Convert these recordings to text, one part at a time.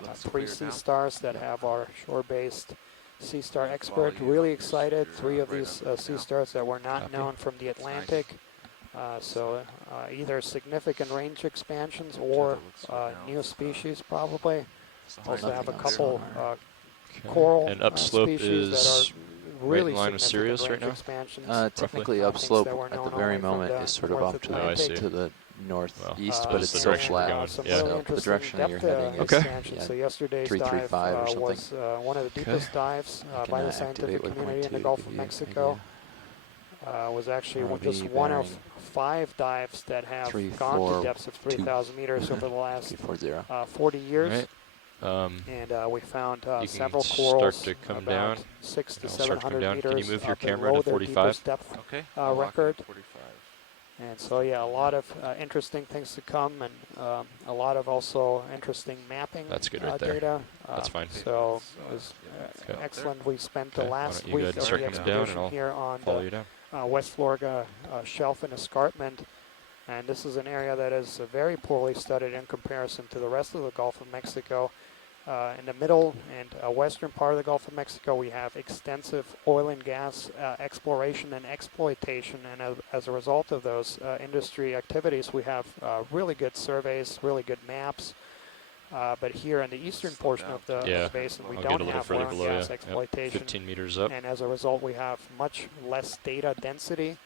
almost. 3 sea stars that have our shore-based sea star expert. Really excited. 3 of these sea stars that were not known from the Atlantic. So either significant range expansions or new species probably. Also have a couple coral and upslope species that is are really right in line with significant Sirius right range now? expansions. Technically things upslope that were at the known very only from moment the is sort of North off to the, Atlantic. to the northeast, Well, but it's the so direction we're flat. going. Some Yeah. really So the interesting direction that depth you're heading is expansion. yeah, So yesterday's 335 dive or something. was one of the deepest dives I can, by the activate scientific waypoint community in 2 the to Gulf give of you an Mexico. Was actually ROV just one of bearing 5 dives that have gone to 34 depths of 3,000 meters over the last 340. 40 years. Right. And we found you several can corals start to come about down. 600 to It'll start to come 700 down. meters Can you move your camera below to their 45? deepest depth record. 45. And so, yeah, a lot of interesting things to come, and a lot of also interesting mapping That's good right there. data. That's fine. So it was Okay. excellent. We spent the Okay. Why last don't you go week ahead of and the start coming down, and expedition I'll here on follow the you down. West Florida Shelf and Escarpment. And this is an area that is very poorly studied in comparison to the rest of the Gulf of Mexico. In the middle and western part of the Gulf of Mexico, we have extensive oil and gas exploration and exploitation. And as a result of those industry activities, we have really good surveys, really good maps. But here in the eastern portion of the basin, we I'll don't get a little have further oil and below gas you. exploitation. 15 meters up. And as a result, we have much less data density.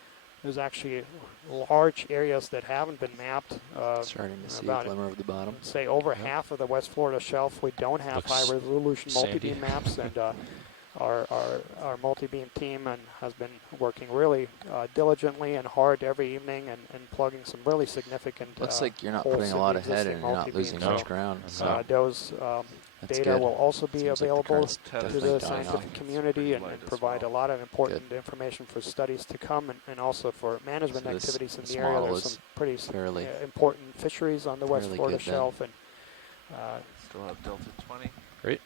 There's actually large areas that haven't been mapped. Starting to see a about, glimmer of the bottom. say, over half of the West Florida shelf, we don't have high-resolution multi-beam maps, and our multi-beam team has been working really diligently and hard every evening and plugging some really significant Looks like you're not holes putting a in lot the ahead existing and you're not multi-beam. losing much ground. So those that's data good. will also be Seems like the available current's to definitely the dying scientific off. community and provide a lot of important information for studies to come and also for management So activities in this the area. model There's is some pretty fairly important fisheries on the West Florida good then. shelf. And Still have Delta 20. Great.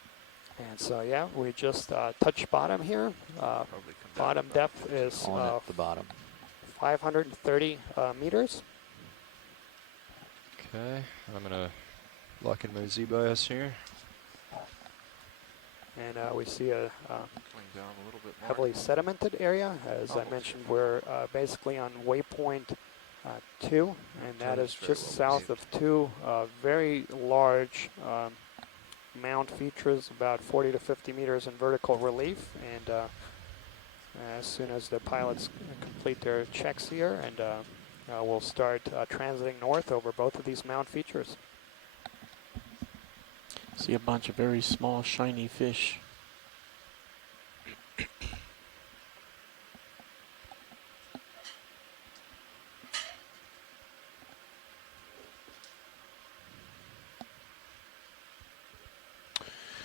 and so, yeah, we just touched bottom here. Probably come down Bottom about depth is Calling it the bottom. 530 meters. Okay. I'm going to lock in my Z-bias here. And we see a coming down a little bit more. heavily sedimented area. As I mentioned, we're basically on waypoint 2, and that is just south of 2 very large mound features, about 40 to 50 meters in vertical relief. And as soon as the pilots complete their checks here, and we'll start transiting north over both of these mound features. See a bunch of very small, shiny fish.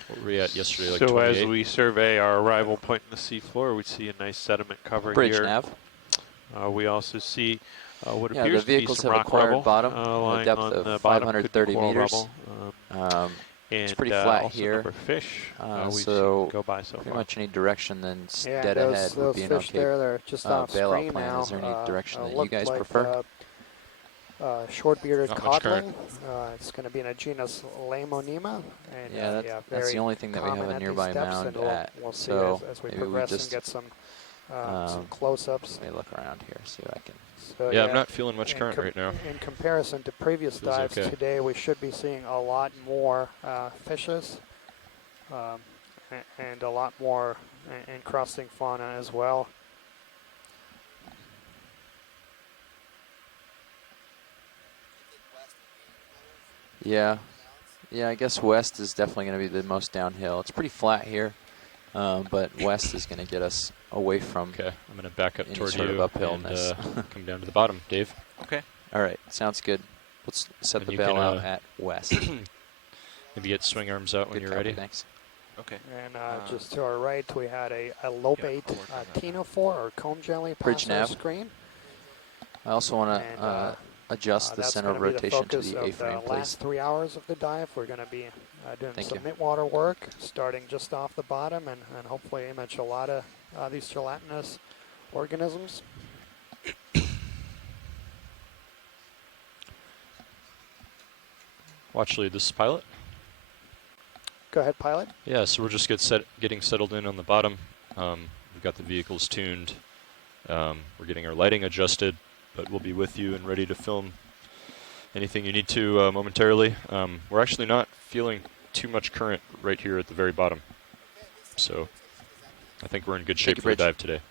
What were we at yesterday? Like so 28? as we survey our arrival point in the seafloor, we see a nice sediment cover Bridge here. nav. We also see what Yeah, appears the vehicles to be some have rock acquired rubble bottom, lying depth on of the bottom. Could be 530 coral meters. rubble. It's And pretty flat also here. number of fish we've So seen go by so pretty far. much any direction than Yeah, dead those, ahead those would be an fish okay there, they're just off bailout screen plan. now. Is there any direction that you look guys like, prefer? Short-bearded Not much codling. It's going to be in a genus Lamonema. And, Yeah, yeah, that's very the only thing that we have common a at these nearby depths, mound and we'll, at. we'll see So as we maybe we progress just and get some close-ups. let me look around here, see what I can. So, Yeah, I'm not feeling much current com right now. In comparison to previous Feels dives okay. today, we should be seeing a lot more fishes and a lot more encrusting fauna as well. Yeah, I guess west is definitely going to be the most downhill. It's pretty flat here, but west is going to get us away from. Okay, I'm going to back up any toward sort you of and uphillness. come down to the bottom. Dave? Okay. All right, sounds good. Let's set And the you bail can, out at west. Maybe get swing arms out when Good you're copy, ready. thanks. Okay. And just to our right, we had a lobate tinophore or comb jelly Bridge pass our nav. screen. I also want And, to adjust the that's center of gonna be rotation to focus the of A-frame, please. last 3 hours of the dive. We're going to be doing Thank some you. mid-water work, starting just off the bottom, and hopefully image a lot of these gelatinous organisms. Watch lead, this is pilot. Go ahead, pilot. Yeah, so we're just getting settled in on the bottom. We've got the vehicles tuned. We're getting our lighting adjusted, but we'll be with you and ready to film anything you need to momentarily. We're actually not feeling too much current right here at the very bottom. So I think we're in good shape for the dive today.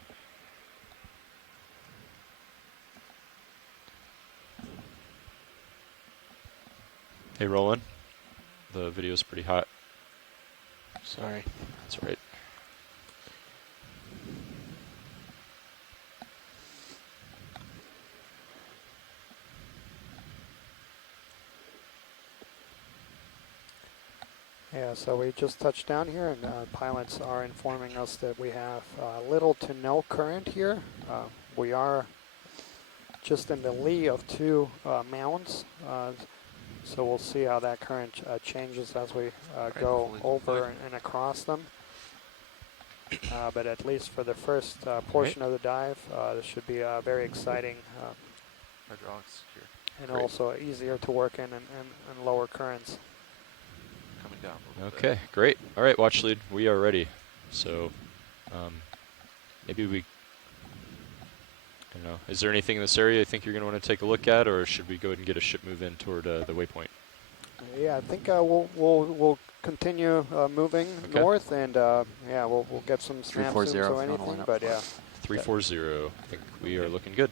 Hey, Roland. The video's pretty hot. Sorry. That's right. Yeah, so we just touched down here, and pilots are informing us that we have little to no current here. We are just in the lee of two mounds, so we'll see how that current changes as we go over and across them. But at least for the first portion of the dive, this should be very exciting Hydraulics secure. and also easier to work in and lower currents. Coming down a little bit. Okay, great. All right, watch lead. We are ready. So maybe we, I don't know, is there anything in this area you think you're going to want to take a look at, or should we go ahead and get a ship move in toward the waypoint? Yeah, I think we'll continue moving north, and yeah, we'll get some snap zooms 340 or anything. But yeah, 340. I think we are looking good.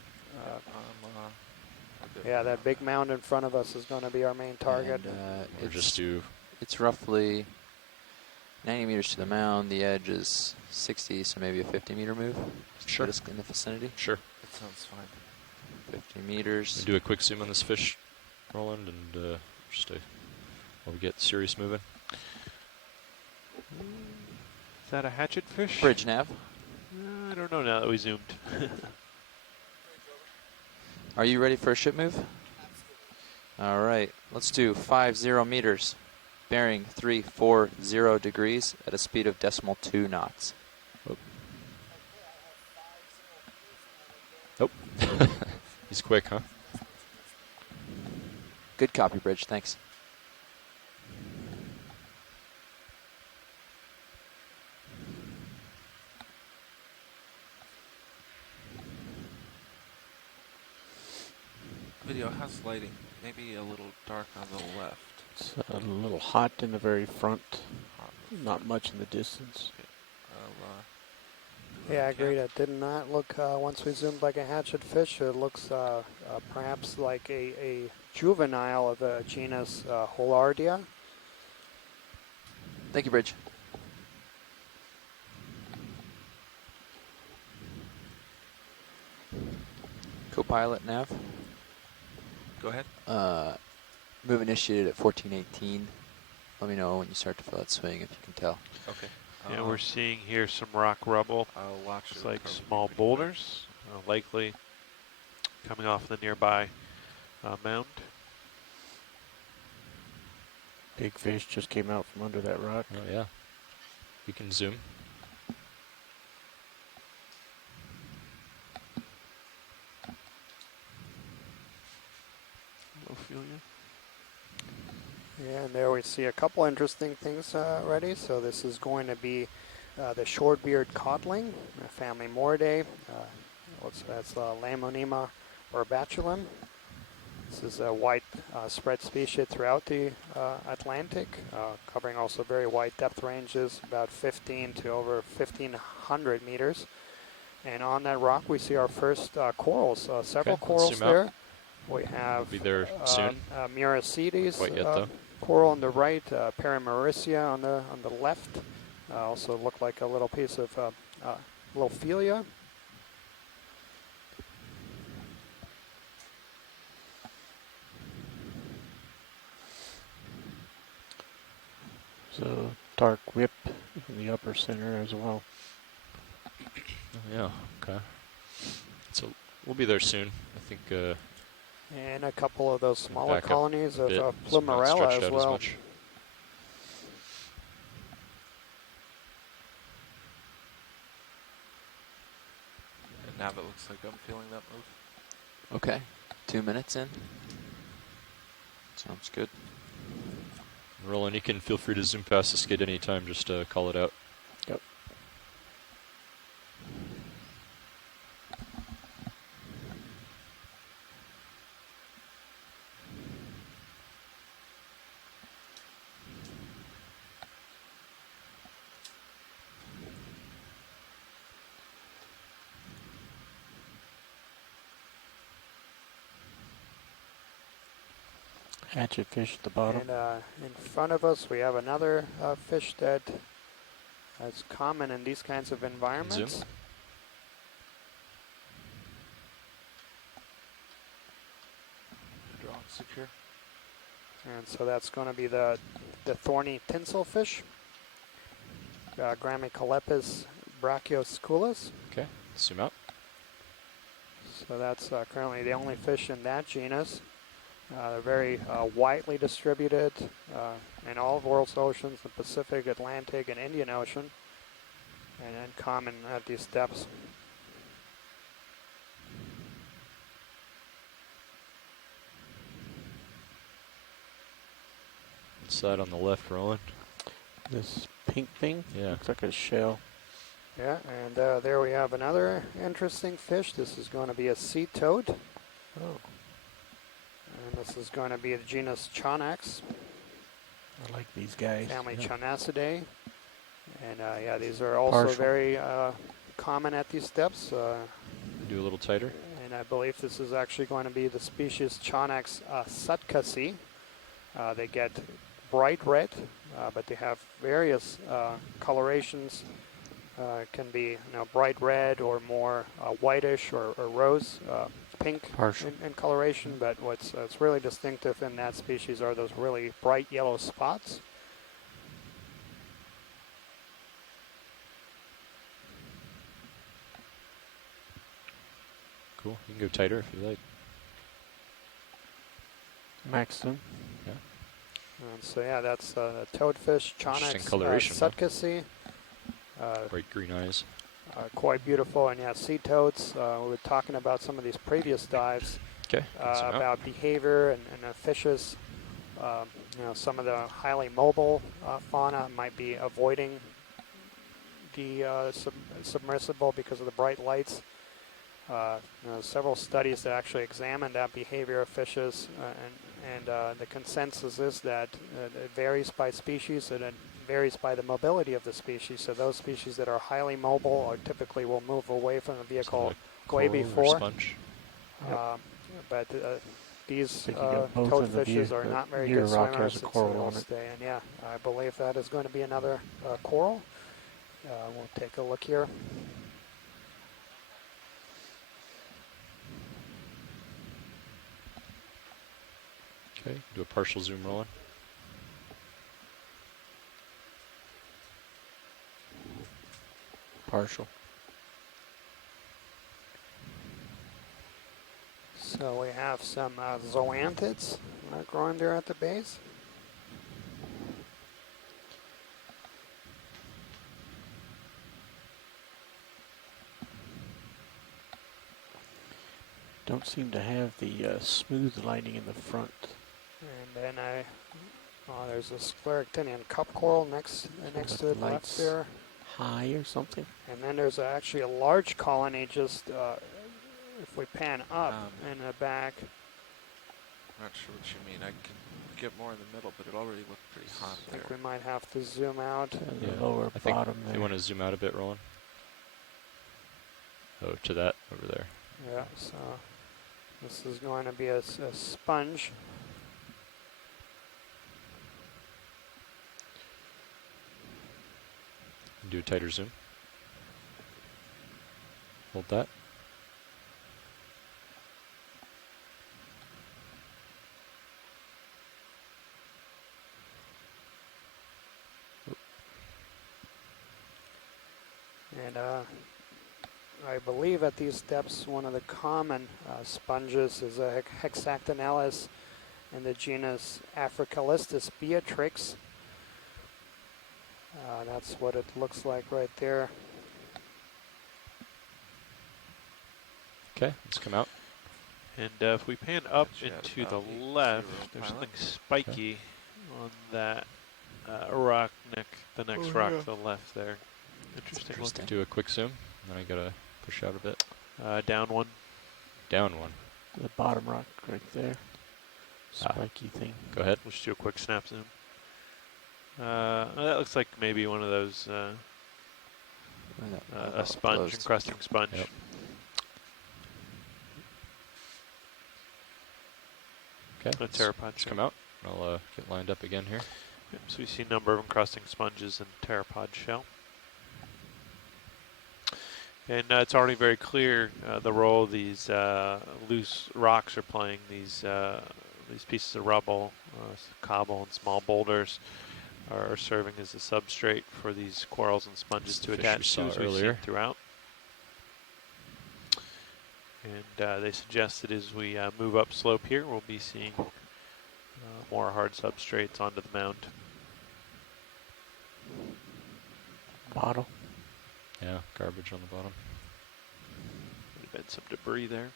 yeah, that big mound in front of us is going to be our main target. And, We're just due. it's roughly 90 meters to the mound. The edge is 60, so maybe a 50-meter move. Sure. Put us in the vicinity. Sure. That sounds fine. 50 meters. Do a quick zoom on this fish, Roland, and just while we get Sirius moving. Is that a hatchet fish? Bridge nav. I don't know now that we zoomed. Are you ready for a ship move? All right, let's do 50 meters, bearing 340 degrees at a speed of 0.2 knots. Nope. He's quick, huh? Good copy, Bridge, thanks. Video has lighting. Maybe a little dark on the left. It's a little hot in the very front, Hot in the not front. much in the distance. Yeah, I agree. It did not look, once we zoomed, like a hatchet fish. It looks perhaps like a juvenile of the genus Holardia. Thank you, Bridge. Co-pilot nav. Go ahead. Move initiated at 1418. Let me know when you start to feel that swing, if you can tell. Okay. Yeah, we're seeing here some rock rubble. I'll watch It's it. like Probably small pretty boulders, likely coming off the nearby mound. Big fish just came out from under that rock. Oh, yeah. We can zoom. Ophelia. Yeah, and there we see a couple interesting things already. So this is going to be the short-beard codling, family Moridae. That's Lamonema urbatulum. This is a wide spread species throughout the Atlantic, covering also very wide depth ranges, about 15 to over 1,500 meters. And on that rock, we see our first corals, several Okay, let's corals zoom out. there. We have Be there soon. Muracetes Quite yet, though. coral on the right, Perimerissia on the left. Also look like a little piece of Lophelia. So dark whip in the upper center as well. Oh, yeah. Okay. So we'll be there soon. I think. And a couple of those smaller Back up colonies of bit, so we're not Plumerella stretched as out well. much. And now it looks like I'm feeling that move. Okay, 2 minutes in. Sounds good. Roland, you can feel free to zoom past the skid anytime, just call it out. Yep. Hatchet fish at the bottom. And in front of us, we have another fish that is common in these kinds of environments. Zoom. Draw secure. And so that's going to be the thorny tinsel fish, Grammicolepis brachiosculus. Okay, zoom out. So that's currently the only fish in that genus. They're very widely distributed in all of the world's oceans, the Pacific, Atlantic, and Indian Ocean, and common at these depths. Side on the left, Roland. This pink thing Yeah. looks like a shell. Yeah, and there we have another interesting fish. This is going to be a sea toad. Oh, And this is going to be the genus Chonax, I like these guys. family Yeah. Chonacidae. And yeah, these are also Partial. very common at these depths. Do a little tighter. And I believe this is actually going to be the species Chonax sutkasi. They get bright red, but they have various colorations. It can be bright red or more whitish or rose pink Partial. in coloration, but what's really distinctive in that species are those really bright yellow spots. Cool. You can go tighter if you like. Maxim. And so yeah, that's toadfish Interesting Chonax coloration, though. sutkasi. Bright green eyes. Quite beautiful, and yeah, sea toads. We were talking about some of these previous dives Okay. zoom out. about behavior and fishes. Some of the highly mobile fauna might be avoiding the submersible because of the bright lights. Several studies that actually examined that behavior of fishes, and the consensus is that it varies by species and it varies by the mobility of the species. So those species that are highly mobile are typically will move away from the vehicle like way coral or before. sponge. But these think you got both of the toadfishes view- are the not very view good rock swimmers, has a so coral they'll on it. stay. And yeah, I believe that is going to be another coral. We'll take a look here. Okay. Do a partial zoom, Roland. Partial. So we have some zoanthids growing there at the base. Don't seem to have the smooth lining in the front. And then there's a scleractinian cup coral next to the left lights there. high or something. And then there's actually a large colony just, if we pan up in the back. Not sure what you mean. I can get more in the middle, but it already looked pretty hot I there. think we might have to zoom out. And Yeah, the lower I think bottom if there. you want to zoom out a bit, Roland. Oh, to that over there. Yeah, so this is going to be a sponge. Do a tighter zoom. Hold that. And I believe at these depths, one of the common sponges is a Hexactinellus in the genus Africalistus beatrix. That's what it looks like right there. Okay, let's come out. And if we pan up Gotcha, into about the 8-0 left, there's pilot. something spiky on that rock the next rock to the left there. Interesting. Interesting. Do a quick zoom, then I gotta push out a bit. Down one. Down one. The bottom rock right there. Spiky thing. Go ahead. Let's do a quick snap zoom. That looks like maybe one of those a sponge, Closed. encrusting sponge. Yep. Okay. A pteropod Let's shell. come out. I'll get lined up again here. Yep, so we see a number of encrusting sponges and pteropod shell. And it's already very clear the role these loose rocks are playing. These pieces of rubble, cobble, and small boulders are serving as a substrate for these corals and sponges to Fish we attach saw to as we see earlier. throughout. And they suggest that as we move up slope here, we'll be seeing more hard substrates onto the mound. Bottle. Yeah, garbage on the bottom. There's been some debris there.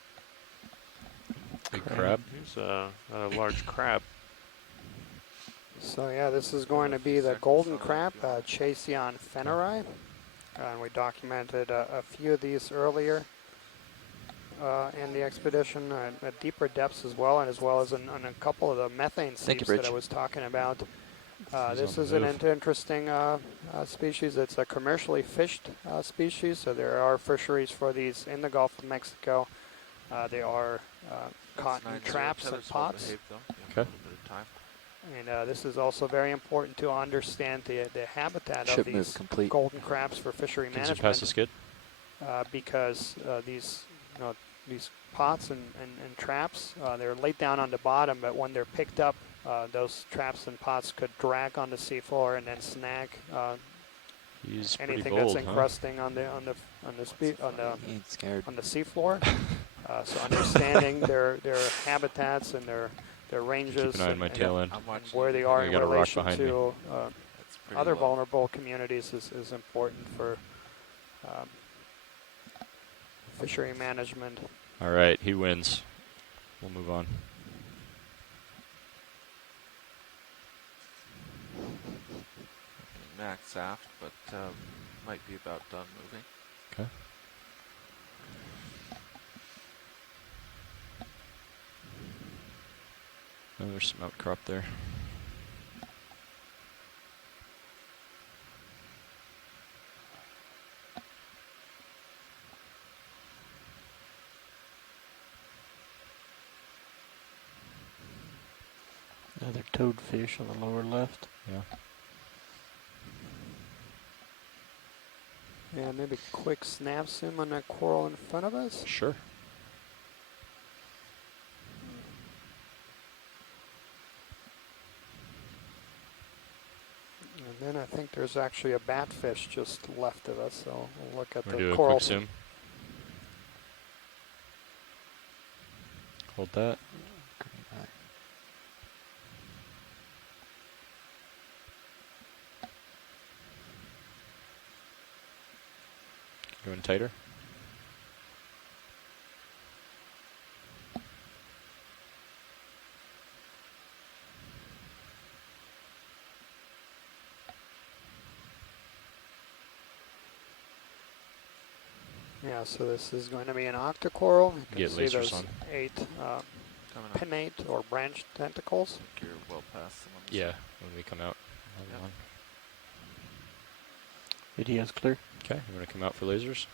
Big Crab. crab. Here's a large crab. So yeah, this is going to be the golden crab, Chasion fenneri. And we documented a few of these earlier in the expedition at deeper depths as well as in a couple of the methane Thank you, seeps that Bridge. I was talking about. He's This on is the an move. interesting species. It's a commercially fished species, so there are fisheries for these in the Gulf of Mexico. They are caught in traps and pots. Okay. And this is also very important to understand the habitat Ship of move these complete. golden crabs for fishery Can zoom past the management, skid. because these pots and traps, they're laid down on the bottom, but when they're picked up, those traps and pots could drag on the seafloor and then snag He's pretty anything bold, that's huh? encrusting on the He ain't scared. seafloor. So understanding their habitats and their ranges Keep an eye on my and tail end. where they are We in got a rock relation behind me. to other vulnerable communities is important for fishery management. All right, he wins. We'll move on. Max aft, but might be about done moving. Okay. Oh, there's some outcrop there. Another toadfish on the lower left. Yeah. Yeah, maybe quick snap zoom on that coral in front of us. Sure. And then I think there's actually a batfish just left of us, so we'll look at We'll the do a coral. quick zoom. Hold that. Going tighter. Yeah, so this is going to be an octocoral. You can Get see lasers those on. 8 Coming up. pinnate or branched tentacles. I think you're well past them on the Yeah, side. when we come out. Another Yep. one. ADS clear. Okay, you want to come out for lasers?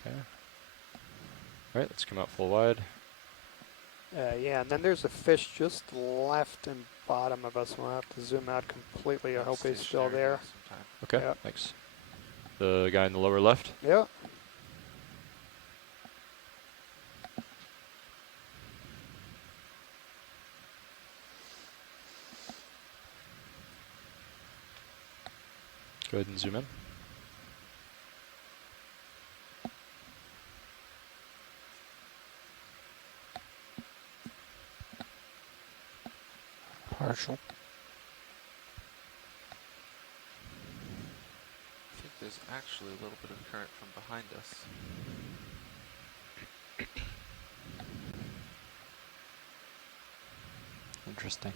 Okay. All right, let's come out full wide. Yeah, and then there's a fish just left and bottom of us. We'll have to zoom out completely. I hope he's still Stationary there. sometime. Okay, Yep. thanks. The guy in the lower left? Yeah. Go ahead and zoom in. Partial. I think there's actually a little bit of current from behind us. Interesting.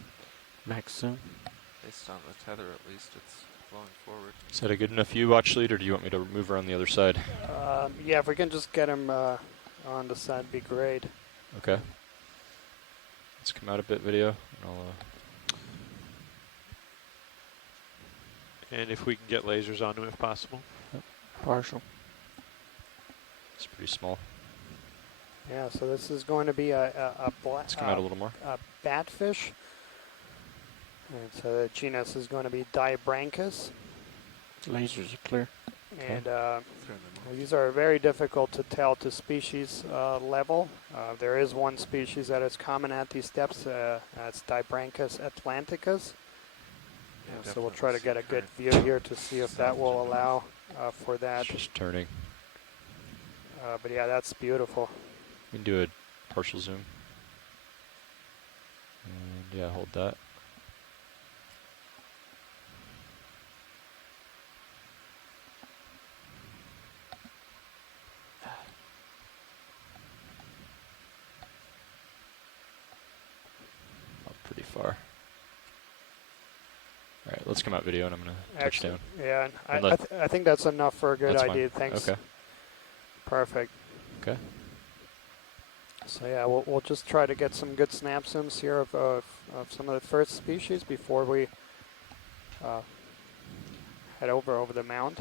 Max zoom. Based on the tether, at least, it's flowing forward. Is that a good enough view, watch lead, or do you want me to move around the other side? Yeah, if we can just get him on the side, it'd be great. Okay. Let's come out a bit, video. And I'll, And if we can get lasers onto him if possible. Partial. it's pretty small. Yeah, so this is going to be a Let's come out a little more. batfish. And so the genus is going to be Dibranchus. Lasers are clear. And Turn them on. these are very difficult to tell to species level. There is one species that is common at these depths. That's Dibranchus atlanticus. Yeah, So we'll definitely try to see get a good current. view here to see if that will allow for that. It's just turning. But yeah, that's beautiful. We can do a partial zoom. And yeah, hold that. Up pretty far. Alright, let's come out video and I'm going to touch down. Yeah, and And I think that's enough for a good That's idea. fine. Thanks. Okay. Perfect. Okay. So yeah, we'll just try to get some good snap zooms here of some of the first species before we head over the mound.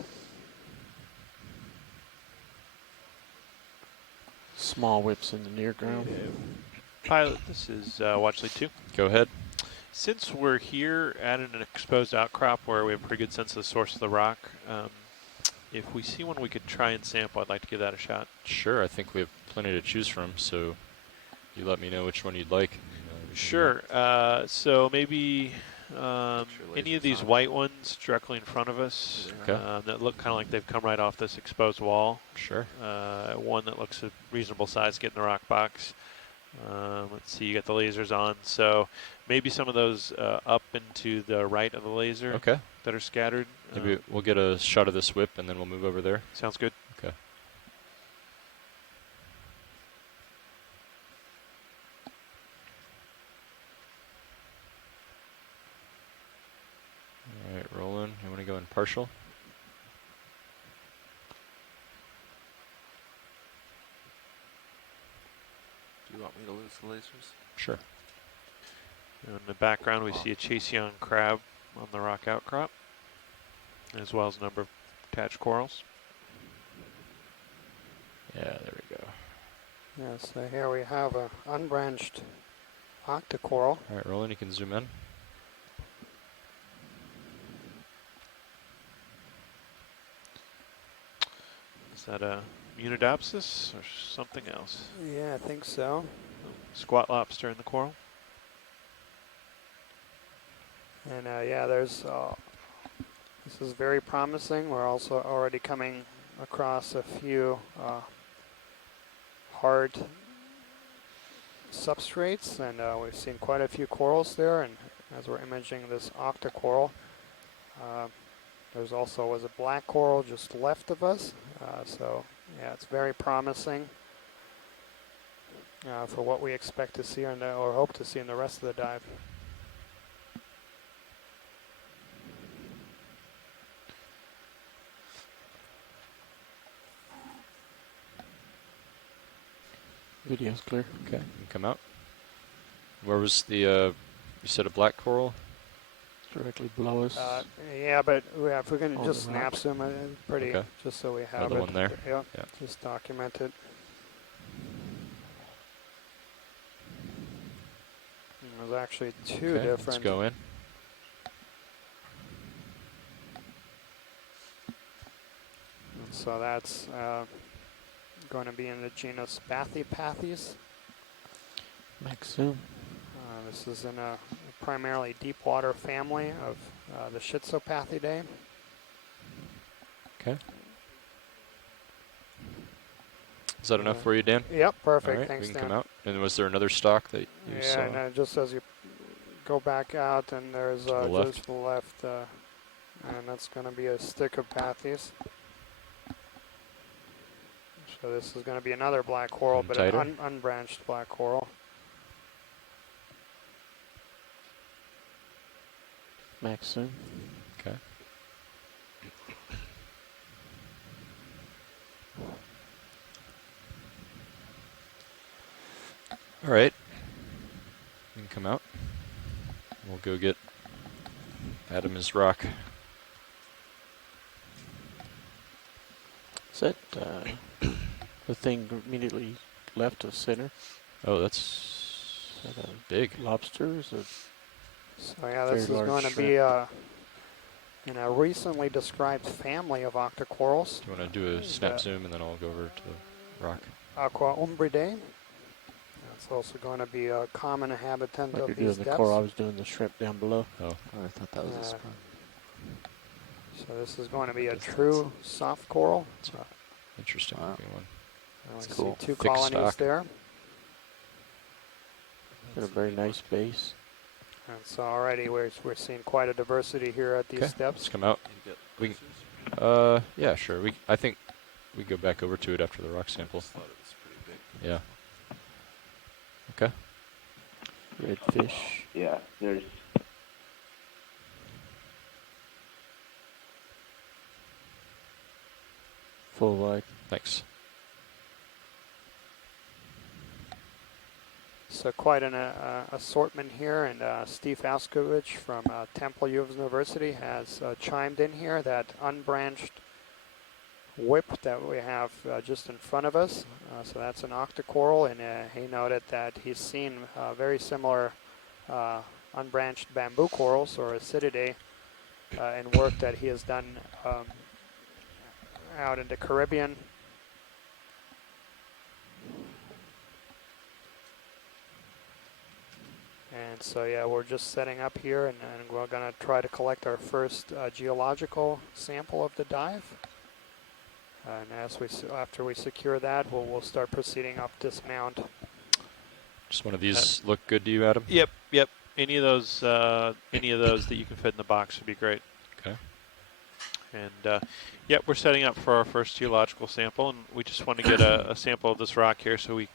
Small whips in the near ground. Pilot, this is watch lead 2. Go ahead. Since we're here at an exposed outcrop where we have a pretty good sense of the source of the rock, if we see one we could try and sample, I'd like to give that a shot. Sure, I think we have plenty to choose from, so you let me know which one you'd like. Sure. So maybe any of laser's these on. white ones directly in front of us Okay. that look kind of like they've come right off this exposed wall. Sure. One that looks a reasonable size, get in the rock box. Let's see, you got the lasers on. So maybe some of those up and to the right of the laser Okay. that are scattered. Maybe we'll get a shot of this whip and then we'll move over there. Sounds good. Okay. All right, rolling. You want to go in partial? Do you want me to lose the lasers? Sure. In the background, we see a chase young crab on the rock outcrop, as well as a number of attached corals. Yeah, there we go. Yeah, so here we have a unbranched octocoral. All right, rolling. You can zoom in. Is that a Unidopsis or something else? Yeah, I think so. Squat lobster in the coral. And yeah, there's this is very promising. We're also already coming across a few hard substrates, and we've seen quite a few corals there. And as we're imaging this octocoral, there's also was a black coral just left of us. So yeah, it's very promising for what we expect to see or hope to see in the rest of the dive. Video's clear. Okay, you can come out. Where was the, you said a black coral? Directly below us. Yeah, but if we're going to On just the snap rock. zoom it, pretty, Okay. just so we have Another it. one there? Yeah, Yeah. just document it. There's actually two Okay, different. let's go in. So that's going to be in the genus Bathypathes. Max zoom. This is in a primarily deep water family of the Schizopathidae. Okay. Is that enough for you, Dan? Yep, perfect. All right, Thanks, we can Dan. come out. And was there another stock that you Yeah, saw? and just as you go back out, and there's To the left. just to the left, and that's going to be a Stichopathes. So this is going to be another black coral, And but tighter? an unbranched black coral. Max soon. Okay. All right. You can come out. We'll go get Adam his rock. Is that the thing immediately left of center? Oh, that's Is that a big. lobster? Is it So yeah, Very this is large going to be in a recently described family of octocorals, Do you want to do a snap The- zoom and then I'll go over to the rock? Aqua umbridae. It's also going to be a common habitant like of you're these doing the depths. coral? I was doing the shrimp down below. Oh, Oh, I thought that was a Yeah. spot. So this is going to be a Distance. true soft coral. interesting Wow. looking one. I only That's cool. see two Thick colonies stock. there. Got a very nice base. And so already we're seeing quite a diversity here at these Okay, steps. let's come out. You get We- lasers? Yeah, sure. I think we go back over to it after the rock I sample. just thought it was pretty big. Yeah. Okay. Redfish. Yeah, there's Full wide. Thanks. So quite an assortment here, and Steve Askovich from Temple University has chimed in here that unbranched whip that we have just in front of us. So that's an octocoral, and he noted that he's seen very similar unbranched bamboo corals or acididae in work that he has done out in the Caribbean. And so yeah, we're just setting up here, and we're going to try to collect our first geological sample of the dive. And after we secure that, we'll start proceeding up this mound. Just one of these look good to you, Adam? Yep. Any of those that you can fit in the box would be great. Okay. And yep, we're setting up for our first geological sample, and we just want to get a sample of this rock here so we can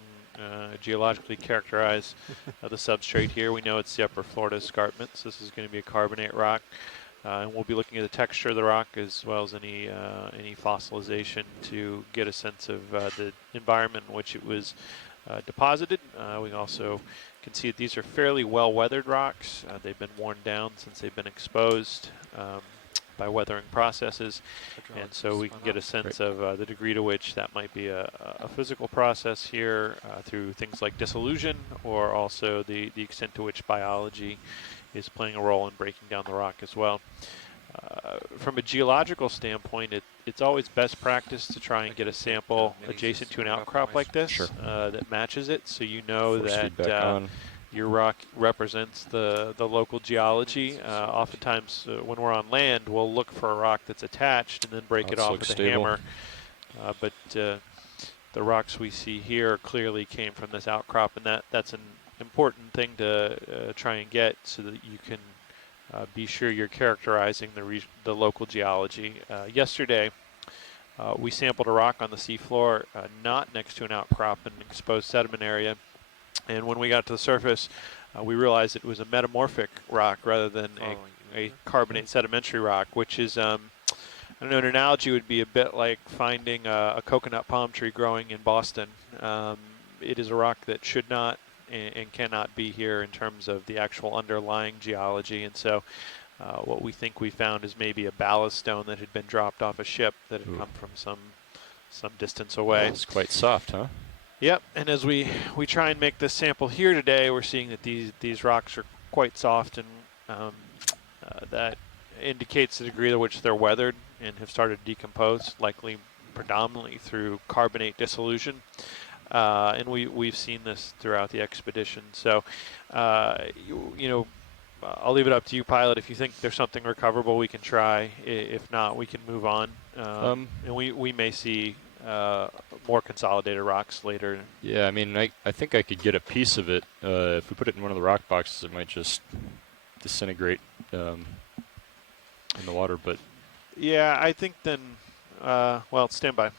geologically characterize the substrate here. We know it's the upper Florida escarpment, so this is going to be a carbonate rock. And we'll be looking at the texture of the rock as well as any fossilization to get a sense of the environment in which it was deposited. We also can see that these are fairly well-weathered rocks. They've been worn down since they've been exposed by weathering processes, and so we can get a sense of the degree to which that might be a physical process here through things like dissolution, or also the extent to which biology is playing a role in breaking down the rock as well. From a geological standpoint, it's always best practice to try and get a sample adjacent to an outcrop like this that matches it, so you know Force that feedback on. your rock represents the local geology. Oftentimes, when we're on land, we'll look for a rock that's attached and then break it This off looks with a stable. hammer. But the rocks we see here clearly came from this outcrop, and that's an important thing to try and get so that you can be sure you're characterizing the local geology. Yesterday, we sampled a rock on the seafloor, not next to an outcrop in an exposed sediment area. And when we got to the surface, we realized it was a metamorphic rock rather than a carbonate sedimentary rock, which is, I don't know, an analogy would be a bit like finding a coconut palm tree growing in Boston. It is a rock that should not and cannot be here in terms of the actual underlying geology. And so what we think we found is maybe a ballast stone that had been dropped off a ship that had come from some distance away. It's quite soft, huh? Yep, and as we try and make this sample here today, we're seeing that these rocks are quite soft, and that indicates the degree to which they're weathered and have started to decompose, likely predominantly through carbonate dissolution. And we've seen this throughout the expedition. So, you know, I'll leave it up to you, pilot. If you think there's something recoverable, we can try. If not, we can move on. And we may see more consolidated rocks later. Yeah, I mean, I think I could get a piece of it. If we put it in one of the rock boxes, it might just disintegrate in the water, but... Yeah, I think then, well, stand by.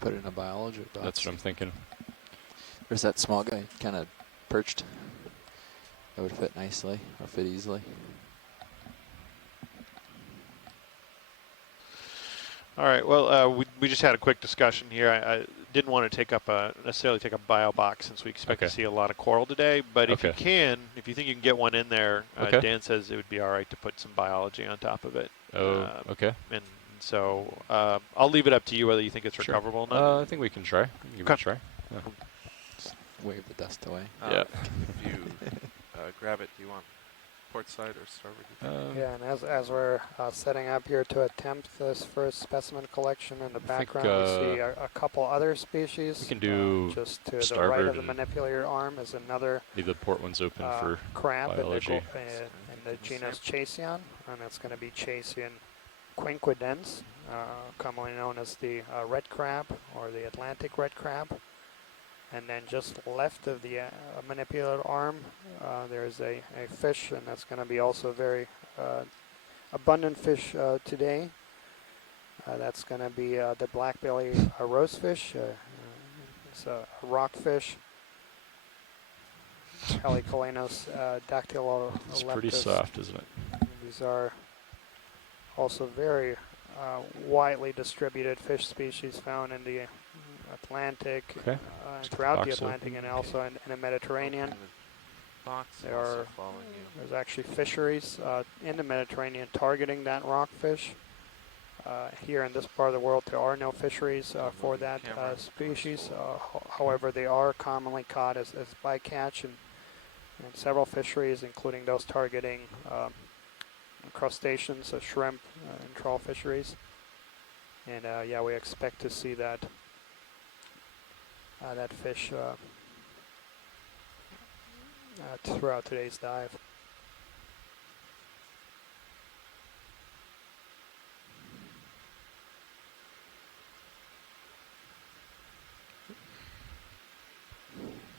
Put it in a biology box. That's what I'm thinking. There's that small guy kind of perched. That would fit nicely, or fit easily. All right. Well, we just had a quick discussion here. I didn't want to necessarily take a bio box since we expect Okay. to see a lot of coral today. But if you Okay. if you think you can get one in there, Okay. Dan says it would be all right to put some biology on top of it. Oh, okay. And so I'll leave it up to you whether you think it's Sure. recoverable or not. I think we can try. We can give it a Okay. try. Yeah. Wave the dust away. Yeah. If you grab it, do you want port side or starboard? do you think? Yeah, and as we're setting up here to attempt this first specimen collection, in the background we see a couple other species. We can do just to the right starboard of the and manipulator arm is another leave the port ones open for crab biology. in the genus Chasion, and that's going to be Chasion quinquidens, commonly known as the red crab or the Atlantic red crab. And then just left of the manipulator arm, there's a fish, and that's going to be also very abundant fish today. That's going to be the black-belly rosefish. It's a rockfish. Helicolanus dactyloleptus. It's pretty soft, isn't it? These are also very widely distributed fish species found in the Atlantic, Okay. throughout the Box Atlantic, open. and also in the Mediterranean. Open the box. There also are- following you. There's actually fisheries in the Mediterranean targeting that rockfish. Here in this part of the world, there are no fisheries for that species. However, they are commonly caught as bycatch in several fisheries, including those targeting crustaceans, shrimp, and trawl fisheries. And yeah, we expect to see that that fish throughout today's dive.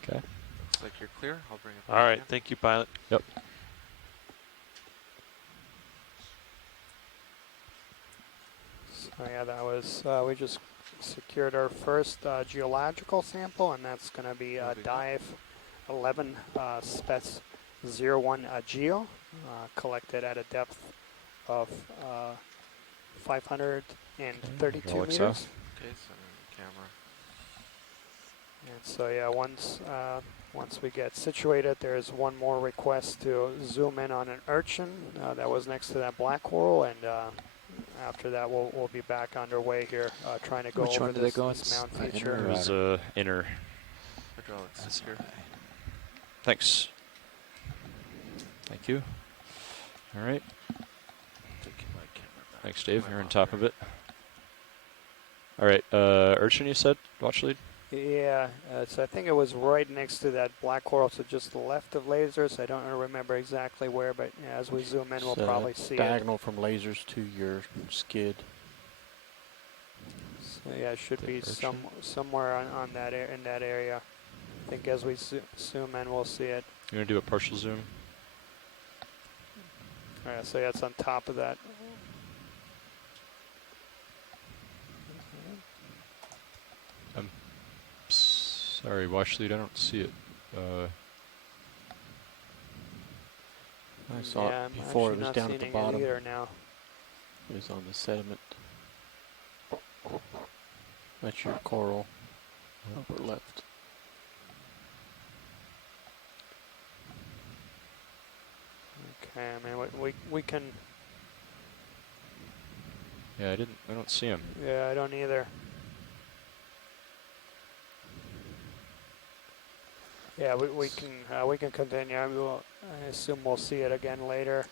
Okay. Looks like you're clear. I'll bring it All back right. in. Thank you, pilot. Yep. So yeah, that was, we just secured our first geological sample, and that's going to be Moving dive 11 spec 01 geo, collected at a depth of 532 Roll meters. south. Okay, center the camera. And so yeah, once we get situated, there's one more request to zoom in on an urchin that was next to that black coral, and after that we'll be back underway here, trying to go Which over one did they this, go in? this Mound Inner feature. It or was inner. Hydraulics That's secure. okay. Thanks. Thank you. All right. Taking my camera back. Thanks, Dave. My You're on monitor. top of it. All right. Urchin, you said? Watch lead? Yeah, so I think it was right next to that black coral, so just left of lasers. I don't remember exactly where, but yeah, as we zoom in, we'll It's, probably see it. diagonal from lasers to your skid. So yeah, it should The be urchin. somewhere on that in that area. I think as we zoom in, we'll see it. You're going to do a partial zoom? All right, so yeah, it's on top of that. Sorry, watch lead. I don't see it. I saw Yeah, it I'm before. It actually was not down at the seeing it bottom. either now. It was on the sediment. That's your coral. Upper left. Okay, I mean we can. Yeah, I don't see him. Yeah, I don't either. Yeah, we can continue. I assume we'll see it again later.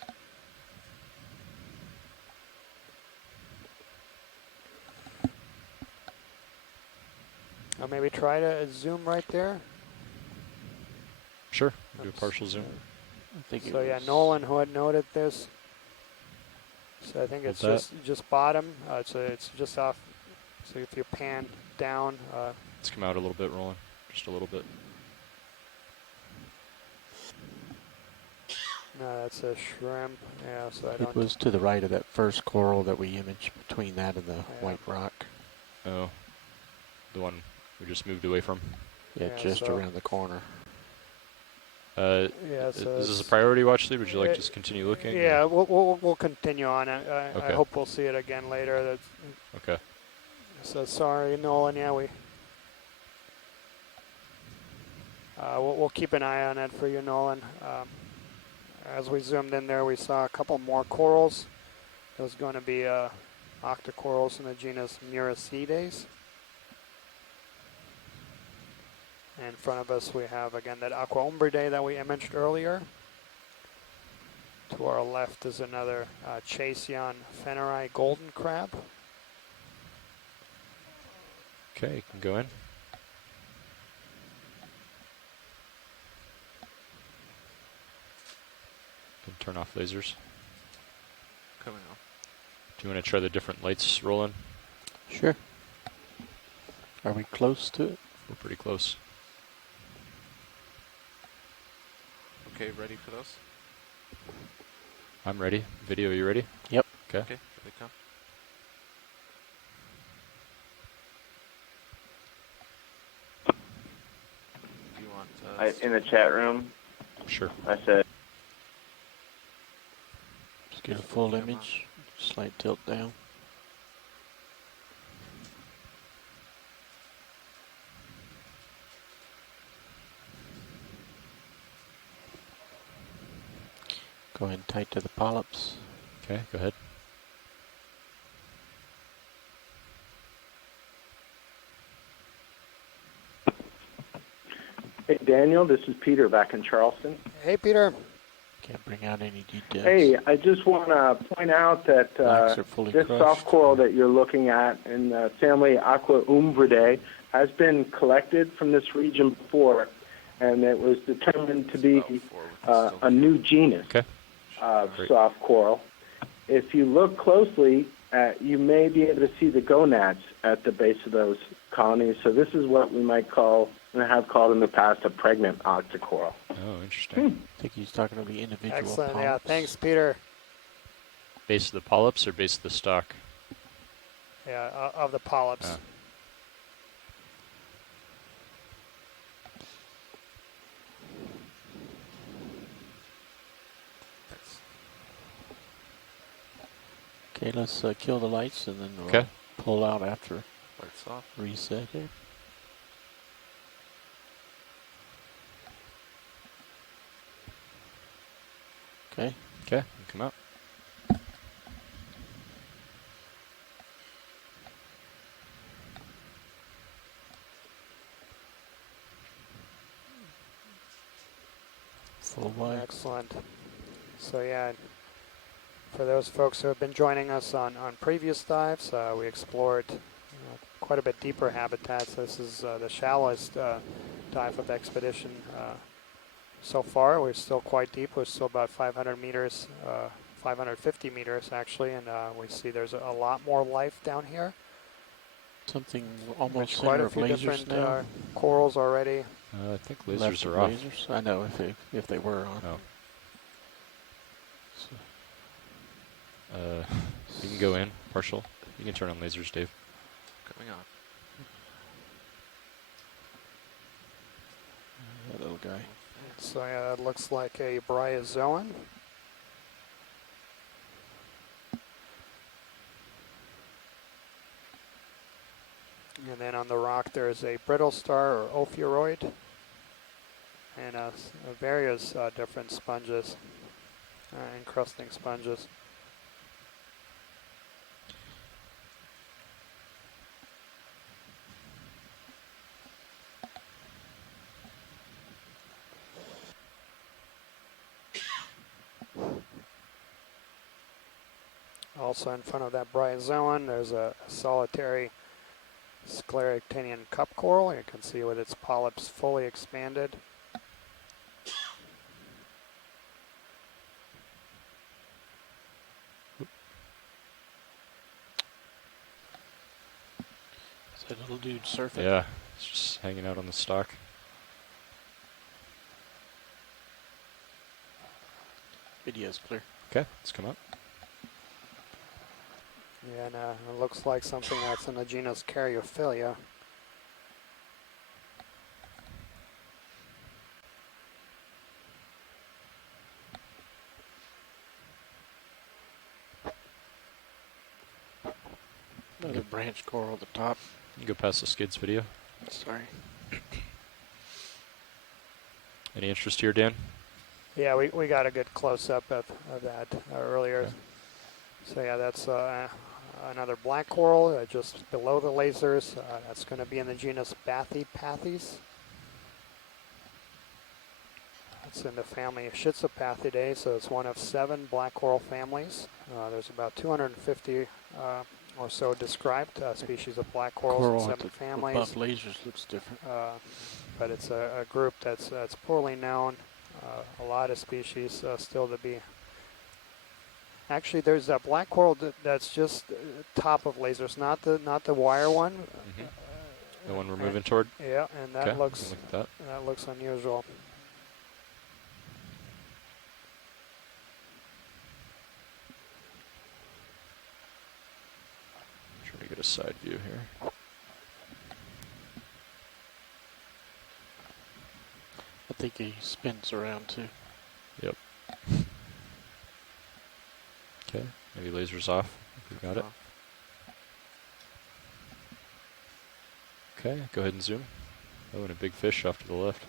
Or maybe try to zoom right there. Sure. Do a partial zoom. I think it So yeah, was Nolan, who had noted this. So I think Hold it's that. just bottom. It's just off. So if you pan down, Let's come out a little bit, Roland. Just a little bit. no, that's a shrimp. Yeah, so I It don't. was to the right of that first coral that we imaged, between that and the Yeah. white rock. Oh. The one we just moved away from. Yeah, Yeah, just so- around the corner. Yeah, so is this a it's- priority watch lead? Would you like to just continue looking? or- Yeah, we'll continue on. I Okay. hope we'll see it again later. Okay. So sorry, Nolan. Yeah, we'll keep an eye on it for you, Nolan. As we zoomed in there, we saw a couple more corals. There's going to be octocorals in the genus Muracides. In front of us, we have again that Aqua Umbridae that we imaged earlier. To our left is another Chasion fenneri golden crab. Okay, you can go in. Can turn off lasers. Coming on. Do you want to try the different lights rolling? Sure. Are we close to it? We're pretty close. Okay, ready for those? I'm ready. Video, you ready? Yep. Okay. Okay, here they come. Do you want In the chat room, Sure. I said, Just get a full image. Slight tilt down. Go ahead and tight to the polyps. Okay, go ahead. hey Daniel, this is Peter back in Charleston. Hey, Peter. Can't bring out any details. Hey, I just want to point out that Blacks are fully this crushed. soft coral that you're looking at in the family Aqua Umbridae has been collected from this region before, and it was determined to be a new genus Okay. of Great. soft coral. If you look closely, you may be able to see the gonads at the base of those colonies. So this is what we might call, and have called in the past, a pregnant octocoral. Oh, interesting. I think he's talking about the individual Excellent. polyps. Yeah, thanks, Peter. Base of the polyps or base of the stalk? Yeah, of the polyps. Ah. Okay, let's kill the lights and then we'll Okay. pull out after lights off? reset here. Okay. Okay, you come out. Full wide. Excellent. So yeah, for those folks who have been joining us on previous dives, we explored quite a bit deeper habitats. This is the shallowest dive of the expedition so far. We're still quite deep. We're still about 500 meters, 550 meters actually, and we see there's a lot more life down here. Something almost Quite center a of few lasers different now. corals already. I think lasers Left are of off. lasers. I know if they were on. Oh. So, You can go in, partial. You can turn on lasers, Dave. Coming on. that little guy. So yeah, that looks like a bryozoan. And then on the rock there's a brittle star or ophiuroid and various different sponges, encrusting sponges. Also in front of that bryozoan there's a solitary scleractinian cup coral. You can see with its polyps fully expanded. Is that little dude surfing? Yeah, it's just hanging out on the stalk. Video's clear. Okay, let's come up. Yeah, and it looks like something that's in the genus Caryophilia. Another branch coral at the top. You can go past the skids video. Sorry. Any interest here, Dan? Yeah, we got a good close-up of that earlier. Okay. So yeah, that's another black coral just below the lasers. That's going to be in the genus Bathypathes. It's in the family Schizopathidae, so it's one of 7 black coral families. There's about 250 or so described species of black corals Coral in at 7 the families. above lasers looks different. But it's a group that's poorly known. A lot of species still to be. Actually, there's a black coral that's just top of lasers, not the wire one. The one we're moving toward? Yeah, and that Okay, looks look at that. that looks unusual. Trying to get a side view here. I think he spins around too. Yep. Okay, maybe lasers off. We got it. Okay, go ahead and zoom. Oh, and a big fish off to the left.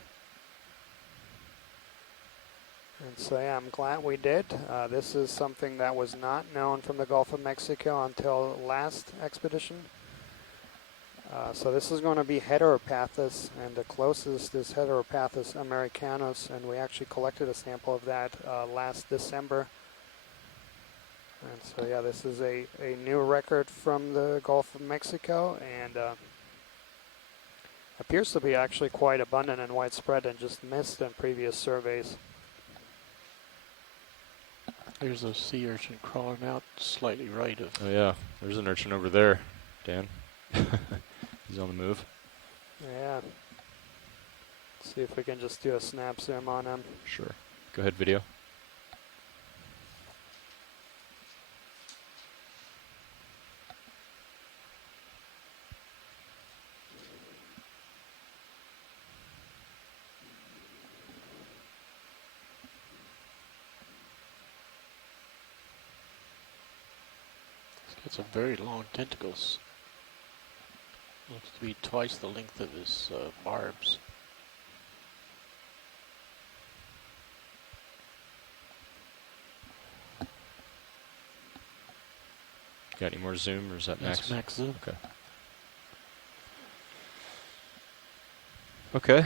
And so yeah, I'm glad we did. This is something that was not known from the Gulf of Mexico until last expedition. So this is going to be Heteropathus, and the closest is Heteropathus americanus, and we actually collected a sample of that last December. And so yeah, this is a new record from the Gulf of Mexico, and appears to be actually quite abundant and widespread and just missed in previous surveys. There's a sea urchin crawling out slightly right of. Oh yeah, there's an urchin over there, Dan. He's on the move. Yeah. See if we can just do a snap zoom on him. Sure. Go ahead, video. It's a very long tentacles. Looks to be twice the length of his barbs. Got any more zoom, or is that max? That's max zoom. Okay. Okay.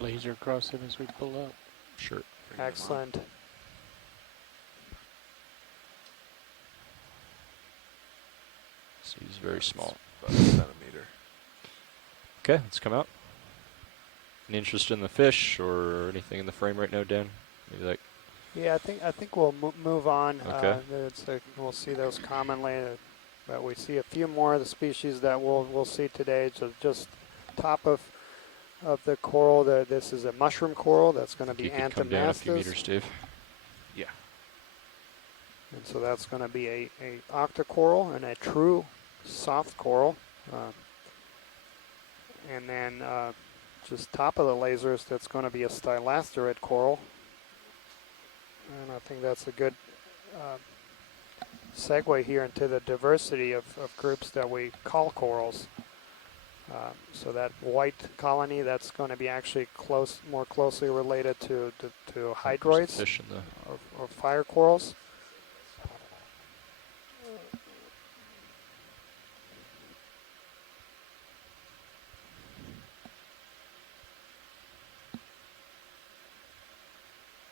A laser across him as we pull up. Sure. Excellent. So he's very small. About a centimeter. Okay, let's come out. Any interest in the fish or anything in the frame right now, Dan? Maybe like. Yeah, I think we'll move on. Okay. We'll see those commonly, but we see a few more of the species that we'll see today. So just top of the coral, this is a mushroom coral that's going to be You could come down a few meters, Antomastus, Dave. Yeah. and so that's going to be a octocoral and a true soft coral. And then just top of the lasers, that's going to be a stylasterid coral. And I think that's a good segue here into the diversity of groups that we call corals. So that white colony, that's going to be actually more closely related to hydroids Fish in the. or fire corals.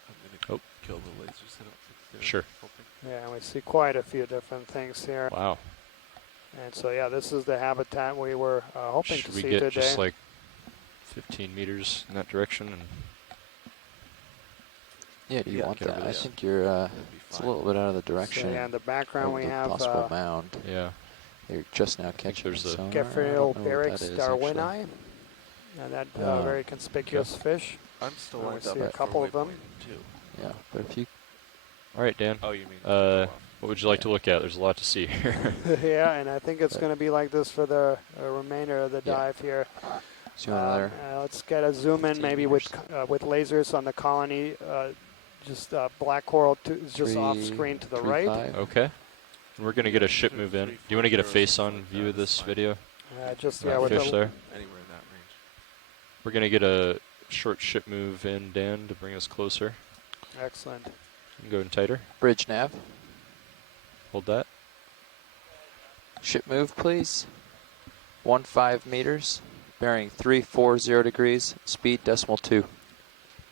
I'm going to kill the lasers that up Sure. Yeah, and we see quite a few different things here. Wow. And so yeah, this is the habitat we were hoping Should to we see get today. just like 15 meters in that direction? And Yeah, do you Yeah, want get that? over I this. think you're, it's a little bit out of the direction. So yeah, in the background of we the have possible mound. yeah. You're just now catching there's the a- sonar. I don't know what Gephrielbarix that is, darwini, and that very conspicuous fish. I'm still we lined see up a for couple of them. waypoint 2. actually. Yeah, but if you All right, Dan. Oh, you mean What would you like to look at? There's a lot to see here. Yeah, and I think it's going to be like this for the remainder of the Yeah. dive here. see another. Let's get a zoom in 15 maybe with lasers on the colony. Just black coral is just off screen to the right. 3.5. Okay. We're going to get a ship move in. Do you want to get a face-on view of this video? Just That with fish the there. Anywhere in that range. We're going to get a short ship move in, Dan, to bring us closer. excellent. You can go in tighter. Bridge nav. Hold that. Ship move, please. 15 meters. Bearing 340 degrees. Speed decimal 2.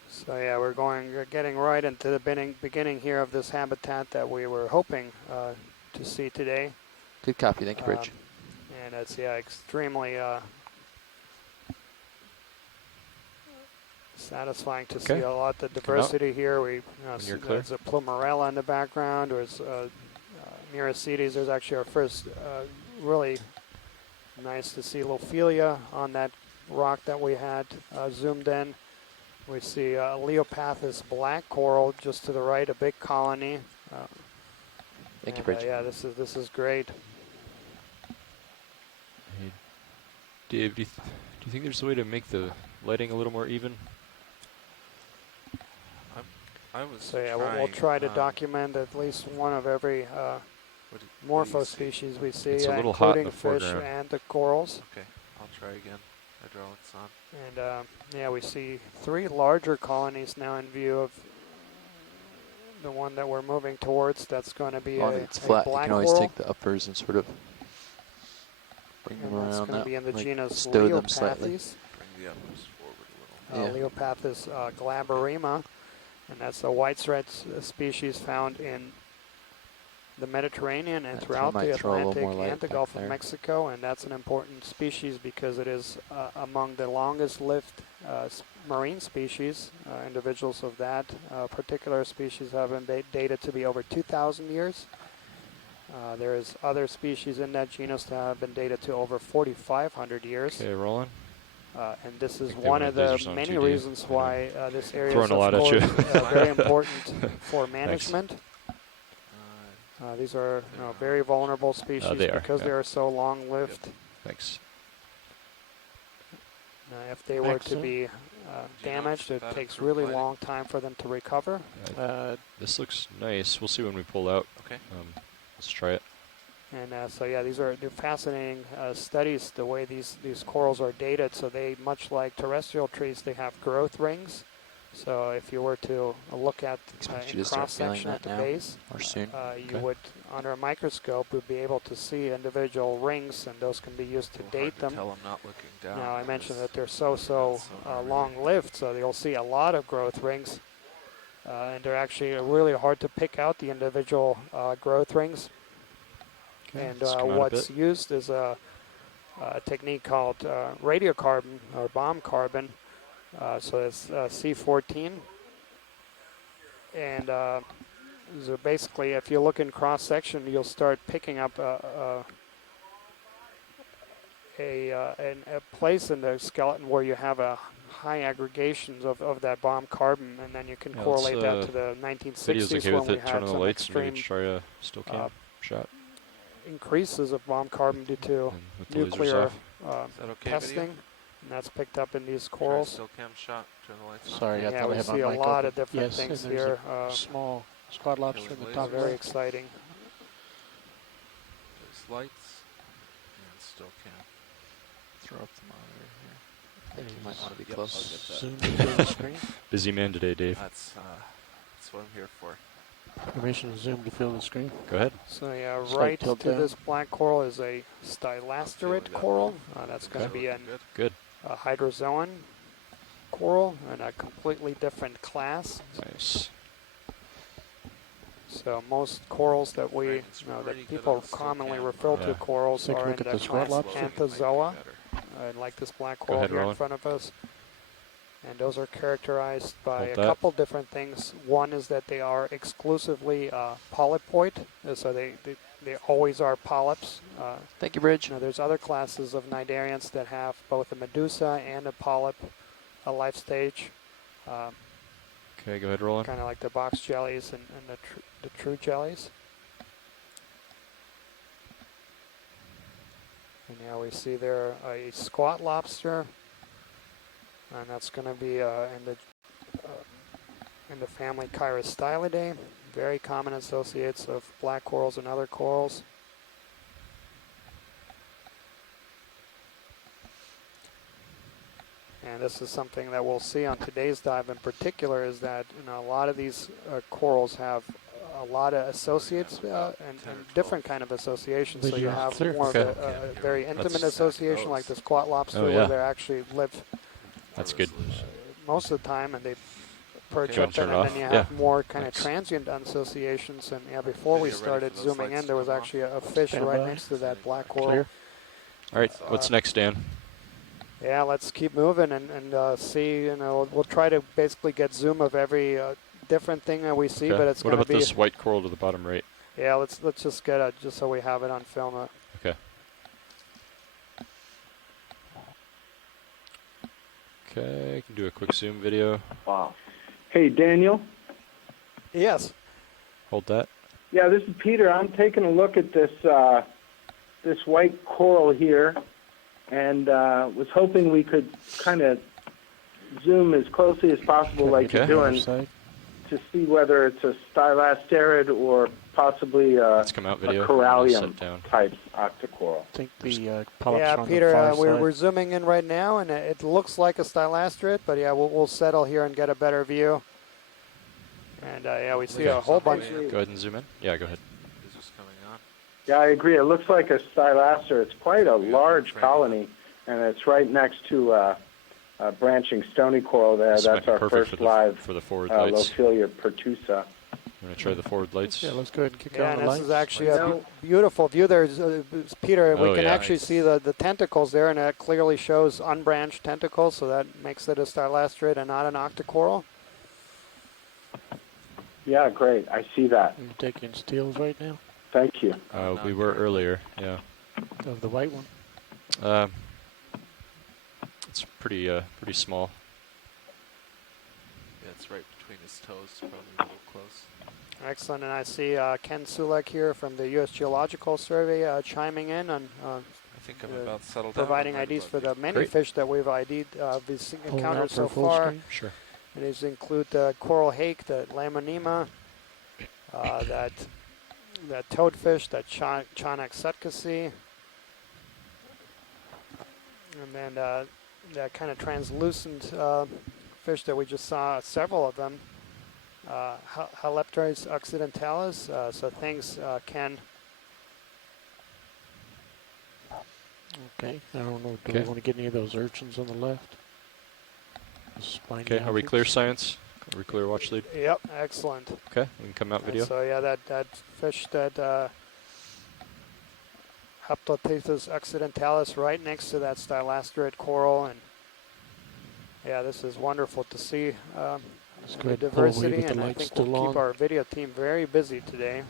So yeah, we're getting right into the beginning here of this habitat that we were hoping to see today. Good copy. Thank you, Bridge. And it's extremely satisfying to see a lot of diversity here. We see there's a plumarella in the background. There's Miracetes. There's actually our first really nice to see Lophelia on that rock that we had zoomed in. We see Leopathus black coral just to the right, a big colony. Thank you, Bridge. Yeah, this is great. Hey, Dave, do you think there's a way to make the lighting a little more even? I was So yeah, trying, we'll try to document at least one of every morpho species we see, It's a little hot in including the fish foreground. and the corals. Okay, I'll try again. Hydraulics on. And yeah, we see 3 larger colonies now in view of the one that we're moving towards. That's going to be It's a flat. You black can always coral. take the uppers and sort of bring them And that's around. going to be in the genus stow them slightly. Leopathes. Bring the uppers forward a little. Yeah. Leopathus glaberrima, and that's a white thread species found in the Mediterranean and I throughout the might throw a little Atlantic more light and the back Gulf there. of Mexico, and that's an important species because it is among the longest lived marine species. Individuals of that particular species have been dated to be over 2,000 years. There is other species in that genus that have been dated to over 4,500 years. Okay, rolling. And this is think they one wanted of the lasers on many 2D. reasons I know. why this area Throwing is, a lot of at you. course, very important for management. These are very vulnerable species they are, because yeah. they are so long-lived. Thanks. If they were to Excellent. be damaged, it takes really long time for them to recover. This looks nice. We'll see when we pull out. Okay. Let's try it. And so yeah, they're fascinating studies, the way these corals are dated. So they, much like terrestrial trees, they have growth rings. So if you were to look at Expect you in to start feeling cross-section at that the now, base, or soon. you would, under a microscope, would be able to see individual rings, and those can be used to date them. Tell I'm not looking down. Now, I mentioned because that they're so long-lived, so you'll see a lot of growth rings, and they're actually really hard to pick out the individual growth rings. Okay, And let's come out a what's bit. used is a technique called radiocarbon or bomb carbon. So it's C14. And so basically, if you look in cross-section, you'll start picking up a place in the skeleton where you have a high aggregations of that bomb carbon, and then you can correlate that to the 1960s Video's okay when with we it. Turn had on the some lights and we extreme can try a still cam shot. increases of bomb carbon due to And with the lasers nuclear off. Is that okay, testing, video? and that's picked up in these Try a corals. still cam shot. Turn the lights on. Sorry, I Yeah, thought I we had my see a mic lot open. of different Yes, things and there's here. a small spot lobster in the Killing top Very right. exciting. There's lights and still cam. Throw up the monitor here. I think you might want to be Yep, close. I'll get that. Zoom to the screen. Busy man today, Dave. That's what I'm here for. Permission to zoom to fill the screen. Go ahead. So yeah, Slight right tilt to down. this black coral is a stylasterate that coral. That's going to Okay. be a Good. hydrozoan coral and a completely different class. Nice. So most corals that we, It's that pretty good people on the still commonly cam. refer to Yeah. corals Take a are in look at the this red class lobster. Anthozoa, like this black coral ahead, here in Roland. front of us. And those are characterized by Hold a that. couple different things. One is that they are exclusively polypoid, so they always are polyps. Thank you, Bridge. Now, there's other classes of cnidarians that have both a medusa and a polyp life stage, Okay, go ahead, Roland. kind of like the box jellies and the true jellies. And now we see there a squat lobster, and that's going to be in the in the family Chirostylidae, very common associates of black corals and other corals. And this is something that we'll see on today's dive in particular, is that a lot of these corals have a lot of associates and different kind of associations. So you have more of a very intimate association like the squat lobster where they actually live That's good. most of the time and they perch Go up and in, turn and off. then you have more kind of transient associations. And yeah, before we started zooming in, there was actually a fish right next to that black coral. Clear. All right, what's next, Dan? Yeah, let's keep moving and see. We'll try to basically get zoom of every different thing that we see, but it's what going to about be. this white coral to the bottom right? Yeah, let's just get it just so we have it on film. Okay. Okay, I can do a quick zoom video. Wow. Hey, Daniel. Yes. Hold that. Yeah, this is Peter. I'm taking a look at this this white coral here, and was hoping we could kind of zoom as closely as possible, like you're doing, to see whether it's a stylasterid or possibly a corallium type octocoral. I think the Yeah, polyps Peter, on the far side. we're zooming in right now, and it looks like a stylasterid, but yeah, we'll settle here and get a better view. And yeah, we see a whole bunch. Go ahead and zoom in. Yeah, go ahead. Is this coming on? Yeah, I agree. It looks like a stylaster. It's quite a large colony, and it's right next to a branching stony coral there. This That's might be our perfect first live for the forward lights. Lophilia pertusa. I'm going to try the forward lights. Yeah, let's go ahead and kick Yeah, on and the this lights. is actually a beautiful view. There's Peter. We Oh, can yeah. actually see the tentacles there, and that clearly shows unbranched tentacles, so that makes it a stylasterid and not an octocoral. Yeah, great. I see that. You're taking steals right now Thank you. We were earlier, yeah. of the white one. It's pretty small. Yeah, it's right between his toes. Probably a little close. Excellent, and I see Ken Sulek here from the U.S. Geological Survey chiming in on I think I'm about settled down. providing IDs for the many fish that we've ID'd these encountered so far. Sure. And these include the coral hake, the lamonema, that toadfish, that Chanax sutcasi, and then that kind of translucent fish that we just saw, several of them, Halepteris occidentalis. So thanks, Ken. Okay, I don't know. Do we want to get any of those urchins on the left? Okay, are we clear, science? Are we clear, watch lead? Yep, excellent. Okay, we can come out video. So yeah, that fish, that Halepteris occidentalis, right next to that stylasterid coral, and yeah, this is wonderful to see the diversity, and I think we'll keep our video team very busy today.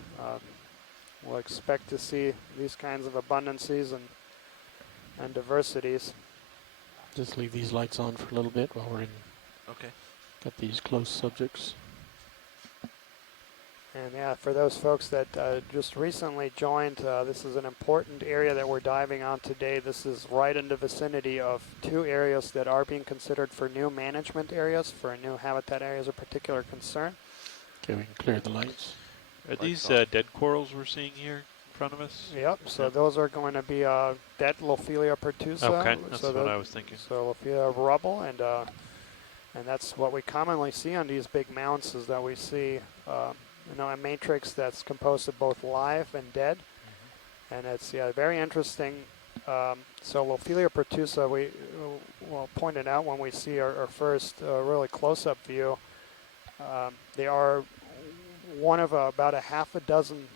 We'll expect to see these kinds of abundances and diversities. Just leave these lights on for a little bit while we're in. Okay. Got these close subjects. And yeah, for those folks that just recently joined, this is an important area that we're diving on today. This is right in the vicinity of two areas that are being considered for new management areas, for new habitat areas of particular concern. Okay, we can clear the lights. Are these dead corals we're seeing here in front of us? Yep, so those are going to be dead Lophilia pertusa. Okay, that's what I was thinking. So Lophilia rubble, and that's what we commonly see on these big mounds, is that we see a matrix that's composed of both live and dead. And it's very interesting. So Lophilia pertusa, we pointed out when we see our first really close-up view, they are one of about a half a dozen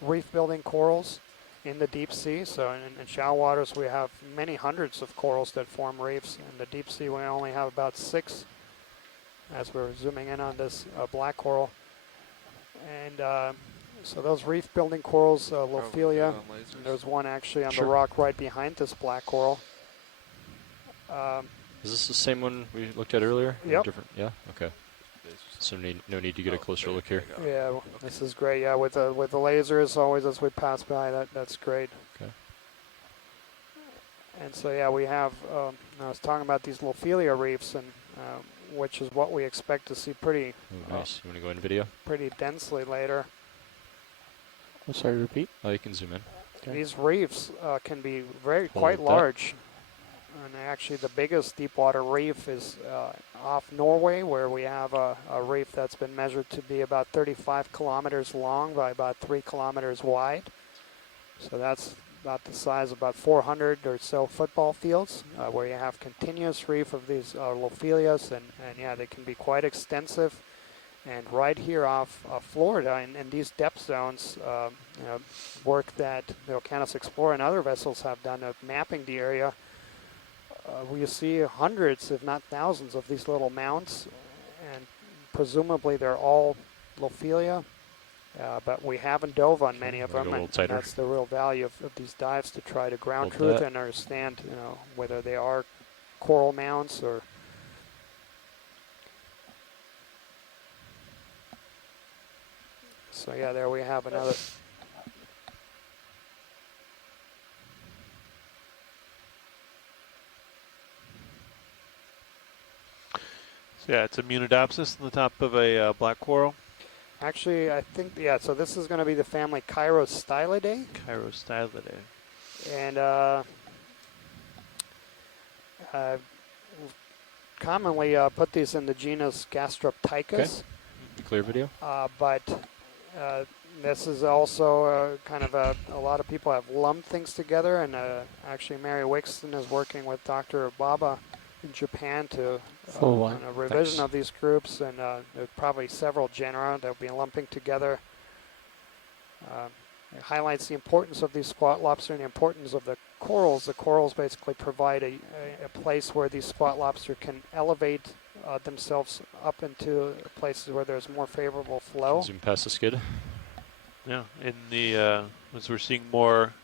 reef-building corals in the deep sea. So in shallow waters, we have many hundreds of corals that form reefs. In the deep sea, we only have about 6, as we're zooming in on this black coral. And so those reef-building corals, Lophilia, there's one actually on the rock right behind this black coral. Is this the same one we looked at earlier? Yep. Different? Yeah. Okay. So no need to get a closer look here. Yeah, this is great. Yeah, with the lasers always as we pass by, that's great. Okay. And so yeah, we have. I was talking about these Lophilia reefs, and which is what we expect to see pretty Ooh, nice. You want to go in video? pretty densely later. Oh, sorry, repeat. Oh, you can zoom in. Okay. These reefs can be quite Hold that. large. And actually the biggest deep water reef is off Norway, where we have a reef that's been measured to be about 35 kilometers long by about 3 kilometers wide. So that's about the size of about 400 or so football fields, where you have continuous reef of these Lophelias, and yeah, they can be quite extensive. And right here off Florida, in these depth zones, you know, work that the Okeanos Explorer and other vessels have done of mapping the area, we see hundreds, if not thousands, of these little mounds, and presumably they're all Lophelia, but we haven't dove on many of Wanna them, go a and little tighter? that's the real value of these dives, to try to ground Hold truth that. and understand, you know, whether they are coral mounds or. So yeah, there we have another. So yeah, it's a Munidopsis on the top of a black coral. Actually, I think, yeah, so this is going to be the family Chirostylidae. Chirostylidae. And commonly put these in the genus Gastroptychus. Clear video? But this is also kind of a lot of people have lumped things together, and actually Mary Wixton is working with Dr. Baba in Japan to Full one. on a revision Thanks. of these groups, and there's probably several genera that will be lumping together. It highlights the importance of these squat lobster and the importance of the corals. The corals basically provide a place where these squat lobster can elevate themselves up into places where there's more favorable flow. Zoom past the skid. Yeah, in the as we're seeing more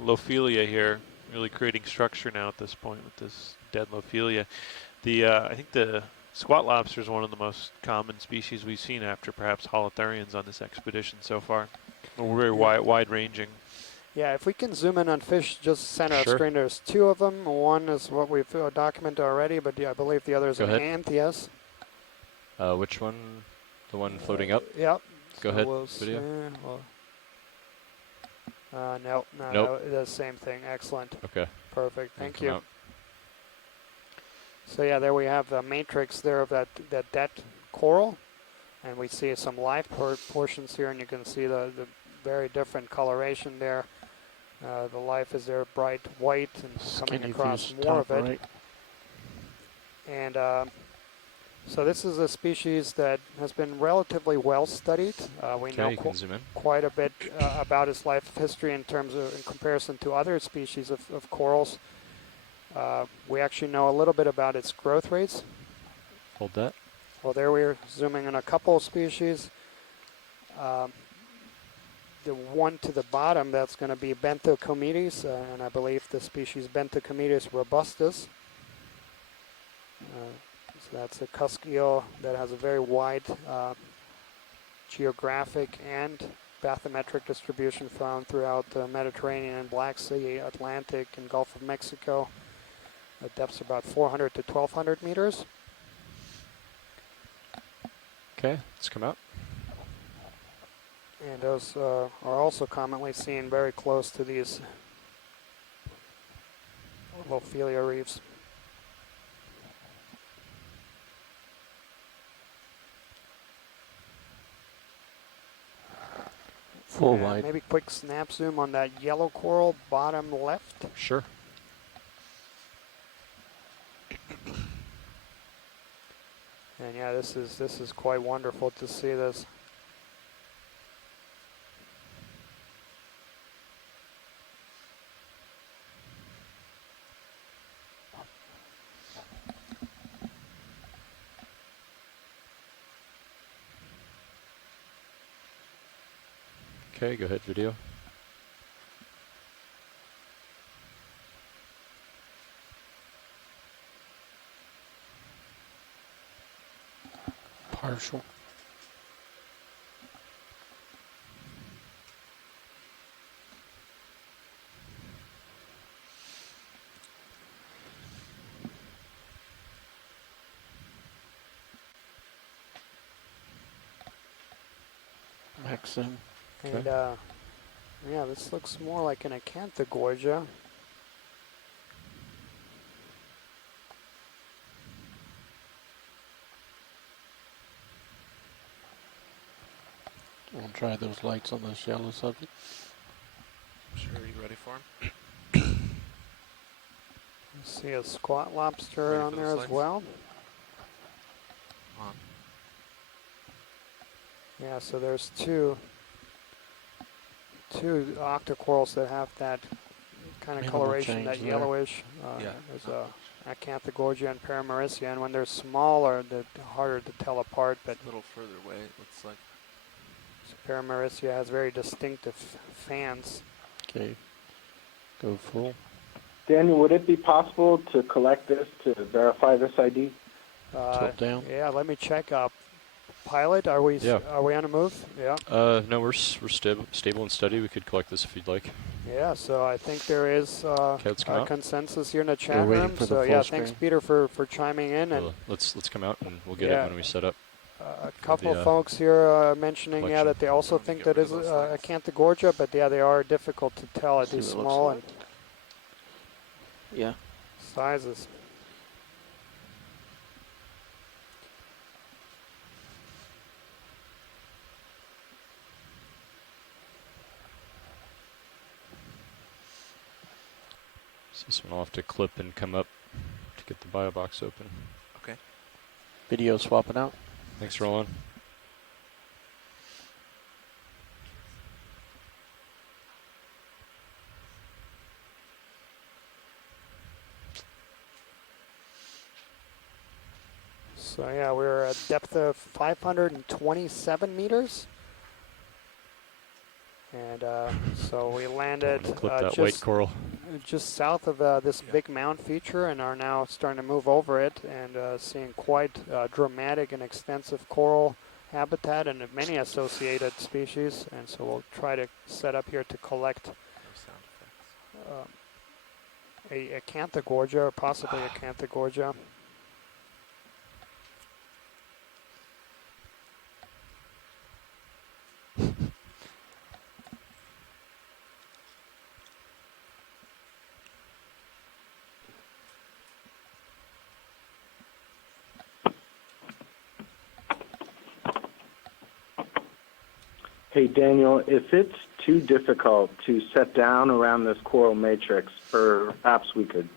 Lophelia here, really creating structure now at this point with this dead Lophelia. The I think the squat lobster is one of the most common species we've seen after perhaps holothurians on this expedition so far. Very wide ranging. Yeah, if we can zoom in on fish just center of Sure. screen, there's two of them. One is what we've documented already, but yeah, I believe the other is Go an ahead. Anthias. Which one? The one floating up? Yep. Go So ahead, we'll video. see, no, Nope. the same thing. Excellent. Okay. Perfect. And Thank come you. out. So yeah, there we have the matrix there of that coral, and we see some live portions here, and you can see the very different coloration there. The life is there bright white and coming Skinny across fish, more top of it. right. And so this is a species that has been relatively well studied. We know Okay, you can zoom in. quite a bit about its life history in comparison to other species of corals. We actually know a little bit about its growth rates. Hold that. Well, there we're zooming in a couple of species. The one to the bottom, that's going to be Benthocometes, and I believe the species Benthocometes robustus. So that's a cusk eel that has a very wide geographic and bathymetric distribution found throughout the Mediterranean and Black Sea, Atlantic, and Gulf of Mexico. The depths are about 400 to 1,200 meters. Okay, let's come out. And those are also commonly seen very close to these Lophelia reefs. Full And wide. maybe quick snap zoom on that yellow coral bottom left. Sure. And yeah, this is quite wonderful to see this. Okay, go ahead, video. Partial. mix in. And yeah, this looks more like an Acanthogorgia. We'll try those lights on the shallow subject. Sure, are you ready for him? See a squat lobster Ready on for there the as slides? well. On. Yeah, so there's two octocorals that have that kind of Minimal coloration, that change there. yellowish. Yeah. There's a Acanthogorgia and Paramaricia, and when they're smaller, they're harder to tell apart. But A little further away, it looks like. Paramaricia has very distinctive fans. Okay, go full. Daniel, would it be possible to collect this to verify this ID? Tilt down. Yeah, let me check. Pilot, are we Yeah. are we on the move? Yeah. No, we're stable and steady. We could collect this if you'd like. Yeah, so I think there is let's come a out. consensus here in the chat waiting room. for the So full yeah, thanks screen. Peter for chiming in. And Let's come out and we'll get Yeah. it when we set up. a couple the, of folks here mentioning collection. that they also Let me think get that rid is of those lights. Acanthogorgia, but yeah, they are difficult to tell at See these what it looks small like. and Yeah. sizes. So this one will have to clip and come up to get the bio box open. Okay. Video swapping out. Thanks, Roland. So yeah, we're at depth of 527 meters. And so we landed Clip that white just coral. south of this big mound feature and are now starting to move over it and seeing quite dramatic and extensive coral habitat and many associated species. And so we'll try to set up here to collect No sound effects. a Acanthogorgia, or possibly a Acanthogorgia. Hey, Daniel, if it's too difficult to set down around this coral matrix, perhaps we could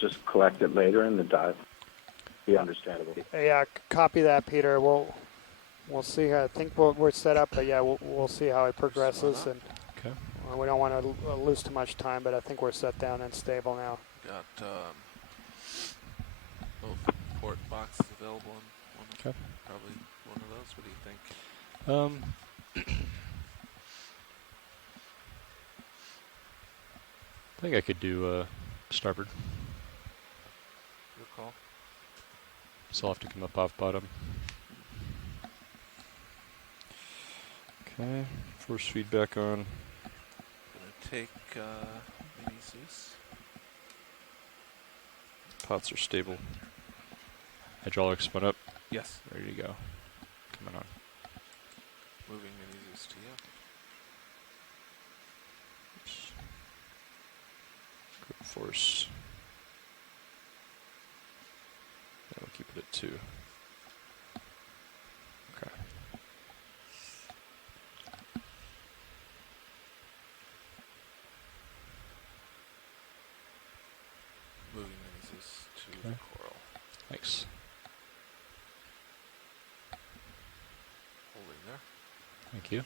just collect it later in the dive. Be understandable. Yeah, copy that, Peter. We'll see. I think we're set up, but yeah, we'll see how it progresses. And Okay. we don't want to lose too much time, but I think we're set down and stable now. Got both port boxes available in one. Okay. Probably one of those. What do you think? I think I could do starboard. Your call. So I'll have to come up off bottom. Okay. Force feedback on. Gonna take Mini Zeus. Pots are stable. Hydraulics went up. Yes. Ready to go. Coming on. Moving Mini Zeus to you. Grip force. Yeah, we'll keep it at 2. Okay. Moving Mini Zeus to the Okay. coral. Thanks. Holding there. Thank you.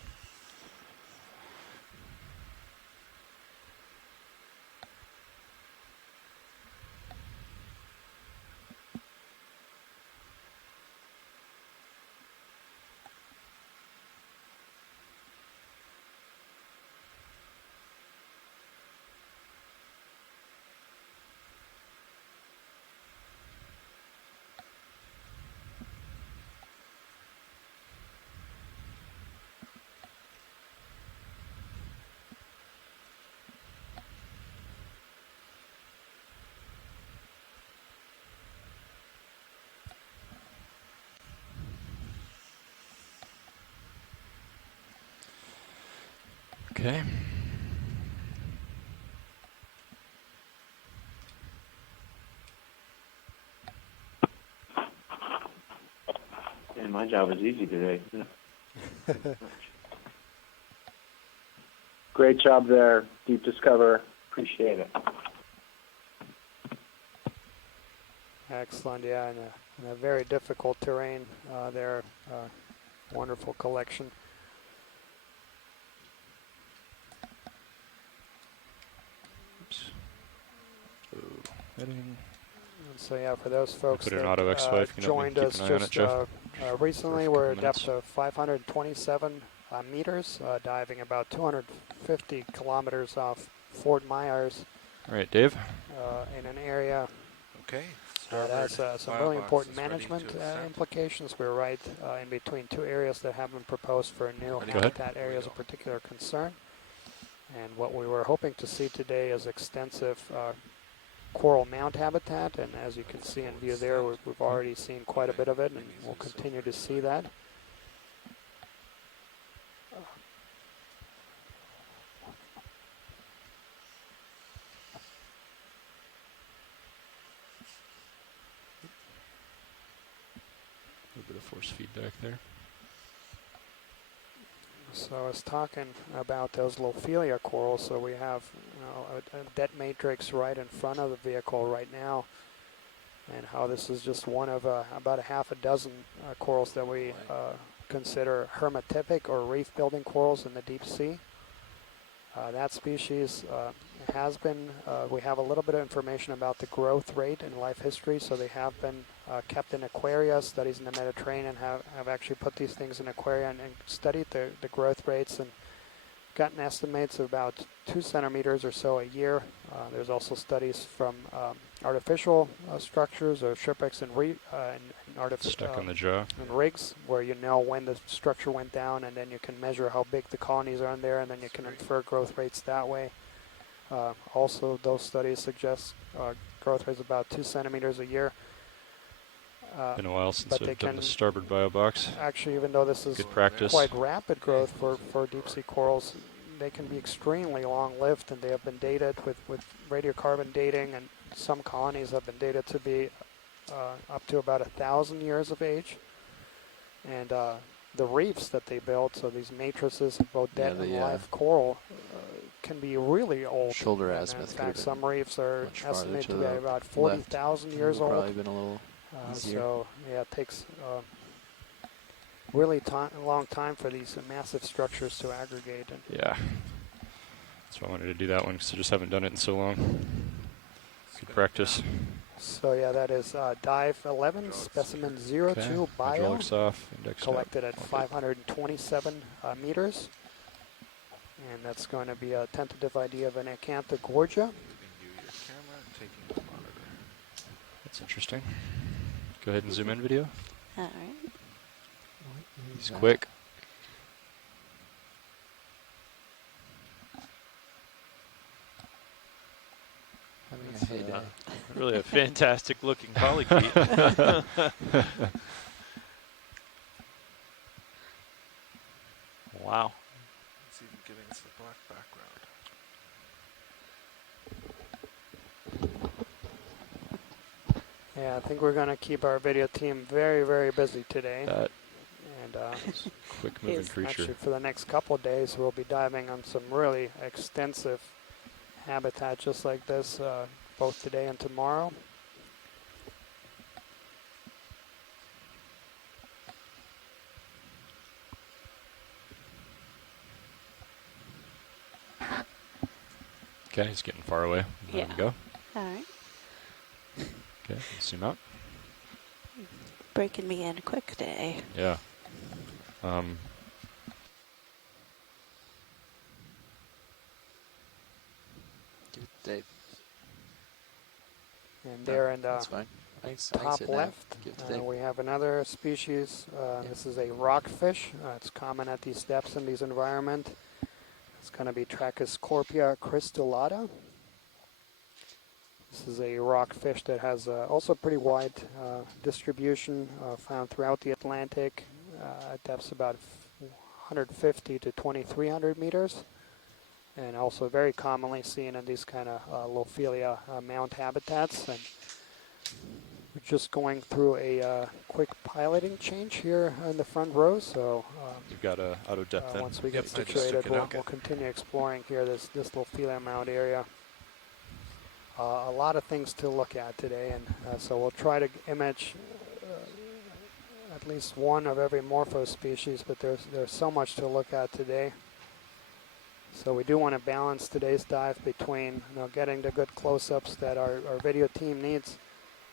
Okay. And my job is easy today. Great job there, Deep Discover. Appreciate it. Excellent, yeah, in a very difficult terrain there. Wonderful collection. Oops. Oh, heading. And so yeah, for those folks put an that auto X5, you can joined keep us an eye on it, just Jeff, recently, for a we're couple at depth minutes. of 527 meters, diving about 250 kilometers off Fort Myers All right, Dave. in an area Okay. that has Starboard some bio really box important is ready to management ascend. implications. We're right in between two areas that have been proposed for new Ready? Go ahead. habitat Here we areas of go. particular concern. And what we were hoping to see today is extensive coral mound habitat, and as you can see in view there, we've already seen quite a bit of it, and we'll continue to see that. A little bit of force feedback there. So I was talking about those Lophelia corals. So we have a debt matrix right in front of the vehicle right now, and how this is just one of about a half a dozen corals that we consider hermatypic or reef-building corals in the deep sea. That species has been, we have a little bit of information about the growth rate and life history, so they have been kept in aquaria. Studies in the Mediterranean have actually put these things in aquaria and studied the growth rates and gotten estimates of about 2 centimeters or so a year. There's also studies from artificial structures or shipwrecks and Stuck on the jaw. and rigs, where you know when the structure went down, and then you can measure how big the colonies are in there, and then you can infer growth rates that way. Also, those studies suggest growth rates about 2 centimeters a year. Been a while since but they I've done can the starboard bio box. Actually, even though this is Good practice. quite rapid growth for deep sea corals, they can be extremely long-lived, and they have been dated with radiocarbon dating, and some colonies have been dated to be up to about 1,000 years of age. And the reefs that they build, so these matrices of both dead and live coral, can be really old. Shoulder And azimuth in could have fact, some been reefs are much farther estimated to to be the about left. 40,000 years old. Probably been a little easier. So yeah, it takes really a long time for these massive structures to aggregate. And Yeah. That's why I wanted to do that one, because I just haven't done it in so long. Good practice. so yeah, that is dive 11, specimen 02 bio, Hydraulics off. Index collected at stop. 527 meters. And that's going to be a tentative idea of an Acantha gorgia. Giving you your camera and taking the monitor. That's interesting. Go ahead and zoom in, video. All right. He's quick. Having a That's, heyday. Really a fantastic looking polychaete. Wow. It's even giving us the black background. Yeah, I think we're going to keep our video team very, very busy today. That And quick moving creature. actually, for the next couple of days, we'll be diving on some really extensive habitat just like this, both today and tomorrow. Okay, he's getting far away. Let him Yeah. go. All right. Okay, zoom out. Breaking me in quick today. Yeah. Give it to Dave. And there in the That's fine. I can top sit now. left, Give it to Dave. we have another species. This is a rockfish. It's common at these depths in these environment. It's going to be Trachyscorpia crystallata. This is a rockfish that has also pretty wide distribution, found throughout the Atlantic at depths about 150 to 2,300 meters. and also very commonly seen in these kind of Lophelia mound habitats. And we're just going through a quick piloting change here in the front row. So You've got auto depth then. once we get Yep, I just situated, took it we'll out. continue exploring here this Lophelia mound area. A lot of things to look at today, and so we'll try to image at least one of every morpho species, but there's so much to look at today. So we do want to balance today's dive between getting the good close-ups that our video team needs,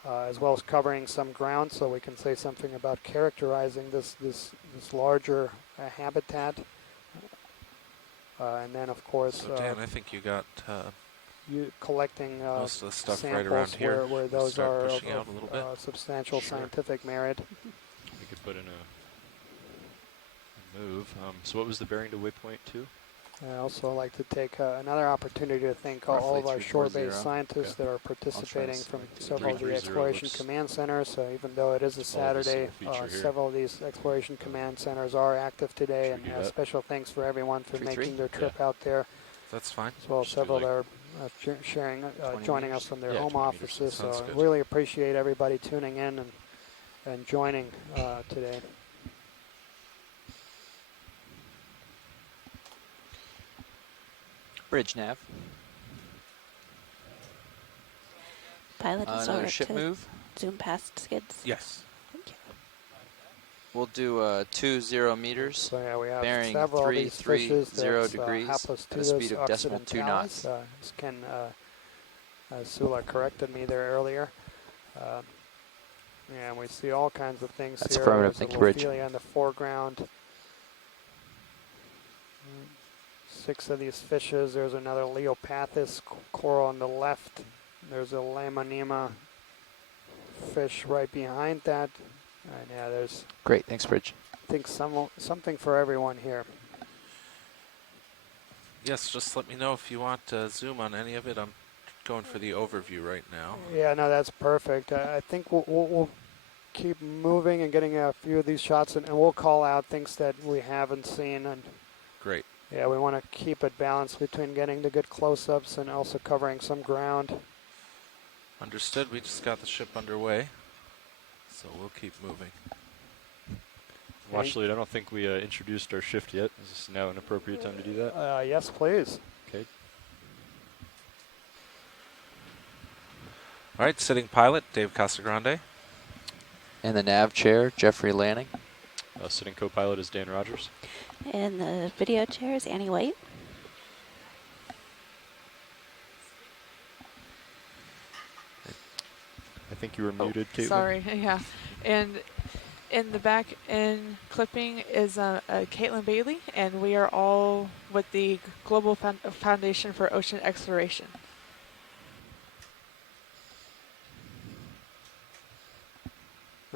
as well as covering some ground so we can say something about characterizing this larger habitat. And then, of course, So Dan, I think you got you collecting most of the stuff samples right around here. where We'll those start are pushing of, out a little bit. substantial Sure. scientific merit. We could put in a move. So what was the bearing to waypoint 2? I also like to take another opportunity to thank all Roughly of our 340. shore-based scientists that are participating from select several of the 330 exploration looks- command centers. So even though it is a Let's follow this Saturday, little feature here. several of these exploration command centers are active today, Should we and do that? special thanks for everyone for 3-3? making their trip out there, That's fine. as well as Just do several like that are sharing, 20 joining meters? us from their Yeah, home 20 meters, offices. sounds So good. really appreciate everybody tuning in and joining today. Bridge nav. Pilot is Another over ship to move. zoom past skids. Yes. Thank you. We'll do 20 meters. So yeah, we have Bearing several of these 330 fishes. That's degrees at a Haplostudus speed of decimal 2 occidentalis. knots. As Ken Sula corrected me there earlier. And we see all kinds of things That's here. affirmative. There's Thank a you, Bridge. Lophelia in the foreground. 6 of these fishes. There's another Leopathis coral on the left. There's a Lamonema fish right behind that. And yeah, there's, Great, thanks, Bridge. I think, something for everyone here. Yes, just let me know if you want to zoom on any of it. I'm going for the overview right now. Yeah, no, that's perfect. I think we'll keep moving and getting a few of these shots, and we'll call out things that we haven't seen. And Great. yeah, we want to keep it balanced between getting the good close-ups and also covering some ground. Understood. We just got the ship underway, so we'll keep moving. Watch lead, I don't think we introduced our shift yet. Is this now an appropriate time to do that? Yes, please. Okay. All right, sitting pilot, Dave Casagrande. And the nav chair, Jeffrey Lanning. Sitting co-pilot is Dan Rogers. And the video chair is Annie White. I think you were muted, Caitlin. Sorry, yeah. And in the back end clipping is Caitlin Bailey, and we are all with the Global Foundation for Ocean Exploration.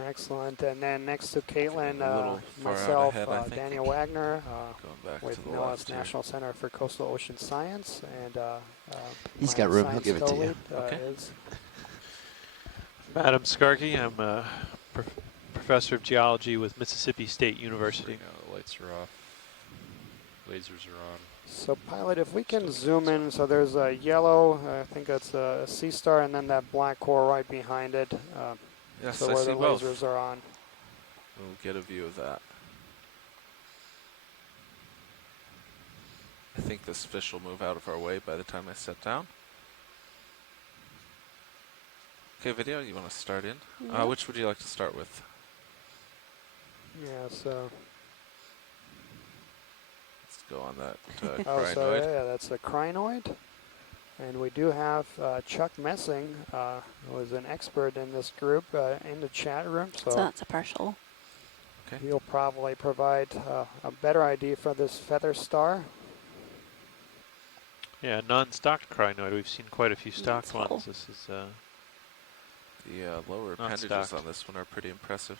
Excellent. And then next to Caitlin, A little far out myself, ahead, I think. Daniel Wagner, Going back with to the NOAA's left here. National Center for Coastal Ocean Science, and He's my got room. He'll science give it to you. co-lead, Okay. is Adam Skarke. I'm a professor of geology with Mississippi State University. Right now the lights are off. Lasers are on. So pilot, if we can zoom in, so there's a yellow, I think that's a sea star, and then that black coral right behind it. Yes, So I where see the both. lasers are on. We'll get a view of that. I think this fish will move out of our way by the time I set down. Okay, video, you want to start in? Yeah. Which would you like to start with? Yeah, so Let's go on that oh, so crinoid. yeah, that's a crinoid. And we do have Chuck Messing, who is an expert in this group, in the chat room. So So that's a partial. Okay. he'll probably provide a better idea for this feather star. Yeah, non-stocked crinoid. We've seen quite a few stocked That's cool. ones. This is The lower Not appendages stacked. on this one are pretty impressive.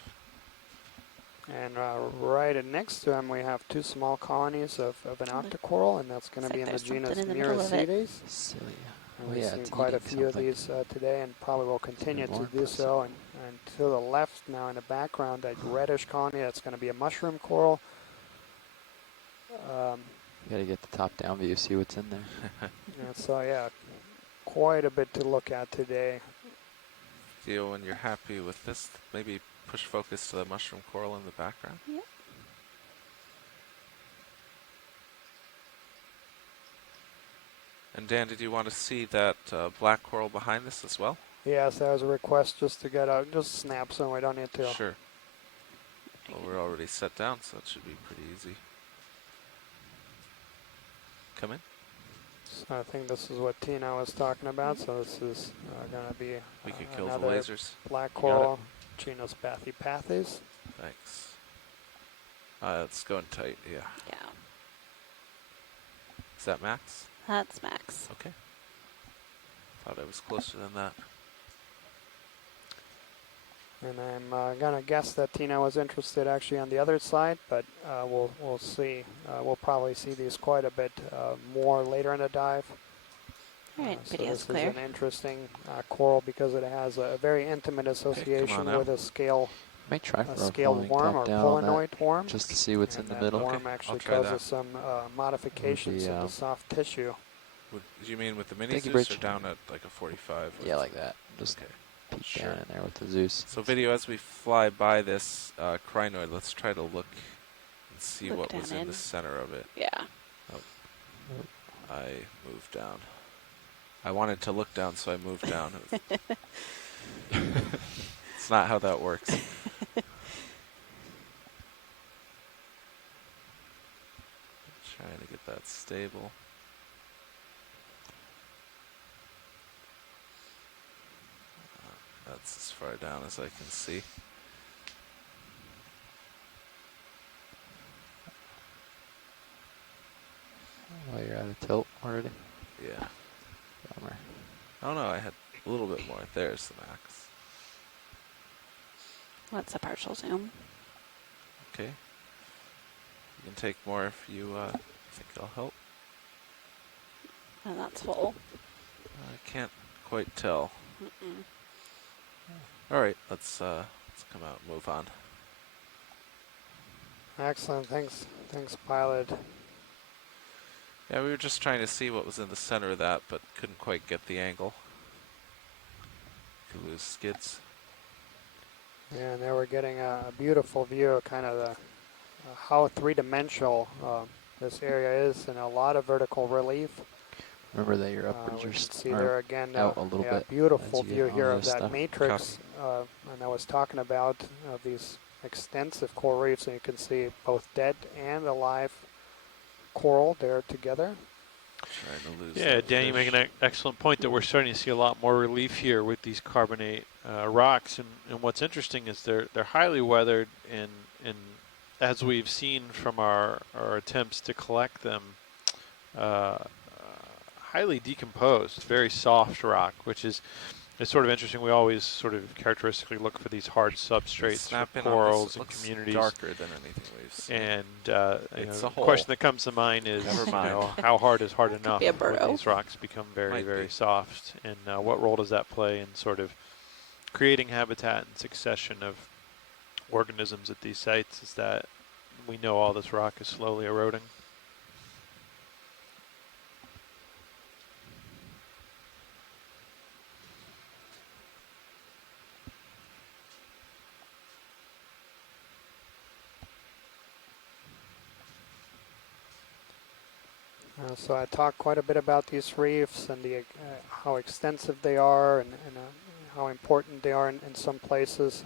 And right next to him, we have 2 small colonies of an octocoral, and that's going Looks to be like in the there's something genus in the middle of it. Miracides. Silly. And Oh we've yeah, seen it's quite a eating few of something. these today, and probably will continue more to do so. And to the left now in the background, that reddish colony, that's going to be a mushroom coral. Gotta get the top-down view, see what's in there. And so yeah, quite a bit to look at today. Theo, when you're happy with this, maybe push focus to the mushroom coral in the background. Yep. And Dan, did you want to see that black coral behind this as well? Yes, that was a request just to get out, just snap some. We don't need to. Sure. Well, we're already set down, so it should be pretty easy. Come in. So I think this is what Tina was talking about. So this is going to be We could kill the another lasers. black You got it. coral, Chinos bathypathes. Thanks. It's going tight, yeah. Yeah. Is that max? That's max. Okay. Thought I was closer than that. And I'm going to guess that Tina was interested actually on the other side, but we'll see. We'll probably see these quite a bit more later in the dive. All right, So video's this clear. is an interesting coral because it has a very intimate association out. with a scale, Might try a for scaled flying worm or top-down on that, polanoid worm. just to see what's And in the that middle. worm Okay, actually I'll try causes that. some modifications the, of the soft tissue. Do you mean with the mini Thank you, Zeus or Bridge. down at like a 45? Yeah, like that. Just Okay. peek Sure. down in there with the Zeus. So video, as we fly by this crinoid, let's try to look and see Look what was down in the in. center of it. Yeah. I moved down. I wanted to look down, so I moved down. It's not how that works. Trying to get that stable. That's as far down as I can see. Oh, you're out of tilt already? Yeah. Bummer. Oh no, I had a little bit more. There's the max. What's a partial zoom? Okay. You can take more if you think it'll help. Oh, that's full. I can't quite tell. Mm-mm. All right, let's come out and move on. Excellent, thanks, pilot. Yeah, we were just trying to see what was in the center of that, but couldn't quite get the angle. Could lose skids. Yeah, and there we're getting a beautiful view of kind of the how three-dimensional this area is, and a lot of vertical relief. Remember that your uppers We are, can see are there again out a little bit beautiful as you get view on here the of that stuff. matrix. And I was talking about these extensive coral reefs, and you can see both dead and alive coral there together. Trying to lose Yeah, that Dan, you make fish. an excellent point that we're starting to see a lot more relief here with these carbonate rocks, and what's interesting is they're highly weathered, and as we've seen from our attempts to collect them, highly decomposed, very soft rock, which is it's sort of interesting. We always sort of characteristically look for these hard substrates Snap for in on this. corals It and looks communities. darker than anything we've seen. And It's you know, a the question hole. that comes to mind is, Never you mind. know, how hard is hard enough be a when burrow. these rocks become very, Might very be. soft, and what role does that play in sort of creating habitat and succession of organisms at these sites? Is that we know all this rock is slowly eroding. So I talked quite a bit about these reefs and the how extensive they are and how important they are in some places.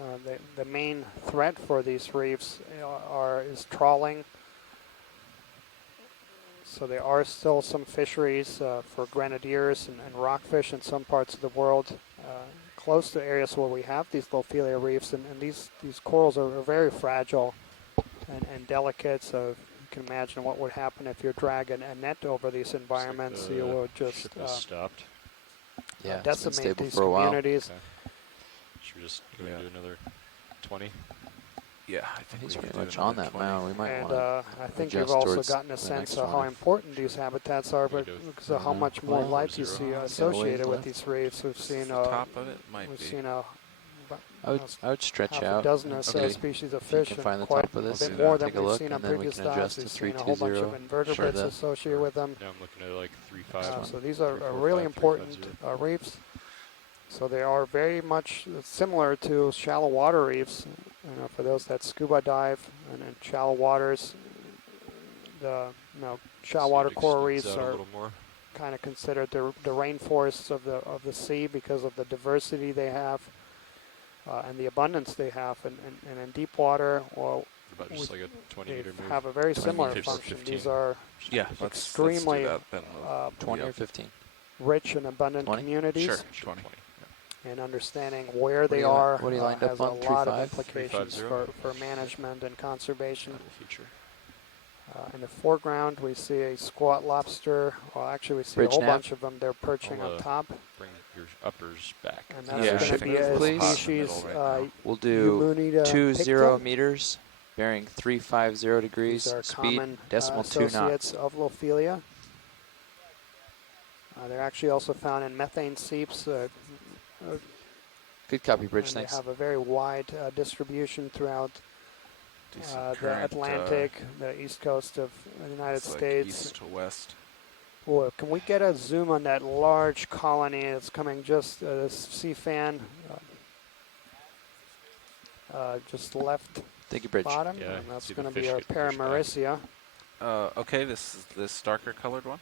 The main threat for these reefs is trawling. So there are still some fisheries for grenadiers and rockfish in some parts of the world, close to areas where we have these Lophelia reefs, and these corals are very fragile and delicate. So you can imagine what would happen if you're dragging a net over these environments. You will just ship has stopped. Yeah, it's been decimate stable these for a while. communities. Okay. Should we just go Yeah. and do another 20? Yeah, I think He's we could pretty do much on another that 20. mound. We might And want to. I think we've adjust also towards gotten a the sense next of how one. important these habitats are, Should we but do it? because of how much more Well, life you zero. see Yeah, associated with left. these reefs. We've This seen is the top of it might we've be. seen a I would stretch half out. a dozen or and so see species of if you fish, can and find the quite top of a this. bit and more take than a we've look, seen on and then we previous can dives. adjust We've to seen a whole bunch of 320 invertebrates the- associated with them. Now I'm looking at like 3.5. So these are really important reefs. So they are very much similar to shallow water reefs. You know, for those that scuba dive and in shallow waters, the shallow water coral reefs are kind of considered the rainforests of the sea because of the diversity they have and the abundance they have. And in deep water, well, About just like a 20 they meter move. have a very 20 similar meters. function. 15. These are Yeah, let's extremely do that then. 20 Yeah. or 15. rich and abundant 20? communities. Sure, Sure, 20. And understing where What they do you are what do you lined has up a on? lot of 3.5? implications 350? for management and conservation. In the future. In the foreground, we see a squat lobster. Well, actually, we see Bridge a whole nav. bunch of them. They're perching I'll, up top, Bring your uppers back. and Yeah, that's I going to think be it's a a little hot in the species middle right now. We'll do Eumunida 20 picta. meters, bearing 350 These degrees, are speed common decimal 2 knots. associates of Lophelia. They're actually also found in methane seeps. Good copy, Bridge. And Thanks. they have a very wide distribution throughout Decent the current, Atlantic, the east coast of the United it's like States. east to west. Boy, can we get a zoom on that large colony that's coming just this sea fan just left Thank you, Bridge. bottom, Yeah, and that's see the going to fish be our get pushed back. Paramaricia. Okay, this is this darker colored one?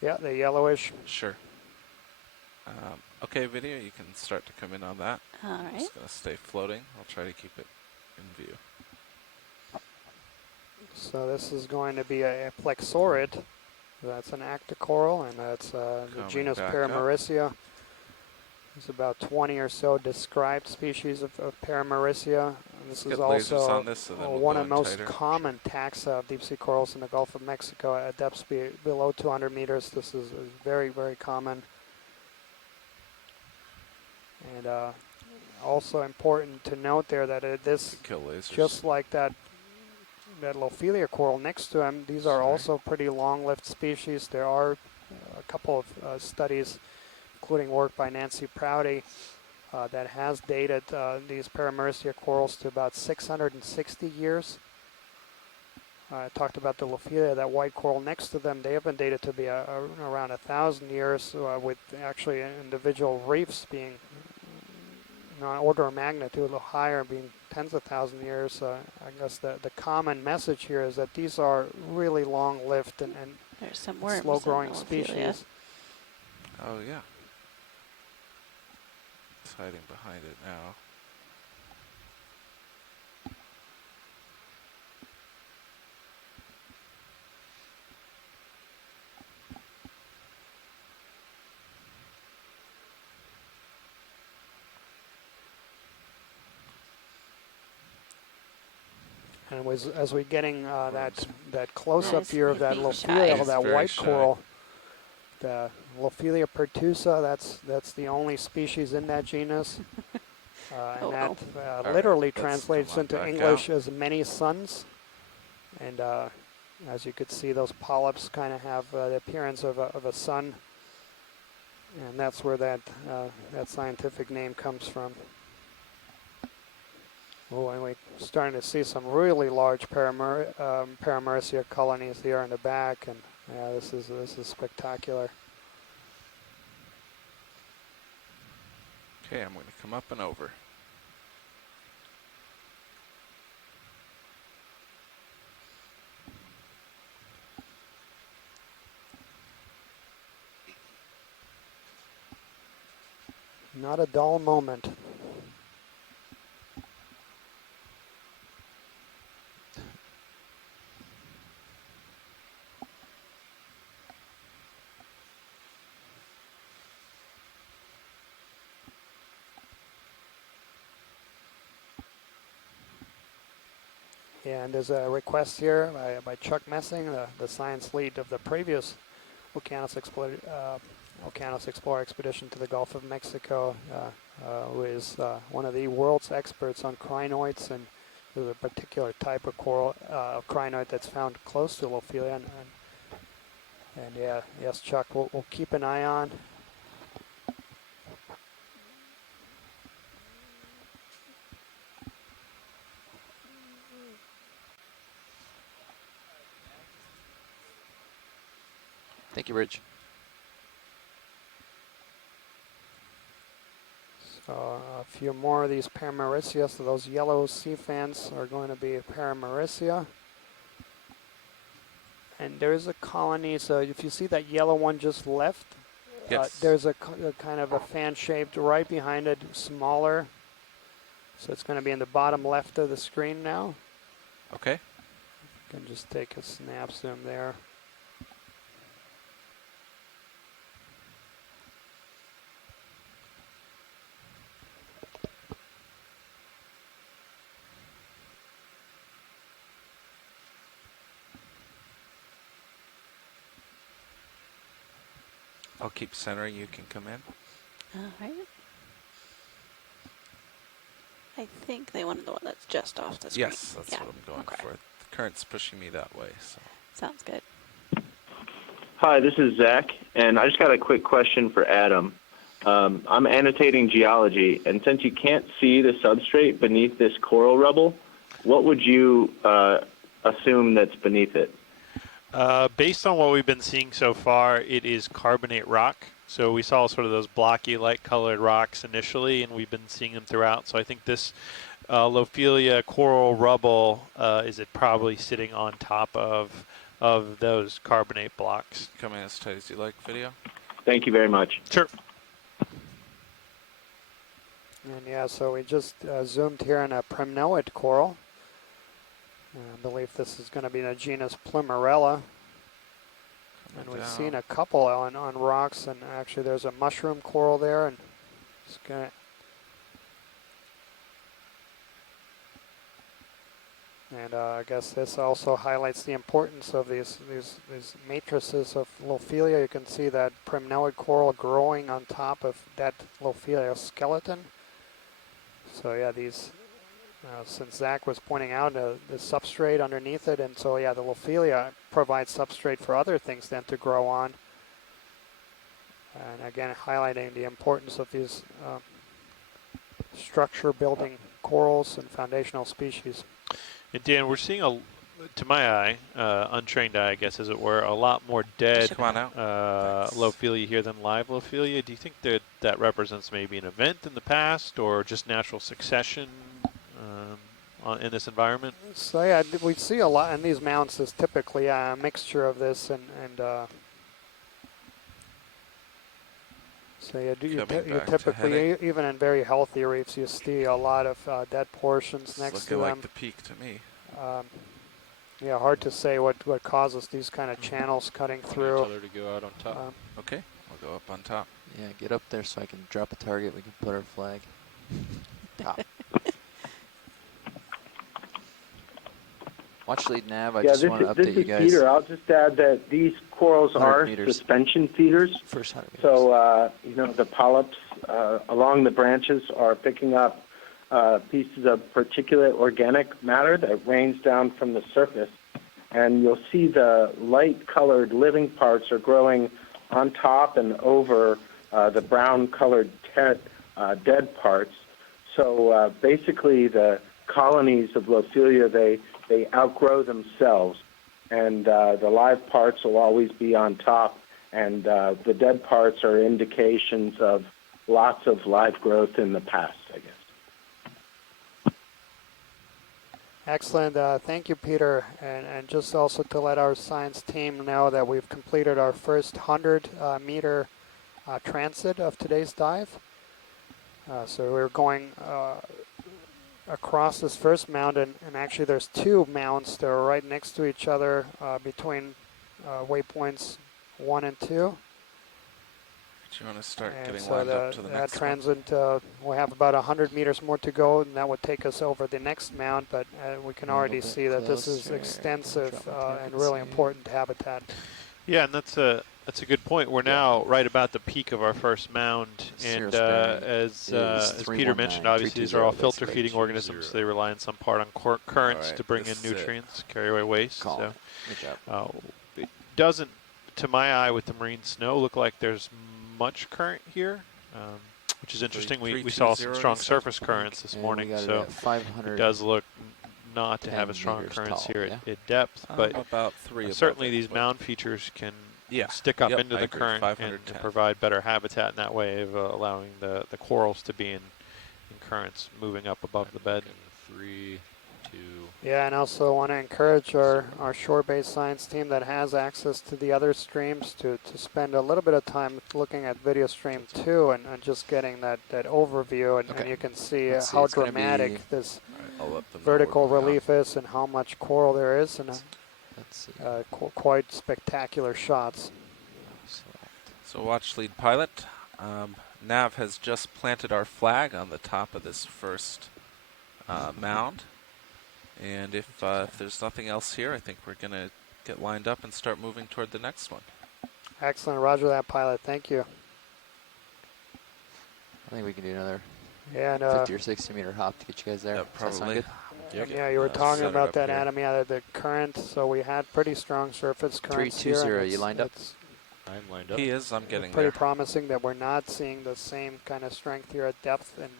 Yeah, the yellowish. Sure. Okay, video, you can start to come in on that. All right. Just going to stay floating. I'll try to keep it in view. So this is going to be a plexaurid. That's an acticoral, and that's the Coming genus back Paramaricia. There's about 20 or so described species of Paramaricia. And this Let's is get lasers also on this, so then we'll one go of the in most tighter. common taxa of deep sea corals in the Gulf of Mexico at depths below 200 meters. This is very, very common. And also important to note there that this, Kill lasers. just like that Lophelia coral next to him, these are Sorry. also pretty long-lived species. There are a couple of studies, including work by Nancy Prouty, that has dated these Paramaricia corals to about 660 years. I talked about the Lophelia, that white coral next to them. They have been dated to be around 1,000 years, with actually individual reefs being an order of magnitude a little higher, being tens of thousands of years. I guess the common message here is that these are really long-lived and There's some worms in slow-growing the Lophelia. species. Oh, yeah. It's hiding behind it now. And as we're getting that close-up Nice. here of that Being shy. Lophelia, He's that very white shy. coral, the Lophelia pertusa, that's the only species in that genus. And Oh, that right, literally let's translates come on into back English as many suns. And as you could see, those polyps kind of have the appearance of a sun. And that's where that scientific name comes from. Oh, and we're starting to see some really large Paramaricia colonies here in the back, and yeah, this is spectacular. Okay, I'm going to come up and over. Not a dull moment. Yeah, and there's a request here by Chuck Messing, the science lead of the previous Okeanos Explorer expedition to the Gulf of Mexico, who is one of the world's experts on crinoids, and there's a particular type of coral, crinoid that's found close to Lophelia, and yeah, yes, Chuck, we'll keep an eye on. Thank you, Rich. So a few more of these Paramaricia. So those yellow sea fans are going to be Paramaricia. And there's a colony. So if you see that yellow one just left, Yes. there's a kind of a fan shaped right behind it, smaller. So it's going to be in the bottom left of the screen now. Okay. You can just take a snap zoom there. I'll keep centering. You can come in. All right. I think they wanted the one that's just off the screen. Yes, that's Yeah. what I'm going Okay. for. The current's pushing me that way. So. Sounds good. Hi, this is Zach, and I just got a quick question for Adam. I'm annotating geology, and since you can't see the substrate beneath this coral rubble, what would you assume that's beneath it? Based on what we've been seeing so far, it is carbonate rock. So we saw sort of those blocky, light-colored rocks initially, and we've been seeing them throughout. So I think this Lophelia coral rubble is it probably sitting on top of those carbonate blocks. Come in as tight as you like, video. Thank you very much. Sure. And yeah, so we just zoomed here on a primnoid coral. I believe this is going to be the genus Plumerella. And we've seen a couple on rocks, and actually there's a mushroom coral there, and it's going to. And I guess this also highlights the importance of these matrices of Lophelia. You can see that primnoid coral growing on top of that Lophelia skeleton. So yeah, these, since Zach was pointing out the substrate underneath it, and so yeah, the Lophelia provides substrate for other things then to grow on. And again, highlighting the importance of these structure building corals and foundational species. And Dan, we're seeing to my eye, untrained eye, I guess, as it were, a lot more dead Come on out. Lophelia here than live Lophelia. Do you think that represents maybe an event in the past or just natural succession in this environment? So yeah, we see a lot in these mounds. Is typically a mixture of this and so you typically, even in very healthy reefs, you see a lot of dead portions next to them. Looking like the peak to me. Yeah, hard to say what causes these kind of channels cutting through. Tell her to go out on top. Okay, we'll go up on top. Yeah, get up there so I can drop a target. We can put our flag. Top. Watch lead nav. I just want to update you guys. Peter. I'll just add that these corals are suspension feeders. First 100 meters. So, the polyps along the branches are picking up pieces of particulate organic matter that rains down from the surface. And you'll see the light-colored living parts are growing on top and over the brown-colored dead parts. So basically the colonies of Lophelia, they outgrow themselves, and the live parts will always be on top, and the dead parts are indications of lots of live growth in the past, I guess. Excellent. Thank you, Peter. And just also to let our science team know that we've completed our first 100-meter transit of today's dive. So we're going across this first mound, and actually there's two mounds that are right next to each other between waypoints 1 and 2. Do you want to start And getting so lined up to the next transit, we'll have about 100 meters more to go, and that would take us over the next mound, but we can already see that this is extensive and really important habitat. Yeah, and that's a good point. We're now right about the peak of our first mound, and as Peter mentioned, obviously these are all filter feeding organisms, so they rely in some part on currents to bring in nutrients, carry away waste. So it doesn't, to my eye, with the marine snow, look like there's much current here, which is interesting. We saw some strong surface currents this morning, so it does look not to have as strong currents here at depth, but about 3 certainly these mound features can Yeah. stick up Yep, into I the agree. current and 510. provide better habitat in that way of allowing the corals to be in currents moving up above the bed. 3, 2. Yeah, and also want to encourage our shore-based science team that has access to the other streams to spend a little bit of time looking at video stream 2 and just getting that overview. And, Okay. and you can see Let's see, how it's gonna dramatic be- this I'll let them know vertical we're going relief is and how much coral there is, and Let's see. quite spectacular shots. Select. So watch lead pilot. Nav has just planted our flag on the top of this first mound. And if there's nothing else here, I think we're going to get lined up and start moving toward the next one. Excellent. Roger that, pilot. Thank you. I think we can do another Yeah, and 50 or 60 meter hop to get you guys there. Yeah, Does that sound probably. good? Yep. yeah, you were talking set it about up that, here. Adam. Yeah, the current. So we had pretty strong surface currents here. and 320, you lined up? It's I'm lined up. He is. I'm getting pretty there. promising that we're not seeing the same kind of strength here at depth. And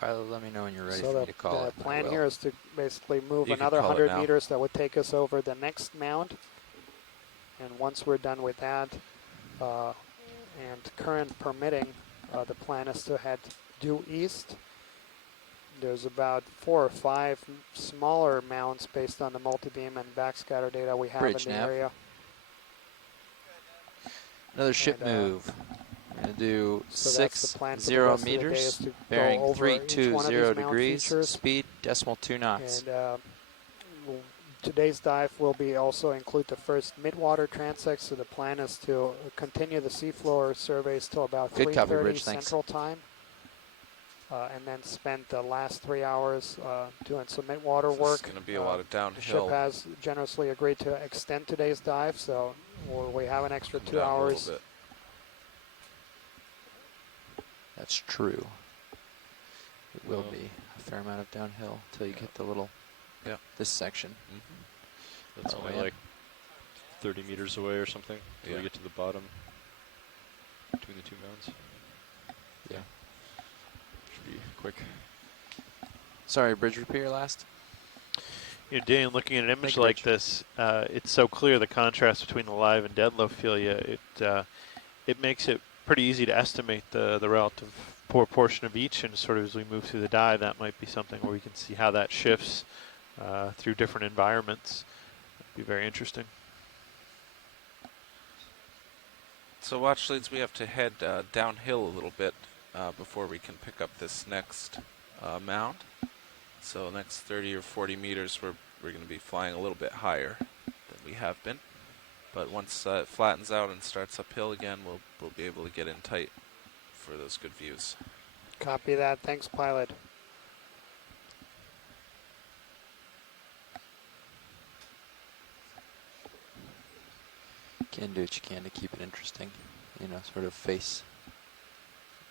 Pilot, let me know when you're ready so for me to call the it. and I plan will. here is to basically move You can another call it 100 now. meters. That would take us over the next mound. And once we're done with that, and current permitting, the plan is to head due east. There's about 4 or 5 smaller mounds based on the multi-beam and backscatter data we have Bridge in the nav. area. Another ship And, move. We're going to do so that's the plan for the 60 rest of the day is meters, to go bearing over each one of 320 these mound degrees, features. speed decimal 2 knots. And today's dive will be also include the first mid-water transect. So the plan is to continue the seafloor surveys till about Good copy, 3:30 Bridge, thanks. Central Time, and then spend the last 3 hours doing some mid-water This work. is going to be a lot of The ship downhill. has generously agreed to extend today's dive, so we have an extra Come 2 down a little hours. bit. That's true. It will Well- be a fair amount of downhill until you get the little, Yeah. this section. That's Oh, only yeah. like 30 meters away or something till Yeah. we get to the bottom between the 2 mounds. Yeah. Should be quick. Sorry, Bridge, repeat your last. You know, Dan, looking at an image you, like Rich. this, it's so clear the contrast between the live and dead Lophelia. It makes it pretty easy to estimate the relative proportion of each, and sort of as we move through the dive, that might be something where we can see how that shifts through different environments. Be very interesting. So watch leads, we have to head downhill a little bit before we can pick up this next mound. So next 30 or 40 meters, we're going to be flying a little bit higher than we have been. But once it flattens out and starts uphill again, we'll be able to get in tight for those good views. Copy that. Thanks, pilot. Can do what you can to keep it interesting. You know, sort of face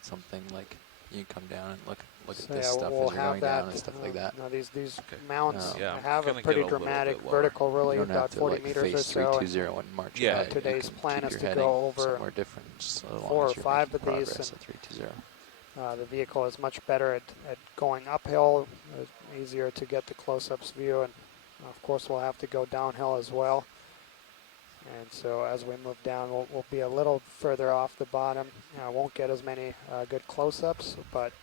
something like you can come down and look at So this yeah, stuff we'll as you're have going that. down and stuff like that. No, these Okay. mounts Yeah, I'm have a gonna pretty get a little dramatic bit lower. vertical You relief, don't have about to 40 like meters or face so. And 320 and march Yeah, ahead. You today's can plan keep is your to heading go over somewhere different, just so long 4 as or you're 5 making of these, progress and at 320. the vehicle is much better at going uphill. It's easier to get the close-ups view, and of course we'll have to go downhill as well. And so as we move down, we'll be a little further off the bottom. Won't get as many good close-ups, but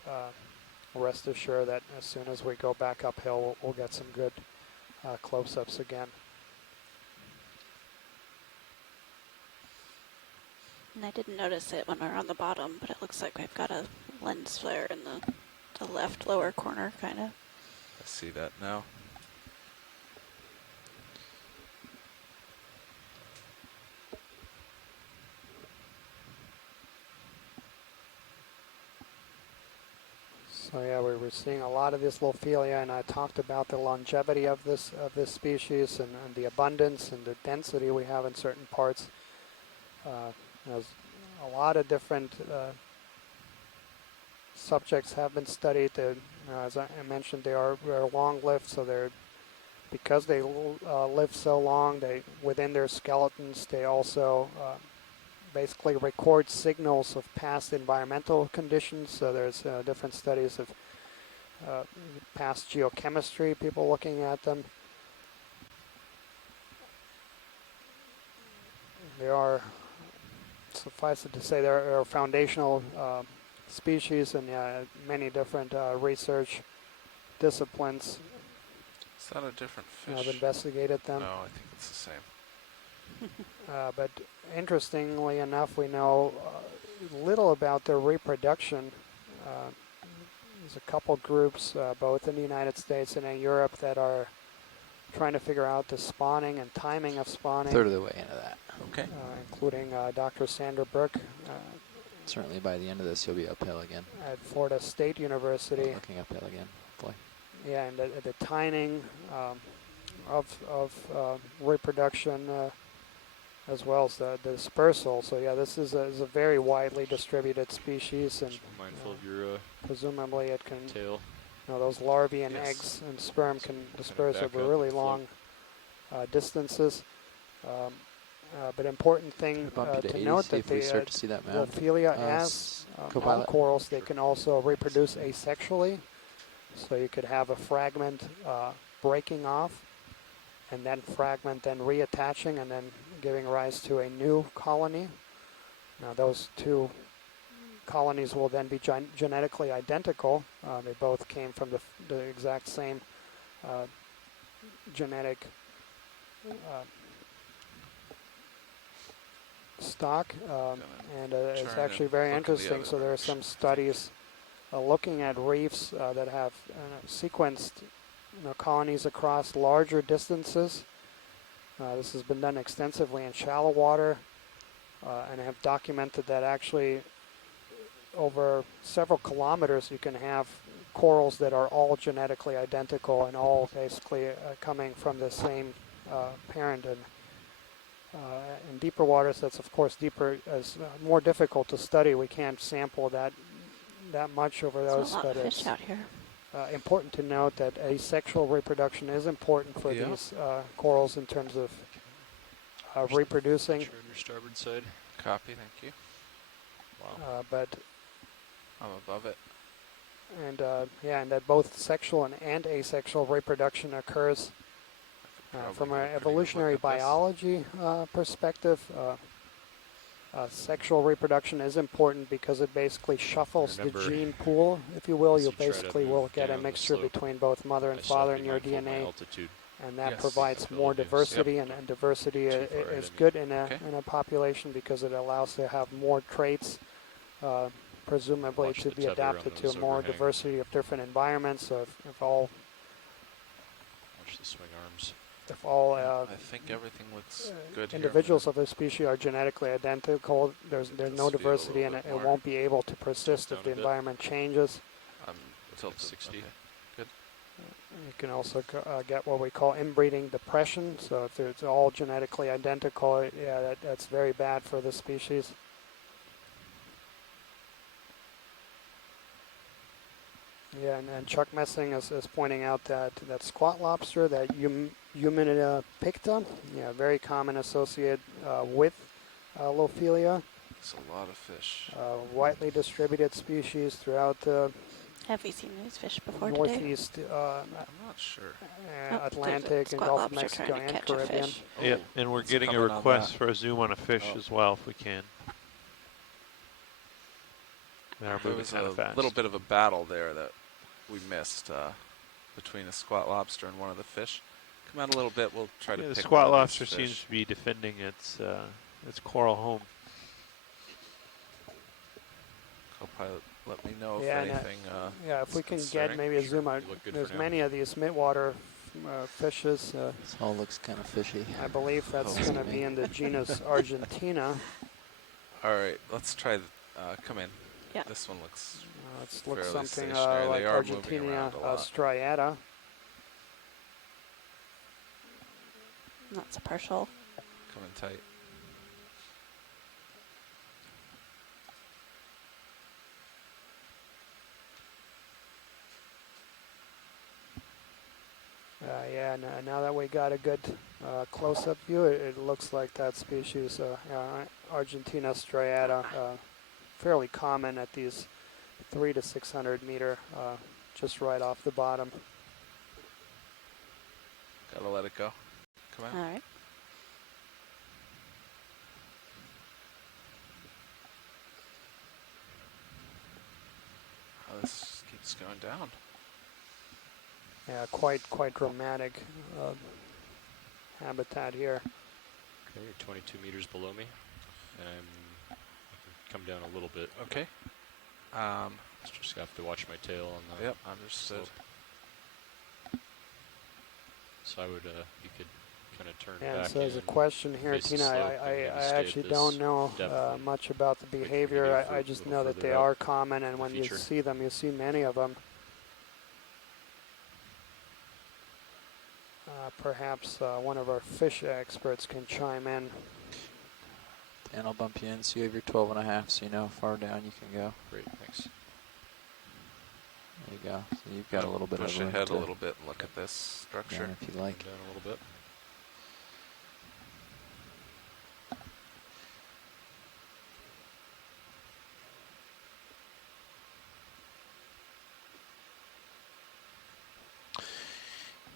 rest assured that as soon as we go back uphill, we'll get some good close-ups again. And I didn't notice it when we were on the bottom, but it looks like we've got a lens flare in the left lower corner, kind of. I see that now. So yeah, we were seeing a lot of this Lophelia, and I talked about the longevity of this species and the abundance and the density we have in certain parts. There's a lot of different subjects have been studied. As I mentioned, they're long-lived, so because they live so long, within their skeletons they also basically record signals of past environmental conditions. So there's different studies of past geochemistry, people looking at them. there are, suffice it to say, there are foundational species and many different research disciplines Is that a different fish? have investigated them. No, I think it's the same. But interestingly enough, we know little about their reproduction. There's a couple groups, both in the United States and in Europe, that are trying to figure out the spawning and timing of spawning. Third of the way into that. Okay. Including Dr. Sandra Burke Certainly by the end of this, you'll be uphill again. at Florida State University. Looking uphill again, hopefully. Yeah, and the timing of reproduction as well as the dispersal. So yeah, this is a very widely distributed species, and Just be mindful of your presumably it can, tail. those larvae and Yes. eggs and sperm can disperse back over up really and float. long distances. But important thing Bump you to to 80, note see that if we the start to see that mound. Ophelia, Uh, as co-pilot. all corals, they can also reproduce asexually. So you could have a fragment breaking off, and then fragment then reattaching, and then giving rise to a new colony. Now those two colonies will then be genetically identical. They both came from the exact same genetic stock, and it's try actually and very look in the interesting. other So there are some studies looking at reefs that have sequenced colonies across larger distances. This has been done extensively in shallow water, and have documented that actually over several kilometers you can have corals that are all genetically identical and all basically coming from the same parent. And in deeper waters, that's of course deeper, as more difficult to study. We can't sample that much over There's those, a lot but of fish it's out here. important to note that asexual reproduction is important for Yeah. these corals in terms of reproducing. Picture on your starboard side. Copy, thank you. Wow. But I'm above it. and that both sexual and asexual reproduction occurs Probably from get a an pretty good evolutionary look at this. biology perspective. Sexual reproduction is important because it basically shuffles the Remember, gene pool, if you will. as You you try to basically move will get a down the mixture slope, between both mother and I still have father to in be your mindful of my DNA, altitude. and that Yes. provides Phil more Davis. diversity, Yep. and diversity Too far ahead is of me. good Okay. in a population because it allows to have more traits, presumably Watch to the be tether on adapted to those more overhang. diversity of different environments. So if all Watch the swing arms. I think everything looks good individuals here. of a species are genetically identical, there's no This speed a diversity, little and bit it more. won't be able to persist Tilt if down the a bit. environment changes. I'm tilted. 60. Okay. Good. You can also get what we call inbreeding depression. So if it's all genetically identical, yeah, that's very bad for the species. Yeah, and Chuck Messing is pointing out that squat lobster, that Humanida picta, yeah, very common associated with Lophelia, It's a lot of fish. widely distributed species throughout the Have you seen these fish before today? northeast I'm not sure. there's a Atlantic and squat Gulf of lobster Mexico trying to and catch a Caribbean. fish. Yep, and we're Let's getting a comment on request that. for a zoom on a fish Oh. as well, if we can. They are There moving was kind a of fast. little bit of a battle there that we missed between a squat lobster and one of the fish. Come out a little bit. We'll try to Yeah, the pick squat one of lobster these seems fish. to be defending its coral home. Co-pilot, let me know if Yeah, and, anything. Yeah, if is we can concerning. get maybe a Sure, zoom out. you look good for There's now. many of these midwater fishes. This all looks kind of fishy. I believe that's Oh. going to be in the genus Argentina. All right, let's try. Come in. Yeah. This one looks. It looks Fairly something stationary. like They are moving Argentina around a lot. striata. That's a partial. Coming tight. Yeah, now that we got a good close-up view, it looks like that species, Argentina striata, fairly common at these 300 to 600 meter, just right off the bottom. Gotta let it go. Come on. All right. going down. Yeah, quite dramatic habitat here. Okay, you're 22 meters below me, and I can come down a little bit. Okay. Just have to watch my tail on the Yep, understood. slope. So I would, you could kind of turn Yeah, back so there's a in, question here, face the Tina. slope, and I maybe stay at actually this don't know depth and much about the wait for me to behavior. go I a just little know that further they out are common, and the when you feature. see them, you see many of them. Perhaps one of our fish experts can chime in. And I'll bump you in so you have your 12.5 so you know how far down you can go. Great, thanks. There you go. So you've got a little bit of Push room ahead to a little bit and look at this structure. down if you like. Come down a little bit.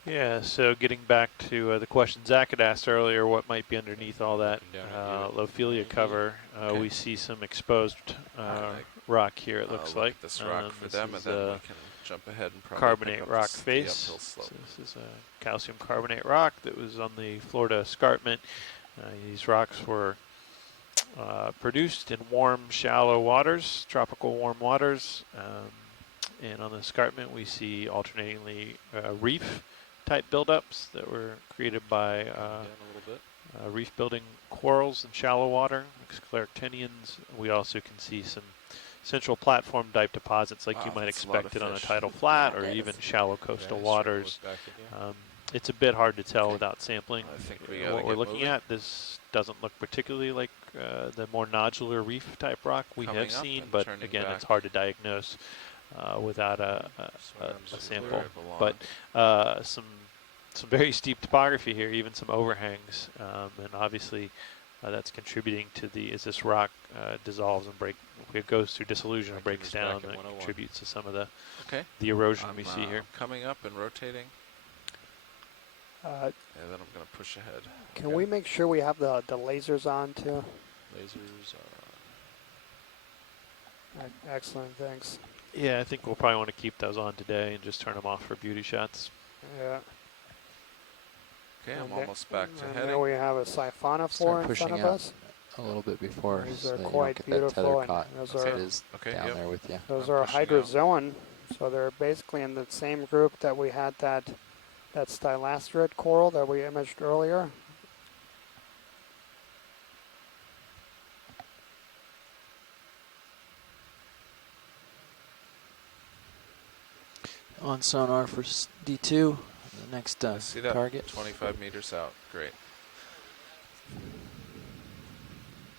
Yeah, so getting back to the question Zach had asked earlier, what might be underneath all that Looking down at you. Lophelia cover? Okay. We see some exposed rock here, it looks look like. at this rock for This them, and is, then we can jump ahead and probably carbonate pick up rock the face. uphill slope. So this is a calcium carbonate rock that was on the Florida escarpment. These rocks were produced in warm, shallow waters, tropical warm waters. And on the escarpment, we see alternatingly reef type buildups that were created by Down a little bit. reef building corals in shallow water, scleractinians. We also can see some central platform type deposits like you Wow, might that's a lot expect of it on a fish. tidal flat Yeah, or it even is. shallow coastal Okay, waters. circle us back again. It's a bit hard to tell Okay. without sampling. I think we gotta what we're get looking moving. at, this doesn't look particularly like the more nodular reef type rock we Coming have up seen, and but turning again, back. it's hard to diagnose without a Swarms of sample. Where it But some very steep topography here, even some overhangs, and obviously that's contributing to as this rock dissolves and it goes through dissolution and Vacuum breaks is back down, at that 101. contributes to some of the Okay. erosion I'm we see here. coming up and rotating, Uh, and then I'm going to push ahead. can Okay. we make sure we have the lasers on too? Lasers. Excellent, thanks. Yeah, I think we'll probably want to keep those on today and just turn them off for beauty shots. Yeah. Okay, And I'm there- almost back to and heading. there we have a Start siphonophore in pushing front of out us. a little bit before These so are that you quite don't get that beautiful, tether and caught those as are it is Okay, down yep. there with you. Those I'm are pushing out. hydrozoan, so they're basically in the same group that we had that stylasterate coral that we imaged earlier. On sonar for D2, the next I see that. target. 25 meters out. Great.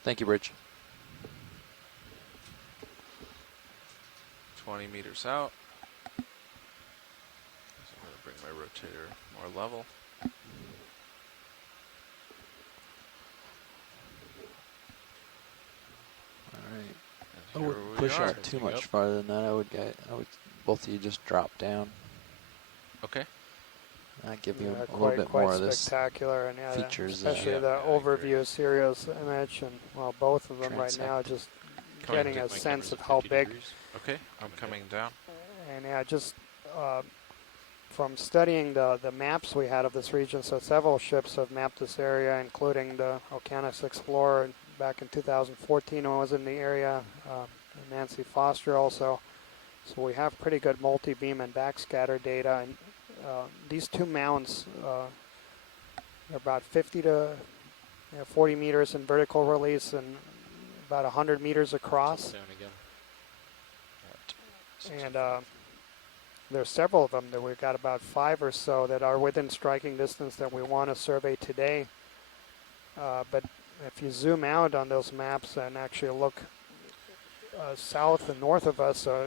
Thank you, Bridge. 20 meters out. So I'm going to bring my rotator more level. All right. I And here wouldn't we push are. out too much Yep. farther than that. I would both of you just drop down. Okay. I'd give you Yeah, a little bit more of this. spectacular, and yeah, features, especially yeah, the yeah, I agree. overview Sirius image, and well, both of them right now, Transect. just Coming getting to a My sense camera's of at how 50 big. degrees. Okay, I'm coming down. And yeah, just from studying the maps we had of this region, so several ships have mapped this area, including the Okeanos Explorer back in 2014 when I was in the area, and Nancy Foster also. So we have pretty good multi-beam and backscatter data, and these two mounds are about 50 to 40 meters in vertical release and about 100 meters across. Down again. And there's several of them that we've got about 5 or so that are within striking distance that we want to survey today. But if you zoom out on those maps and actually look south and north of us, the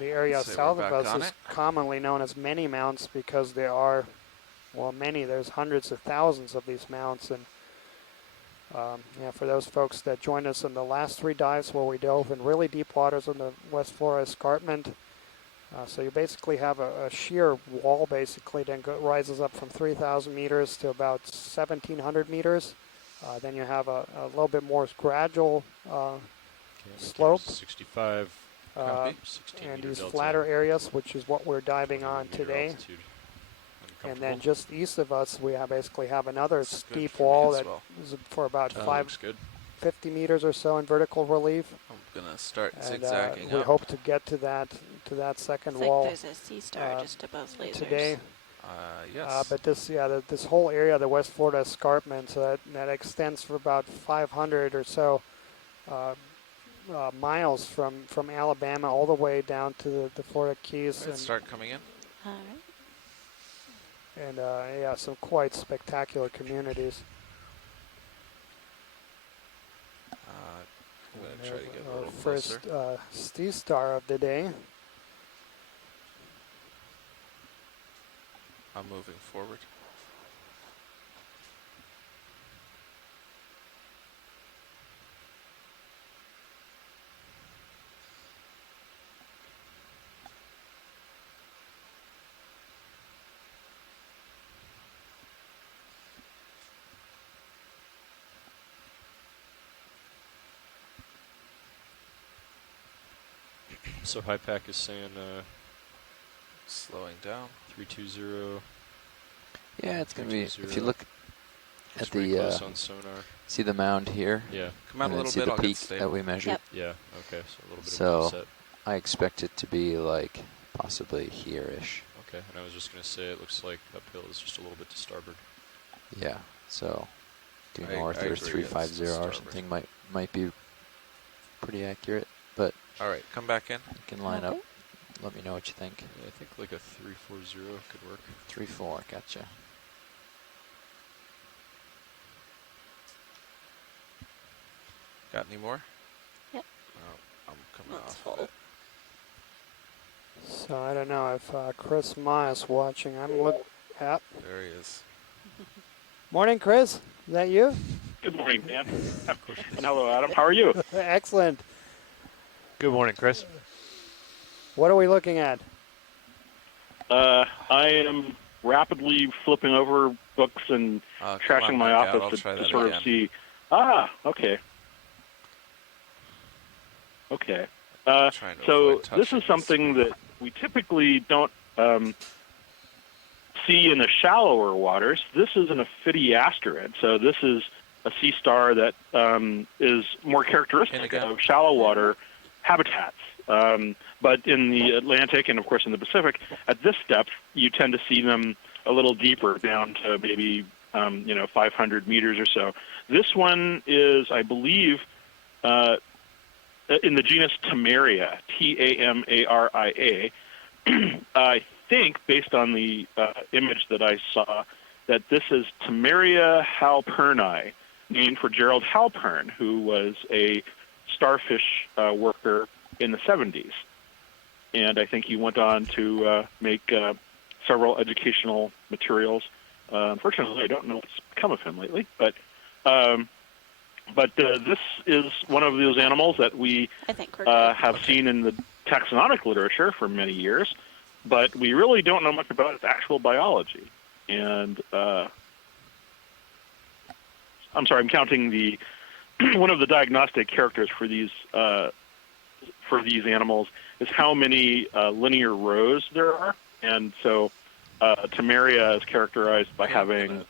area Let's say we're south of back us on is it. commonly known as many mounts because there are, there's hundreds of thousands of these mounts. And for those folks that joined us in the last 3 dives where we dove in really deep waters on the West Florida escarpment, so you basically have a sheer wall basically then rises up from 3,000 meters to about 1,700 meters. Then you have a little bit more gradual Okay, my slope. camera's 65. Copy. 16 and meter these delta. flatter areas, which is what we're diving 21 on meter today. altitude. And then Uncomfortable? just east of us, we basically have another Looks good steep for me wall as that well. is for about Looks good. 50 meters or so in vertical relief. I'm gonna start And zigzagging we up. hope to get to that second It's like wall there's a sea star just above lasers. today. Yes. But this whole area, the West Florida escarpment, that extends for about 500 or so miles from Alabama all the way down to the Florida Keys. Let's start coming in. All right. And yeah, some quite spectacular communities. I'm gonna try to get a Our little first closer. sea star of the day. I'm moving forward. So HiPAC is saying Slowing down. 320. Yeah, it's going to be, if 320. you look at It's pretty the, close on sonar. see the mound here? Yeah. Come out And a then little see bit. the I'll get peak stable. that we measured? Yep. Yeah. Okay. So a little bit So- of a set. I expect it to be like possibly here-ish. Okay. And I was just gonna say it looks like uphill is just a little bit to starboard. Yeah, so due I north or agree, it's 350 or starboard. something might be pretty accurate, but All right, come back in. you can line up. Okay. Let me know what you think. Yeah, I think like a 340 could work. 3-4, gotcha. Got any more? Yep. Oh, I'm coming That's off of full. it. So I don't know if Chris Ma is watching. I'm look. Yeah. There he is. Morning, Chris. Is that you? Good morning, Dan. And hello, Adam. How are you? Excellent. Good morning, Chris. What are we looking at? I am rapidly flipping over books and Come trashing on my back out. I'll office try to that sort again. of see. Okay. Okay. Trying to So avoid this touching is something that we typically don't see in the shallower waters. This is an Ophidiasterid, so this is a sea star that is more characteristic of shallow water habitats. But in the Atlantic and, of course, in the Pacific, at this depth, you tend to see them a little deeper, down to maybe 500 meters or so. This one is, I believe, in the genus Tamaria, Tamaria. I think, based on the image that I saw, that this is Tamaria halperni, named for Gerald Halpern, who was a starfish worker in the 70s. And I think he went on to make several educational materials. Unfortunately, I don't know what's become of him lately, but this is one of those animals that we I think we're good. have seen in the taxonomic literature for many years, but we really don't know much about its actual biology. And I'm sorry, I'm counting the one of the diagnostic characters for these animals is how many linear rows there are, and so Tamaria is characterized by having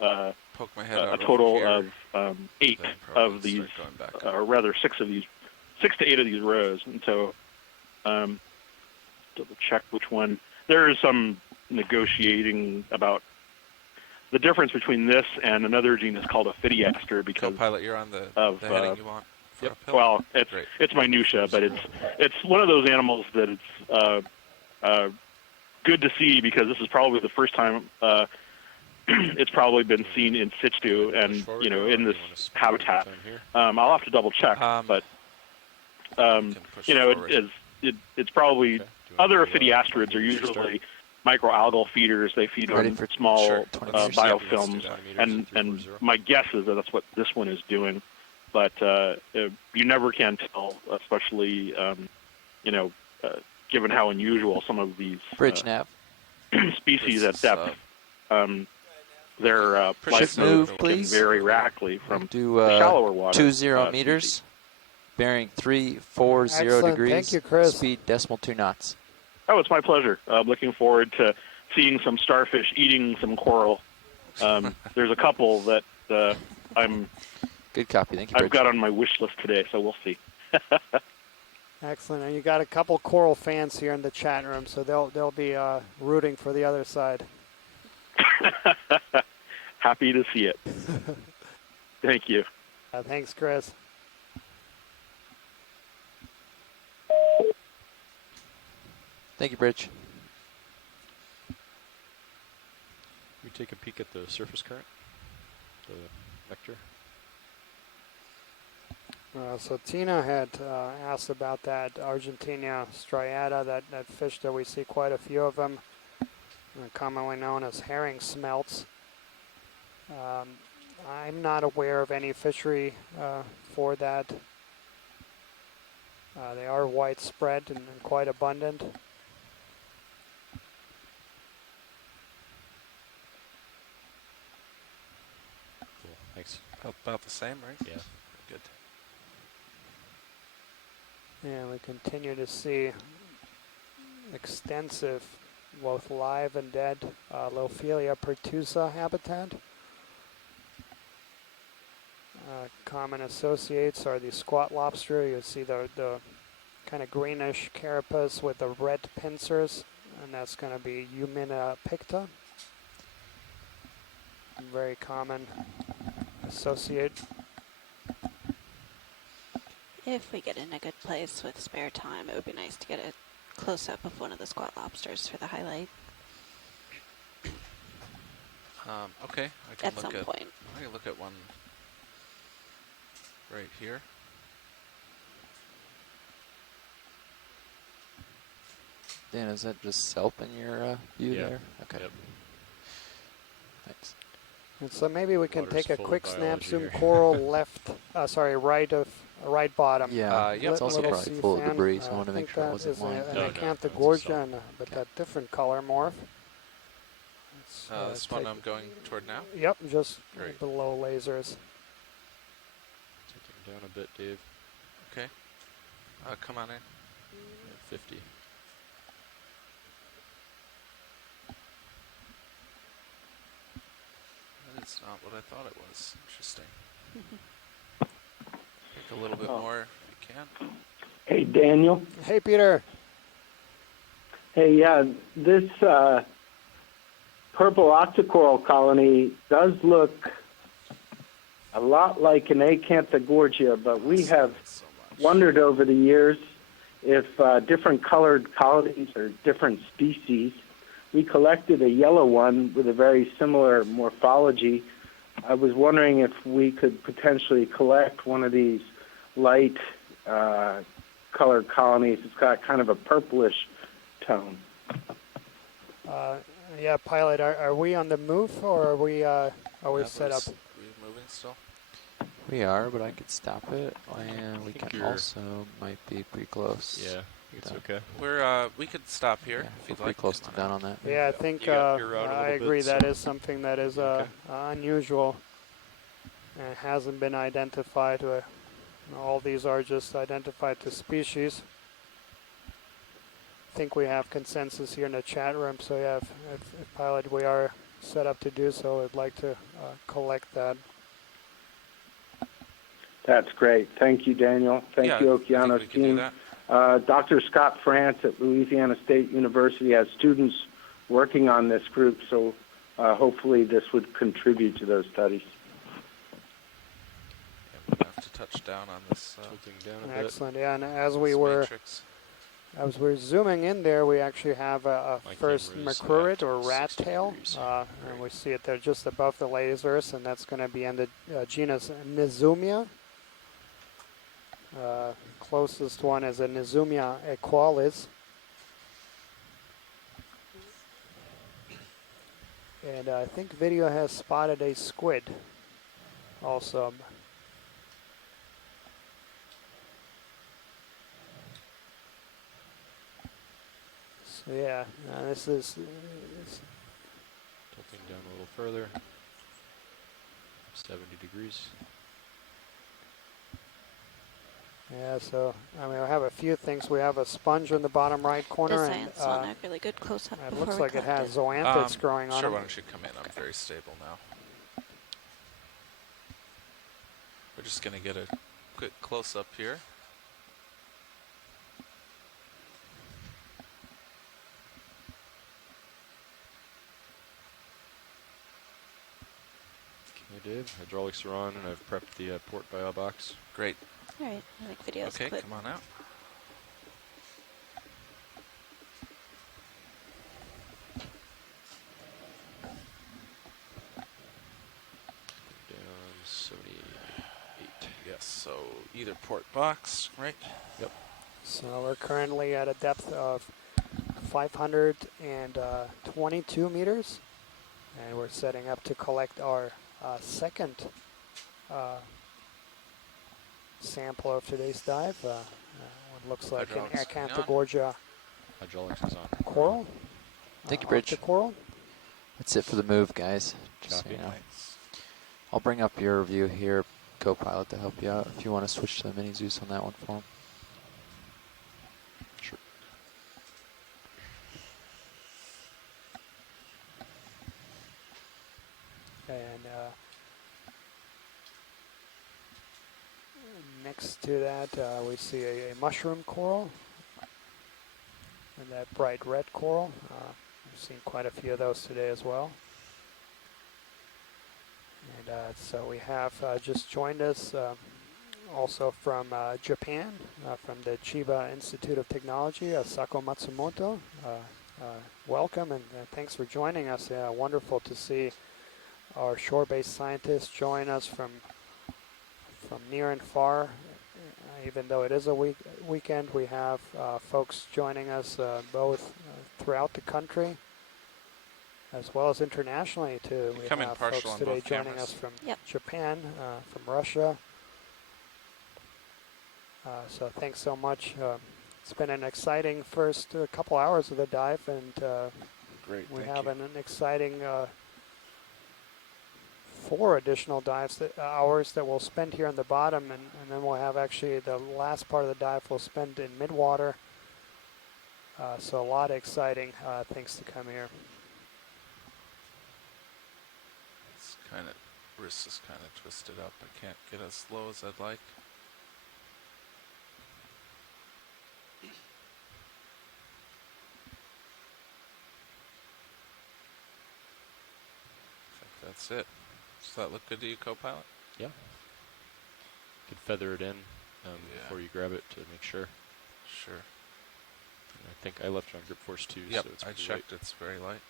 poke my head out a total over of 8 then probably of these, start going back up. or rather 6 to 8 of these rows. And so, double check which one. There is some negotiating about the difference between this and another genus called Ophidiaster because Co-pilot, you're on the heading you want for uphill? well, Great. it's minutia, but it's one of those animals that it's good to see because this is probably the first time it's probably been seen in situ and in this habitat. I'll have to double check, but it's probably other Ophidiasterids are usually microalgal feeders. They feed on small biofilms, and my guess is that that's what this one is doing. But you never can tell, especially given how unusual some of these Bridge nav. species at depth. Their life move, can please. vary radically from Do the shallower water. 20 meters. bearing 340 Excellent. degrees. Thank you, Chris. Speed decimal 2 knots. Oh, it's my pleasure. I'm looking forward to seeing some starfish eating some coral. There's a couple that I'm Good copy. Thank you, I've Bridge. got on my wish list today, so we'll see. Excellent. And you got a couple coral fans here in the chat room, so they'll be rooting for the other side. Happy to see it. Thank you. Thanks, Chris. Thank you, Bridge. We take a peek at the surface current, the vector. So Tina had asked about that Argentina striata, that fish that we see quite a few of them, commonly known as herring smelts. I'm not aware of any fishery for that. They are widespread and quite abundant. Cool. Thanks. About the same, right? Yeah. Good. And we continue to see extensive, both live and dead, Lophelia pertusa habitat. Common associates are the squat lobster. You see the kind of greenish carapace with the red pincers, and that's going to be Eumina picta. Very common associate. If we get in a good place with spare time, it would be nice to get a close-up of one of the squat lobsters for the highlight Okay, I can at look some at. point. I can look at one right here. Dan, is that just kelp in your view Yeah. there? Okay. Yep. Thanks. And so maybe we can Water's take a full of quick snap biology zoom. here. Coral right bottom. Yeah, Yep. it's also Little probably sea full of fan. debris, so I I want to make think sure it that wasn't is lying. an No, no, Acantha that's a gorgia, solid. but that different color morph. Let's, This one take- I'm going toward now. Yep, just Great. below lasers. Take him down a bit, Dave. Okay. Come on in. At 50. That's not what I thought it was. Interesting. Take a little bit more if you can. Hey, Daniel. Hey, Peter. Hey, yeah, this purple octocoral colony does look a lot like an Acantha gorgia, but we have So much. wondered over the years if different colored colonies or different species. We collected a yellow one with a very similar morphology. I was wondering if we could potentially collect one of these light colored colonies. It's got kind of a purplish tone. Yeah, pilot. Are we on the move, or are we set up? We moving still? We are, but I could stop it, and we think can you're- also might be pretty close. Yeah, I think it's Done. okay. We could stop here Yeah, if we're you'd pretty like. close to Come on done in. on that. Yeah, I think You got your route a I little agree. bit, That so- is something that is Okay. unusual and hasn't been identified. All these are just identified to species. I think we have consensus here in the chat room. So yeah, if pilot, we are set up to do so. I'd like to collect that. That's great. Thank you, Daniel. Thank Yeah, you, I think we Okeanos could do team. that. Dr. Scott France at Louisiana State University has students working on this group, so hopefully this would contribute to those studies. Yeah, we'll have to touch down on this. Tilting down a bit. Excellent. Yeah, and as this we were matrix. zooming in there, we actually have a My first camera is macrurit at or rat 60 tail, degrees. and we see it there just above the lasers, and that's going to be in the genus Nizumia. Closest one is a Nizumia equalis. And I think video has spotted a squid also. So yeah, this is Tilting down a little further. 70 degrees. Yeah, so I mean, we have a few things. We have a sponge in the bottom right corner, Does and Science want a really good close-up it before looks we like it collect has zoanthids growing on Sure, them. why don't you come in? I'm very stable now. We're just going to get a quick close-up here. Okay, Dave. Hydraulics are on, and I've prepped the port bio box. Great. All right, I think video's Okay, quick. come on out. Down 78. Yes, so either port box, right? Yep. So we're currently at a depth of 522 meters, and we're setting up to collect our second sample of today's dive. What looks like an Hydraulics going on. Acanthogorgia Hydraulics is on. coral. Thank you, Bridge. Coral. That's it for the move, guys. Just so Copy. you know. Thanks. I'll bring up your view here, co-pilot, to help you out if you want to switch to the mini Zeus on that one for him. Sure. And next to that, we see a mushroom coral, and that bright red coral. We've seen quite a few of those today as well. And so we have just joined us also from Japan, from the Chiba Institute of Technology, Sako Matsumoto. Welcome and thanks for joining us. Wonderful to see our shore-based scientists join us from near and far. Even though it is a weekend, we have folks joining us both throughout the country as well as internationally too. We Come in have partial folks on today both joining cameras. us from Yep. Japan, from Russia. So thanks so much. It's been an exciting first couple hours of the dive, and Great. we thank have you. an exciting 4 additional hours that we'll spend here on the bottom, and then we'll have actually the last part of the dive we'll spend in midwater. So a lot of exciting things to come here. It's kind of, wrist is kind of twisted up. I can't get as low as I'd like. I think that's it. Does that look good to you, co-pilot? Yeah. Could feather it in Yeah. before you grab it to make sure. Sure. And I think I left it on grip force too, Yep, so it's I pretty checked. light. It's very light.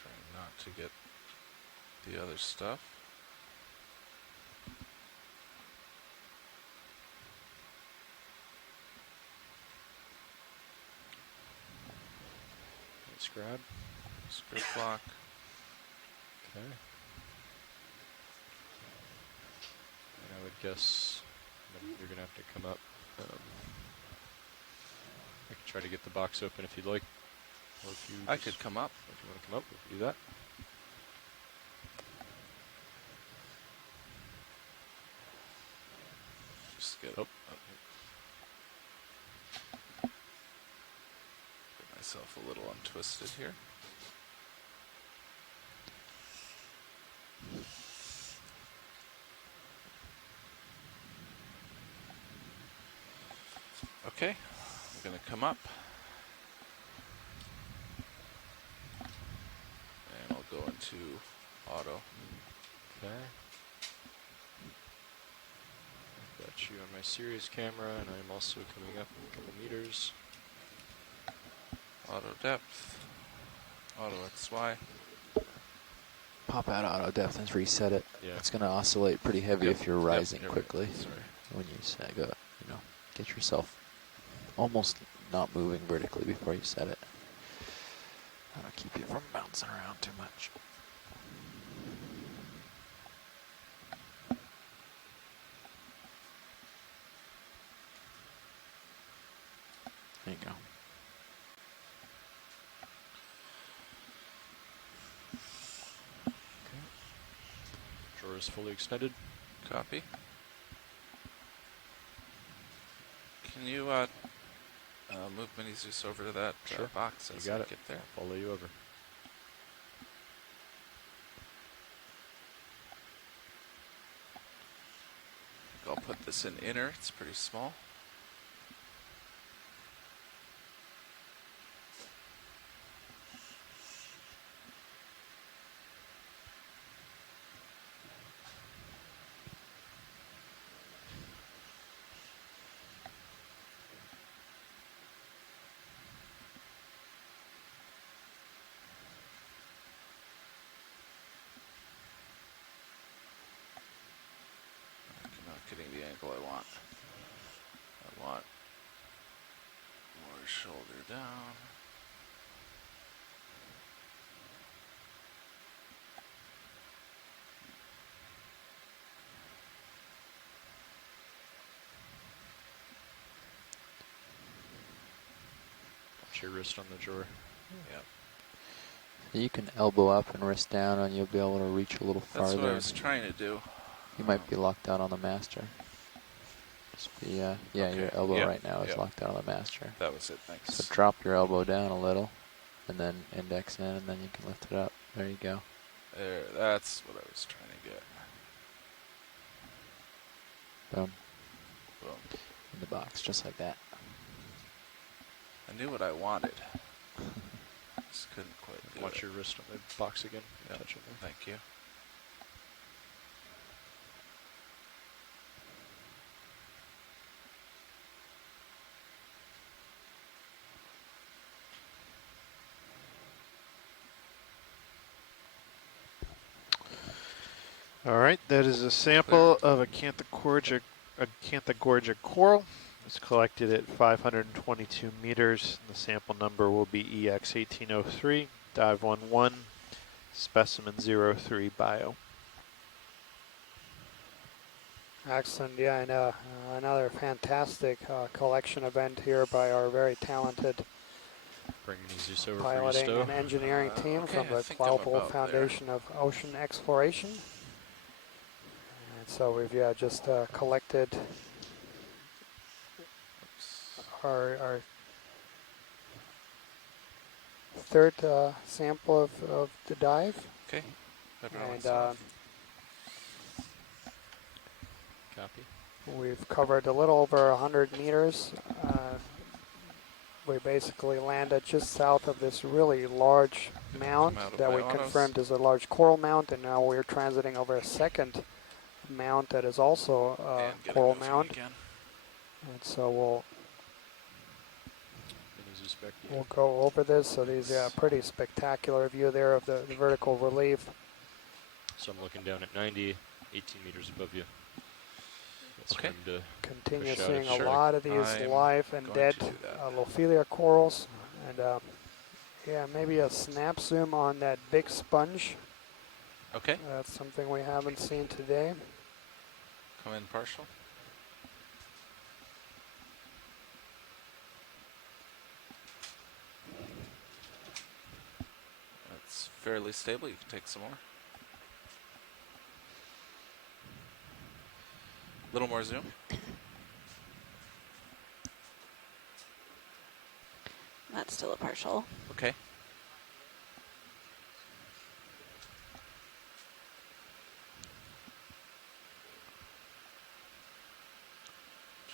Trying not to get the other stuff. Nice grab. Script block. Okay. And I would guess you're gonna have to come up. I could try to get the box open if you'd like, or if you. I just- could come up. If you want to come up, we can do that. Just get Oh. up. Get myself a little untwisted here. Okay, I'm gonna come up. And I'll go into auto. Okay. I've got you on my series camera, and I'm also coming up a couple meters. Auto depth. Auto XY. Pop out auto depth and reset it. Yeah. It's going to oscillate pretty heavy Yep, if you're yep, rising you're right. quickly. Sorry. When you go, get yourself almost not moving vertically before you set it. That'll keep you from bouncing around too much. There you go. is fully extended. Copy. Can you move Mini Zeus over to that Sure. box as You got I it. get there? I'll follow you over. I'll put this in inner. It's pretty small. I'm not getting the angle I want. I want more shoulder down. Put your wrist on the drawer. Yep. You can elbow up and wrist down, and you'll be able to reach a little That's farther. what I was trying to do. You might be locked out on the master. Just be, yeah, Okay. your elbow Yep. right now is Yep. locked out on the master. That was it. Thanks. So drop your elbow down a little, and then index in, and then you can lift it up. There you go. There. That's what I was trying to get. Boom. Boom. In the box, just like that. I knew what I wanted. Just couldn't quite do Watch it. your wrist on the box again. Yep. Touch it there. Thank you. All right, that is a sample of a Acanthogorgia coral. It's collected at 522 meters. The sample number will be EX1803, dive 11, specimen 03 bio. Excellent, yeah, and another fantastic collection event here by our very talented Bring Mini Zeus over piloting for you, and engineering team okay, from I the think I'm Global about Foundation of Ocean Exploration. And so we've just collected our third sample of the dive. Okay. Everyone's And off. Copy. we've covered a little over 100 meters. We basically landed just south of this really large mound Come out of that we Okeanos. confirmed is a large coral mound, and now we're transiting over a second mound that is also And a get coral it moving mound. again. And so we'll Mini Zeus back to you. we'll go over this. So these pretty spectacular view there of the vertical relief. So I'm looking down at 90, 18 meters above you. That's Okay. time to Continue push out seeing if a you lot of these I'm live and going dead to do that. Lophelia corals. And yeah, maybe a snap zoom on that big sponge. Okay. That's something we haven't seen today. Come in partial. That's fairly stable. You can take some more. A little more zoom. That's still a partial. Okay.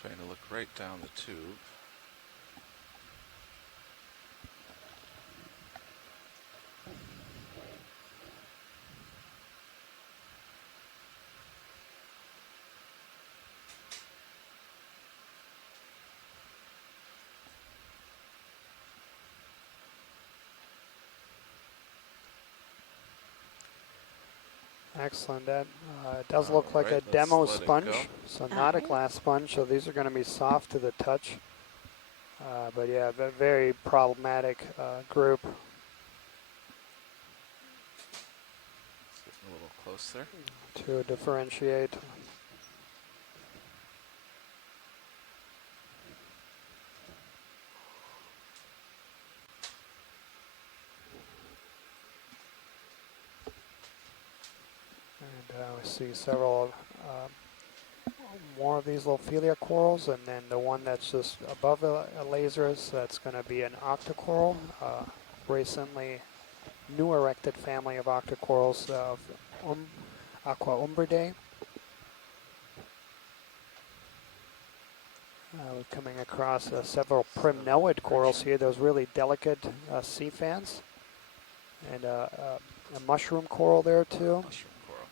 Trying to look right down the tube. Excellent. That does look like a Alright, let's demo let it sponge, go. so not a Alright. glass sponge. So these are going to be soft to the touch. But yeah, very problematic group. Getting a little close there. To differentiate. And We see several more of these Lophelia corals, and then the one that's just above the lasers, that's going to be an octocoral, recently new erected family of octocorals of Aqua Umbridae. We're coming across several primnoid corals here, those really delicate sea fans, and a mushroom coral there too. Mushroom coral.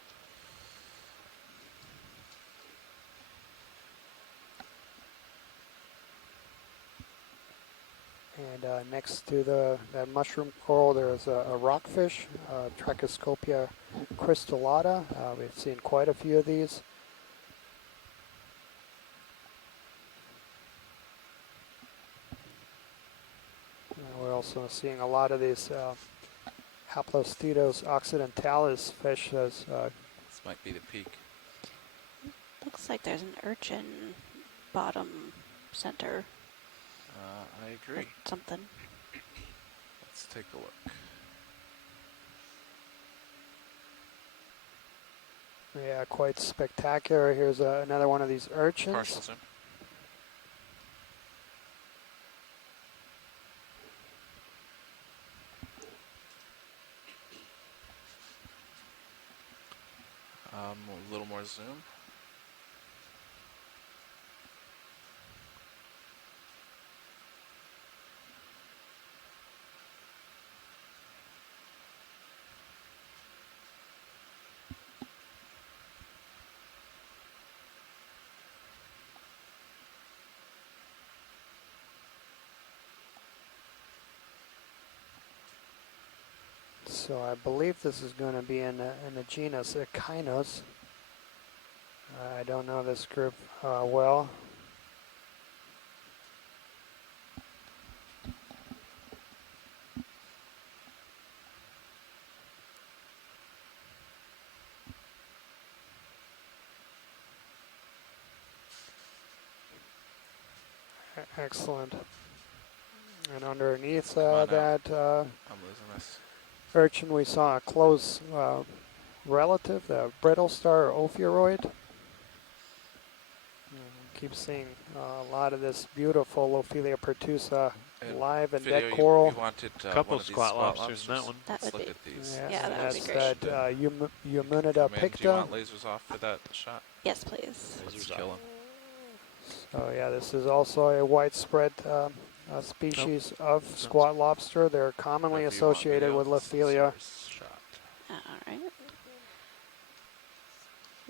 And next to that mushroom coral, there's a rockfish, Trichoscopia crystallata. We've seen quite a few of these. We're also seeing a lot of these Haplostetos occidentalis fish as This might be the peak. Looks like there's an urchin bottom center. I agree. Something. Let's take a look. yeah, quite spectacular. Here's another one of these urchins. Partial zoom. A little more zoom. So I believe this is going to be in the genus Okeanos. I don't know this group well. Excellent. And underneath that I'm losing this. urchin, we saw a close relative, the brittle star ophiuroid. Keep seeing a lot of this beautiful Lophelia pertusa And live and video, dead coral. You wanted A couple one of these squat lobsters in that one. That Let's would look be- at these. Yeah, that would be that's great. that Eumunida Do you picta. want lasers off for that shot? Yes, please. Let's Lasers kill off. him. So yeah, this is also a widespread species of squat lobster. They're commonly Whatever you want, associated video, with this is Lophelia. yours. Shot. All right.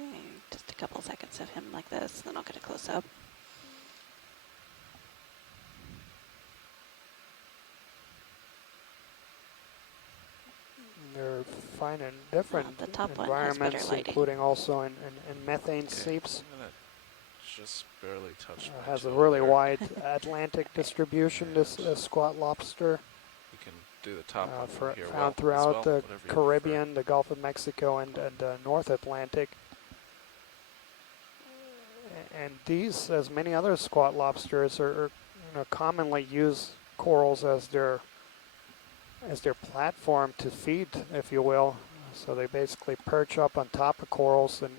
Okay, just a couple seconds of him like this, then I'll get a close up. They're fine in different the top one has better environments, lighting. including also in methane Okay, seeps. I'm gonna just barely touch my Has a toe really there. wide Atlantic distribution, this squat lobster. We can do the top one For, from here. found as throughout well, the whatever you prefer. Caribbean, the Gulf of Mexico, and North Atlantic. And these, as many other squat lobsters, are commonly use corals as their platform to feed, if you will. So they basically perch up on top of corals, and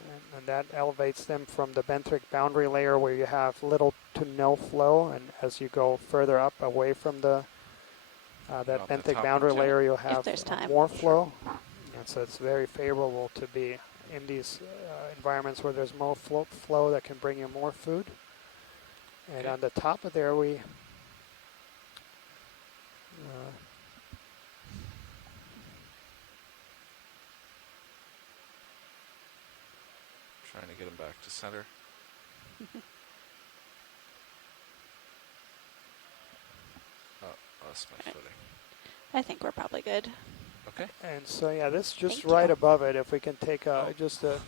that elevates them from the benthic boundary layer where you have little to no flow, and as you go further up away from the that Not the benthic top boundary one, too. layer, you'll have there's time. more flow. And so it's very favorable to be in these environments where there's more flow that can bring you more food. And Okay. on the top of there, we Trying to get him back to center. Oh, lost my Alright. footing. I think we're probably good. Okay. and so yeah, this just Thank right you. above it. If we can take just the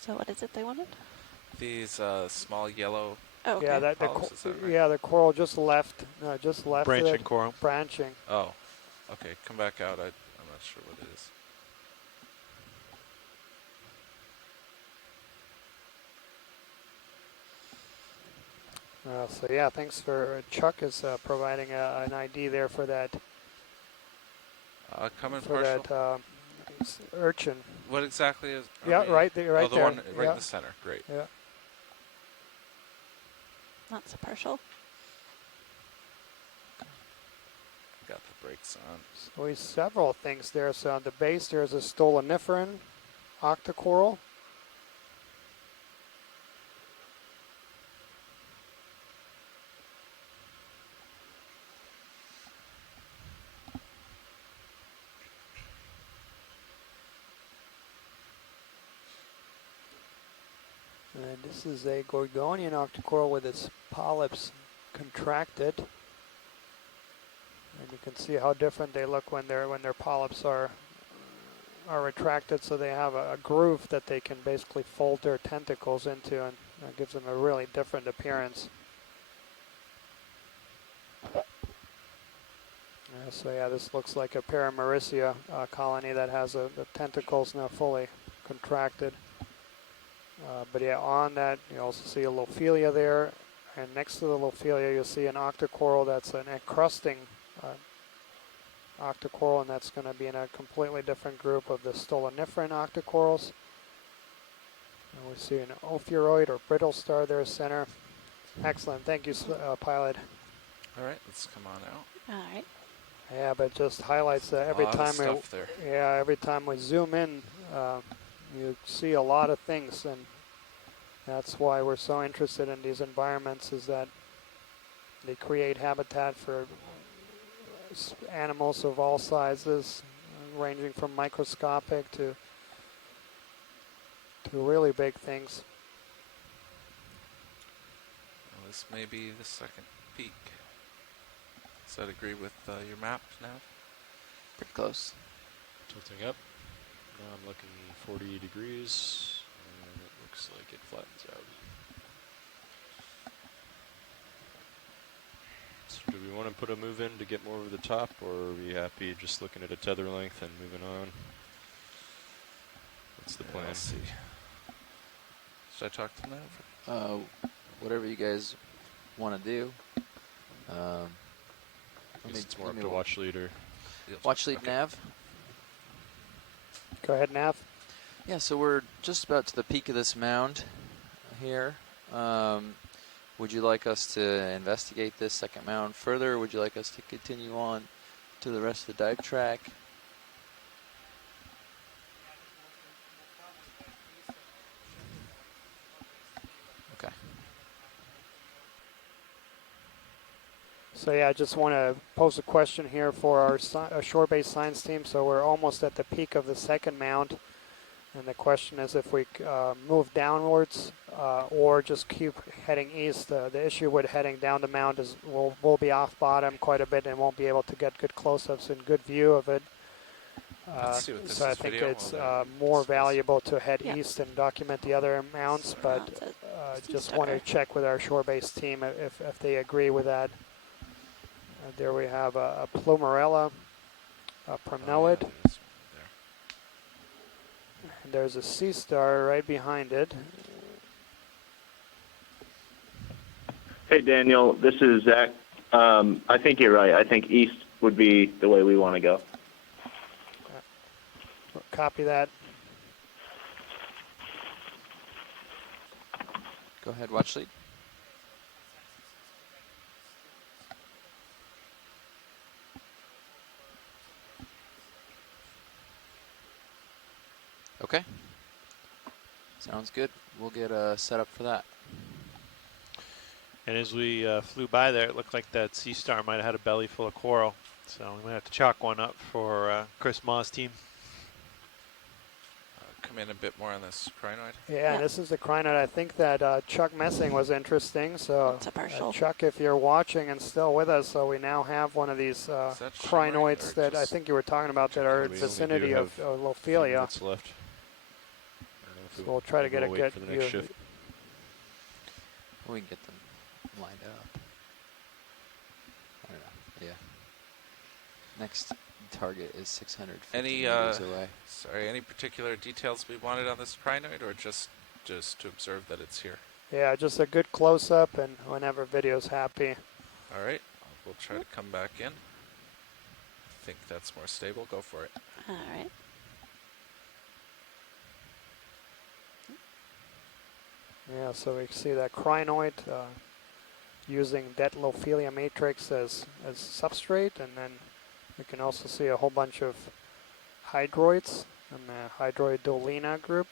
So what is it they wanted? These small yellow. Oh, okay. yeah that Polyps, is that right? yeah, the coral just left Branching it, coral. branching. Oh, okay. Come back out. I'm not sure what it is. So yeah, thanks for Chuck is providing an ID there for that. Coming for partial. that urchin. What exactly is? Yeah, right there, right oh, the there. one right yeah. in the center. Great. Yeah. That's a partial. Got the brakes on. So we have several things there. So on the base, there's a stoloniferan octocoral. And this is a Gorgonian octocoral with its polyps contracted. And you can see how different they look when their polyps are retracted. So they have a groove that they can basically fold their tentacles into, and that gives them a really different appearance. So yeah, this looks like a Paramaricia colony that has the tentacles now fully contracted. But yeah, on that you also see a Lophelia there, and next to the Lophelia you'll see an octocoral that's an encrusting octocoral, and that's going to be in a completely different group of the stoloniferan octocorals. And we see an ophiuroid or brittle star there center. Excellent, thank you, pilot. All right, let's come on out. All right. Yeah, but it just highlights that every time every time we zoom in, you see a lot of things, and that's why we're so interested in these environments, is that they create habitat for animals of all sizes, ranging from microscopic to really big things. Well, this may be the second peak. Does that agree with your map now? Pretty close. Tilting up. Now I'm looking 40 degrees, and it looks like it flattens out. So do we want to put a move in to get more over the top, or are we happy just looking at a tether length and moving on? What's the plan? Let's see. Should I talk to them now? Whatever you guys want to do. It's more up to watch leader. Watch lead nav. Go ahead, Nav. Yeah, so we're just about to the peak of this mound here. Would you like us to investigate this second mound further, or would you like us to continue on to the rest of the dive track? Okay. So yeah, I just want to pose a question here for our shore-based science team. So we're almost at the peak of the second mound, and the question is if we move downwards or just keep heading east. The issue with heading down the mound is we'll be off bottom quite a bit and won't be able to get good close-ups and good view of it. So I think it's more valuable to head east and document the other mounds, but just want to check with our shore-based team if they agree with that. There we have a Plumarella, a Primnoid. And there's a sea star right behind it. Hey, Daniel, this is Zach. I think you're right. I think east would be the way we want to go. Copy that. Go ahead, watch lead. Okay. Sounds good. We'll get set up for that. And as we flew by there, it looked like that sea star might have had a belly full of coral. So we might have to chalk one up for Chris Maugh's team. Come in a bit more on this crinoid. Yeah, this is the crinoid. I think that Chuck Messing was interesting. So Chuck, if you're watching and still with us, so we now have one of these crinoids that I think you were talking about that are in vicinity of Lophelia. Left. So we'll try to get a good view. Shift. We can get them lined up. I don't know. Yeah. Next target is 650 meters away. Sorry, any particular details we wanted on this crinoid, or just to observe that it's here? Yeah, just a good close-up, and whenever video's happy. All right, we'll try to come back in. think that's more stable, go for it. All right. Yeah, so we see that crinoid using that Lophelia matrix as substrate, and then we can also see a whole bunch of hydroids in the Hydroidolina group.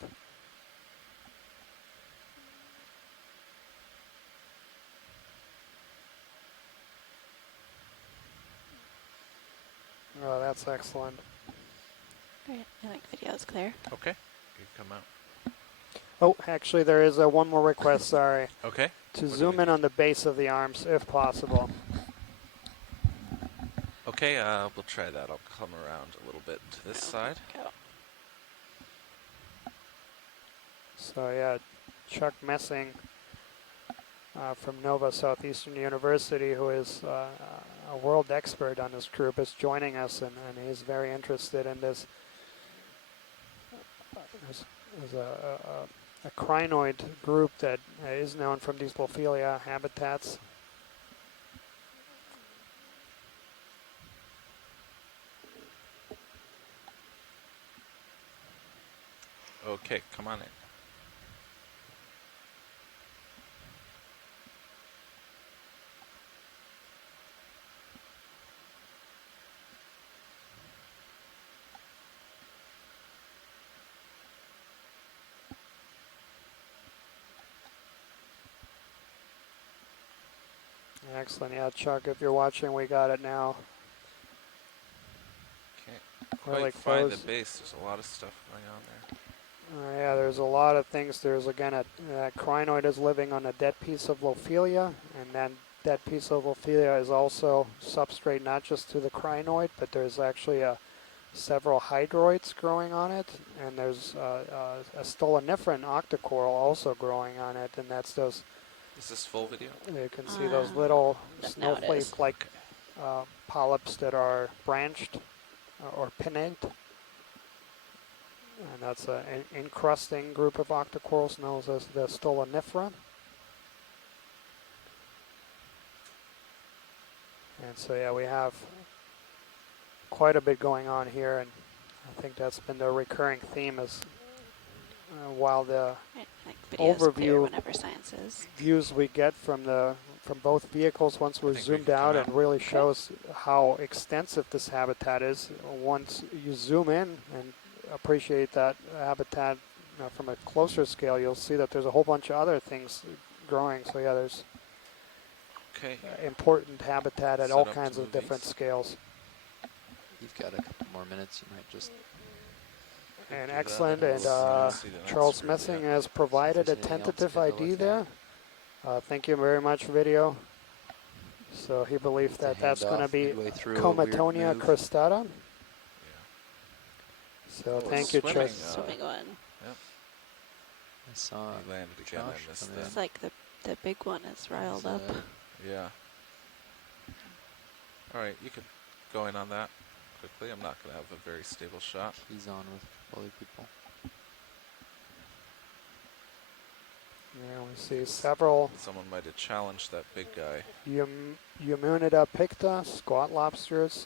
Oh, that's excellent. Great. I think video is clear. Okay, you come out. Oh, actually, there is one more request, sorry. Okay. To What do zoom we in on the base of the arms, if possible. Okay, we'll try that. I'll come around a little bit to this side. Go. So yeah, Chuck Messing from Nova Southeastern University, who is a world expert on this group, is joining us, and he's very interested in this. There's a crinoid group that is known from these Lophelia habitats. Okay, come on in. Excellent. Yeah, Chuck, if you're watching, we got it now. Can't Really quite find the close. base. There's a lot of stuff going on there. Yeah, there's a lot of things. There's, again, a crinoid is living on a dead piece of Lophelia, and then that piece of Lophelia is also substrate not just to the crinoid, but there's actually several hydroids growing on it, and there's a stolonifera octocoral also growing on it, and that's those. Is this full video? You can see those little now it is. snowflake-like polyps that are branched or pinnate. And that's an encrusting group of octocorals known as the stolonifera. And so yeah, we have quite a bit going on here, and I think that's been the recurring theme is while the I think video is clear overview whenever science is. views we get from both vehicles once we're I think we zoomed can out come and out. really shows how extensive this habitat is. Once you zoom in and appreciate that habitat from a closer scale, you'll see that there's a whole bunch of other things growing. So yeah, there's Okay. important habitat at Set all up kinds to of different movies. scales. You've got a couple more minutes. You might just. And do that. excellent, We'll and see the next Charles group, Messing yeah. has provided a there's anything else tentative good to ID look there. Thank you very much, video. So he believes With the that that's going to handoff be midway through a weird Comatonia move. cristata. Yeah. So Oh, thank you, swimming, Chuck. Swimming one. I saw He landed again. Josh I missed come that. in. It's like the big one is riled up. Yeah. All right, you could go in on that quickly. I'm not going to have a very stable shot. He's on with a couple other people. Yeah, we see several Someone might have challenged that big guy. Eumunida picta, squat lobsters,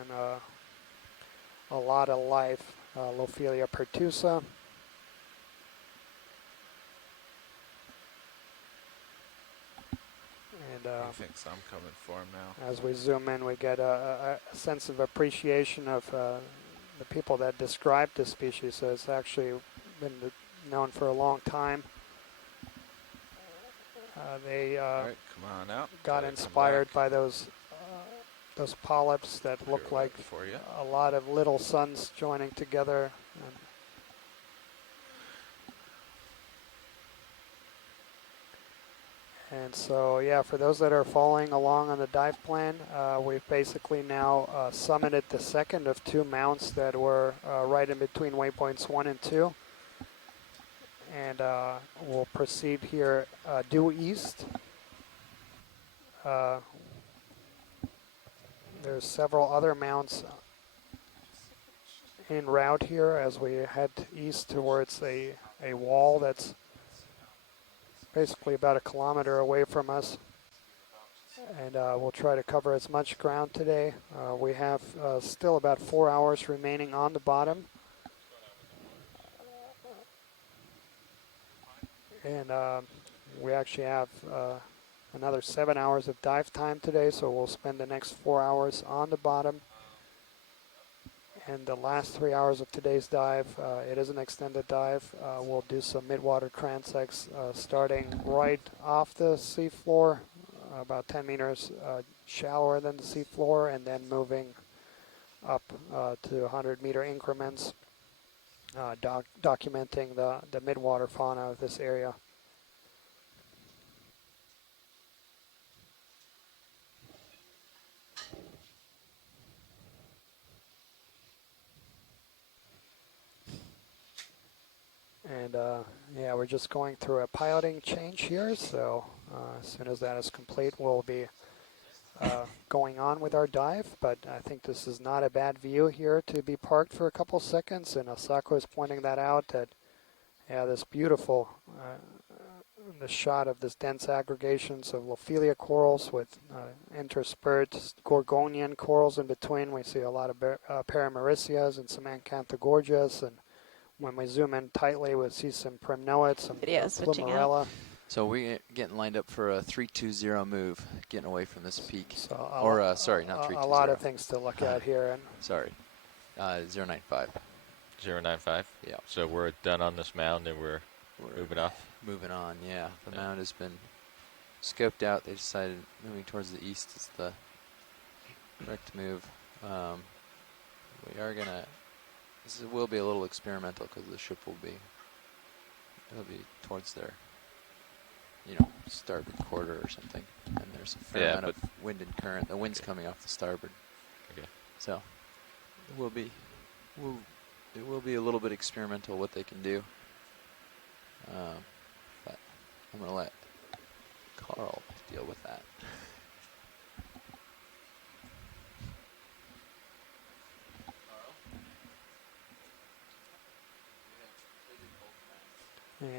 and a lot of life. Lophelia pertusa. And He thinks I'm coming for him now. as we zoom in, we get a sense of appreciation of the people that described this species. So it's actually been known for a long time. They All right, come on out. got Gotta come inspired back. by those polyps that look Clear like right for you. a lot of little suns joining together. And so, yeah, for those that are following along on the dive plan, we've basically now summited the second of two mounts that were right in between waypoints 1 and 2. And we'll proceed here due east. There's several other mounts en route here as we head east towards a wall that's basically about 1 kilometer away from us. and we'll try to cover as much ground today. We have still about 4 hours remaining on the bottom. And we actually have another 7 hours of dive time today, so we'll spend the next 4 hours on the bottom. And the last 3 hours of today's dive, it is an extended dive. We'll do some midwater transects starting right off the seafloor, about 10 meters shallower than the seafloor, and then moving up to 100-meter increments, documenting the midwater fauna of this area. And yeah, we're just going through a piloting change here, so as soon as that is complete, we'll be going on with our dive. But I think this is not a bad view here to be parked for a couple seconds, and Asako is pointing that out, that yeah, this beautiful the shot of this dense aggregations of Lophelia corals with interspersed Gorgonian corals in between. We see a lot of Paramericias and some Acanthogorgias, and when we zoom in tightly, we'll see some Primnoids, some Plumarella. So we're getting lined up for a 320 move, getting away from this peak. So Sorry, not 320. A lot of things to look at here. And sorry, 095. 095? Yeah. So we're done on this mound and we're moving off? Moving on, yeah. The mound has been scoped out. They decided moving towards the east is the correct move. We are going to... This will be a little experimental because the ship will be towards their, starboard quarter or something. And there's a fair amount of wind and current. The wind's coming off the starboard. Okay. So it will be a little bit experimental what they can do. But I'm going to let Carl deal with that.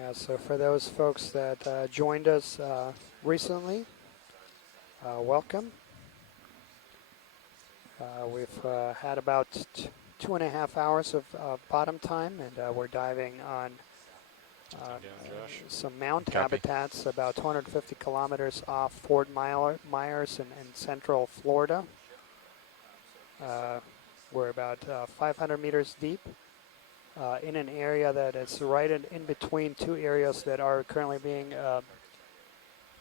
yeah, so for those folks that joined us recently, welcome. We've had about 2.5 hours of bottom time, and we're diving on some mound habitats about 250 kilometers off Fort Myers in central Florida. We're about 500 meters deep in an area that is right in between two areas that are currently being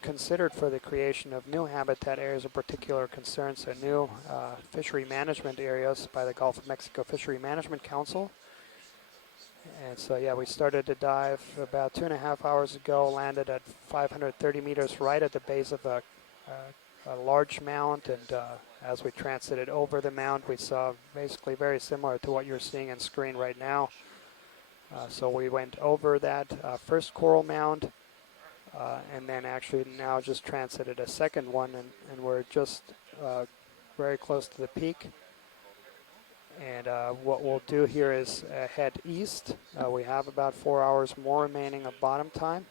considered for the creation of new habitat areas of particular concern, so new fishery management areas by the Gulf of Mexico Fishery Management Council. And so, yeah, we started to dive about 2.5 hours ago, landed at 530 meters right at the base of a large mound, and as we transited over the mound, we saw basically very similar to what you're seeing on screen right now. So we went over that first coral mound, and then actually now just transited a second one, and we're just very close to the peak. And what we'll do here is head east. We have about 4 hours more remaining of bottom time.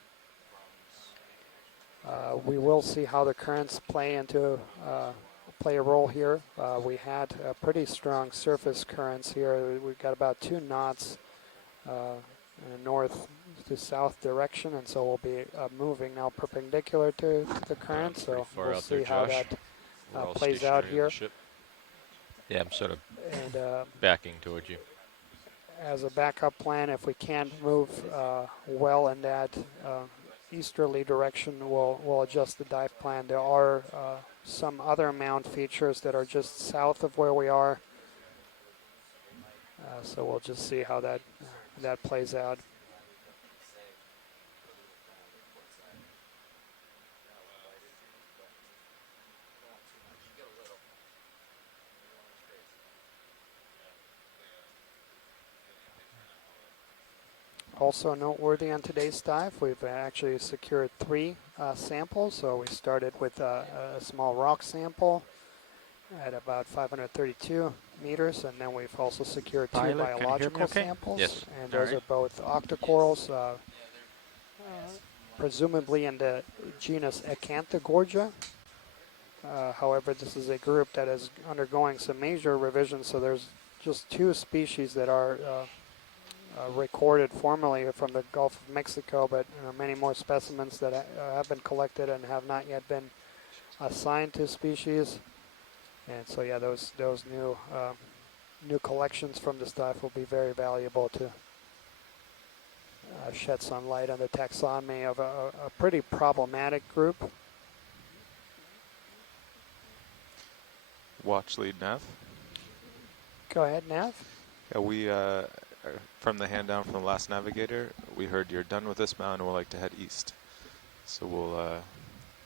We will see how the currents play a role here. We had pretty strong surface currents here. We've got about 2 knots in a north to south direction, and so we'll be moving now perpendicular to the current. So we'll see how that plays out here. Yeah, I'm sort of backing towards you. As a backup plan, if we can't move well in that easterly direction, we'll adjust the dive plan. There are some other mound features that are just south of where we are, so we'll just see how that plays out. Also noteworthy on today's dive, we've actually secured 3 samples. So we started with a small rock sample at about 532 meters, and then we've also secured 2 biological samples. Yes. And those are both octocorals, presumably in the genus Acanthogorgia. However, this is a group that is undergoing some major revisions, so there's just 2 species that are recorded formally from the Gulf of Mexico, but many more specimens that have been collected and have not yet been assigned to species. And so, yeah, those new collections from this dive will be very valuable to shed some light on the taxonomy of a pretty problematic group. Watch lead nav. Go ahead, Nav. Yeah, we from the hand down from the last navigator, we heard you're done with this mound and we'd like to head east. So we'll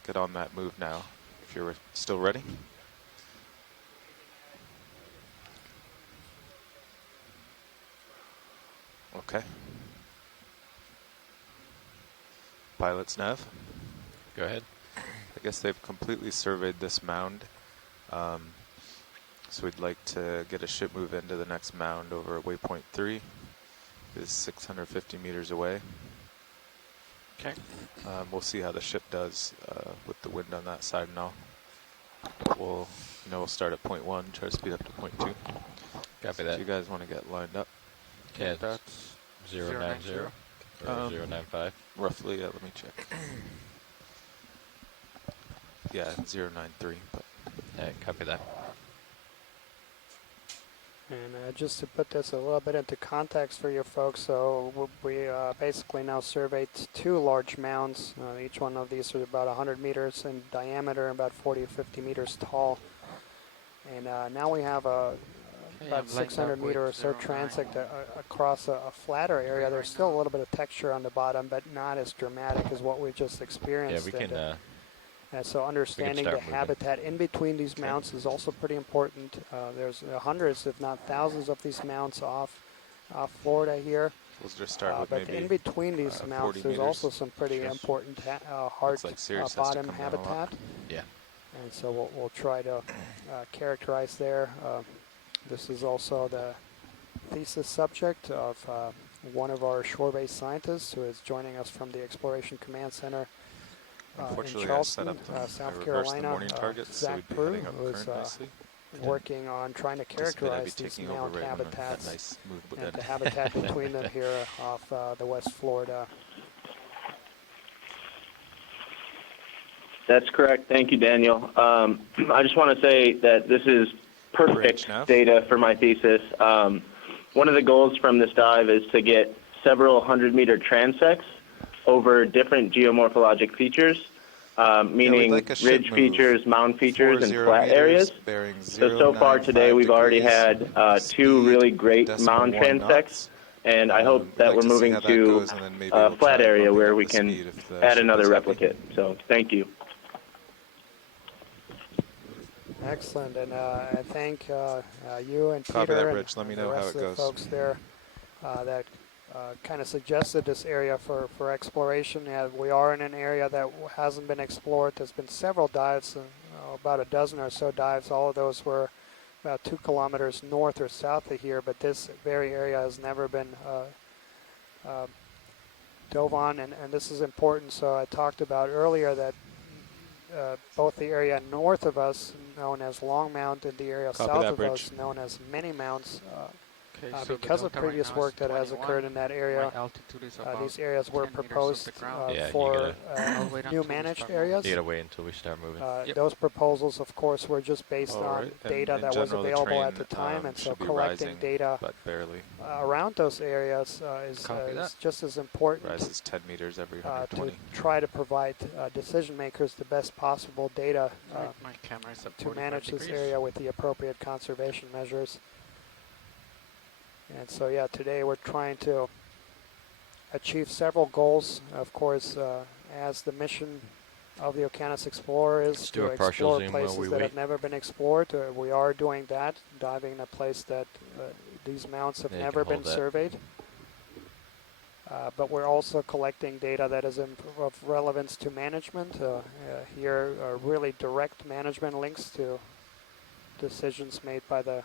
get on that move now, if you're still ready. Okay. Pilot's nav. Go ahead. I guess they've completely surveyed this mound. So we'd like to get a ship move into the next mound over at waypoint 3. It's 650 meters away. Okay. We'll see how the ship does with the wind on that side and all. We'll start at point 1, try to speed up to point 2. Copy So that. if you guys want to get lined up. Okay, That's 090 or 095. roughly, let me check. Yeah, 093, but Alright, copy that. And just to put this a little bit into context for you folks, so we basically now surveyed 2 large mounds. Each one of these are about 100 meters in diameter and about 40 or 50 meters tall. And now we have about 600 meter or so transect across a flatter area. There's still a little bit of texture on the bottom, but not as dramatic as what we just experienced. Yeah, we can. And so understanding the habitat in between these mounts is also pretty important. There's hundreds, if not thousands, of these mounts off Florida here. we'll just start with But maybe in between these mounts, 40 there's meters. also some pretty important hard like Sirius has to bottom come down a lot. habitat. Yeah. And so we'll try to characterize there. This is also the thesis subject of one of our shore-based scientists who is joining us from the Exploration Command Center in Unfortunately, I Charleston, set up I South reversed Carolina. the morning targets, so Zach we'd be Prue, heading up who's current nicely. working on trying to Anticipate I'd be characterize these taking over mount right when that habitats nice move would and end. the habitat between them here off the West Florida. That's correct. Thank you, Daniel. I just want to say that this is perfect Bridge nav. data for my thesis. One of the goals from this dive is to get several 100-meter transects over different geomorphologic features, meaning like a ship ridge move. features, mound features, and 40 flat meters, areas. bearing So far 095 today, we've already degrees, had 2 speed, really great decimal mound 1 transects, knots. and I hope We'd that like we're to see moving how that to goes, and then maybe a we'll flat try area bumping where up we the can speed if the add ship another is happy. replicate. So thank you. Excellent, and I thank you and Copy Peter that, and Rich. Let me the know how rest it of the goes. folks there that kind of suggested this area for exploration. Yeah, we are in an area that hasn't been explored. There's been several dives, about a dozen or so dives. All of those were about 2 kilometers north or south of here, but this very area has never been dove on, and this is important. So I talked about earlier that both the area north of us, known as Long Mount, and the area Copy south that, of Bridge. us, known as Many Mounts, so because of previous work that has occurred in that area, these areas were proposed Yeah, you for wait new until we managed start areas. You gotta wait until we start moving. Yep. Those proposals, of course, were just based All on right. And data in that was general, the available at train, the time, and so should be collecting rising, data but barely. around those areas is Copy that. just as important Rises 10 meters every to 120. try to provide decision makers the best possible data my camera is at to 45 manage this degrees. area with the appropriate conservation measures. And so, yeah, today we're trying to achieve several goals. Of course, as the mission of the Okeanos Explorer is do to a partial explore zoom while places we that wait. have never been explored. We are doing that, diving in a place that these mounts have Yeah, you never can been hold that. surveyed. But we're also collecting data that is of relevance to management. Here are really direct management links to decisions made by the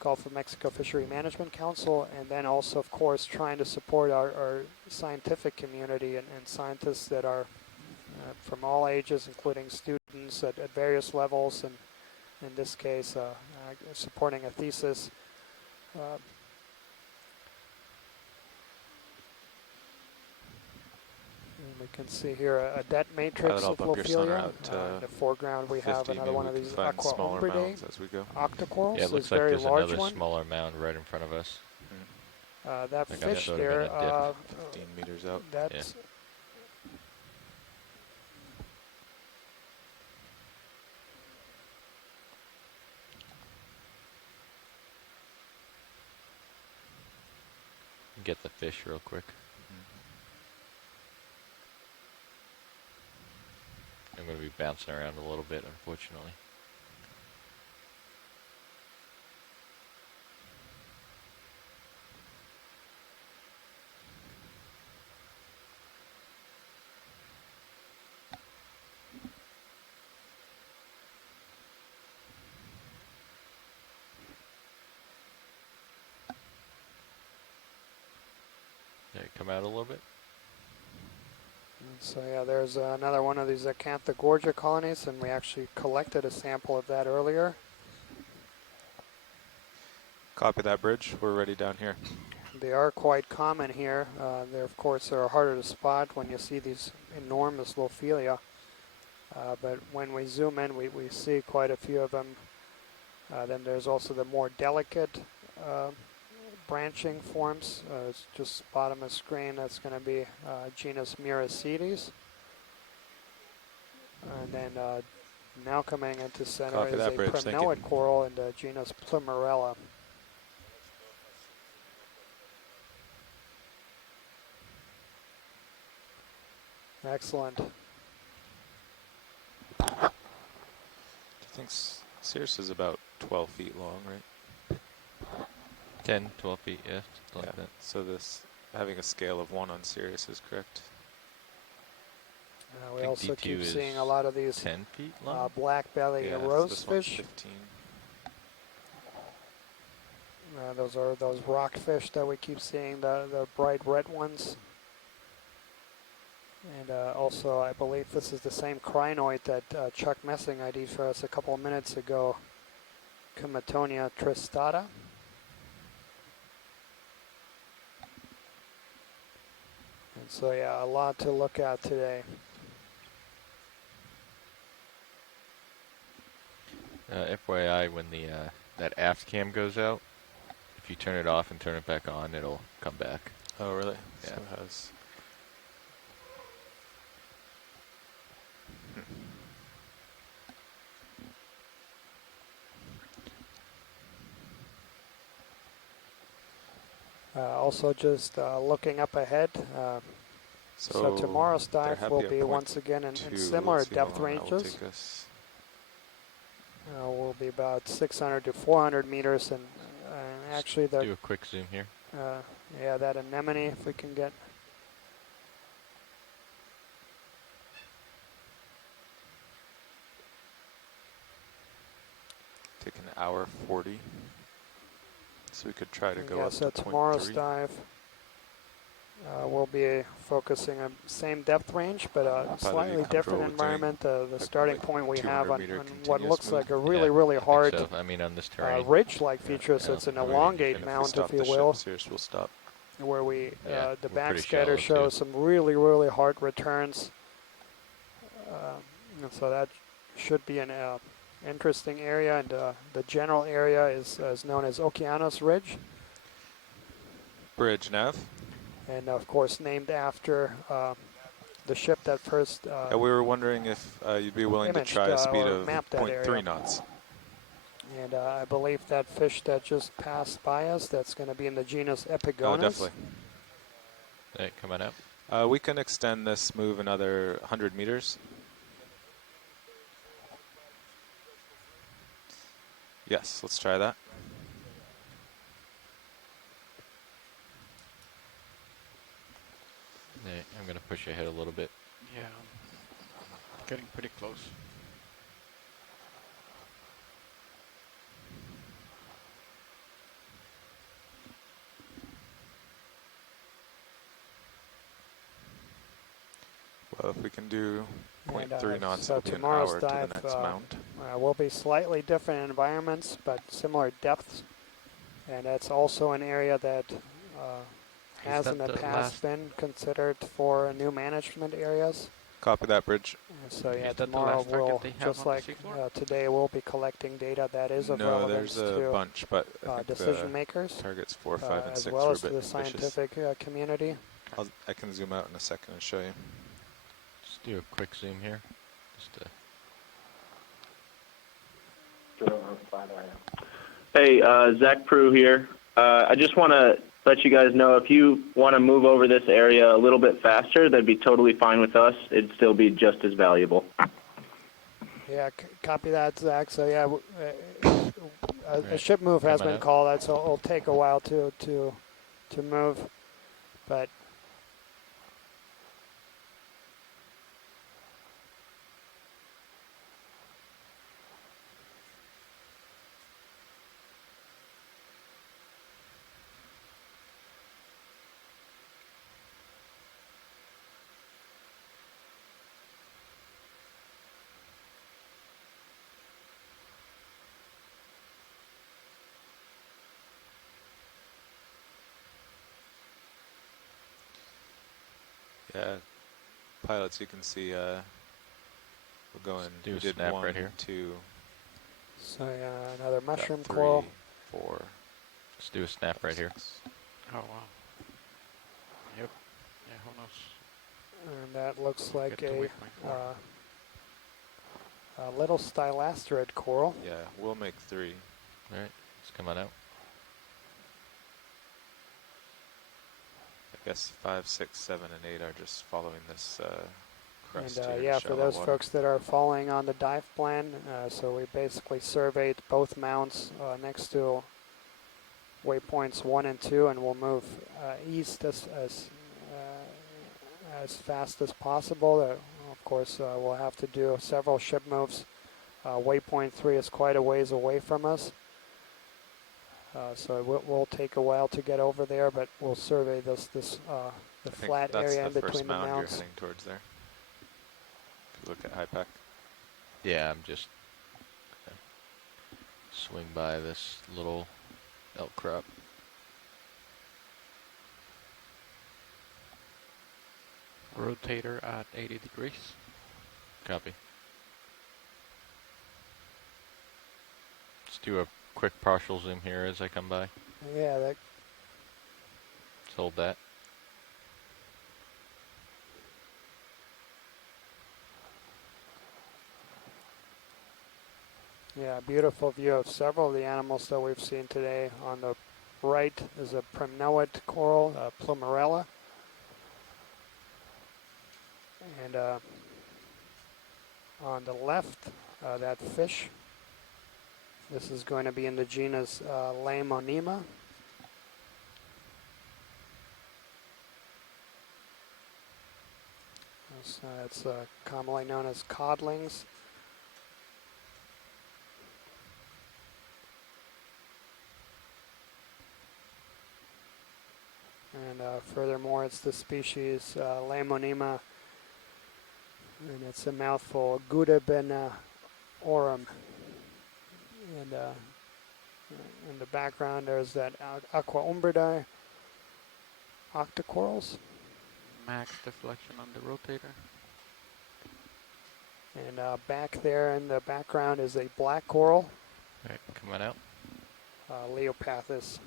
Gulf of Mexico Fishery Management Council, and then also, of course, trying to support our scientific community and scientists that are from all ages, including students. students at various levels, and in this case, supporting a thesis. And we can see here a debt matrix I'll of bump your center Lophelia. out to In the foreground, we have 50. another Maybe one we of can these find aqua smaller umbridae mounds as we go. octocorals. Yeah, it looks This like very there's large another one. smaller mound right in front of us. That Like fish sort of in there, a dip. 15 meters out. that's Get the fish real quick. I'm going to be bouncing around a little bit, unfortunately. There, come out a little bit. so yeah. There's another one of these Acanthogorgia colonies, and we actually collected a sample of that earlier. Copy that, Bridge. We're ready down here. They are quite common here. They're of course are harder to spot when you see these enormous Lophelia. But when we zoom in, we see quite a few of them. Then there's also the more delicate branching forms. It's just bottom of screen. That's going to be genus Miracetes. And then now coming into center Copy is that, a Bridge. Thank you. primnoid coral in the genus Plimerella. Excellent. I think Cirrus is about 12 feet long, right? 10, 12 feet, yeah. Something like that. So this having a scale of 1 on Cirrus is correct. We think also D2 keep is seeing a lot of these 10 feet long? black belly Yeah, this one's rosefish. 15. Those are those rockfish that we keep seeing, the bright red ones. And also, I believe this is the same crinoid that Chuck Messing ID'd for us a couple of minutes ago, Comatonia tristata. And so, yeah, a lot to look at today. FYI, when the that aft cam goes out, if you turn it off and turn it back on, it'll come back. Oh, really? Yeah. So it has. Also, just looking up ahead. So tomorrow's there dive have will a be point once again in two. similar Let's see how depth long that will ranges. take us. Will be about 600 to 400 meters, and actually Do the a quick zoom here. yeah, that anemone, if we can get. Take an hour 40. So we could try to go Yeah, up so to tomorrow's 0.3. dive will be focusing on same depth range, but a slightly different environment. The starting point we have on what looks like a really hard So. I mean, on this terrain. ridge-like feature, so it's an elongate And if we mount, stop if you the will, ship, Cirrus will stop. where we Yeah, the we're pretty backscatter shallow, shows some really hard returns. And so that should be an interesting area, and the general area is known as Okeanos Ridge, Bridge nav. and of course named after the ship that first We were wondering if you'd be willing to imaged, try a speed or of mapped that 0.3 area. knots. And I believe that fish that just passed by us, that's going to be in the genus Epigonus. Oh, definitely. Hey, coming up. We can extend this move another 100 meters. Yes, let's try that. Hey, I'm going to push ahead a little bit. Yeah, getting pretty close. Well, if we can do And 3 knots so will be an tomorrow's hour to dive the next mound. will be slightly different environments, but similar depths. And it's also an area that has in that the the past last- been considered for new management areas. Copy that, Bridge. So yeah, Is that the tomorrow last target we'll, they have just on the like seafloor? today, we'll be collecting data that is of No, relevance there's a to bunch, but I think decision the makers, targets 4, 5, and as 6 well were a as to bit the ambitious. scientific community. I can zoom out in a second and show you. Just do a quick zoom here. Just to Hey, Zach Prue here. I just want to let you guys know if you want to move over this area a little bit faster, that'd be totally fine with us. It'd still be just as valuable. Yeah, copy that, Zach. So yeah, a ship move has Coming been up. called. So it'll take a while to move, but Yeah, pilots, you can see we're going. do We a did snap 1, right here. 2, so yeah, another got mushroom 3, coral. 4. Let's do a snap right here. 6. Oh, wow. Yep. Yeah, who knows? And that looks like Get to a waypoint 4. little stylasterid coral. Yeah, we'll make 3. All right, let's come on out. I guess 5, 6, 7, and 8 are just following this crest And here. yeah, for shallow those water. folks that are following on the dive plan, so we basically surveyed both mounds next to waypoints 1 and 2, and we'll move east as fast as possible. Of course, we'll have to do several ship moves. Waypoint 3 is quite a ways away from us, so it will take a while to get over there. But we'll survey the I think flat that's area in the first between the mound you're mounds. heading towards there. If you look at high pack. Yeah, I'm just gonna swing by this little elk crop. Rotator at 80 degrees. Copy. Let's do a quick partial zoom here as I come by. Yeah, that Let's hold that. Yeah, beautiful view of several of the animals that we've seen today. On the right is a primnoid coral, Plumerella. And on the left, that fish. This is going to be in the genus Laemonema. It's commonly known as codlings. And furthermore, it's the species Laemonema, and it's a mouthful, Gudebena orum. And in the background, there's that Aqua umbridae octocorals. Max deflection on the rotator. And back there in the background is a black coral, All right, come on out. Leopathis.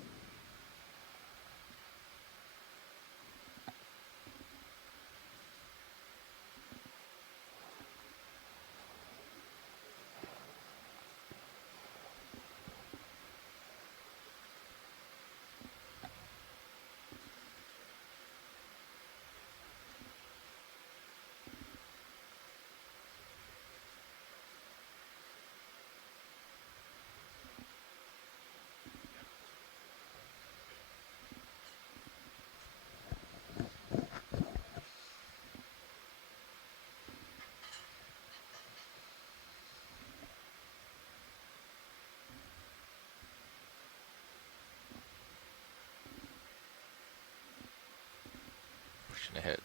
Pushing ahead.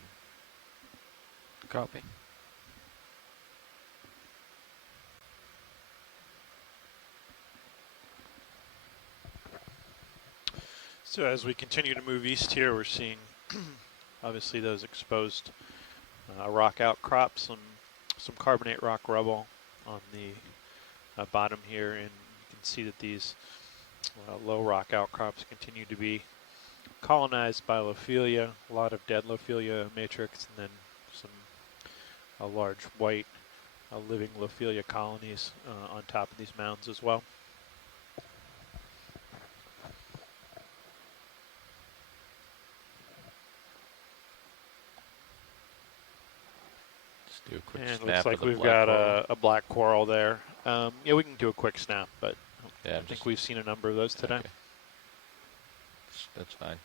Copy. So as we continue to move east here, we're seeing obviously those exposed rock outcrops, some carbonate rock rubble on the bottom here, and you can see that these low rock outcrops continue to be colonized by Lophelia, a lot of dead Lophelia matrix, and then some large white living Lophelia colonies on top of these mounds as well. Let's do a quick And it snap looks of like the we've black got coral. a black coral there. Yeah, we can do a quick snap, but Yeah, I think we've seen a number of those today. Okay. That's fine.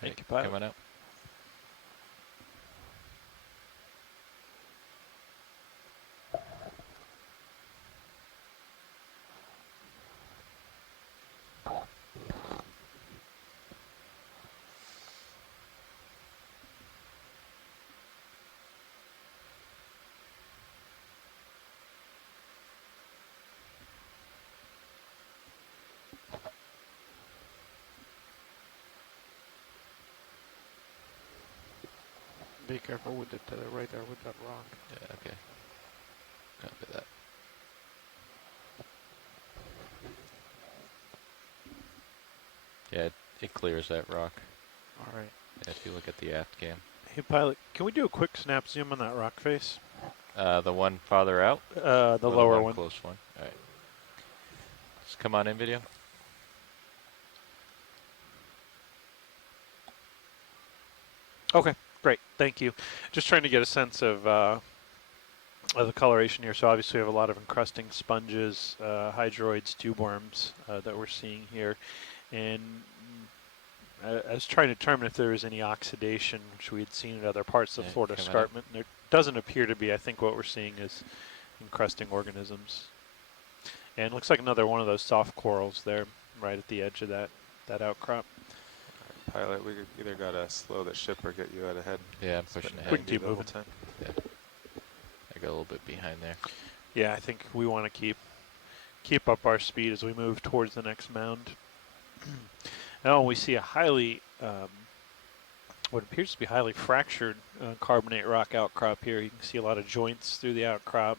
Thank you, Pilot. Coming up. Be careful with it right there with that rock. Yeah, okay. Copy that. Yeah, it clears that rock. All right. Yeah, if you look at the aft cam. Hey, Pilot, can we do a quick snap zoom on that rock face? The one farther out? The Or lower the one. close one. All right. Just come on in video. Okay, great. Thank you. Just trying to get a sense of the coloration here. So obviously we have a lot of encrusting sponges, hydroids, tube worms that we're seeing here. And I was trying to determine if there was any oxidation, which we had seen in other parts of Yeah, Florida coming up. escarpment. There doesn't appear to be. I think what we're seeing is encrusting organisms. And it looks like another one of those soft corals there, right at the edge of that outcrop. Pilot, we either gotta slow the ship or get you out ahead. Yeah, I'm It's been pushing We ahead. can keep the whole moving. time. Yeah. I got a little bit behind there. Yeah, I think we want to keep up our speed as we move towards the next mound. Now we see a highly, what appears to be highly fractured carbonate rock outcrop here. You can see a lot of joints through the outcrop,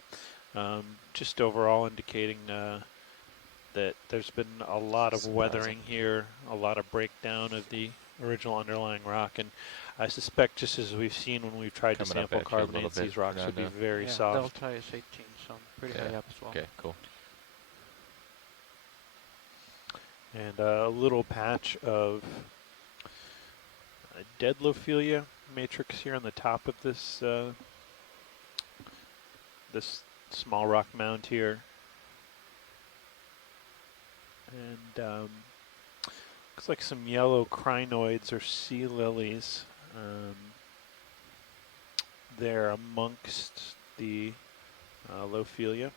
just overall indicating that there's been a lot of weathering here, a lot of breakdown of the original underlying rock, and I suspect, just as we've seen when we've tried to Coming up sample actually a little carbonates, bit these rocks around would be now. very Yeah, soft. Delta is 18, so pretty high up as well. Okay, cool. And a little patch of dead Lophelia matrix here on the top of this this small rock mound here. And looks like some yellow crinoids or sea lilies there amongst the Lophelia.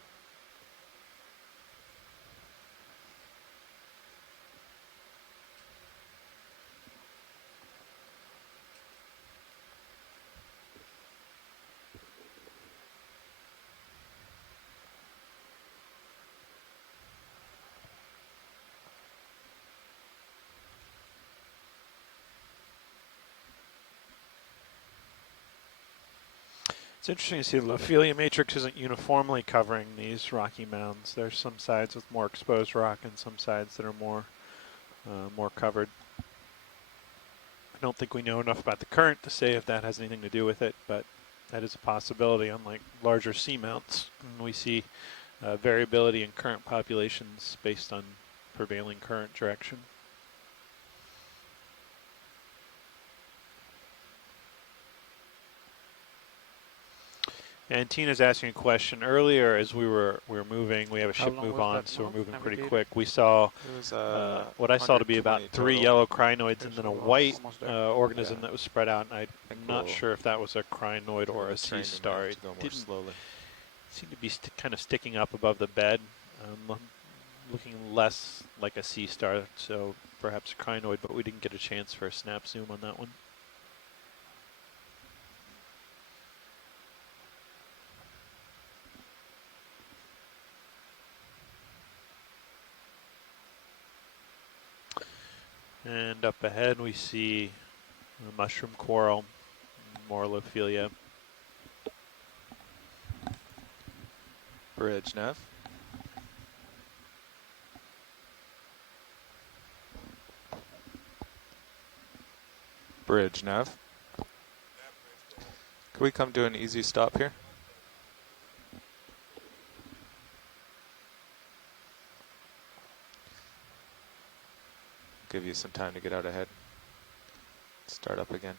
It's interesting to see the Lophelia matrix isn't uniformly covering these rocky mounds. There's some sides with more exposed rock and some sides that are more covered. I don't think we know enough about the current to say if that has anything to do with it, but that is a possibility. Unlike larger seamounts, we see variability in current populations based on prevailing current direction. And Tina's asking a question earlier as we were moving. We have a How ship long move was on, that so we're move moving pretty navigated? quick. We saw It was what I saw to be about 3 total. yellow crinoids and Okay, then so a we're white almost there. organism Yeah. that was spread out. And I'm think not we'll- sure if that was a crinoid or a With the sea train, we might star. have It to go more didn't slowly. seem to be kind of sticking up above the bed, looking less like a sea star, so perhaps a crinoid, but we didn't get a chance for a snap zoom on that one. And up ahead we see a mushroom coral, Morlophilia. Bridge, Nav. Bridge, Nav. Can we come to an easy stop here? Give you some time to get out ahead. Start up again.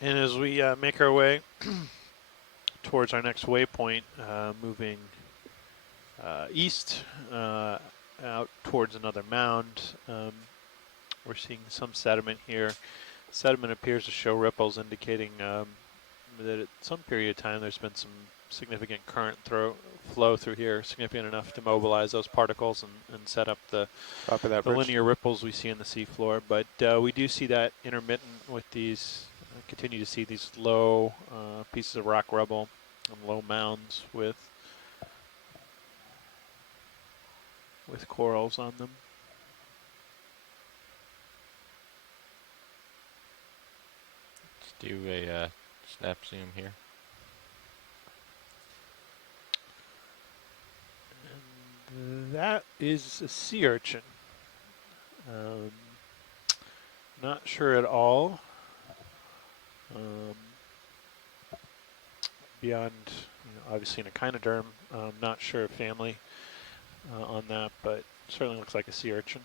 And as we make our way towards our next waypoint, moving east out towards another mound, we're seeing some sediment here. Sediment appears to show ripples, indicating that at some period of time there's been some significant current flow through here, significant enough to mobilize those particles and set up the linear ripples we see in the seafloor. But we do see that intermittent with these, continue to see these low pieces of rock rubble and low mounds with corals on them. Let's do a snap zoom here. And that is a sea urchin. Not sure at all. Beyond, obviously an echinoderm. Not sure of family on that, but certainly looks like a sea urchin.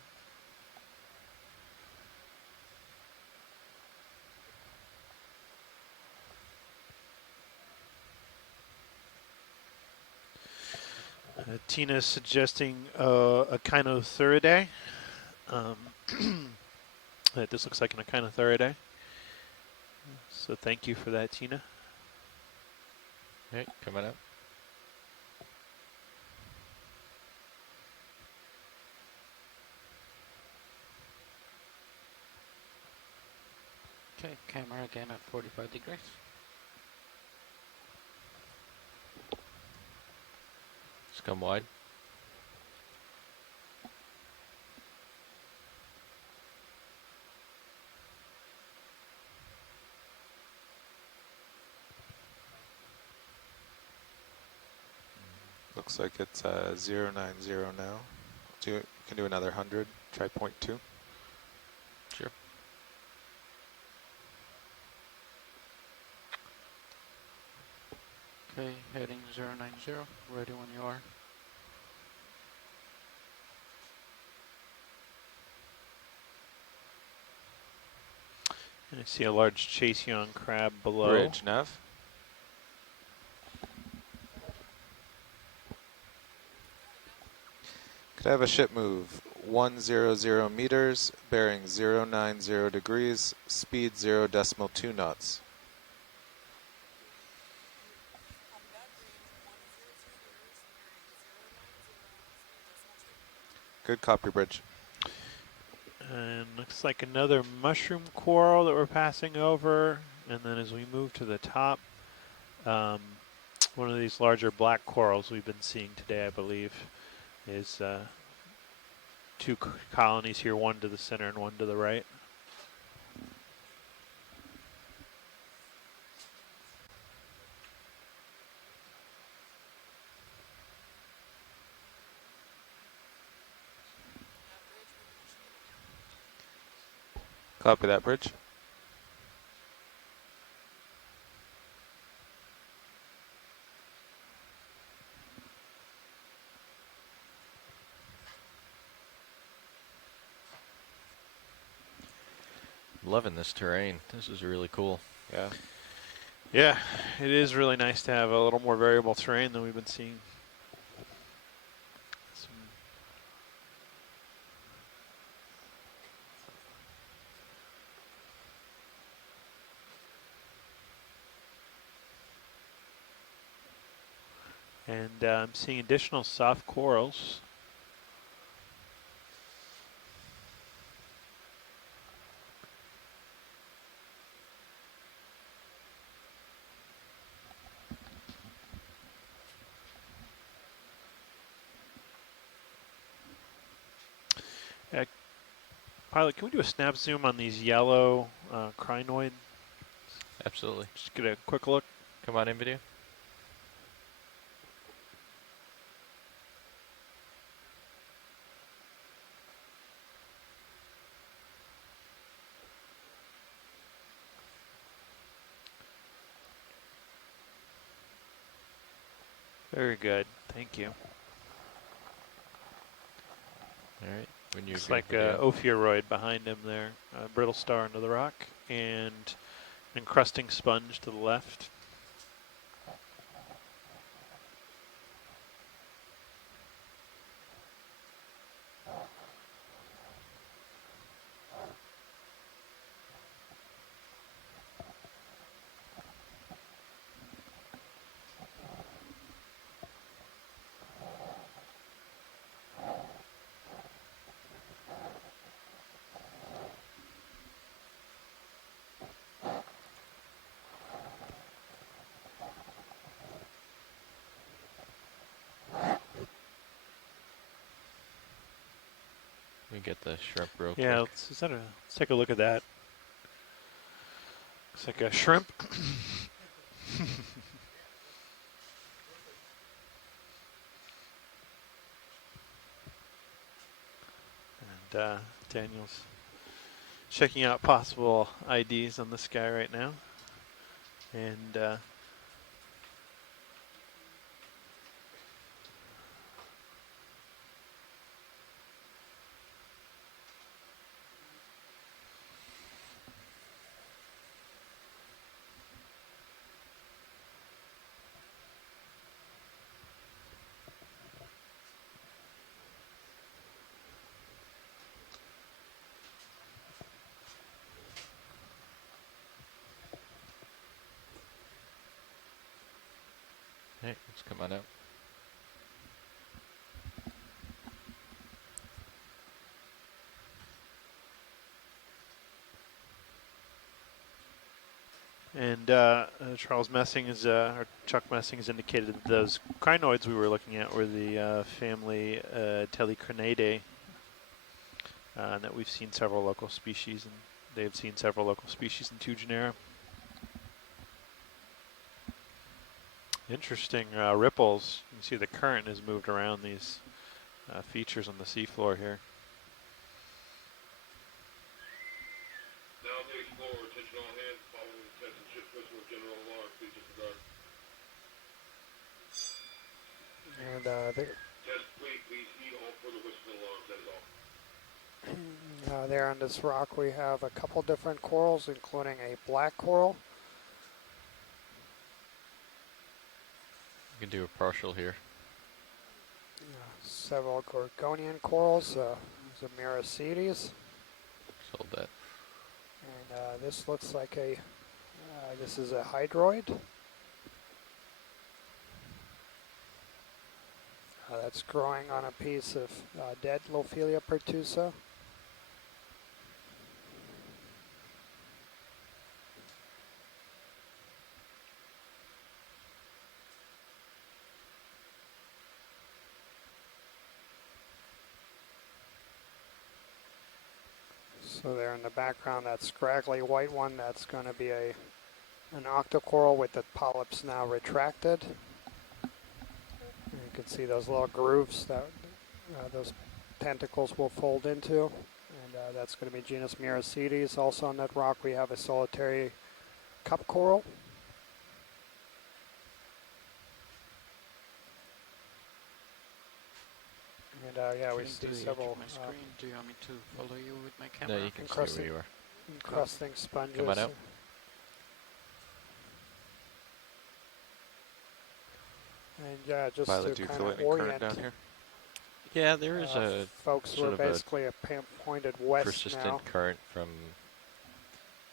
Tina is suggesting Echinothuridae. That this looks like an Echinothuridae. So thank you for that, Tina. Okay, coming up. Okay, camera again at 45 degrees. Just come wide. Looks like it's 090 now. Can do another 100. Try 0.2. Sure. Okay, heading 090, ready when you are. And I see a large Chaseon crab below. Bridge, Nav. Could I have a ship move 100 meters, bearing 090 degrees, speed 0.2 knots? Good copy, Bridge. And looks like another mushroom coral that we're passing over. And then as we move to the top, one of these larger black corals we've been seeing today, I believe, is two colonies here, one to the center and one to the right. Copy that, Bridge. Loving this terrain. This is really cool. Yeah. Yeah, it is really nice to have a little more variable terrain than we've been seeing. And I'm seeing additional soft corals. Pilot, can we do a snap zoom on these yellow crinoid? Absolutely. Just get a quick look. Come on in video. Very good. Thank you. All right. When you Looks like a ophiuroid behind him there. A brittle star under the rock. And encrusting sponge to the left. We get the shrimp real quick. Yeah, let's take a look at that. Looks like a shrimp. And Daniel's checking out possible IDs on this guy right now. And Hey, let's come on out. And Charles Messing is, or Chuck Messing has indicated that those crinoids we were looking at were the family Telecrinidae, and that we've seen several local species, and they've seen several local species in 2 genera. Interesting ripples. You can see the current has moved around these features on the seafloor here. Now the Explorer, attention all hands, following the test and ship whistle of general alarm, please disregard. And Test complete, please heed all further whistle alarms, that is all. there on this rock we have a couple different corals, including a black coral. You can do a partial here. Several gorgonian corals, Zamiracetes. Sold that. And this looks like this is a hydroid. That's growing on a piece of dead Lophelia pertusa. So there in the background, that scraggly white one, that's going to be an octocoral with the polyps now retracted. And you can see those little grooves that those tentacles will fold into. And that's going to be genus Miracetes. Also on that rock, we have a solitary cup coral. And yeah, we see several. My screen. Do you want me to follow you with my camera? No, you can stay where you are. encrusting sponges. Come on out. And yeah, just Pilot, do to you kind feel of any current orient down here? Yeah, there is a folks, sort we're of a basically pointed west persistent now. current from,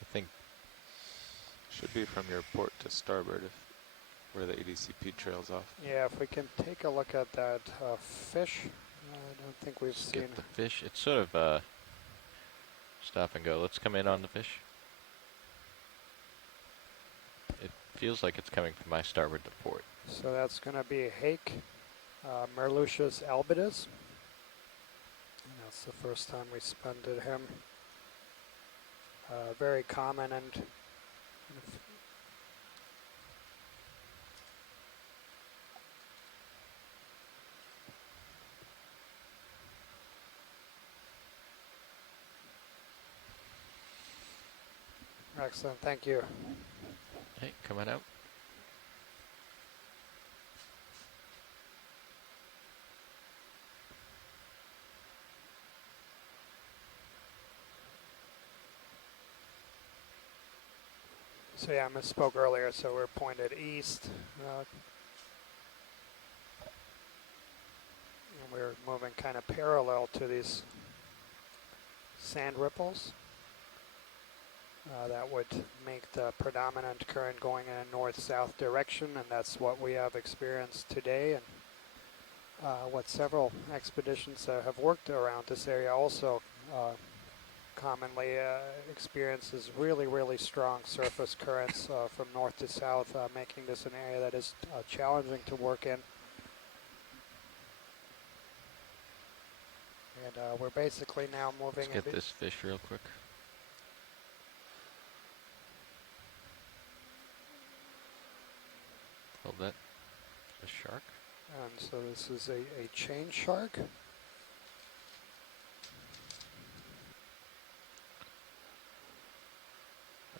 I think, Should be from your port to starboard, where the ADCP trails off. Yeah, if we can take a look at that fish. I don't think we've seen. skip the fish. It's sort of stop and go. Let's come in on the fish. It feels like it's coming from my starboard to port. So that's going to be hake, Merluccius albidus. And that's the first time we spotted him. Very common and excellent. Thank you. Hey, come on out. So yeah, I misspoke earlier. So we're pointed east. And we're moving kind of parallel to these sand ripples. That would make the predominant current going in a north-south direction, and that's what we have experienced today, and what several expeditions have worked around this area also commonly experiences really, really strong surface currents from north to south, making this an area that is challenging to work in. And we're basically now moving. Let's get this fish real quick. Hold that. A shark. And so this is a chain shark.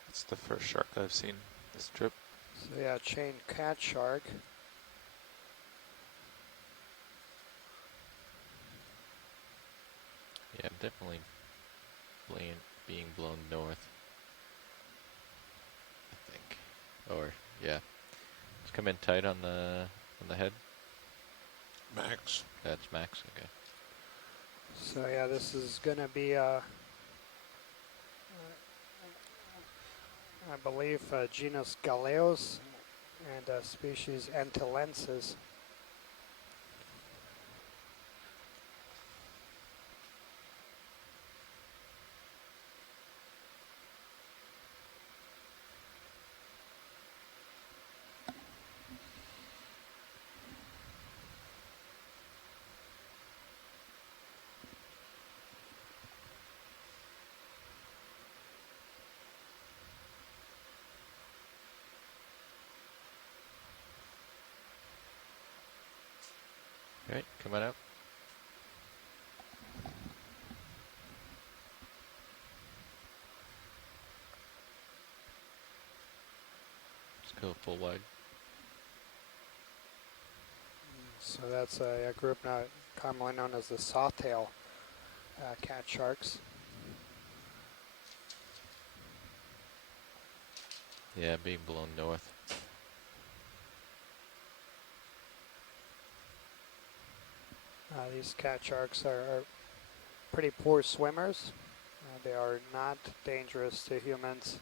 That's the first shark I've seen this trip. So yeah, chain cat shark. Yeah, definitely being blown north, I think. Or, yeah. Let's come in tight on the head. Max. That's max, okay. So yeah, this is going to be, I believe, genus Galeos and species Antilensis. Alright, come on out. Let's go full wide. So that's a group now commonly known as the sawtail cat sharks. Yeah, being blown north. These cat sharks are pretty poor swimmers. They are not dangerous to humans.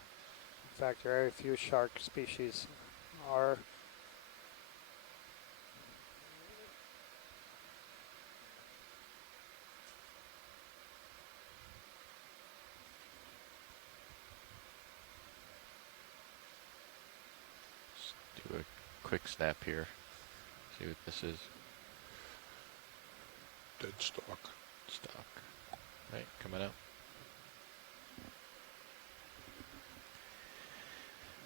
In fact, very few shark species are. Just do a quick snap here. See what this is. Dead stock. Stock. Right, coming out.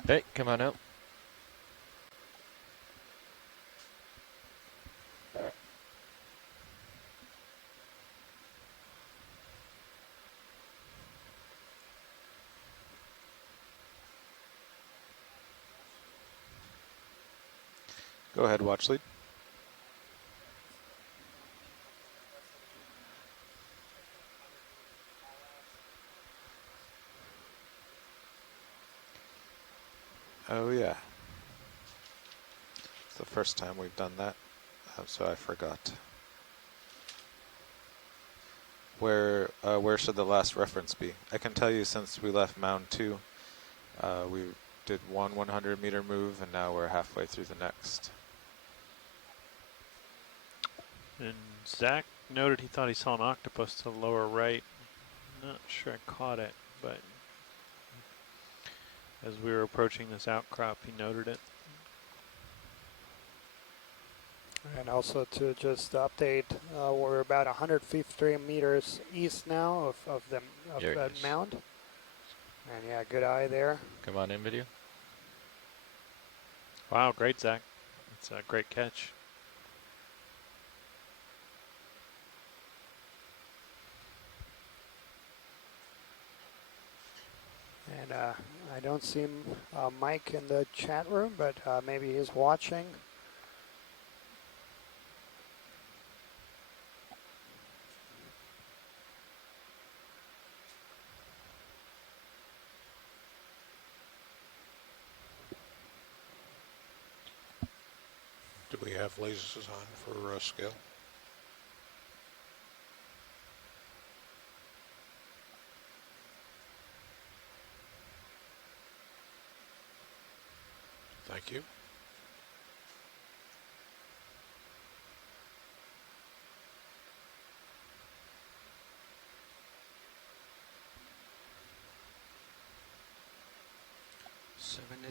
Hey, come on out. Go ahead, watch lead. the first time we've done that, so I forgot. Where should the last reference be? I can tell you since we left Mound 2, we did one 100-meter move, and now we're halfway through the next. And Zach noted he thought he saw an octopus to the lower right. Not sure I caught it, but as we were approaching this outcrop, he noted it. And also to just update, we're about 153 meters east now of that mound. And yeah, good eye there. Come on in, video. Wow, great, Zach. It's a great catch. And I don't see Mike in the chat room, but maybe he's watching. Do we have lasers on for scale? Thank you.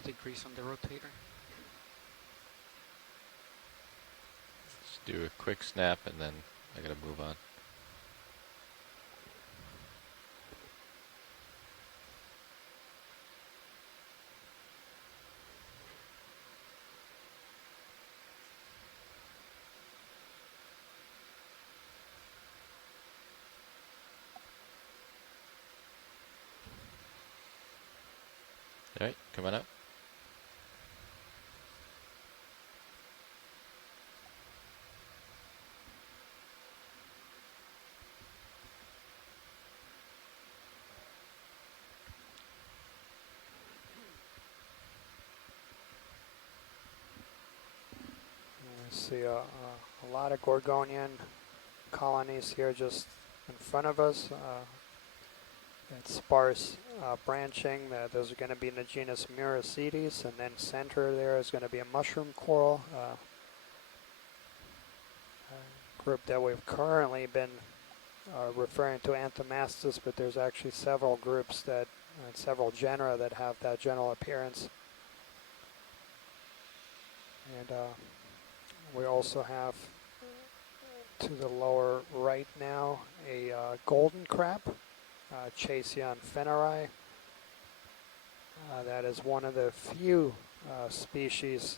Degrees on the rotator. Let's do a quick snap and then I gotta move on. All right, come on up. I see a lot of Gorgonian colonies here just in front of us. It's sparse branching. Those are going to be in the genus Muracetes, and then center there is going to be a mushroom coral group that we've currently been referring to Anthomastus, but there's actually several groups that, several genera that have that general appearance. And we also have to the lower right now a golden crab, Chasion feneri. That is one of the few species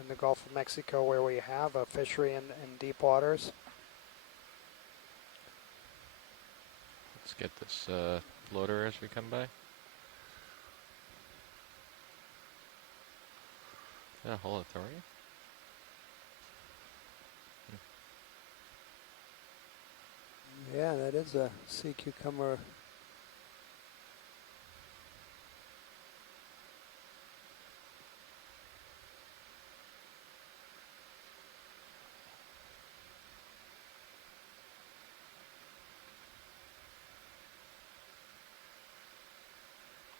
in the Gulf of Mexico where we have a fishery in deep waters. Let's get this loader as we come by. Yeah, Holothoria. Yeah, that is a sea cucumber.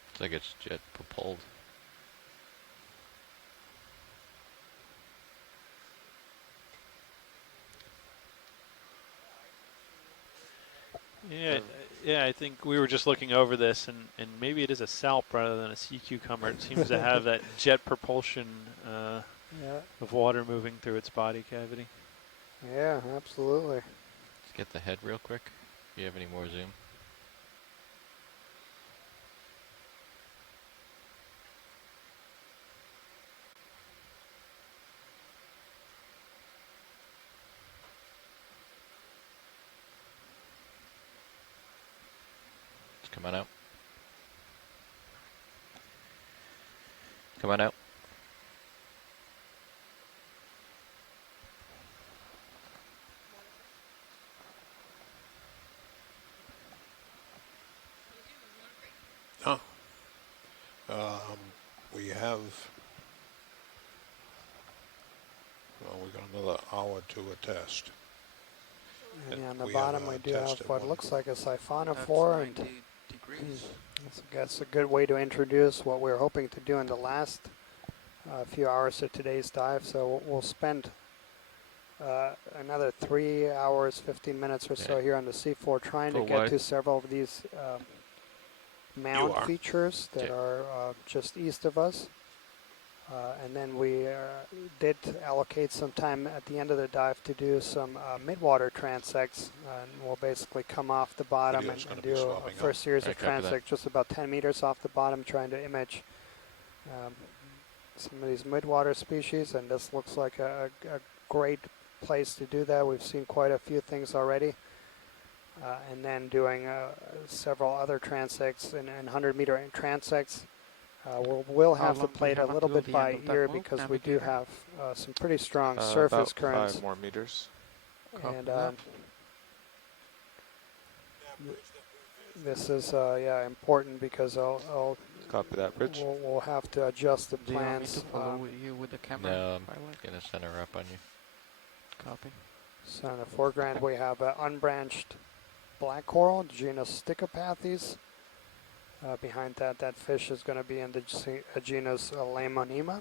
Looks like it's jet propelled. Yeah, I think we were just looking over this, and maybe it is a salp rather than a sea cucumber. It seems to have that jet propulsion of water moving through its body cavity. Yeah, absolutely. Let's get the head real quick. If you have any more zoom. Come on out. Come on out. We have another hour to a test. And on the We bottom have, we do have tested what one. looks like a That's siphonophore, 90 and degrees. that's a good way to introduce what we're hoping to do in the last few hours of today's dive. So we'll spend another 3 hours, 15 minutes or so here on the seafloor trying to Go get wide. to several of these mound are. features that Okay. are just east of us. And then we did allocate some time at the end of the dive to do some midwater transects. And we'll basically come off the bottom Video's and gonna be do a swapping first out. series I of copy that. transects just about 10 meters off the bottom, trying to image some of these midwater species. And this looks like a great place to do that. We've seen quite a few things already. And then doing several other transects and 100-meter transects. We'll How have to long do we play it a have little until bit the by end of that ear move, because we do navigator? have some pretty strong surface about currents. 5 more meters. Copy And that. this is important because Copy that, Bridge. we'll have to adjust the Do you want me plans. to follow you with the camera? No, I'm pilot? gonna center up on you. Copy. So in the foreground we have unbranched black coral, genus Stichopathes. Behind that fish is going to be in the genus Lamonema.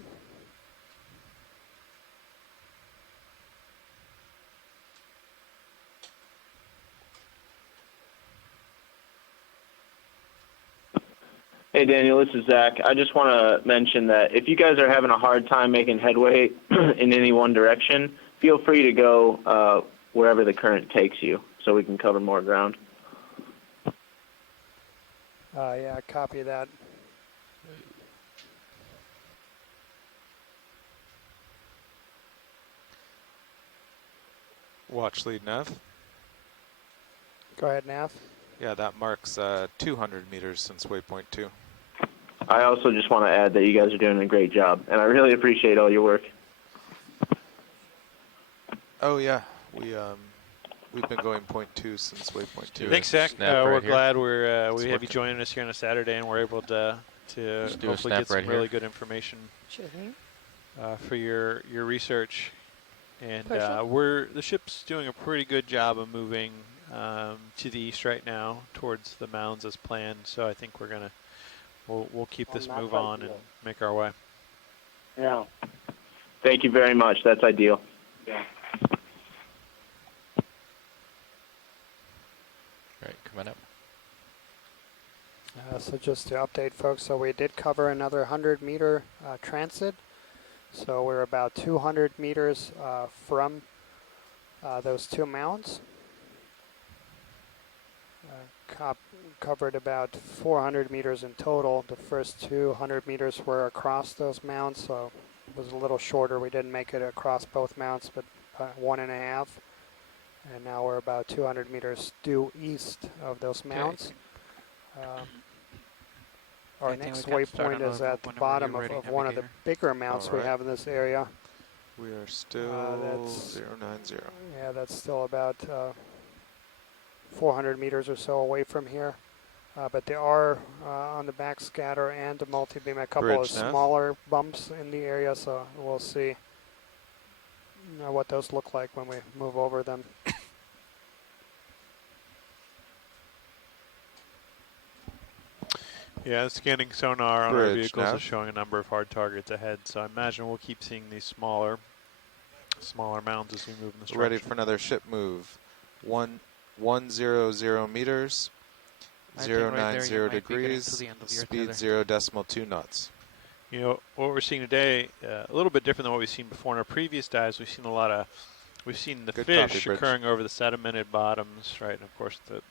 Hey, Daniel, this is Zach. I just want to mention that if you guys are having a hard time making headway in any one direction, feel free to go wherever the current takes you so we can cover more ground. Yeah, copy that. Watch lead nav. Go ahead, Nav. Yeah, that marks 200 meters since waypoint 2. I also just want to add that you guys are doing a great job, and I really appreciate all your work. Oh yeah, we've been going point 2 since waypoint 2. Thanks, Zach. Snap right We're here. glad we It's have you working. joining us here on a Saturday, and we're able to do a hopefully snap get some right really here. good information Sure. for your research. And Perfect. the ship's doing a pretty good job of moving to the east right now towards the mounds as planned. So I think we'll keep this move on and make our way. Yeah. Thank you very much. That's ideal. Yeah. Right, coming up. So just to update folks, so we did cover another 100-meter transit. So we're about 200 meters from those two mounds. Covered about 400 meters in total. The first 200 meters were across those mounds, so it was a little shorter. We didn't make it across both mounds, but 1.5. And now we're about 200 meters due east of those mounds. Our I think next we can start waypoint is another at the move whenever bottom you're ready, of one of the navigator. bigger mounts we Alright. have in this area. We are still that's- 090. Yeah, that's still about 400 meters or so away from here. But there are on the back scatter and the multi-beam a couple Bridge of nav. smaller bumps in the area, so we'll see what those look like when we move over them. Yeah, the scanning sonar on our Bridge vehicles nav. is showing a number of hard targets ahead. So I imagine we'll keep seeing these smaller mounds as we move in this Ready direction. for another ship move. 100 meters. I think right there you 090 might be getting to degrees. the end of your Speed tether. 0.2 knots. You know, what we're seeing today, a little bit different than what we've seen before. In our previous dives, we've seen the Good fish copy, Bridge. occurring over the sedimented bottoms, right? And of course, the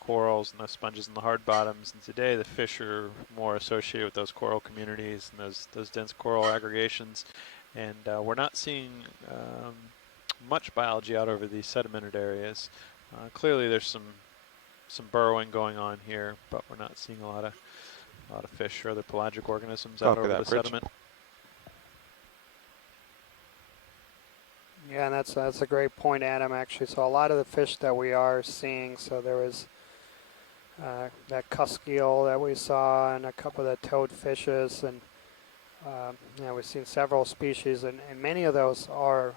corals and the sponges and the hard bottoms. And today, the fish are more associated with those coral communities and those dense coral aggregations. And we're not seeing much biology out over these sedimented areas. Clearly, there's some burrowing going on here, but we're not seeing a lot of fish or other pelagic organisms out Copy over that, the Bridge. sediment. Yeah, and that's a great point, Adam, actually. So a lot of the fish that we are seeing, so there was that cusk eel that we saw and a couple of the toad fishes, and we've seen several species, and many of those are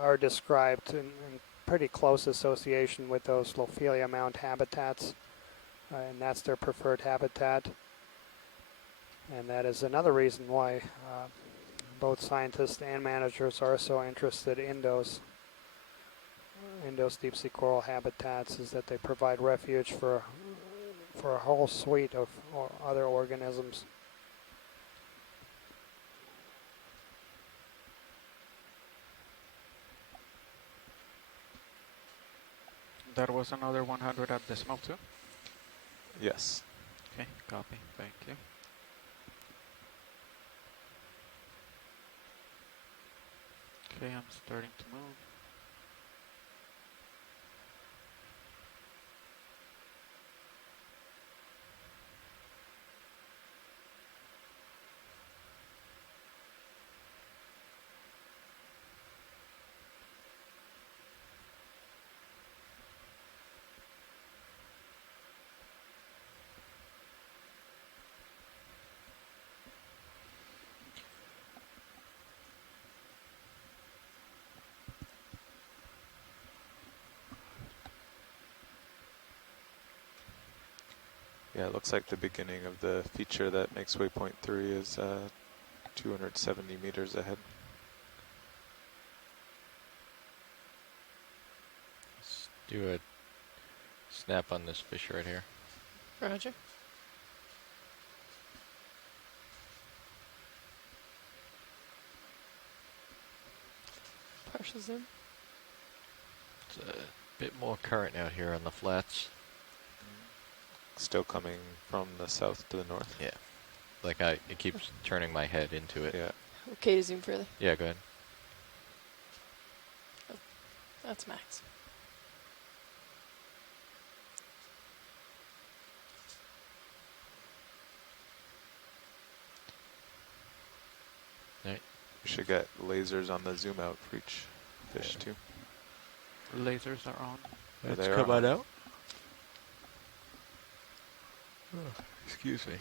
are described in pretty close association with those Lophelia mound habitats, and that's their preferred habitat. And that is another reason why both scientists and managers are so interested in those deep sea coral habitats, is that they provide refuge for a whole suite of other organisms. That was another 100 at decimal too? Yes. Okay, copy. Thank you. Okay, I'm starting to move. Yeah, it looks like the beginning of the feature that makes waypoint 3 is 270 meters ahead. Let's do a snap on this fish right here. Roger. Partial zoom. It's a bit more current out here on the flats. Still coming from the south to the north. Yeah. Like it keeps turning my head into it. Yeah. Okay to zoom further. Yeah, go ahead. Oh, that's max. Right. We should get lasers on the zoom out for each fish too. Lasers are on. Yeah, Let's they come are on out. Oh, excuse me.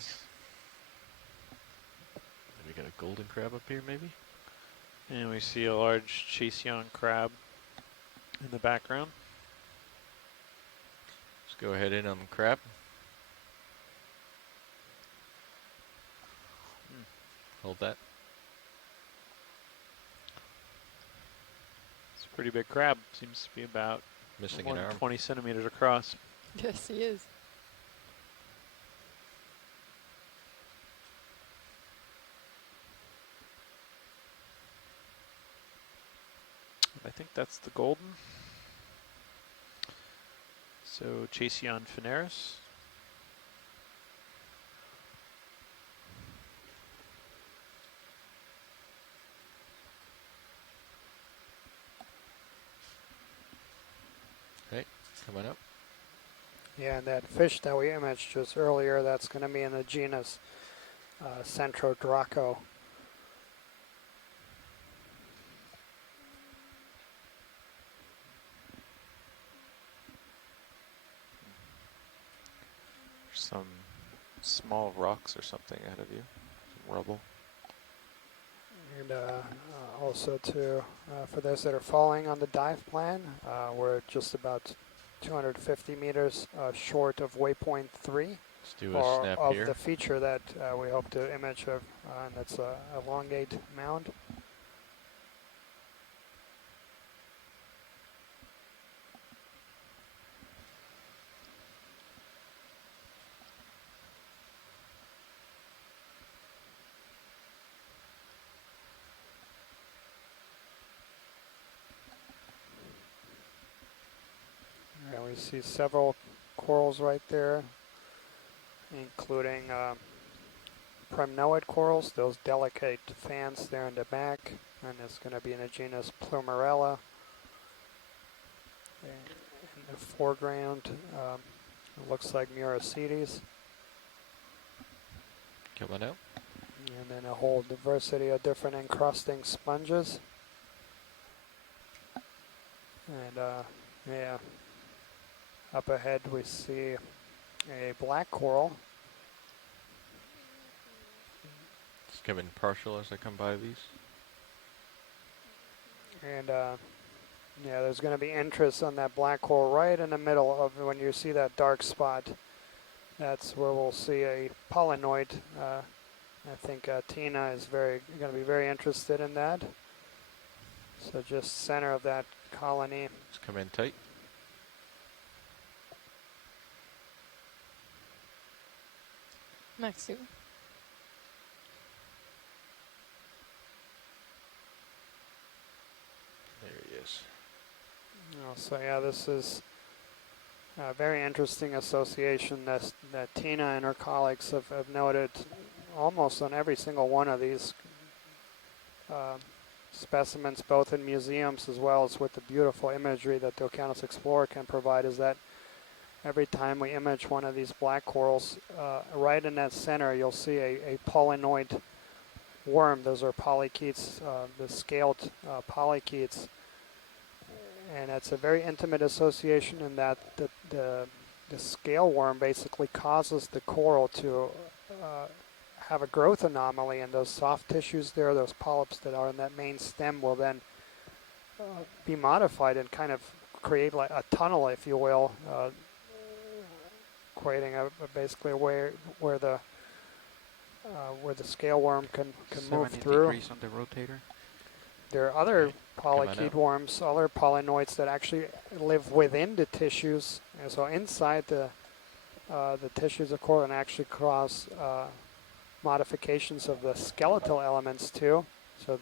We got a golden crab up here, maybe? And we see a large Chesion crab in the background. Let's go ahead in on the crab. Hold that. It's a pretty big crab. Seems to be about Missing more an than arm. 20 centimeters across. Yes, he is. I think that's the golden. So Chesion Phaneris. Okay, coming up. Yeah, and that fish that we imaged just earlier, that's going to be in the genus Centrodraco. Some small rocks or something ahead of you. Some rubble. And also for those that are following on the dive plan, we're just about 250 meters short of waypoint 3. Let's do a snap of here. the feature that we hope to image of, and that's a elongate mound. And we see several corals right there, including primnoid corals, those delicate fans there in the back, and it's going to be in the genus Plumerella. In the foreground, it looks like Muracetes. Coming out. And then a whole diversity of different encrusting sponges. And yeah, up ahead we see a black coral. Just come in partial as I come by these. And Yeah, there's going to be interest on that black hole right in the middle of when you see that dark spot. That's where we'll see a polynoid. I think Tina is going to be very interested in that. So just center of that colony. Just come in tight. Max, you. There he is. So yeah, this is a very interesting association that Tina and her colleagues have noted almost on every single one of these specimens, both in museums as well as with the beautiful imagery that the Okeanos Explorer can provide, is that every time we image one of these black corals, right in that center you'll see a polynoid worm. Those are polychaetes, the scaled polychaetes. And it's a very intimate association in that the scale worm basically causes the coral to have a growth anomaly, and those soft tissues there, those polyps that are in that main stem, will then be modified and kind of create like a tunnel, if you will, creating basically where the scale worm can move 70 through. degrees on the rotator. There are other Okay, come on polychaete out. worms, other polynoids that actually live within the tissues, and so inside the tissues of coral, and actually cause modifications of the skeletal elements too. So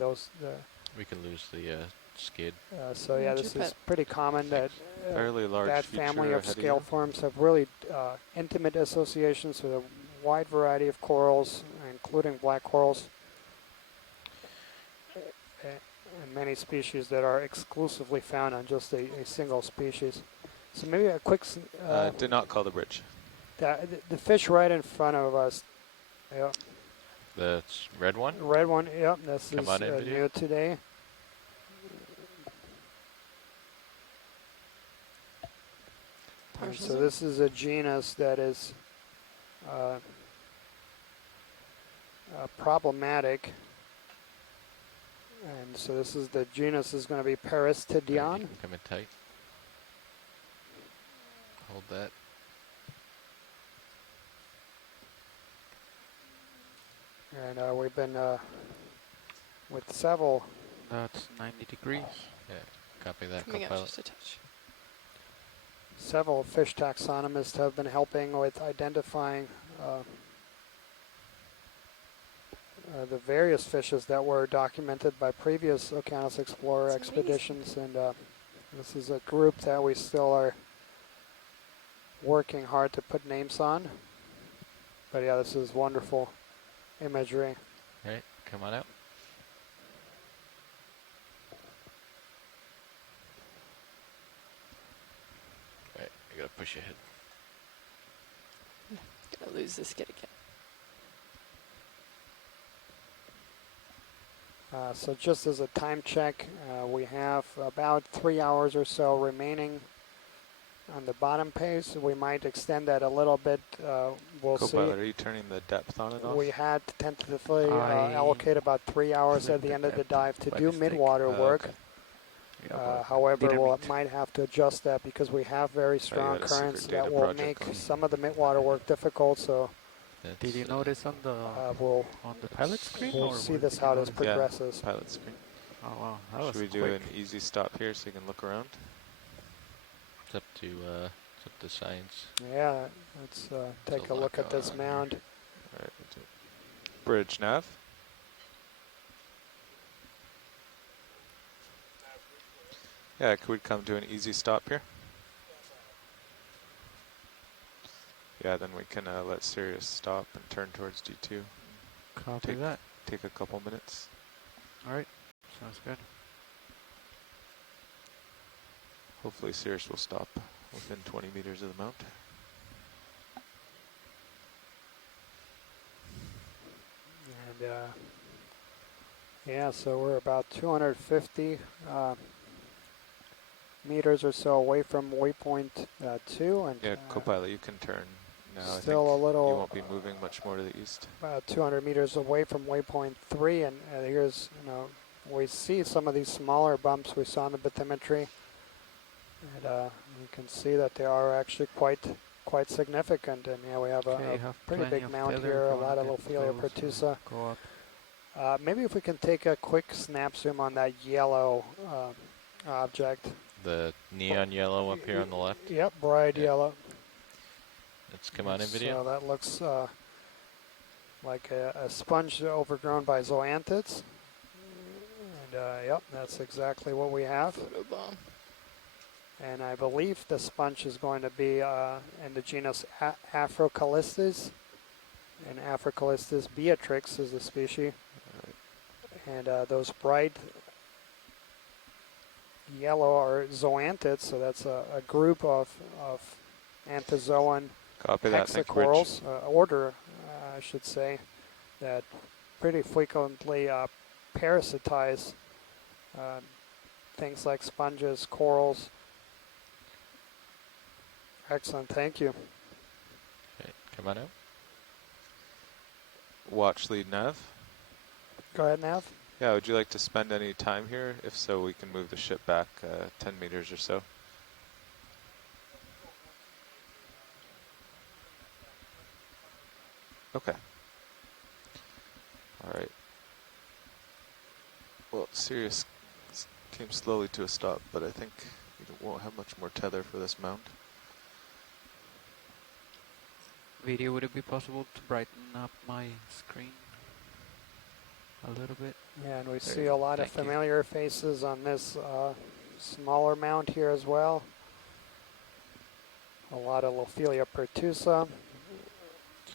We can lose the skid. so yeah, this is pretty common that Fairly large that feature family of ahead of scale you. forms have really intimate associations with a wide variety of corals, including black corals, and many species that are exclusively found on just a single species. So maybe a quick Did not call the bridge. the fish right in front of us. Yeah. The red one? Red one, yep, this Come is on in, video. new today. And so this is a genus that is problematic. And so this is the genus is going to be Peristidion. Come in tight. Hold that. And we've been with several. That's 90 degrees. Yeah, copy that, Coming out co-pilot. just a touch. Several fish taxonomists have been helping with identifying the various fishes that were documented by previous Okeanos Explorer That's expeditions, and this is a group that we still are working hard to put names on. But yeah, this is wonderful imagery. All right, come on out. All right, I gotta push ahead. Gonna lose this skid again. So just as a time check, we have about 3 hours or so remaining on the bottom page. We might extend that a little bit. We'll Co-pilot, see. are you turning the depth on and off? We had tentatively I allocate about 3 hours at the end of the dive to do mid-water work. Okay. However, Didn't we meet. might have to adjust that because we have very strong got a secret currents data that will project make going. some of the mid-water work difficult. So Did you notice on the we'll pilot screen? we'll or see where this did you how this notice? progresses. Pilot screen. Oh wow, that was Should we do quick. an easy stop here so you can look around? It's up to science. Yeah, let's take a lot look at going this on here. mound. All right, we'll do bridge nav. Yeah, could we come to an easy stop here? Yeah, then we can let Sirius stop and turn towards D2. Copy that. Take a couple minutes. All right, sounds good. Hopefully Sirius will stop within 20 meters of the mount. And yeah, so we're about 250 meters or so away from waypoint 2, and Yeah, co-pilot, you can turn now. I think still a little. you won't be moving much more to the east. About 200 meters away from waypoint 3, and here's, we see some of these smaller bumps we saw in the bathymetry. And you can see that they are actually quite significant. And yeah, we have Okay, a you have pretty plenty big of mound tether here, if a you wanna lot of get Lophelia close and pertusa. go up. Maybe if we can take a quick snap zoom on that yellow object. The neon yellow up here on the left. Yep, bright Yeah. yellow. Let's come on in video. So that looks like a sponge overgrown by zoanthids. And yep, that's exactly what we have. Photobomb. And I believe the sponge is going to be in the genus Afrocalistes. And Afrocalistes beatrix is the species. And those bright yellow are zoanthids, so that's a group of anthozoan Copy that. Thank you, Rich. hexacorals, order, I should say, that pretty frequently parasitize things like sponges, corals. Excellent, thank you. Okay, come on out. Watch lead nav. Go ahead, Nav. Yeah, would you like to spend any time here? If so, we can move the ship back 10 meters or so. Okay. All right. Well, Sirius came slowly to a stop, but I think we won't have much more tether for this mound. Video, would it be possible to brighten up my screen a little bit? Yeah, and we see a lot of familiar faces on this smaller mound here as well. A lot of Lophelia pertusa,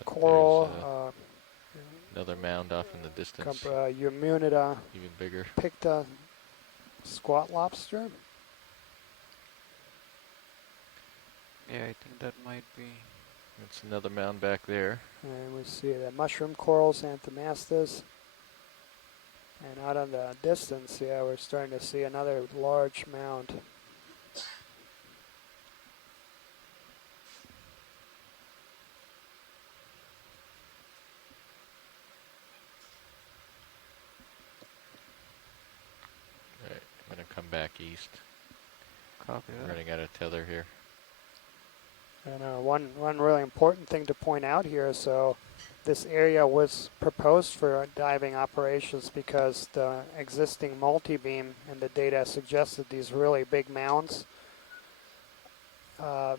coral, Another mound off in the distance. Eumunida, Even bigger. picta, squat lobster. Yeah, I think that might be. That's another mound back there. And we see the mushroom corals, Anthomastus. And out in the distance, yeah, we're starting to see another large mound. Alright, I'm gonna come back east. Copy that. Running out of tether here. And one really important thing to point out here, so this area was proposed for diving operations because the existing multi-beam and the data suggested these really big mounds. But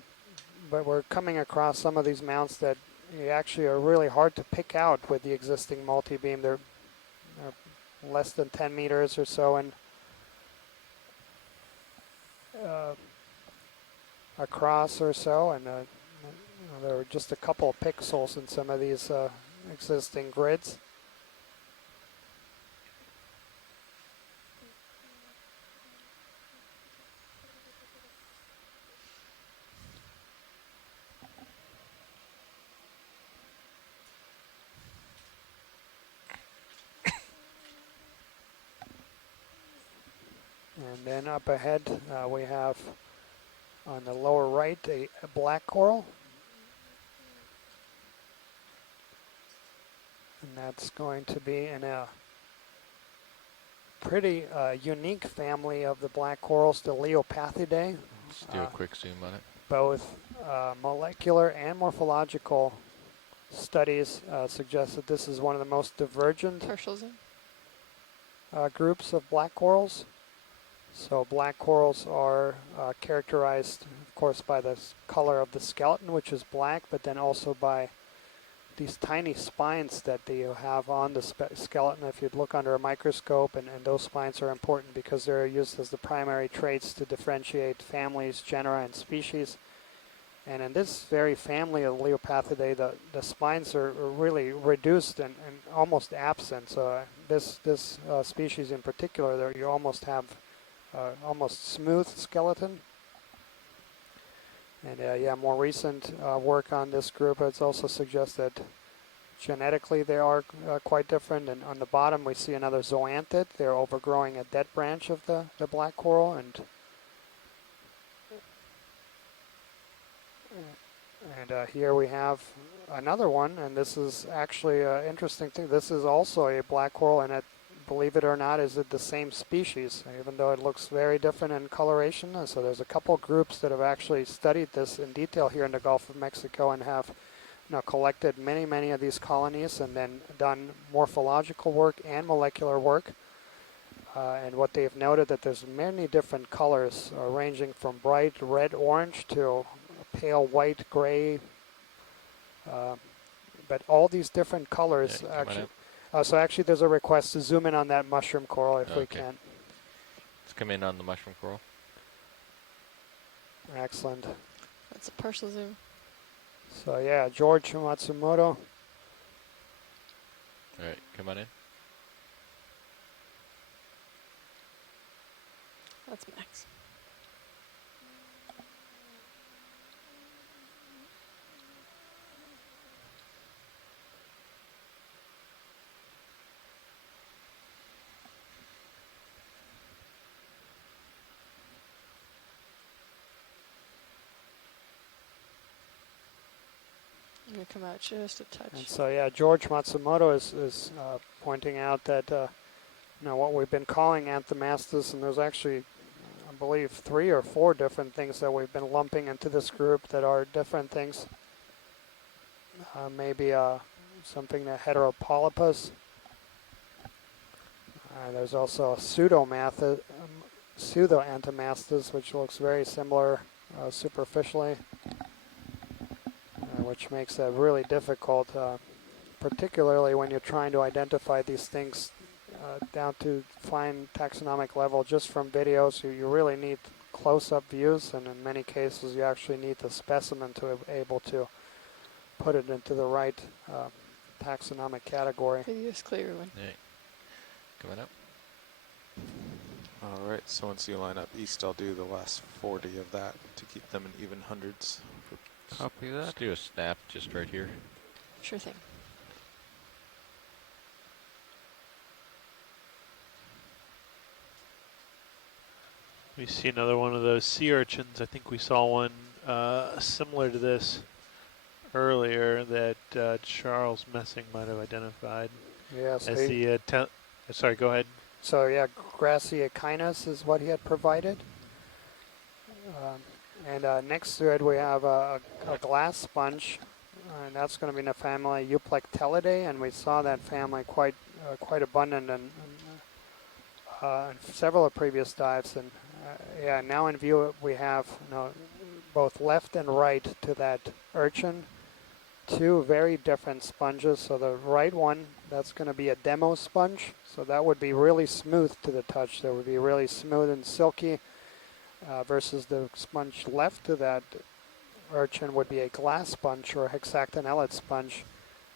we're coming across some of these mounds that actually are really hard to pick out with the existing multi-beam. They're less than 10 meters or so in across or so, and there are just a couple of pixels in some of these existing grids. And then up ahead we have on the lower right a black coral. And that's going to be in a pretty unique family of the black corals, the Leopathidae. Let's do a quick zoom on it. Both molecular and morphological studies suggest that this is one of the most divergent Partial zoom. groups of black corals. So black corals are characterized, of course, by the color of the skeleton, which is black, but then also by these tiny spines that they have on the skeleton. If you look under a microscope, and those spines are important because they're used as the primary traits to differentiate families, genera, and species. And in this very family of Leopathidae, the spines are really reduced and almost absent. So this species in particular, there you almost have almost smooth skeleton. And yeah, more recent work on this group has also suggested genetically they are quite different. And on the bottom we see another zoanthid. They're overgrowing a dead branch of the black coral. And here we have another one, and this is actually an interesting thing. This is also a black coral, and believe it or not, is it the same species, even though it looks very different in coloration. And so there's a couple groups that have actually studied this in detail here in the Gulf of Mexico and have collected many of these colonies and then done morphological work and molecular work. And what they've noted that there's many different colors ranging from bright red-orange to pale white, gray, but all these different colors actually. So actually there's a request to zoom in on that mushroom coral if we can. Let's come in on the mushroom coral. Excellent. That's a partial zoom. So yeah, George Matsumoto. All right, come on in. That's Max. I'm going to come out just a touch. And so yeah, George Matsumoto is pointing out that what we've been calling anthomastus, and there's actually, I believe, 3 or 4 different things that we've been lumping into this group that are different things. Maybe something that heteropolypus. There's also a pseudo-anthomastus, which looks very similar superficially, which makes that really difficult, particularly when you're trying to identify these things down to fine taxonomic level. Just from videos, you really need close-up views, and in many cases you actually need the specimen to be able to put it into the right taxonomic category. Video's clear one. Yeah. Coming up. All right, so once you line up east, I'll do the last 40 of that to keep them in even hundreds. Copy that. Let's do a snap just right here. Sure thing. We see another one of those sea urchins. I think we saw one similar to this earlier that Charles Messing might have identified. Yes. As the sorry, go ahead. So yeah, Gracia Okeanos is what he had provided. And next to it we have a glass sponge, and that's going to be in the family Euplectellidae, and we saw that family quite abundant in several of previous dives. And yeah, now in view we have both left and right to that urchin, 2 very different sponges. So the right one, that's going to be a demo sponge, so that would be really smooth to the touch. That would be really smooth and silky. Versus the sponge left to that urchin would be a glass sponge or a hexactinellate sponge,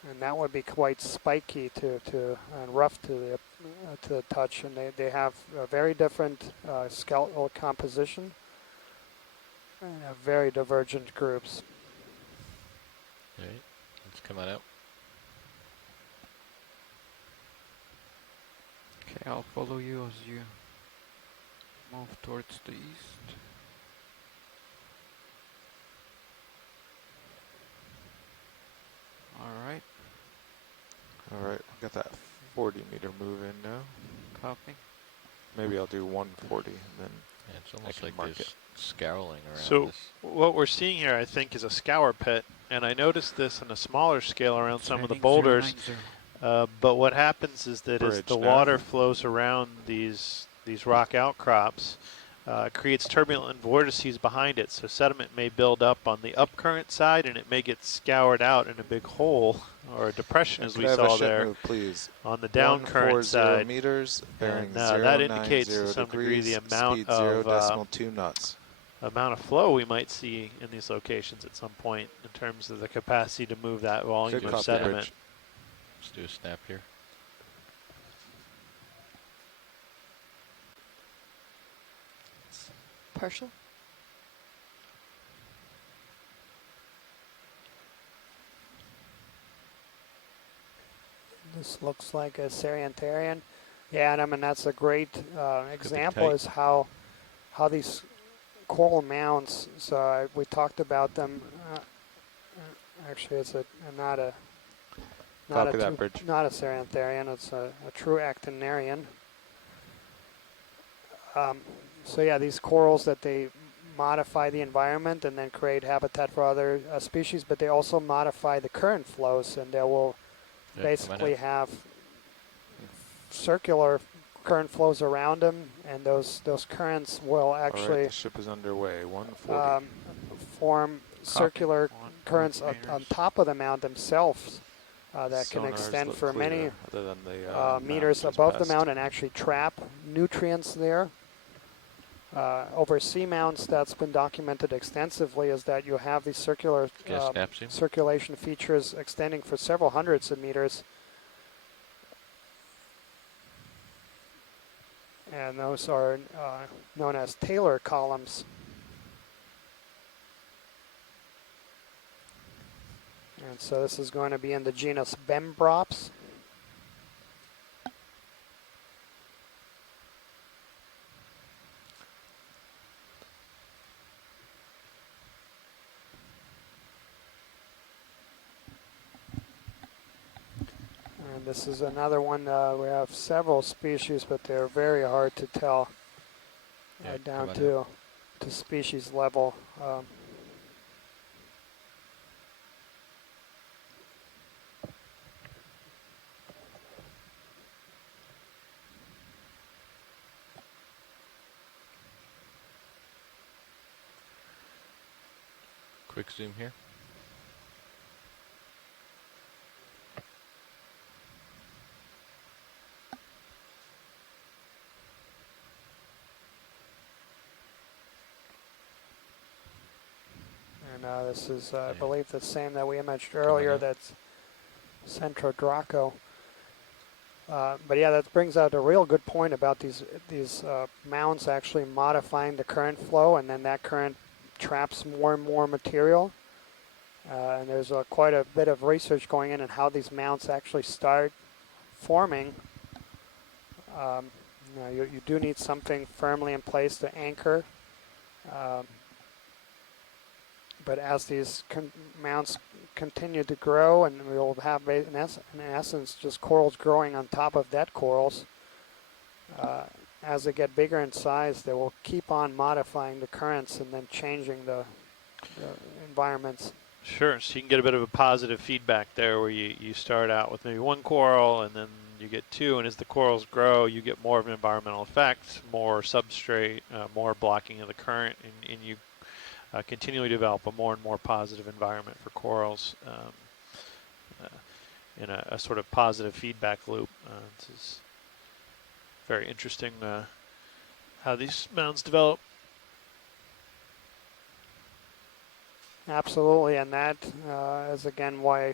and that would be quite spiky and rough to the touch. And they have a very different skeletal composition and very divergent groups. All right, let's come on out. Okay, I'll follow you as you move towards the east. Alright. Alright, we got that 40 meter move in now. Copy. Maybe I'll do 140 and then it's almost like there's scowling around So this. what we're seeing here, I think, is a scour pit, and I noticed this on a smaller scale around some of the boulders. But what happens is that as the water flows around these rock outcrops, creates turbulent vortices behind it. So sediment may build up on the upcurrent side, and it may get scoured out in a big hole or a depression, as we saw there, move, please? on the downcurrent side. Meters, bearing And that indicates to some degree the amount of amount of flow we might see in these locations at some point in terms of the capacity to move that volume of sediment. Let's do a snap here. Partial. This looks like a Seriantarian. Yeah, and I mean that's a great example is how these coral mounds. So we talked about them. Actually, it's not a not Copy a that, Bridge. not a Cerantherian. It's a true actinarian. So yeah, these corals that they modify the environment and then create habitat for other species, but they also modify the current flows, and they will basically have circular current flows around them, and those currents will All right, actually the ship is underway. 140. form circular currents on meters. top of the mound themselves that can Sonars extend look for clear, many other than the meters just above the passed. mound and actually trap nutrients there. Over seamounts, that's been documented extensively, is that you have these circular Gas capsule. circulation features extending for several hundreds of meters. And those are known as Taylor columns. And so this is going to be in the genus Bembrops. And this is another one. We have several species, but they're very hard to tell down to species level. Quick zoom here. And this is, I believe, the same that we imaged earlier. That's Centro Draco. But yeah, that brings out a real good point about these mounds actually modifying the current flow, and then that current traps more and more material. And there's quite a bit of research going in on how these mounds actually start forming. You do need something firmly in place to anchor. But as these mounds continue to grow, and we'll have, in essence, just corals growing on top of dead corals, as they get bigger in size, they will keep on modifying the currents and then changing the environments. Sure, so you can get a bit of a positive feedback there where you start out with maybe one coral and then you get two, and as the corals grow you get more of an environmental effect, more substrate, more blocking of the current, and you continually develop a more and more positive environment for corals in a sort of positive feedback loop. This is very interesting how these mounds develop. Absolutely, and that is again why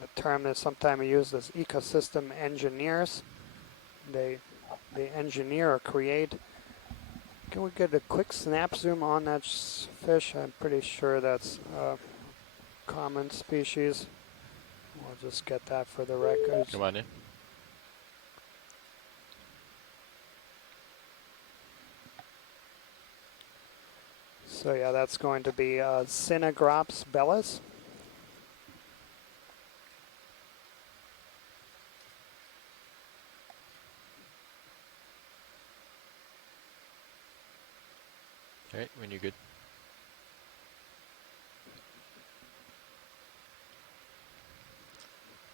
the term is sometimes used as ecosystem engineers. They engineer or create. Can we get a quick snap zoom on that fish? I'm pretty sure that's a common species. We'll just get that for the records. Come on in. So yeah, that's going to be Cynogrops bellis. All right, when you're good.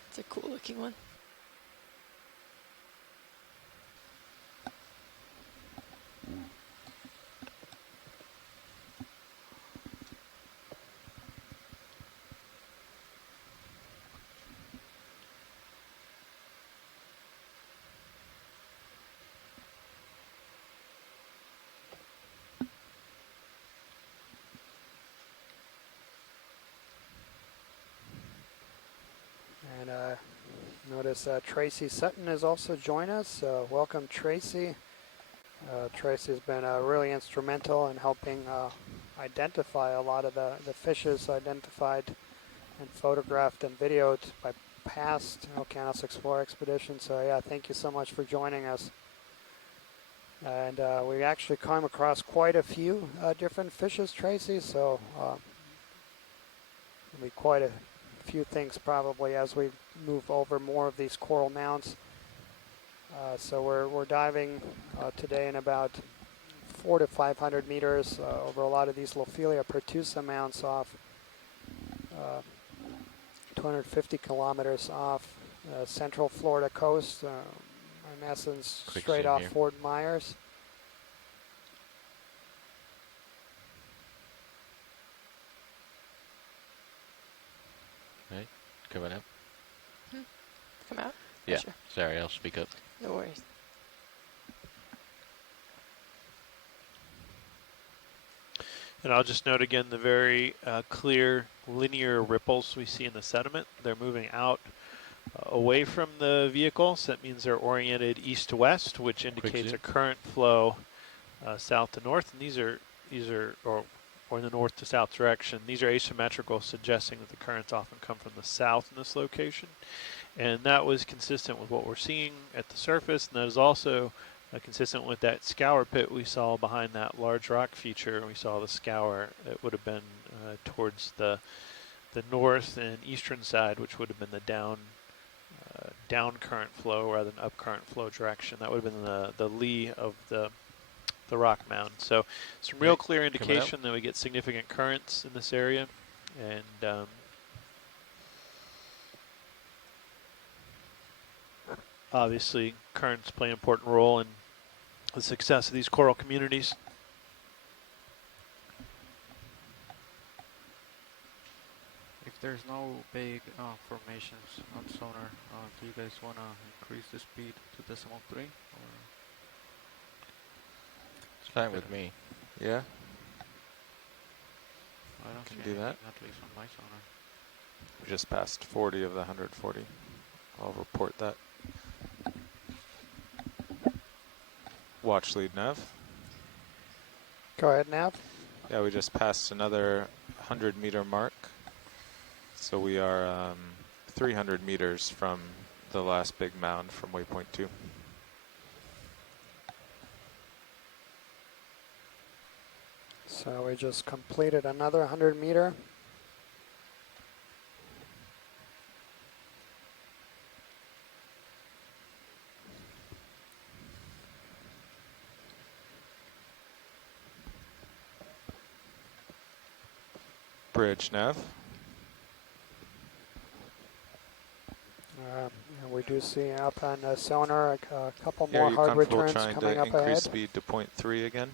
It's a cool looking one. And notice Tracy Sutton has also joined us. Welcome, Tracy. Tracy's been really instrumental in helping identify a lot of the fishes identified and photographed and videoed by past Okeanos Explorer expeditions. So yeah, thank you so much for joining us. And we actually come across quite a few different fishes, Tracy, so it'll be quite a few things probably as we move over more of these coral mounds. So we're diving today in about 400 to 500 meters over a lot of these Lophelia pertusa mounds off 250 kilometers off central Florida coast, in essence Quick straight zoom off here. Fort Myers. Right, coming up. Come out? Yeah, Sure. sorry, I'll speak up. No worries. And I'll just note again the very clear linear ripples we see in the sediment. They're moving out away from the vehicle, so that means they're oriented east to west, which indicates zoom. a current flow south to north. And these are or in the north to south direction. These are asymmetrical, suggesting that the currents often come from the south in this location. And that was consistent with what we're seeing at the surface, and that is also consistent with that scour pit we saw behind that large rock feature. We saw the scour. It would have been towards the north and eastern side, which would have been the down current flow rather than up current flow direction. That would have been the lee of the rock mound. So some real clear indication that we get significant currents in this area, and obviously currents play an important role in the success of these coral communities. If there's no big formations on sonar, do you guys want to increase the speed to decimal 3? Or It's fine with me. Yeah, I don't can see do that. anything, at least on my sonar. We just passed 40 of the 140. I'll report that. Watch lead nav. Go ahead, Nav. Yeah, we just passed another 100-meter mark. So we are 300 meters from the last big mound from waypoint 2. So we just completed another 100 meter. Bridge nav. And we do see up on the sonar a couple Yeah, are more you hard comfortable returns trying coming to up increase ahead. speed to 0.3 again?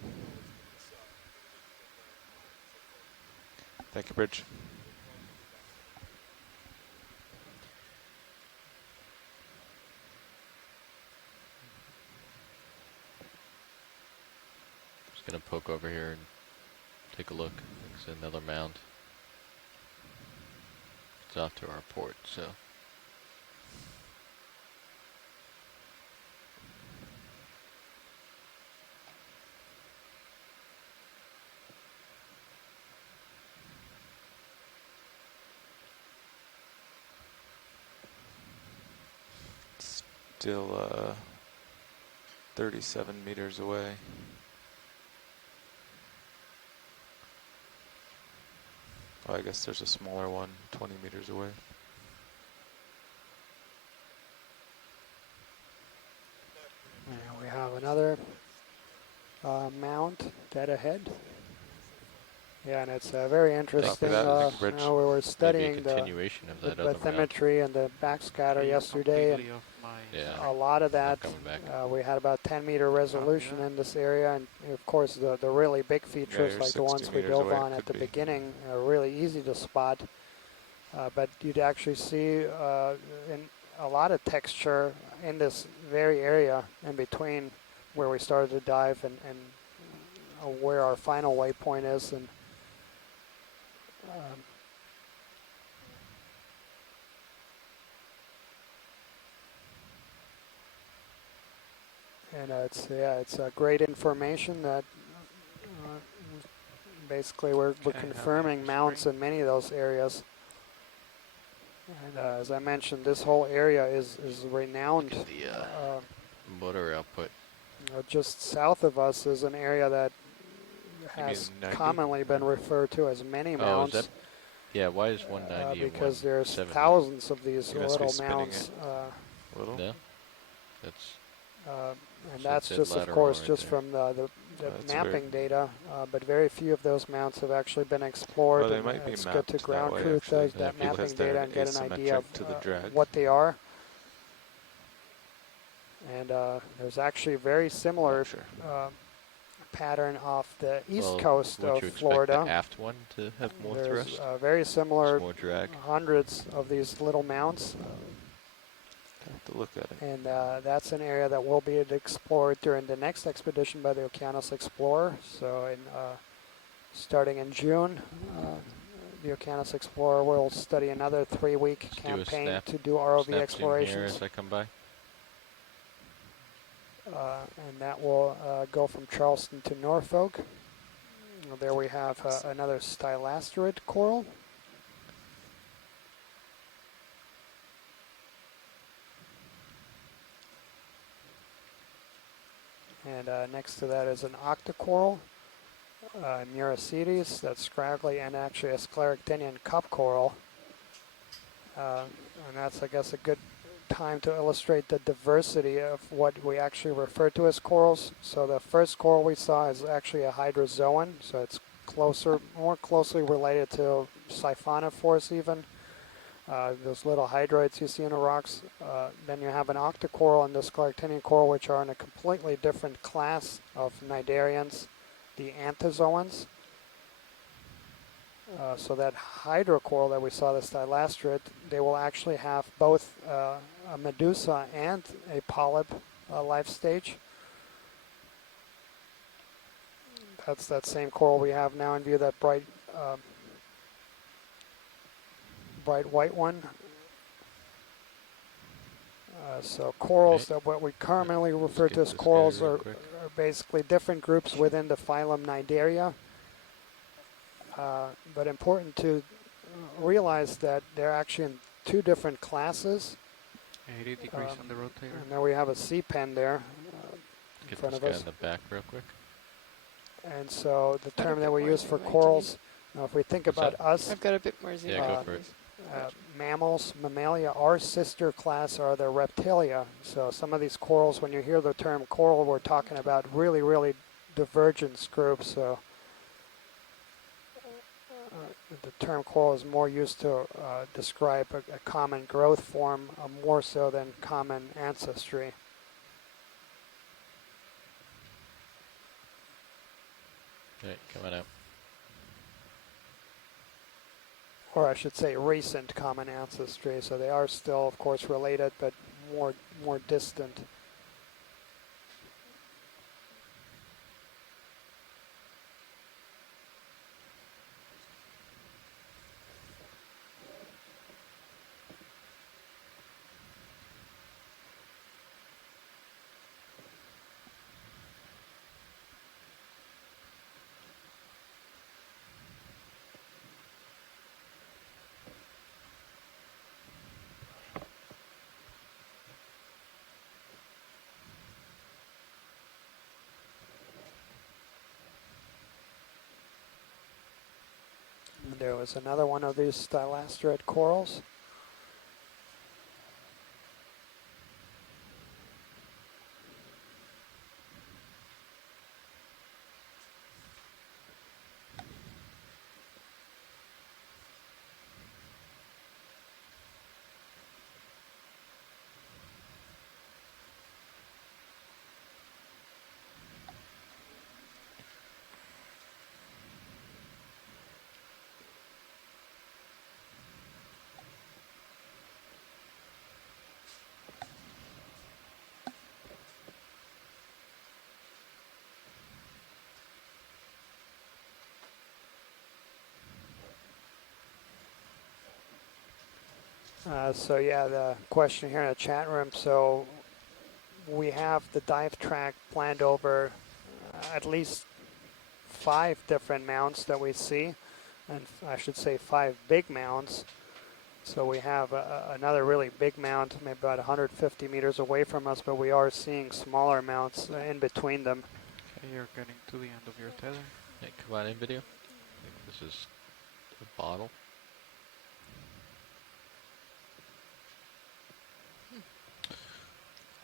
Thank you, Bridge. Just gonna poke over here and take a look. It's another mound. It's off to our port, so. Still 37 meters away. Oh, I guess there's a smaller one 20 meters away. And we have another mound dead ahead. Yeah, and it's very interesting. Thank you, We were Maybe a studying the continuation of that other mound. bathymetry and the backscatter yesterday, and Yeah. a lot of that, coming back. we had about 10-meter resolution in this area, and of course the really big features you're like the 60 ones we meters dove away, on at could the be. beginning are really easy to spot. But you'd actually see in a lot of texture in this very area in between where we started to dive and where our final waypoint is. And it's great information that basically we're confirming mounts in many of those areas. And as I mentioned, this whole area is renowned. The motor output. Just south of us is an area that You has mean 90? commonly been referred to as many mounts. Yeah, why is 190 and because there's 170? thousands of these You must be little spinning mounts. Little? No, that's And so that's dead just, of lateral course, right just there. from the That's mapping weird. data, but very few of those mounts have actually been explored. Well, they And might be it's good to mapped that ground way, truth actually, those, that because mapping they're data and get an idea of asymmetric to the drag. what they are. And there's actually a very similar pattern off the east coast would of you expect Florida. the aft one to have more There's thrust? very similar More drag. hundreds of these little mounts. Have to look at it. And that's an area that will be explored during the next expedition by the Okeanos Explorer. So starting in June, the Okeanos Explorer will study another 3-week campaign to do ROV snap explorations. zoom here as I come by. And that will go from Charleston to Norfolk. There we have another stylasterid coral. And next to that is an octocoral, Muracetes, that's scraggly, and actually a scleractinian cup coral. And that's, I guess, a good time to illustrate the diversity of what we actually refer to as corals. So the first coral we saw is actually a hydrozoan, so it's more closely related to siphonophores even. Those little hydroids you see in the rocks. Then you have an octocoral and the scleractinian coral, which are in a completely different class of cnidarians, the anthozoans. So that hydrocoral that we saw, the stylasterid, they will actually have both a medusa and a polyp life stage. That's that same coral we have now in view, that bright white one. So corals, that what we commonly refer to as corals, are basically different groups within the phylum Cnidaria. But important to realize that they're actually in 2 different classes. 80 degrees on the rotator. And there we have a C pen there in Get front this of guy us. in the back real quick. And so the term that we use for zoom, do you corals, if we think What's about that? us, I've got a bit more zoom. Yeah, go for it. mammals, mammalia, our sister class are the reptilia. So some of these corals, when you hear the term coral, we're talking about really, really divergence groups. So the term coral is more used to describe a common growth form, more so than common ancestry. Okay, coming out. Or I should say recent common ancestry. So they are still, of course, related, but more distant. And there was another one of these stylasterid corals. So yeah, the question here in the chat room. So we have the dive track planned over at least 5 different mounts that we see, and I should say 5 big mounts. So we have another really big mount, maybe about 150 meters away from us, but we are seeing smaller mounts in between them. Okay, you're getting to the end of your tether. Hey, come on in, video. I think this is a bottle.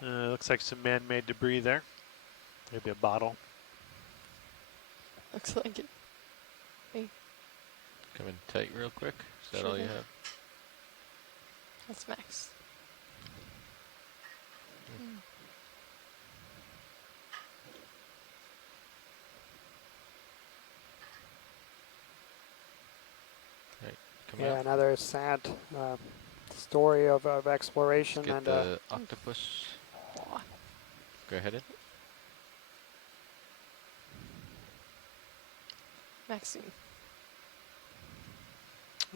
Looks like some man-made debris there. Maybe a bottle. Looks like it. Hey, Coming tight real quick. Is that all you have? that's Max. Right, come Yeah, out. another sad story of exploration. Let's get And the octopus. Go ahead in. Maxine.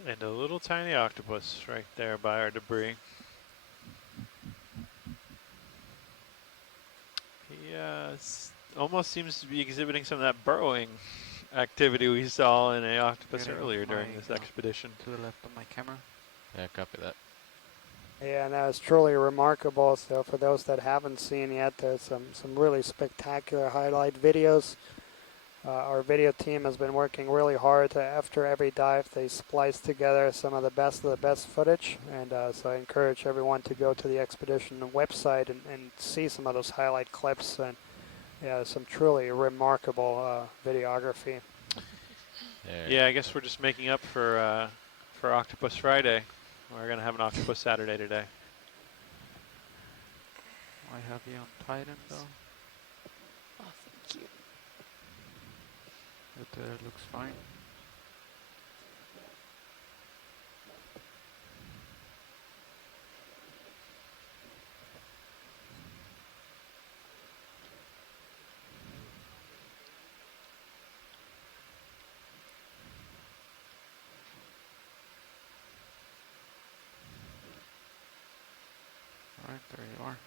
And a little tiny octopus right there by our debris. He almost seems to be exhibiting some of that burrowing activity we saw in a octopus Getting earlier during my, this expedition. To the left of my camera. Yeah, copy that. yeah, and that was truly remarkable. So for those that haven't seen yet, there's some really spectacular highlight videos. Our video team has been working really hard after every dive. They splice together some of the best footage, and so I encourage everyone to go to the expedition website and see some of those highlight clips. And yeah, some truly remarkable videography. Yeah, I guess we're just making up for Octopus Friday. We're gonna have an Octopus Saturday today. I have you on Titan though. Oh, thank you. It looks fine. Alright, there you are.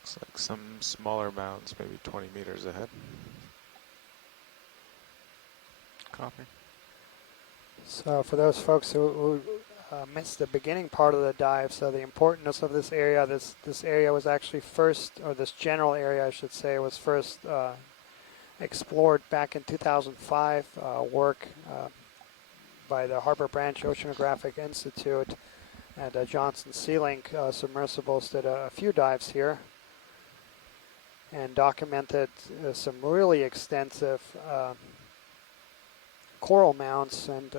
Looks like some smaller mounds, maybe 20 meters ahead. Copy. So for those folks who missed the beginning part of the dive, so the importance of this area, this area was actually first, or this general area I should say, was first explored back in 2005, work by the Harbor Branch Oceanographic Institute, and Johnson Sea Link submersibles did a few dives here and documented some really extensive coral mounds, and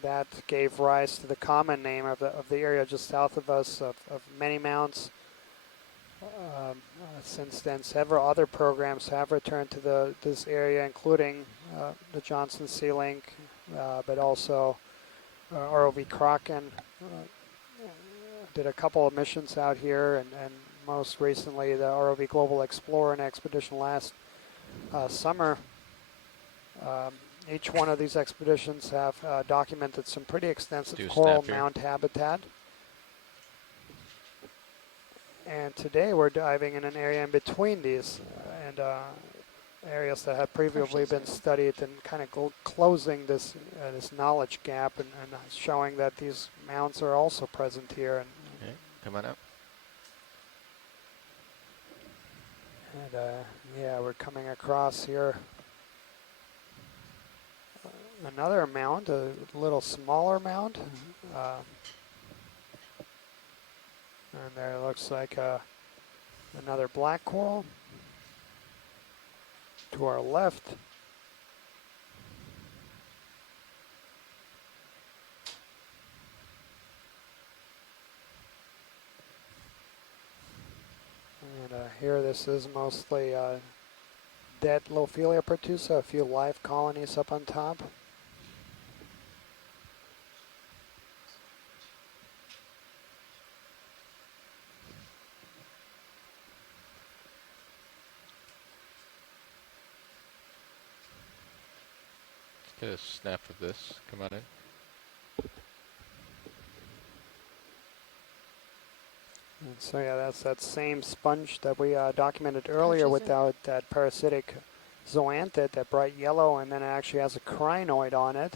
that gave rise to the common name of the area just south of us of many mounds. Since then, several other programs have returned to this area, including the Johnson Sea Link, but also ROV Kraken did a couple of missions out here, and most recently the ROV Global Explorer and expedition last summer. Each one of these expeditions have documented some pretty extensive coral mound habitat. And today we're diving in an area in between these and areas that have previously been studied, and kind of closing this this knowledge gap, and showing that these mounds are also present here. And okay, come on up. And yeah, we're coming across here another mound, a little smaller mound. And there looks like another black coral. To our left, and here this is mostly dead Lophelia pertusa, a few live colonies up on top. Get a snap of this. Come on in. And so yeah, that's that same sponge that we documented earlier without that parasitic zoanthid, that bright yellow, and then it actually has a crinoid on it.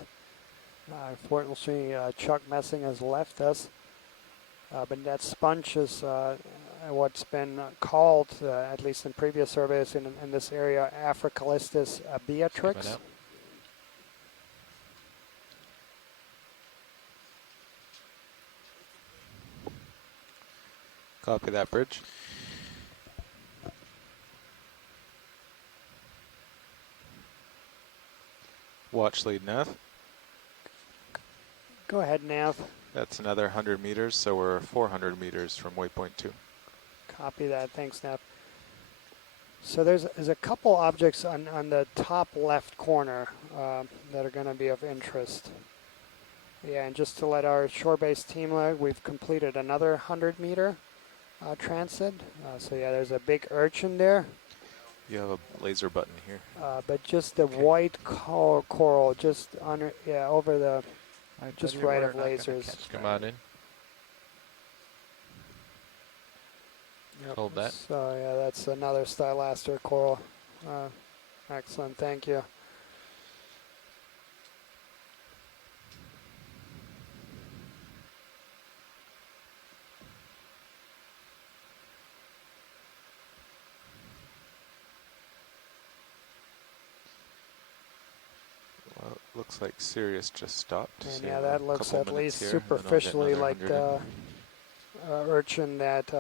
Unfortunately, Chuck Messing has left us, but that sponge is what's been called, at least in previous surveys in this area, Africalistis beatrix. Copy that, Bridge. Watch lead nav. Go ahead, Nav. That's another 100 meters, so we're 400 meters from waypoint 2. Copy that. Thanks, Nav. So there's a couple objects on the top left corner that are going to be of interest. Yeah, and just to let our shore-based team know, we've completed another 100-meter transit. So yeah, there's a big urchin there. You have a laser button here. But just the white coral just under, yeah, over the, just right of lasers. Come on in. Yep. Hold that. So yeah, that's another stylaster coral. Excellent, thank you. Well, it looks like Sirius just stopped. And So yeah, that looks at least here, superficially like the urchin that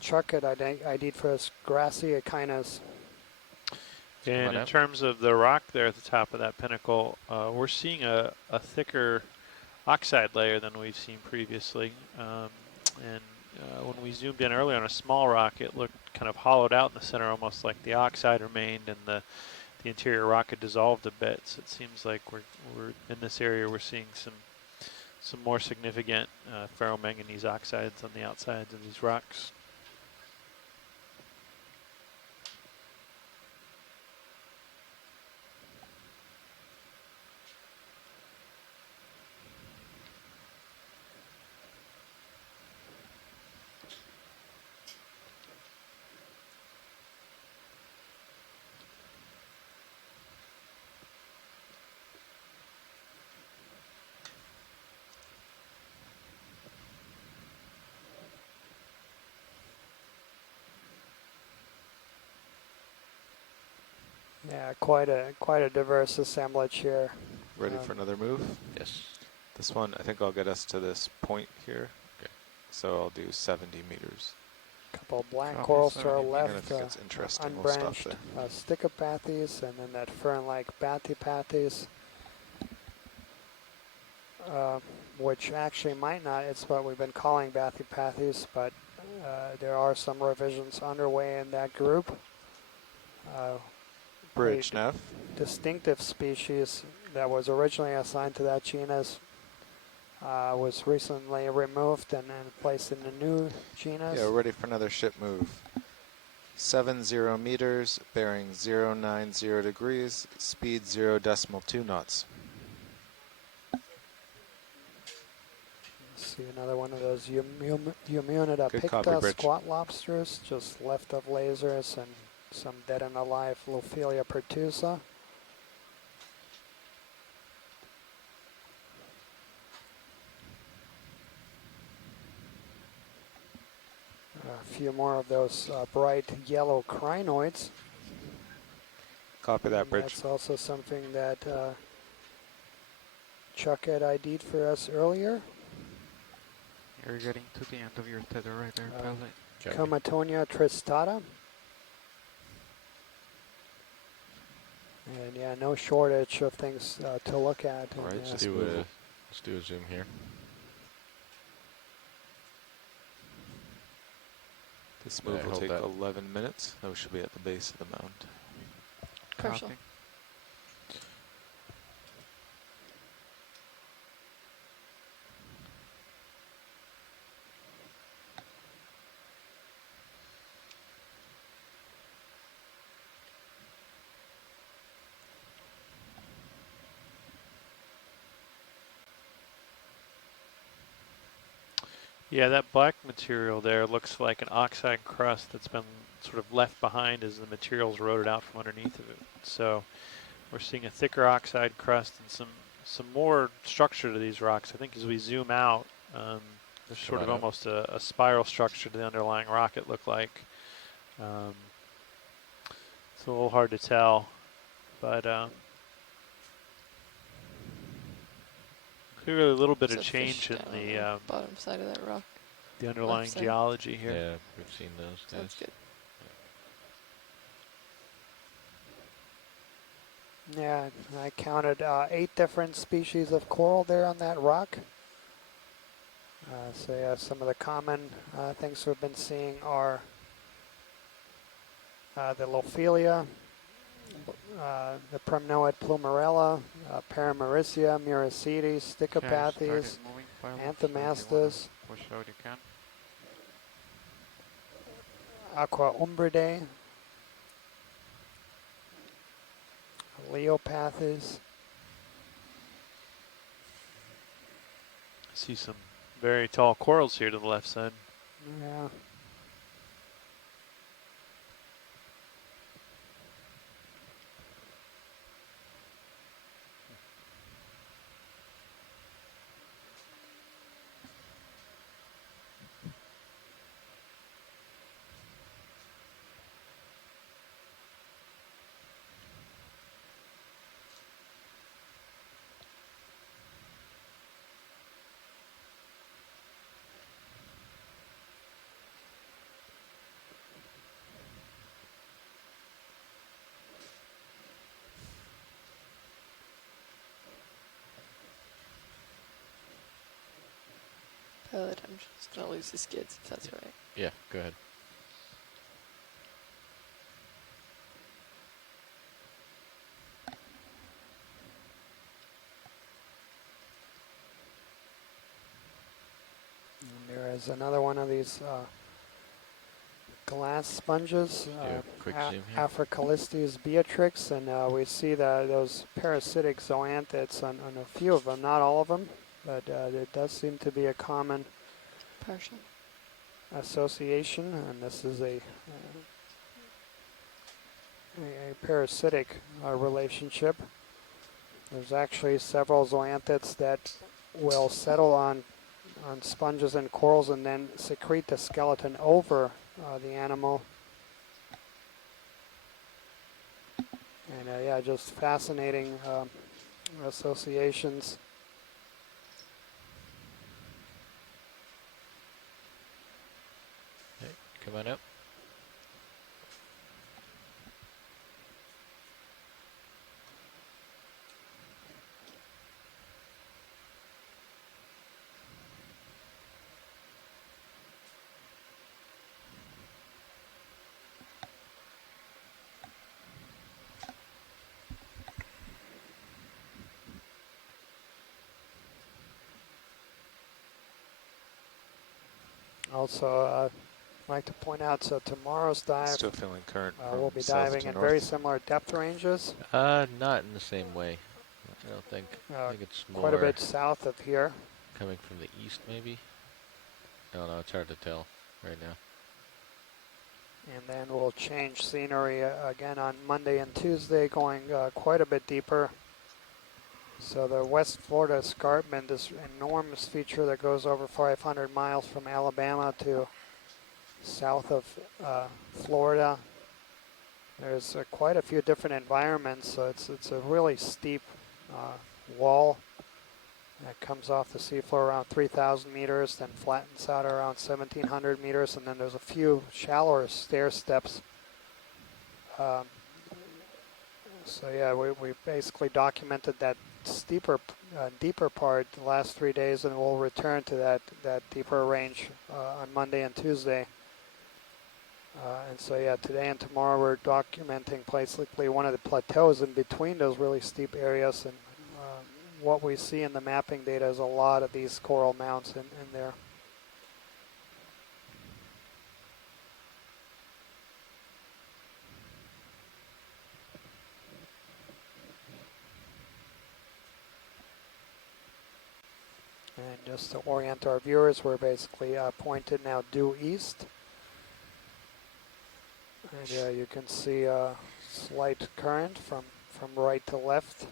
Chuck had ID'd for us, grassy Okeanos. And in terms of the rock there at the top of that pinnacle, we're seeing a thicker oxide layer than we've seen previously. When we zoomed in earlier on a small rock, it looked kind of hollowed out in the center, almost like the oxide remained and the interior rock had dissolved a bit. So it seems like we're in this area, we're seeing some more significant ferromanganese oxides on the outsides of these rocks. Yeah, quite a diverse assemblage here. Ready for another move? Yes. This one, I think I'll get us to this point here. Okay. So I'll do 70 meters. Couple of black corals to our And left, if it gets interesting, we'll stop unbranched there. Sticopathes, and then that fern-like Bathypathes, which actually might not, it's what we've been calling Bathypathes, but there are some revisions underway in that group. Bridge nav. Distinctive species that was originally assigned to that genus was recently removed and then placed in the new genus. Yeah, we're ready for another ship move. 70 meters, bearing 090 degrees, speed 0.2 knots. See another one of those Eumunida Good copy, picta Bridge. squat lobsters, just left of lasers and some dead and alive Lophelia pertusa. A few more of those bright yellow crinoids. Copy that, And Bridge. that's also something that Chuck had ID'd for us earlier. You're getting to the end of your tether right there, pilot. Comatonia tristata. And yeah, no shortage of things to look at. All right, And, let's do a zoom here. This move will hold take that. 11 minutes. Then we should be at the base of the mound. Commercial. Copy. Yeah, that black material there looks like an oxide crust that's been sort of left behind as the material's eroded out from underneath of it. So we're seeing a thicker oxide crust and some more structure to these rocks. I think as we zoom out, There's sort of almost a spiral structure to the underlying rock, it looked like. It's a little hard to tell, but clearly a little bit There's of a fish change in down the on the bottom side of that rock. the underlying side. geology here. Yeah, we've seen those So guys. that's good. Yeah, I counted 8 different species of coral there on that rock. So yeah, some of the common things we've been seeing are the Lophelia, the Primnoid plumarella, Paramaricia, Muracetes, Sticopathes, Anthomastas, push out you can. Aqua umbridae, Leopathes. I see some very tall corals here to the left side. Yeah. Pilot, I'm just gonna lose the skids if that's right. Yeah, go ahead. And there is another one of these glass sponges, quick zoom here. Africalistes beatrix, and we see those parasitic zoanthids on a few of them, not all of them, but it does seem to be a common partial association, and this is a parasitic relationship. There's actually several zoanthids that will settle on sponges and corals and then secrete the skeleton over the animal. And yeah, just fascinating associations. Hey, come on up. Also, I'd like to point out, so tomorrow's dive, Still feeling current. we'll be south diving to in north. very similar depth ranges. Not in the same way. I don't think. I think it's more quite a bit south of here. coming from the east, maybe. I don't know. It's hard to tell right now. And then we'll change scenery again on Monday and Tuesday, going quite a bit deeper. So the West Florida escarpment, this enormous feature that goes over 500 miles from Alabama to south of Florida. There's quite a few different environments, so it's a really steep wall that comes off the seafloor around 3,000 meters, then flattens out around 1,700 meters, and then there's a few shallower stair steps. So yeah, we basically documented that steeper, deeper part the last 3 days, and we'll return to that deeper range on Monday and Tuesday. And so yeah, today and tomorrow we're documenting basically one of the plateaus in between those really steep areas, and what we see in the mapping data is a lot of these coral mounds in there. And just to orient our viewers, we're basically pointed now due east. And you can see a slight current from right to left.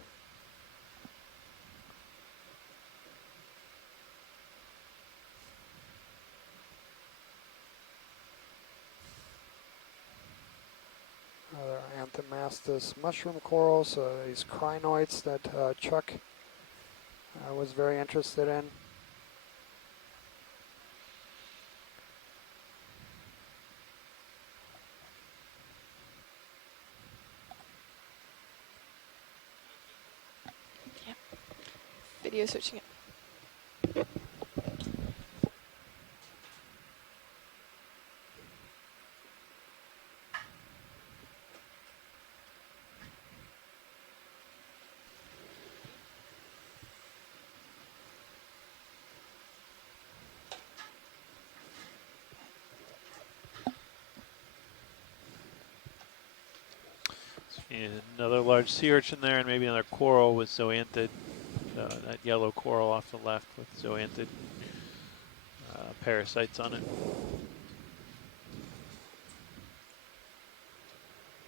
mastus mushroom corals, these crinoids that Chuck was very interested in. Video switching it. And another large sea urchin there, and maybe another coral with zoanthid. That yellow coral off the left with zoanthid parasites on it.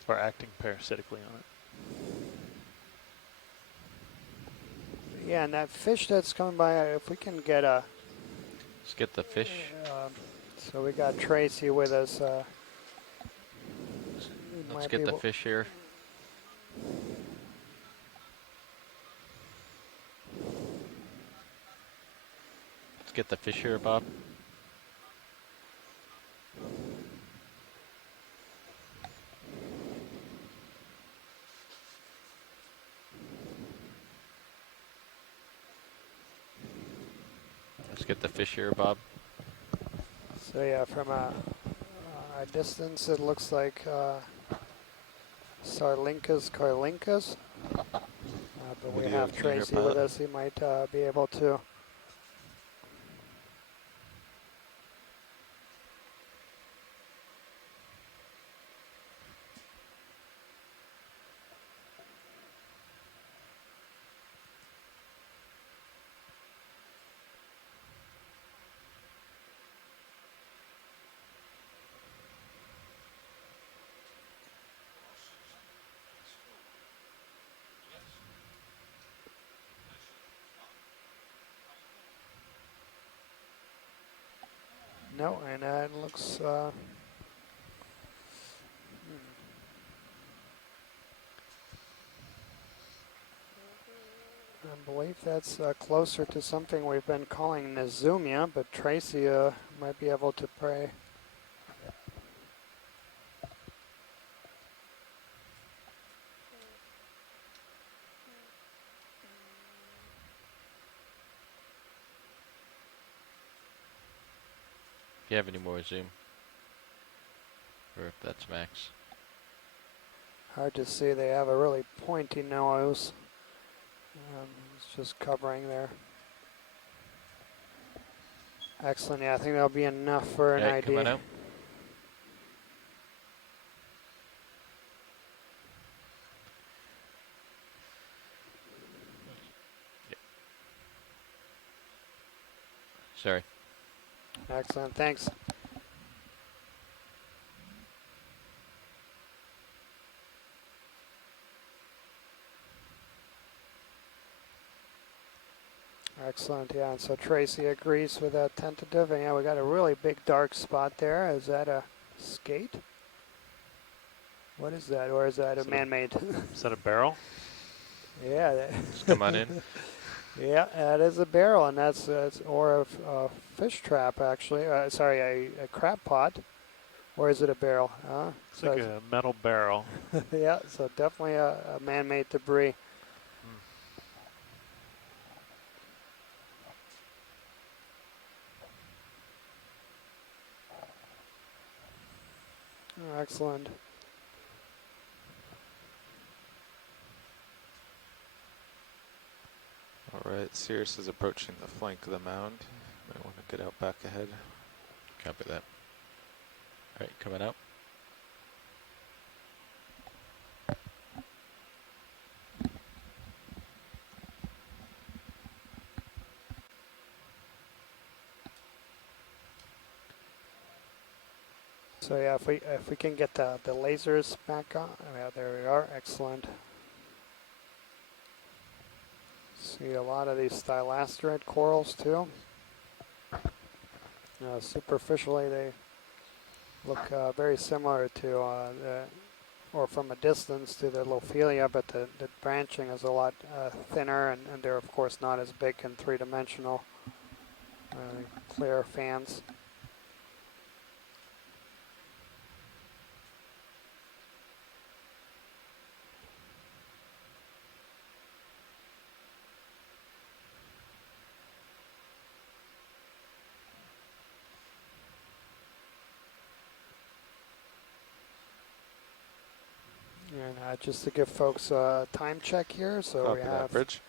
Or acting parasitically on it. Yeah, and that fish that's coming by, if we can get a... Let's get the fish. So we got Tracy with us. Let's get the fish here. Let's get the fish here, Bob. Let's get the fish here, Bob. So yeah, from a distance, it looks like Sarlinkas Carlinkas. But we have Tracy with us. He might be able to. No, and it looks. I believe that's closer to something we've been calling Nezumia, but Tracy might be able to pray. If you have any more zoom. Or if that's max. Hard to see. They have a really pointy nose. It's just covering there. Excellent. Yeah, I think that'll be enough for an ID. Coming out. Sorry. Excellent. Thanks. Excellent, yeah, and so Tracy agrees with that tentative, and yeah, we got a really big dark spot there. Is that a skate? What is that, or is that a man-made? Is that a barrel? Yeah. Just come on in. Yeah, that is a barrel, and that's or a fish trap, actually. Sorry, a crab pot, or is it a barrel? It's like a metal barrel. Yeah, so definitely a man-made debris. Oh, excellent. All right, Sirius is approaching the flank of the mound. Might want to get out back ahead. Copy that. All right, coming out. So yeah, if we can get the lasers back on, yeah, there we are. Excellent. See a lot of these stylasterid corals too. Superficially, they look very similar to the or from a distance to the Lophelia, but the branching is a lot thinner, and they're of course not as big and three-dimensional, clear fans. And just to give folks a time check here, so Copy we that, have Bridge.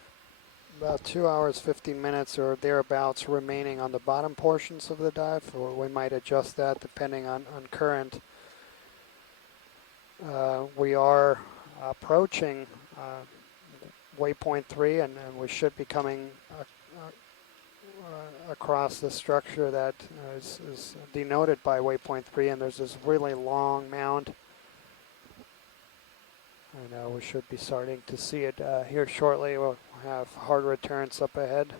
about 2 hours, 15 minutes or thereabouts remaining on the bottom portions of the dive, or we might adjust that depending on current. We are approaching waypoint 3, and we should be coming across the structure that is denoted by waypoint 3, and there's this really long mound. And we should be starting to see it here shortly. We'll have hard returns up ahead.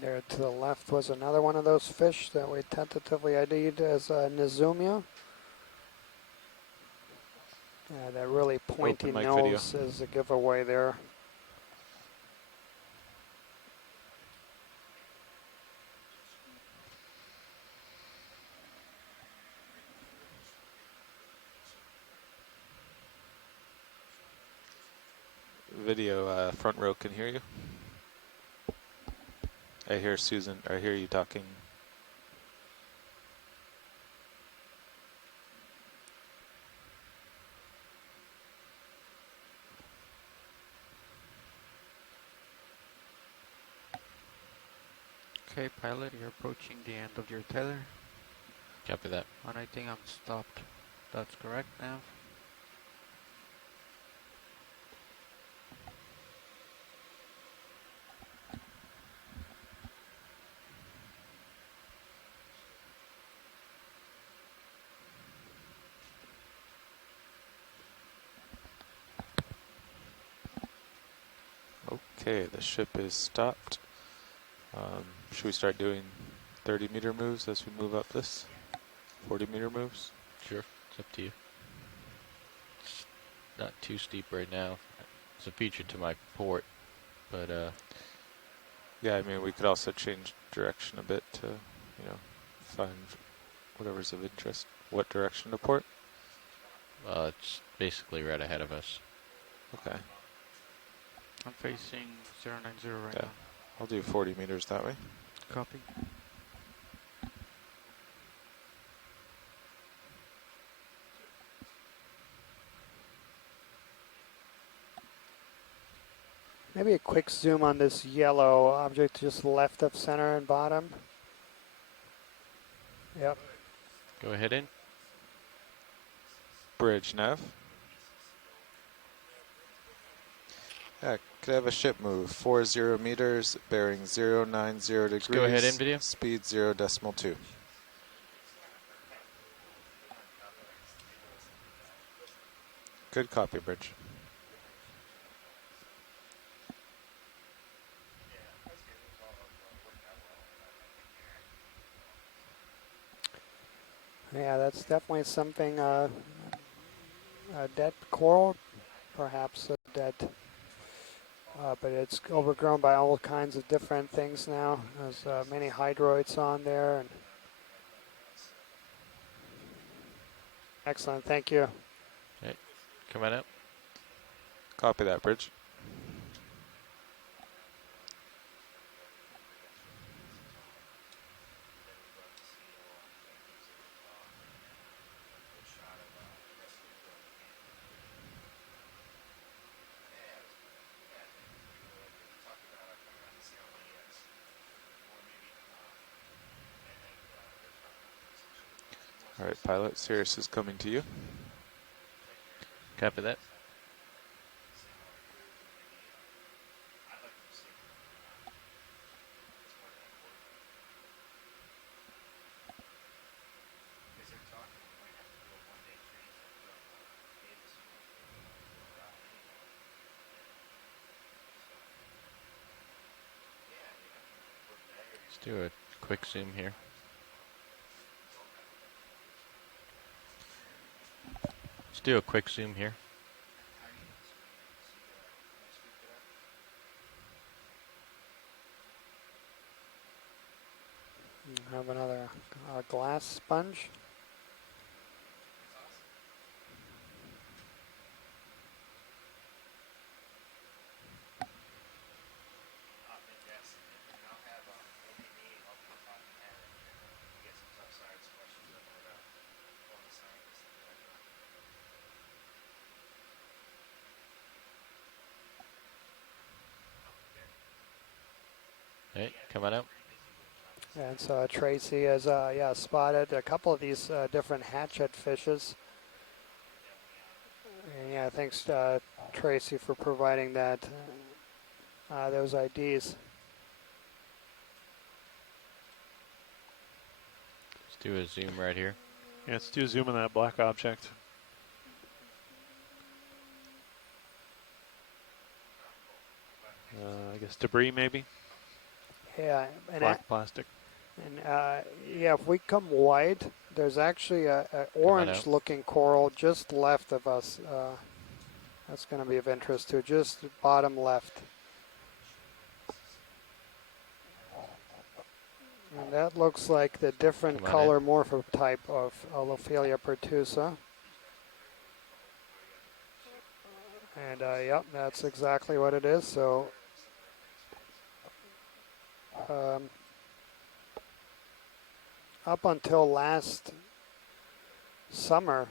There to the left was another one of those fish that we tentatively ID'd as Nizumia. That really pointy mic nose is a giveaway there. Video, front row can hear you. I hear Susan, I hear you talking. Okay, pilot, you're approaching the end of your tether. Copy that. And I think I'm stopped. That's correct, Nav? Okay, the ship is stopped. Should we start doing 30-meter moves as we move up this? 40-meter moves? Sure, it's up to you. It's not too steep right now. It's a feature to my port, but yeah, I mean, we could also change direction a bit to, find whatever's of interest. What direction to port? It's basically right ahead of us. Okay. I'm facing 090 right Yeah, now. I'll do 40 meters that way. Copy. Maybe a quick zoom on this yellow object just left of center and bottom. Yep. Go ahead in. Bridge, Nav. Yeah, could I have a ship move? 40 meters, bearing 090 degrees. Go ahead in, video. Speed 0.2. Good copy, Bridge. Yeah, that's definitely something, a dead coral, perhaps a dead, but it's overgrown by all kinds of different things now. There's many hydroids on there. And excellent, thank you. Okay, come on up. Copy that, Bridge. All right, pilot, Sirius is coming to you. Copy that. Let's do a quick zoom here. Let's do a quick zoom here. Have another glass sponge. Hey, come on out. And so Tracy has spotted a couple of these different hatchet fishes. And yeah, thanks Tracy for providing that those IDs. Let's do a zoom right here. Yeah, let's do a zoom on that black object. I guess debris maybe. Yeah, and Black plastic. And yeah, if we come wide, there's actually a orange-looking coral just left of us. That's going to be of interest too, just bottom left. And that looks like the different color morphotype of Lopelia pertusa. And yep, that's exactly what it is. So. Up until last summer,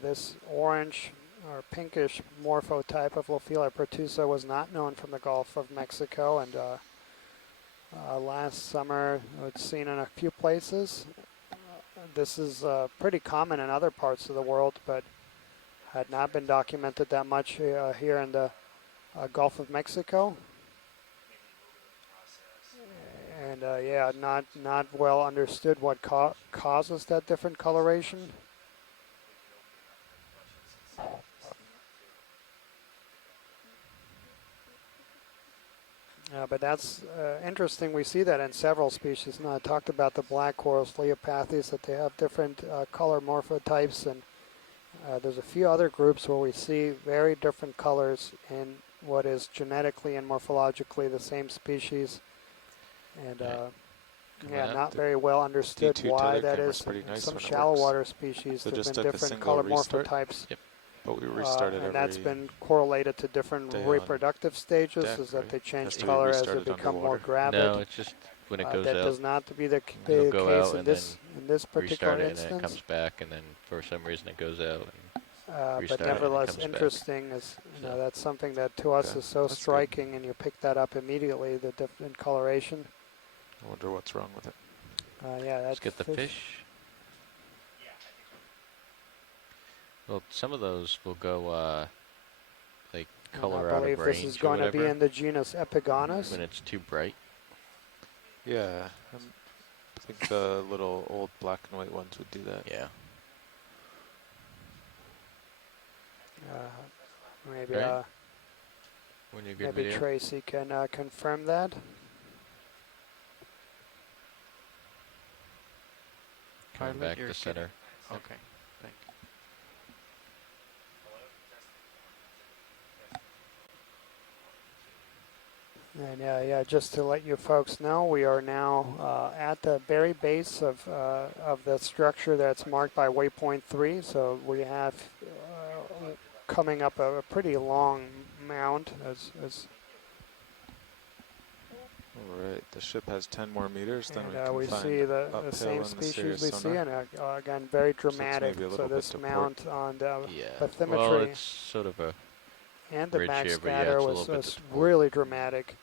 this orange or pinkish morphotype of Lopelia pertusa was not known from the Gulf of Mexico, and last summer it's seen in a few places. This is pretty common in other parts of the world, but had not been documented that much here in the Gulf of Mexico. And yeah, not well understood what causes that different coloration. But that's interesting. We see that in several species. Now, I talked about the black corals, Leopathes, that they have different color morphotypes, and there's a few other groups where we see very different colors in what is genetically and morphologically the same species. And yeah, not very well understood why that is. Nice some shallow water species so have just been took different a color restart. morphotypes. Yep. But we restarted and that's been correlated to different reproductive stages, is that they change color as they become more gravid. No, it's just when it goes that out. does not be the It'll go case out in and this particular restart it, instance. and then it comes back, and then for some reason it goes out. And but nevertheless, interesting is that's something that to us is so striking, and you pick that up immediately, the different coloration. I wonder what's wrong with it. Yeah, let's get the fish. Well, some of those will go like color out of range. I believe this is going to be in the genus Okeanos. When it's too bright. Yeah, I think the little old black and white ones would do that. Yeah. Maybe when you're maybe video. Tracy can confirm that. Coming back to center. Okay, thank you. And yeah, just to let you folks know, we are now at the very base of the structure that's marked by waypoint 3. So we have coming up a pretty long mound. All right, the ship has 10 more meters. Then we can see the same in species the we see, and again, very dramatic. So this mount on the bathymetry well, it's sort of a and the ridge here, backscatter was really dramatic.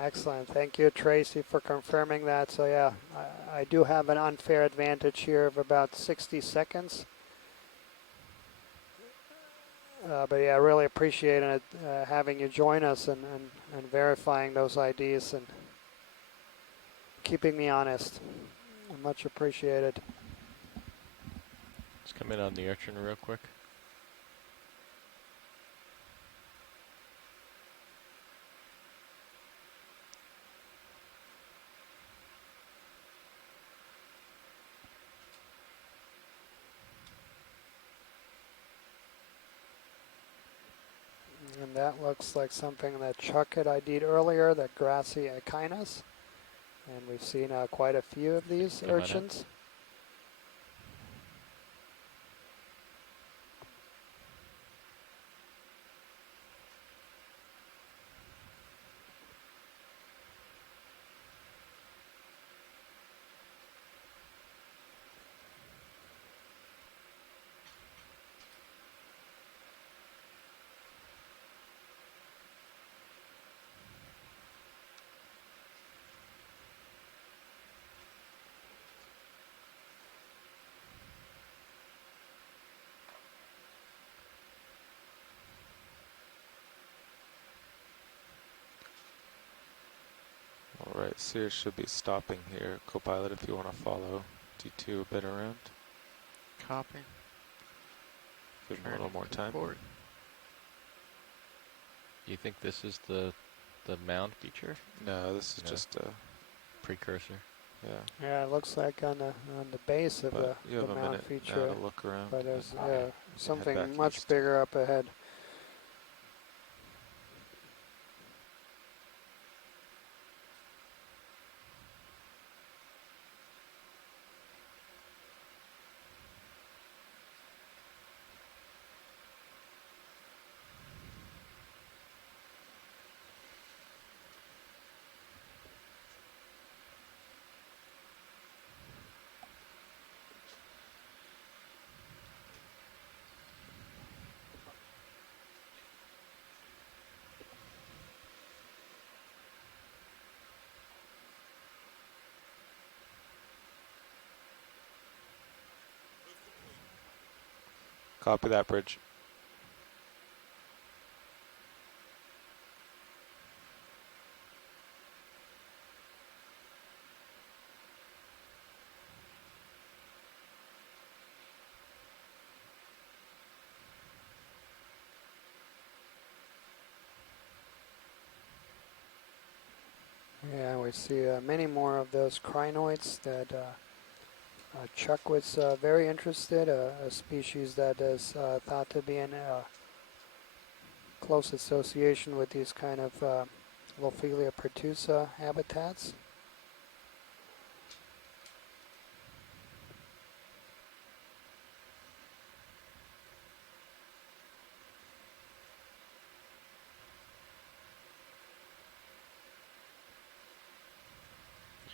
Excellent. Thank you, Tracy, for confirming that. So yeah, I do have an unfair advantage here of about 60 seconds. But yeah, I really appreciate it, having you join us and verifying those IDs and keeping me honest. Much appreciated. Let's come in on the urchin real quick. And that looks like something that Chuck had ID'd earlier, that grassy Okeanos. And we've seen quite a few of these urchins. Alright, Sears should be stopping here. Copilot, if you want to follow D2 a bit around. Copy. Give him a little more time. Do you think this is the mound feature? No, this is just a precursor. Yeah. Yeah, it looks like on the base of But you the have a mound minute feature. now to look around. But there's head something back much east. bigger up ahead. Copy that, Bridge. Yeah, we see many more of those crinoids that Chuck was very interested, a species that is thought to be in close association with these kind of Lophelia pertusa habitats.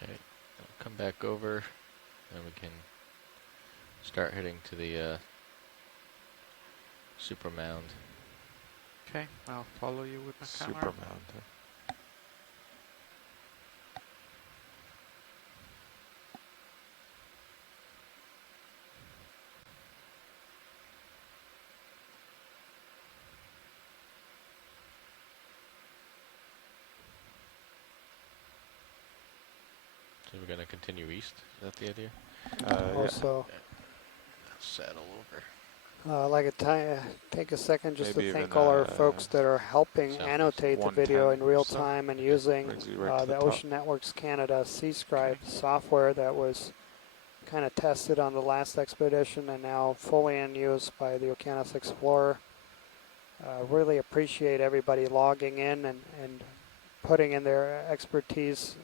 Okay, I'll come back over and we can start heading to the super mound. Okay, I'll follow you with my camera. Super mound. So we're going to continue east, is that the idea? Also, saddle over. I'd like to take a second just Maybe to thank even, all our folks that are helping southeast. annotate the video in 110 real or so. time and using Brings you right to the the top. Ocean Networks Canada Sea Scribe software that was kind of tested on the last expedition and now fully in use by the Okeanos Explorer. Really appreciate everybody logging in and putting in their expertise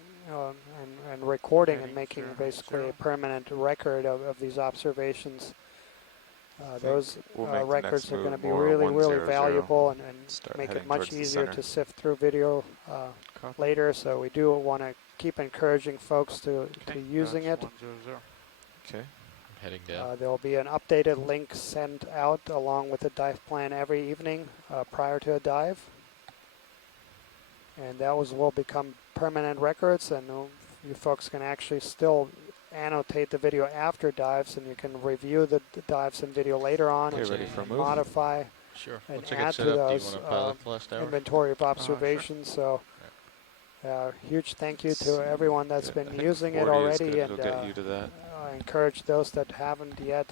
and recording and making basically a permanent record of these observations. Those we'll make the records next are going to move be more really, 100, valuable and start make it heading much towards the easier center. to sift through video later. So we do want to keep encouraging folks to using it. 100. Okay. I'm heading down. There will be an updated link sent out along with a dive plan every evening prior to a dive. And that will become permanent records, and you folks can actually still annotate the video after dives, and you can review the dives and video later on Okay, and, ready for a and move? modify Sure. and Once I get add set to up, do you those want to pilot the last hour? inventory of Sure. observations. So huge thank you to everyone that's Good. I been think using it 40 is already, good. and It'll get you to that. I encourage those that haven't yet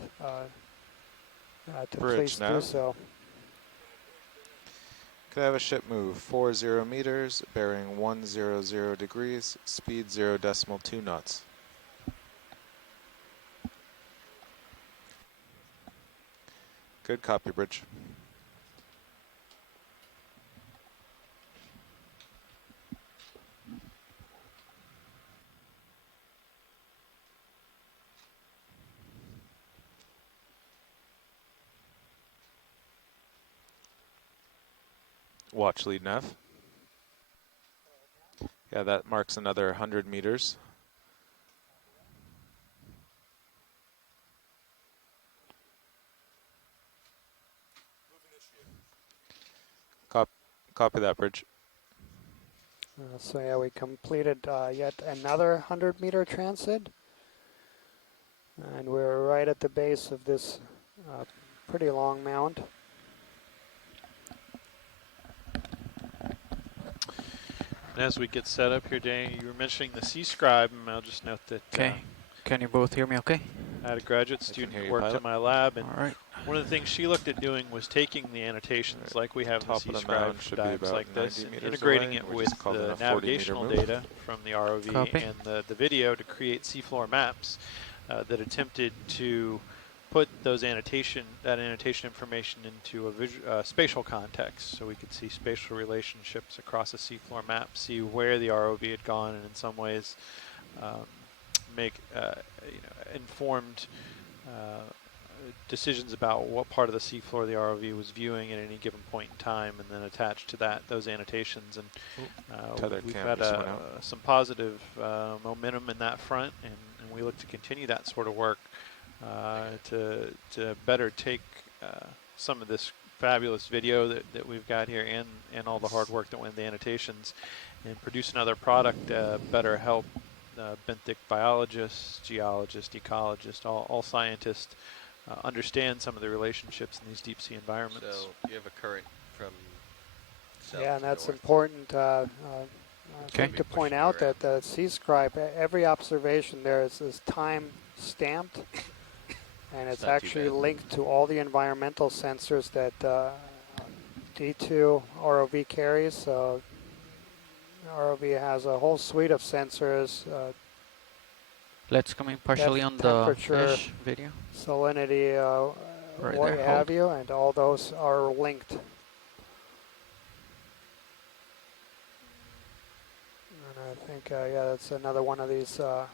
to Bridge please now. do so. Could I have a ship move 40 meters, bearing 100 degrees, speed 0.2 knots. Good copy, Bridge. Watch lead nav. Yeah, that marks another 100 meters. Copy that, Bridge. So yeah, we completed yet another 100-meter transit, and we're right at the base of this pretty long mound. And as we get set up here, Danny, you were mentioning the C-Scribe, and I'll just note that Okay. Can you both hear me okay? I had a graduate student who worked in my lab, and one of the things she looked at doing was taking the annotations like we have in the C-Scribe for dives like this, and integrating it with the navigational data from the ROV and the video to create seafloor maps that attempted to put those annotation information into a spatial context, so we could see spatial relationships across a seafloor map, see where the ROV had gone, and in some ways make informed decisions about what part of the seafloor the ROV was viewing at any given point in time, and then attach to that those annotations. And we've had some positive momentum in that front, and we look to continue that sort of work to better take some of this fabulous video that we've got here and all the hard work that went into the annotations and produce another product better help benthic biologists, geologists, ecologists, all scientists understand some of the relationships in these deep sea environments. So you have a current from south Yeah, and to that's north. important I think to point out that the C-Scribe, every observation there is time stamped, and it's actually linked to all the environmental sensors that D2 ROV carries. So ROV has a whole suite of sensors. Let's come in partially on the fish video. Salinity, Right what there, have you, and all those are linked. And I think, yeah, that's another one of these. All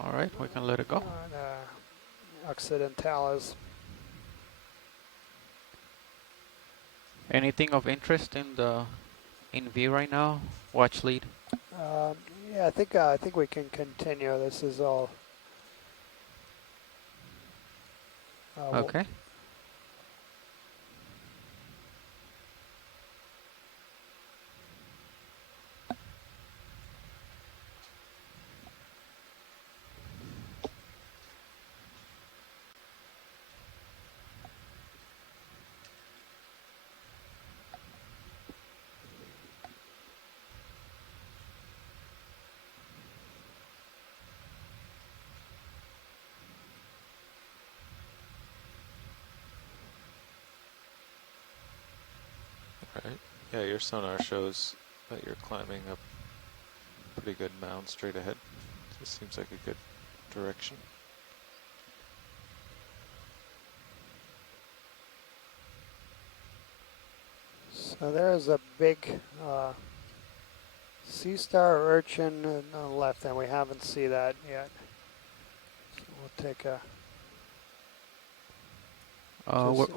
right, we can let it go. Occidentalis. Anything of interest in view right now? Watch lead. Yeah, I think we can continue. This is all. Okay. Right. Yeah, your sonar shows that you're climbing up a pretty good mound straight ahead. This seems like a good direction. So there's a big sea star urchin on the left, and we haven't seen that yet. So we'll take a.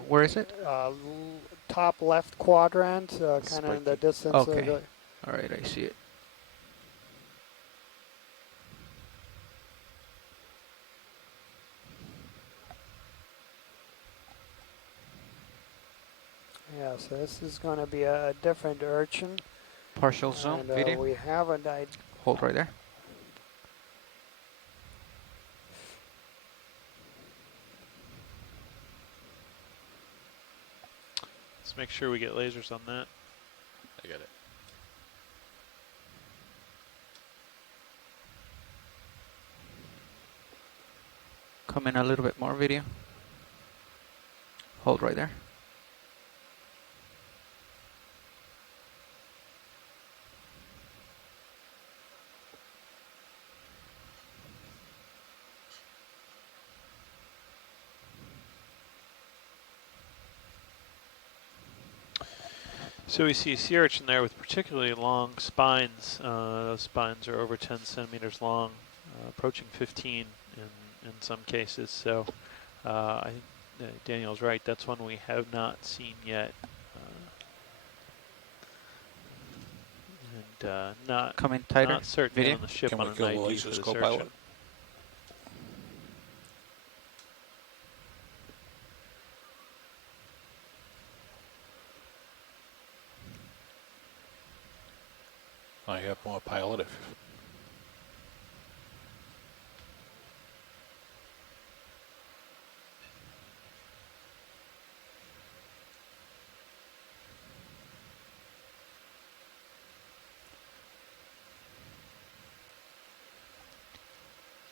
Where is it? Top left quadrant, kind of in the distance. Okay. All right, I see it. Yeah, so this is going to be a different urchin. partial zoom And video. we have an idea. Hold right there. Let's make sure we get lasers on that. I got it. Come in a little bit more video. Hold right there. So we see a sea urchin there with particularly long spines. Those spines are over 10 centimeters long, approaching 15 in some cases. So I think Daniel's right. That's one we have not seen yet. Not Come in tighter. not certain Video. on the ship Can on we an kill the ID lasers, for the co-pilot? urchin. I have more pilot if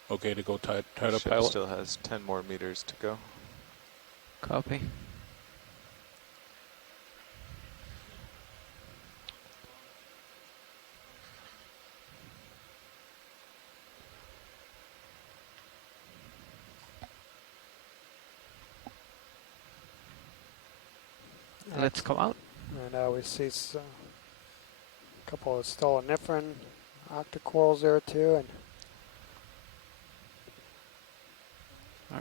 okay to go tight up, Ship pilot. still has 10 more meters to go. Copy. Let's come out. And we see a couple of stoloniferen octocorals there too. And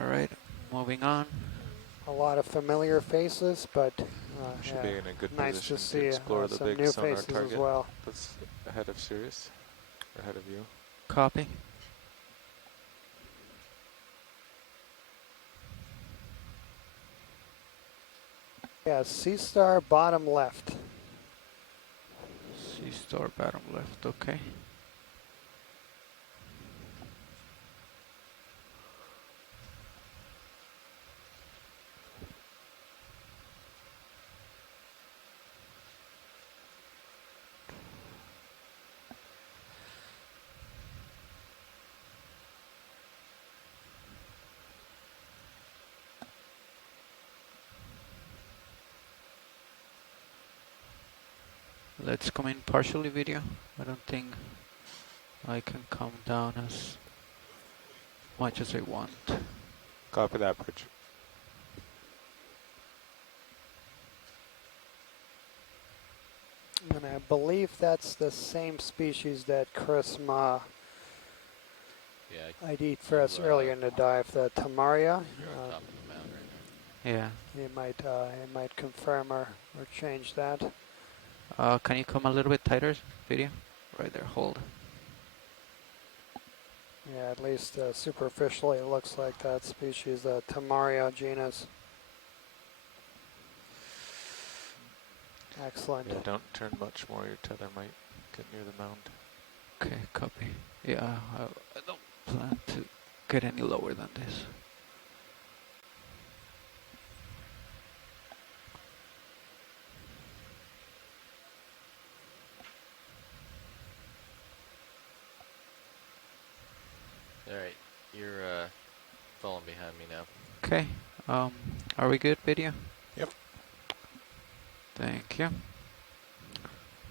All right, moving on. a lot of familiar faces, but Should yeah, be in a good nice position to see explore the some big new sonar faces target as well. that's ahead of Sirius, or ahead of you. Copy. Yeah, Sea Star bottom left. Sea star bottom left, okay. Let's come in partially video. I don't think I can come down as much as I want. Copy that, Bridge. And I believe that's the same species that Chris Ma Yeah, ID'd for us earlier in the dive, the Tamaria. you're on top of the mound right now. Yeah. He might confirm or change that. Can you come a little bit tighter, video? Right there, hold. Yeah, at least superficially it looks like that species, the Tamaria genus. Excellent. Yeah, don't turn much more. Your tether might get near the mound. Okay, copy. Yeah, I don't plan to get any lower than this. Alright, you're falling behind me now. Okay, are we good, video? Yep. Thank you.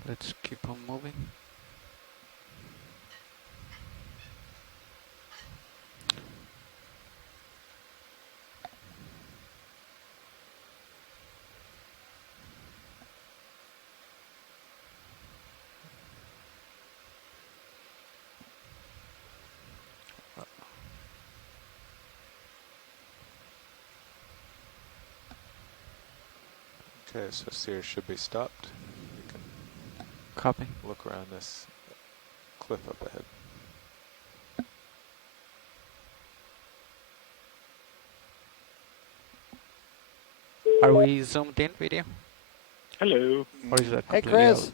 Let's keep on moving. Okay, so Sirius should be stopped. You can Copy. look around this cliff up ahead. Are we zoomed in, video? Hello. Or is that Hey, completely Chris.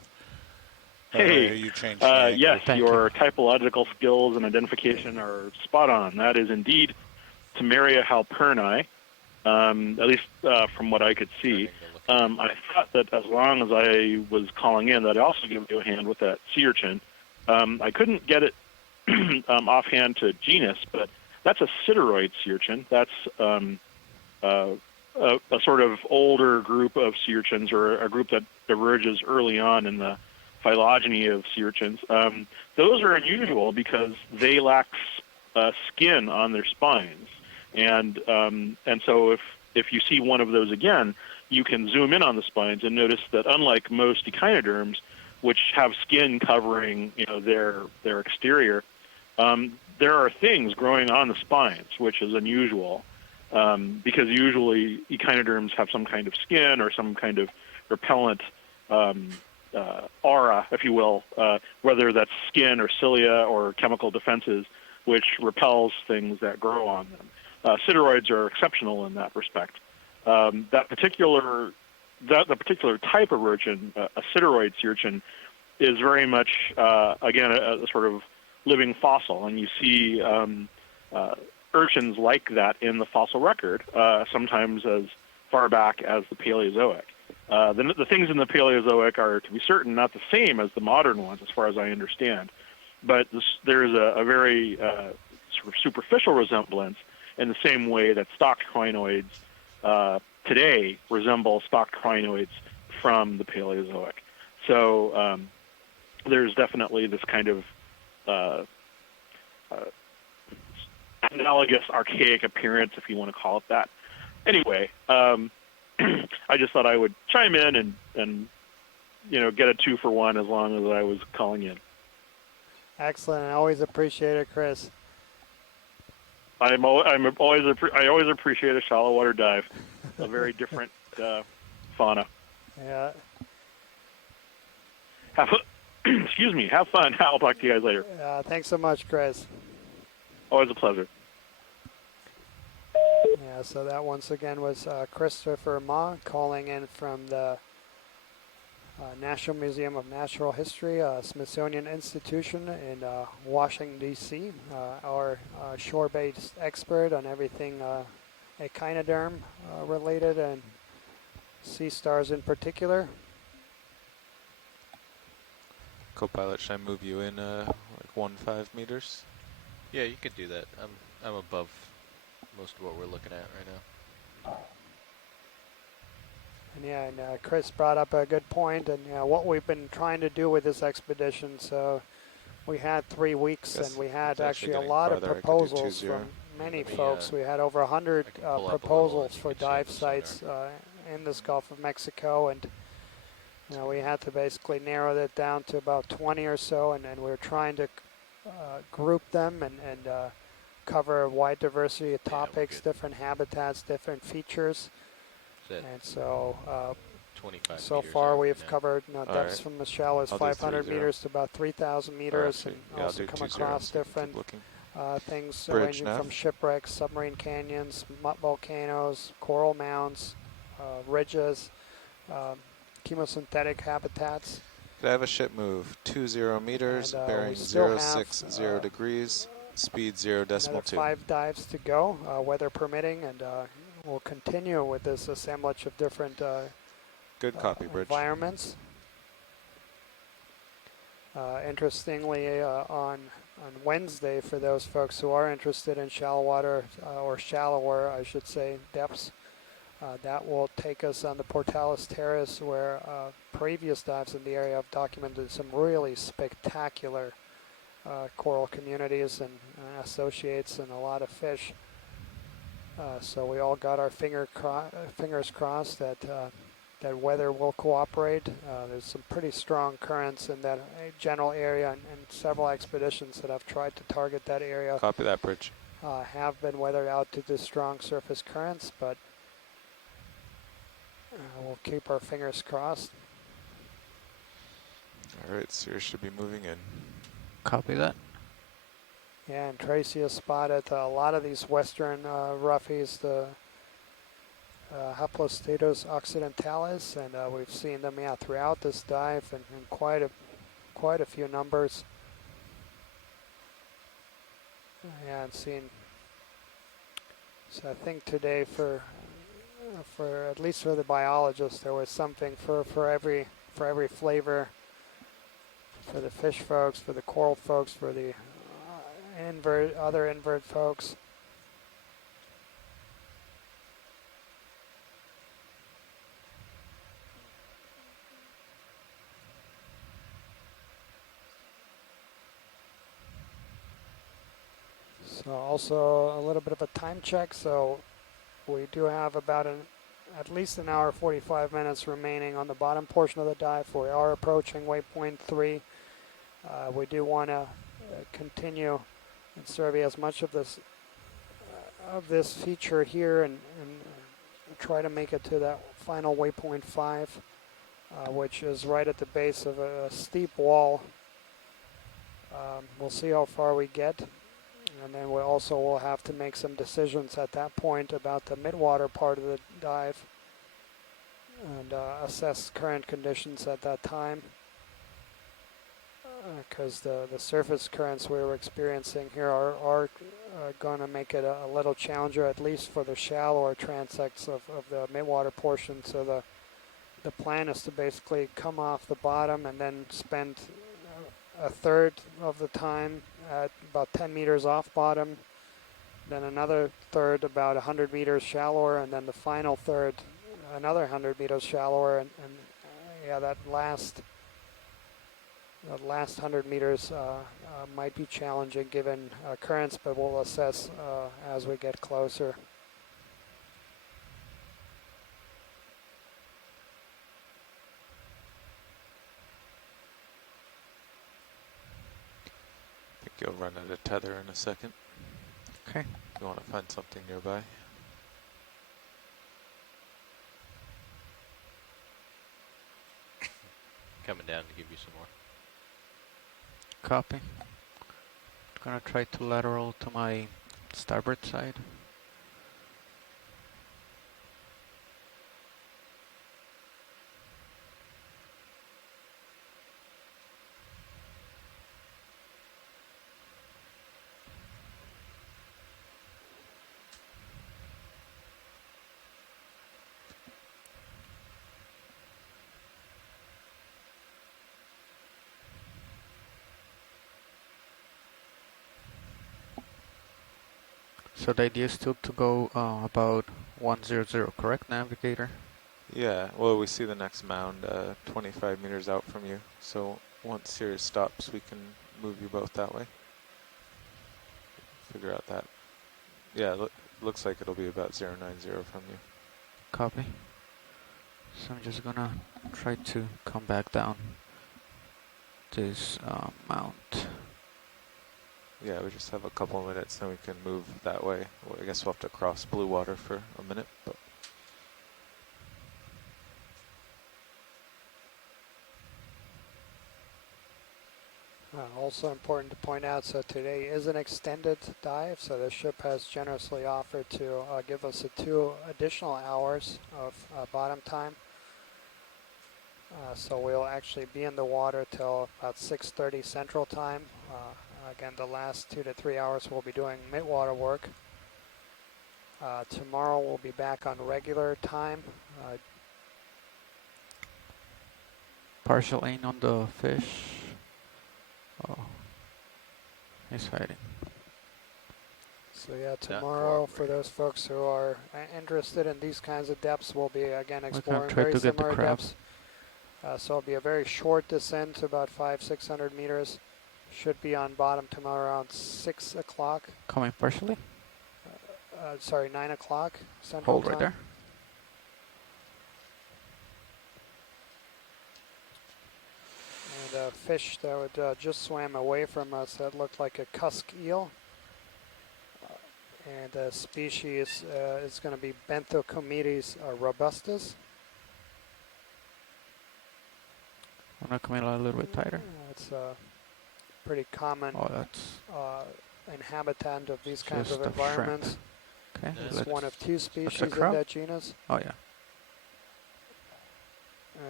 Hey, you changed the angle. yes, Thank your typological skills and identification are spot on. That is indeed Temeria halperni, at least from what I could see. I thought that as long as I was calling in, that I'd also give you a hand with that sea urchin. I couldn't get it offhand to genus, but that's a sideroid sea urchin. That's a sort of older group of sea urchins, or a group that diverges early on in the phylogeny of sea urchins. Those are unusual because they lack skin on their spines, and so if you see one of those again, you can zoom in on the spines and notice that unlike most echinoderms, which have skin covering their exterior, there are things growing on the spines, which is unusual. Because usually echinoderms have some kind of skin or some kind of repellent aura, if you will, whether that's skin or cilia or chemical defenses, which repels things that grow on them. Sideroids are exceptional in that respect. The particular type of urchin, a sideroid sea urchin, is very much again a sort of living fossil, and you see urchins like that in the fossil record, sometimes as far back as the Paleozoic. The things in the Paleozoic are, to be certain, not the same as the modern ones, as far as I understand. But there is a very sort of superficial resemblance in the same way that stocked crinoids today resemble stocked crinoids from the Paleozoic. So there's definitely this kind of analogous archaic appearance, if you want to call it that. Anyway, I just thought I would chime in and get a 2-for-1 as long as I was calling in. Excellent. I always appreciate it, Chris. I always appreciate a shallow water dive. A very different fauna. Yeah. Excuse me. Have fun. I'll talk to you guys later. Thanks so much, Chris. Always a pleasure. Yeah, so that once again was Christopher Ma calling in from the National Museum of Natural History, Smithsonian Institution in Washington, D.C., our shore-based expert on everything echinoderm related and sea stars in particular. Co-pilot, should I move you in like 1.5 meters? Yeah, you could do that. I'm above most of what we're looking at right now. And yeah, and Chris brought up a good point, and what we've been trying to do with this expedition. So we had 3 weeks, and we had actually a lot of proposals from many folks. We had over 100 proposals for dive sites in this Gulf of Mexico, and we had to basically narrow that down to about 20 or so, and we're trying to group them and cover a wide diversity of topics, different habitats, different features. And so so far we've covered depths from as shallow as 500 meters to about 3,000 meters, and also come across different things ranging from shipwrecks, submarine canyons, volcanoes, coral mounds, ridges, chemosynthetic habitats. Could I have a ship move 20 meters, bearing 060 degrees, speed 0.2. Another 5 dives to go, weather permitting, and we'll continue with this assemblage of different good copy, Bridge. environments. Interestingly, on Wednesday, for those folks who are interested in shallow water, or shallower, I should say, depths, that will take us on the Portales Terrace, where previous dives in the area have documented some really spectacular coral communities and associates and a lot of fish. So we all got our fingers crossed that that weather will cooperate. There's some pretty strong currents in that general area, and several expeditions that have tried to target that area. Copy that, Bridge. Have been weathered out due to strong surface currents, but we'll keep our fingers crossed. All right, Sears should be moving in. Copy that. Yeah, and Tracy has spotted a lot of these western roughies, the Haplostetos occidentalis, and we've seen them throughout this dive, and quite quite a few numbers. Yeah, I've seen. So I think today for at least for the biologists, there was something for every flavor. For the fish folks, for the coral folks, for the other invert folks. So also a little bit of a time check. So we do have about at least an hour 45 minutes remaining on the bottom portion of the dive. We are approaching waypoint 3. We do want to continue and survey as much of this feature here and try to make it to that final waypoint 5, which is right at the base of a steep wall. We'll see how far we get, and then we also will have to make some decisions at that point about the midwater part of the dive and assess current conditions at that time, because the surface currents we were experiencing here are going to make it a little challenger, at least for the shallower transects of the midwater portion. So the plan is to basically come off the bottom and then spend a third of the time at about 10 meters off bottom, then another third about 100 meters shallower, and then the final third another 100 meters shallower, and yeah, that last 100 meters might be challenging given currents, but we'll assess as we get closer. I think you'll run out of tether in a second. Okay. You want to find something nearby. Coming down to give you some more. Copy. Gonna try to lateral to my starboard side. So the idea is still to go about 100, correct, navigator? Yeah, well, we see the next mound 25 meters out from you. So once Sirius stops, we can move you both that way. Figure out that. Yeah, looks like it'll be about 090 from you. Copy. So I'm just gonna try to come back down this mount. Yeah, we just have a couple of minutes, then we can move that way. Well, I guess we'll have to cross blue water for a minute, but. Also important to point out, so today is an extended dive, so the ship has generously offered to give us 2 additional hours of bottom time. So we'll actually be in the water till about 6:30 Central Time. Again, the last 2 to 3 hours we'll be doing midwater work. Tomorrow we'll be back on regular time. Partial aim on the fish. Oh, he's fighting. So yeah, tomorrow for those folks who are interested in these kinds of depths, we'll be again exploring very similar depths. So it'll be a very short descent to about 500-600 meters. Should be on bottom tomorrow around 6 o'clock. Coming partially? Sorry, 9 o'clock Central Hold Time. right there. And a fish that would just swam away from us that looked like a cusk eel. And the species is going to be Benthocometes robustus. I'm gonna come in a little bit tighter. It's a pretty common inhabitant of these kinds of environments. Okay. It's one of 2 species in that genus. Oh yeah.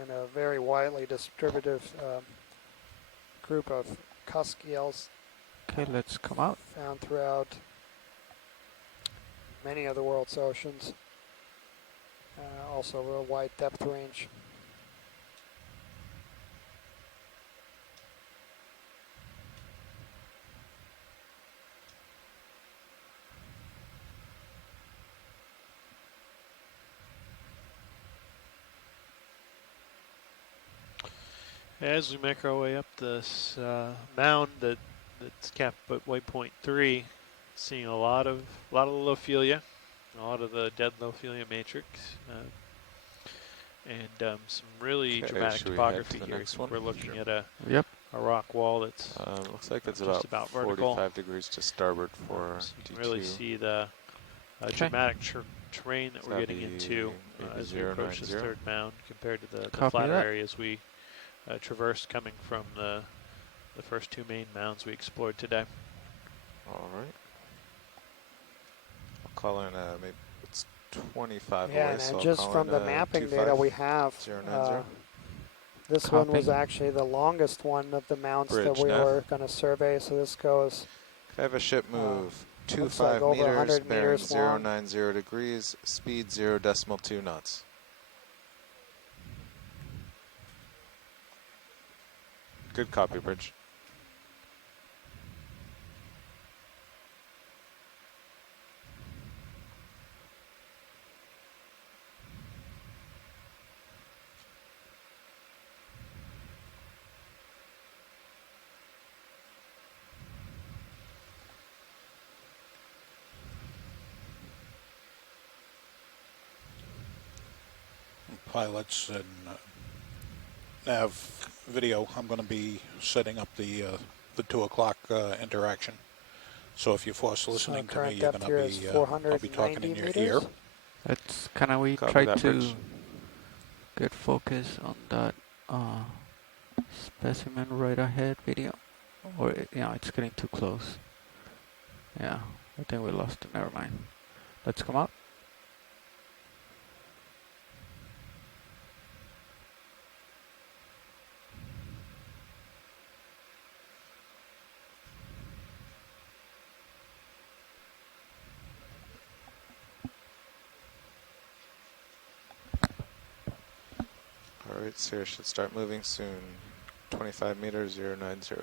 And a very widely distributed group of cusk eels Okay, let's come out. found throughout many of the world's oceans. Also a wide depth range. As we make our way up this mound that's capped at waypoint 3, seeing a lot of Lophelia, a lot of the dead Lophelia matrix, and some really Okay, dramatic should we head to topography the here. next one? We're looking at a rock wall that's looks like it's just about vertical. 45 degrees to starboard for So you can D2. really see the dramatic terrain that So we're that'd getting be into maybe as we approach this 090. third mound compared to the Copy flatter that. areas we traversed coming from the first two main mounds we explored today. All right. I'll call in maybe it's 25 Yeah, away, and so I'll just call from in, the mapping 25, data we have, 090. this one was actually the longest one of the mounts that Bridge we nav. were going to survey. So this goes. Could I have a ship move? looks 25 like over meters, 100 bearing meters long. 090 degrees, speed 0.2 knots. Good copy, Bridge. Pilots and nav video, I'm going to be setting up the 2 o'clock interaction. So if you force listening to me, you're going to be, I'll be talking in your ear. Let's we Copy try that, to Bridge. get focus on that specimen right ahead video, or it's getting too close. Yeah, I think we lost it. Never mind. Let's come out. All right, so it should start moving soon. 25 meters, 090.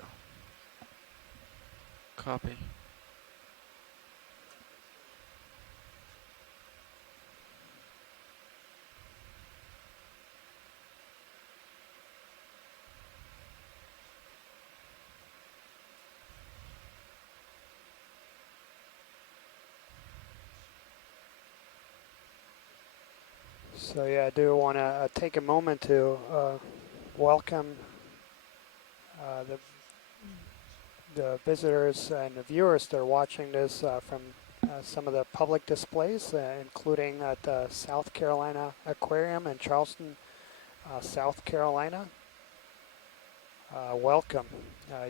Copy. So yeah, I do want to take a moment to welcome the visitors and the viewers that are watching this from some of the public displays, including at the South Carolina Aquarium in Charleston, South Carolina. Welcome.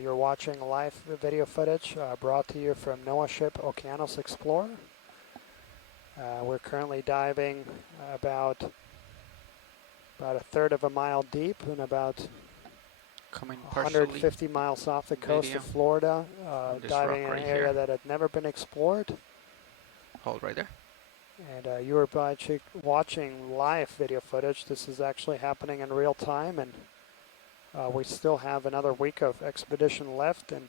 You're watching live video footage brought to you from NOAA ship Okeanos Explorer. We're currently diving about a third of a mile deep and about Coming 150 miles off the coast video of Florida, this diving in rock an right area here. that had never been explored. Hold right there. And you are watching live video footage. This is actually happening in real time, and we still have another week of expedition left, and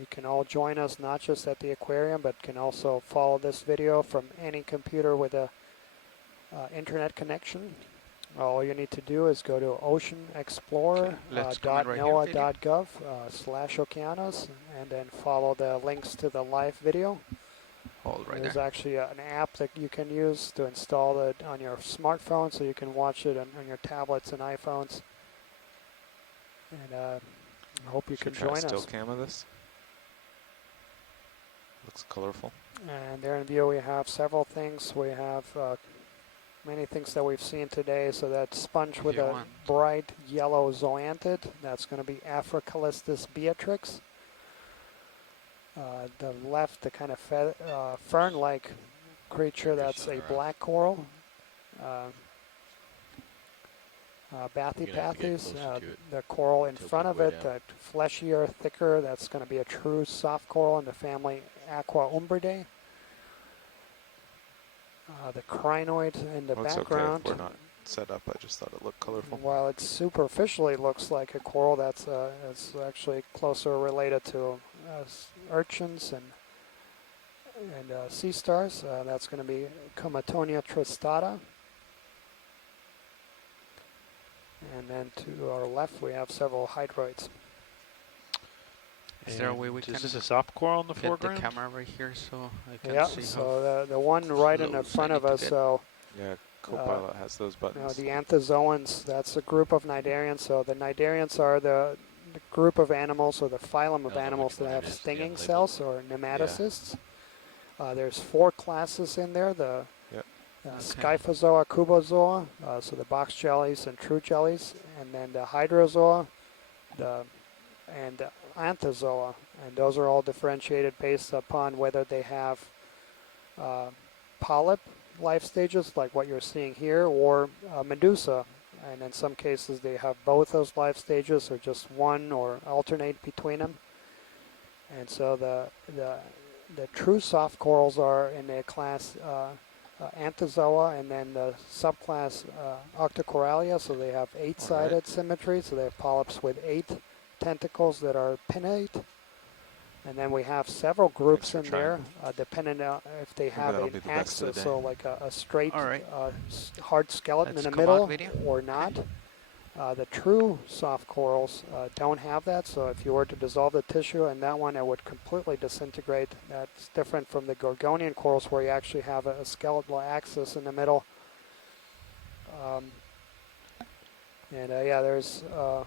you can all join us not just at the aquarium, but can also follow this video from any computer with a internet connection. All you need to do is go to oceanexplorer.noaa.gov/Okeanos and then follow the links to the live video. Hold right There's there. actually an app that you can use to install it on your smartphone, so you can watch it on your tablets and iPhones. And I hope you Should can try join still us. cam of this. Looks colorful. And there in view we have several things. We have many things that we've seen today. So that sponge with a bright yellow zoanthid, that's going to be Africalistus beatrix. The left, the kind of fern-like creature, that's a black coral. Bathypathes, the coral in front of it, fleshier, thicker, that's going to be a true soft coral in the family Aqua Umbridae. The crinoid in the background. Okay if we're not set up. I just thought it looked colorful. While it superficially looks like a coral, that's it's actually closer related to urchins and sea stars. That's going to be Comatonia tristata. And then to our left, we have several hydroids. Is there a way we can is this a soft coral in the get foreground? the camera right here so I can Yeah, see so the one right in the close I front need of to us, get? so Yeah, Copilot has those buttons. the anthozoans, that's a group of cnidarians. So the cnidarians are the group of animals, or the phylum of animals that have stinging cells, or nematocysts. There's 4 classes in there. The Scyphozoa, Cubozoa, so the box jellies and true jellies, and then the Hydrozoa, and the Anthozoa, and those are all differentiated based upon whether they have polyp life stages, like what you're seeing here, or medusa, and in some cases they have both those life stages, or just one, or alternate between them. And so the true soft corals are in the class Anthozoa, and then the subclass Octocoralia, so they have 8-sided symmetry, so they have polyps with 8 tentacles that are pinnate. And then we have several groups in there, depending on if they have an axis, so like a straight hard skeleton in the middle or not. The true soft corals don't have that, so if you were to dissolve the tissue in that one, it would completely disintegrate. That's different from the Gorgonian corals, where you actually have a skeletal axis in the middle. Yeah, there's a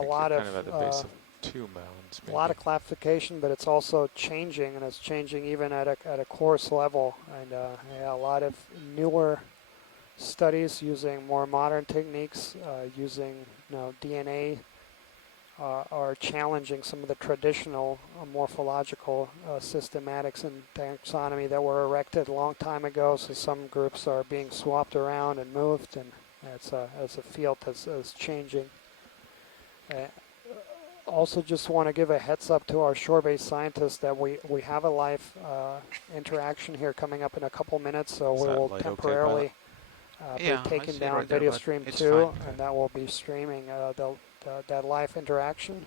lot of at the base of 2 mounds. a lot of classification, but it's also changing, and it's changing even at a course level. And a lot of newer studies using more modern techniques, using DNA, are challenging some of the traditional morphological systematics and taxonomy that were erected a long time ago. So some groups are being swapped around and moved, and it's a field that's changing. Also, just want to give a heads up to our shore-based scientists that we have a live interaction here coming up in a couple minutes, so we will temporarily be taking down video stream 2, and that will be streaming that live interaction.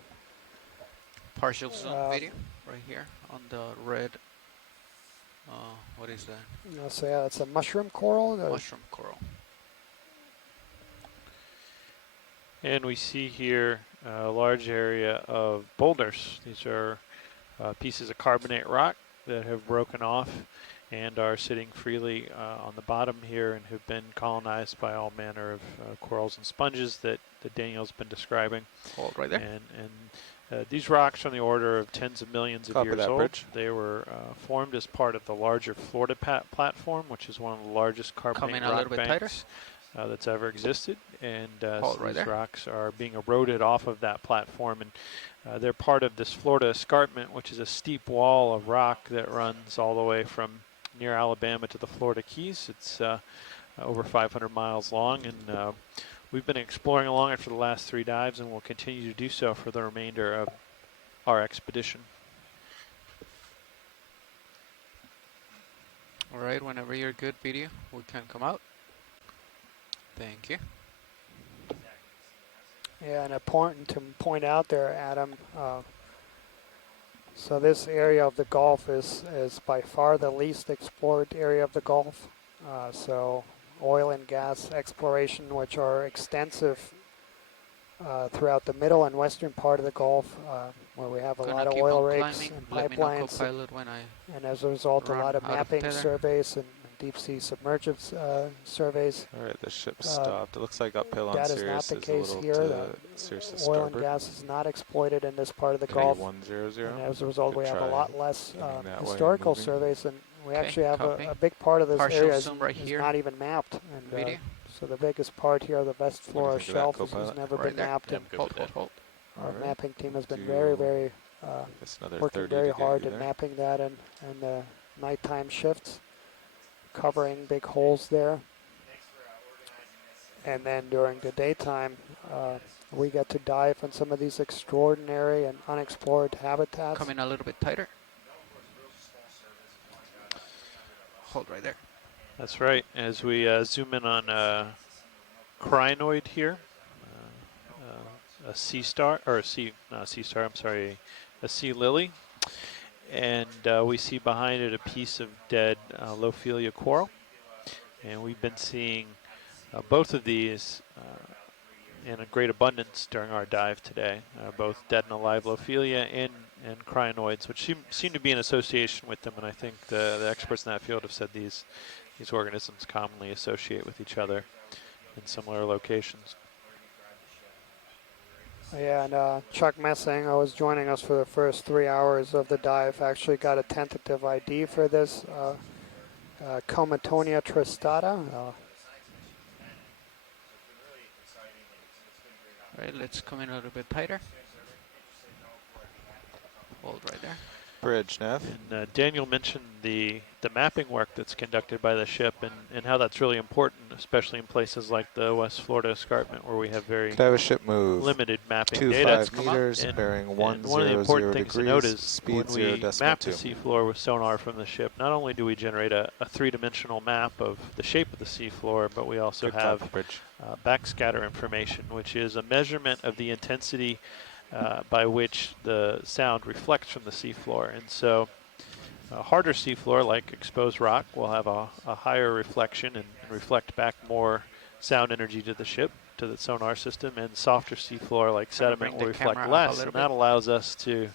Partial zoom video right here on the red. What is that? So yeah, it's a mushroom coral. Mushroom coral. And we see here a large area of boulders. These are pieces of carbonate rock that have broken off and are sitting freely on the bottom here, and have been colonized by all manner of corals and sponges that Daniel's been describing. Hold right there. And these rocks are on the order of tens of millions of years old. They were formed as part of the larger Florida platform, which is one of the largest carbonate rock banks that's ever existed. And so these rocks are being eroded off of that platform, and they're part of this Florida escarpment, which is a steep wall of rock that runs all the way from near Alabama to the Florida Keys. It's over 500 miles long, and we've been exploring along it for the last 3 dives, and we'll continue to do so for the remainder of our expedition. All right, whenever you're good, video, we can come out. Thank you. Yeah, and important to point out there, Adam, so this area of the Gulf is by far the least explored area of the Gulf. So oil and gas exploration, which are extensive throughout the middle and western part of the Gulf, where we have a lot of oil rigs and pipelines. And as a result, a lot of mapping surveys and deep-sea submergence surveys. All right, the ship stopped. It looks like uphill on That Sirius is not the case here. Oil and gas is not exploited in this part of the Gulf. 100. And as a result, we have a lot less historical surveys, and we actually have a big part of this area is not even mapped. And so the biggest part here, the West Flora Shelf, has never been mapped. And our mapping team has been very working very hard at mapping that, and nighttime shifts, covering big holes there. And then during the daytime, we get to dive in some of these extraordinary and unexplored habitats. Come in a little bit tighter. Hold right there. That's right. As we zoom in on crinoid here, a sea star, or a sea, not a sea star, I'm sorry, a sea lily. And we see behind it a piece of dead Lophelia coral. And we've been seeing both of these in a great abundance during our dive today, both dead and alive Lophelia and crinoids, which seem to be in association with them. And I think the experts in that field have said these organisms commonly associate with each other in similar locations. Yeah, and Chuck Messing, who was joining us for the first 3 hours of the dive, actually got a tentative ID for this Comatonia tristata. All right, let's come in a little bit tighter. Hold right there. Bridge, Nev. And Daniel mentioned the mapping work that's conducted by the ship and how that's really important, especially in places like the West Florida escarpment where we have very Could I have a ship move limited mapping 25 data. meters, bearing And 100 one of the important things to note degrees, is speed when we map the 0.2. seafloor with sonar from the ship, not only do we generate a three-dimensional map of the shape of the seafloor, but we also Good have clap, Bridge. backscatter information, which is a measurement of the intensity by which the sound reflects from the seafloor. And so a harder seafloor, like exposed rock, will have a higher reflection and reflect back more sound energy to the ship, to the sonar system, and softer seafloor, like sediment, will reflect less. And that allows us to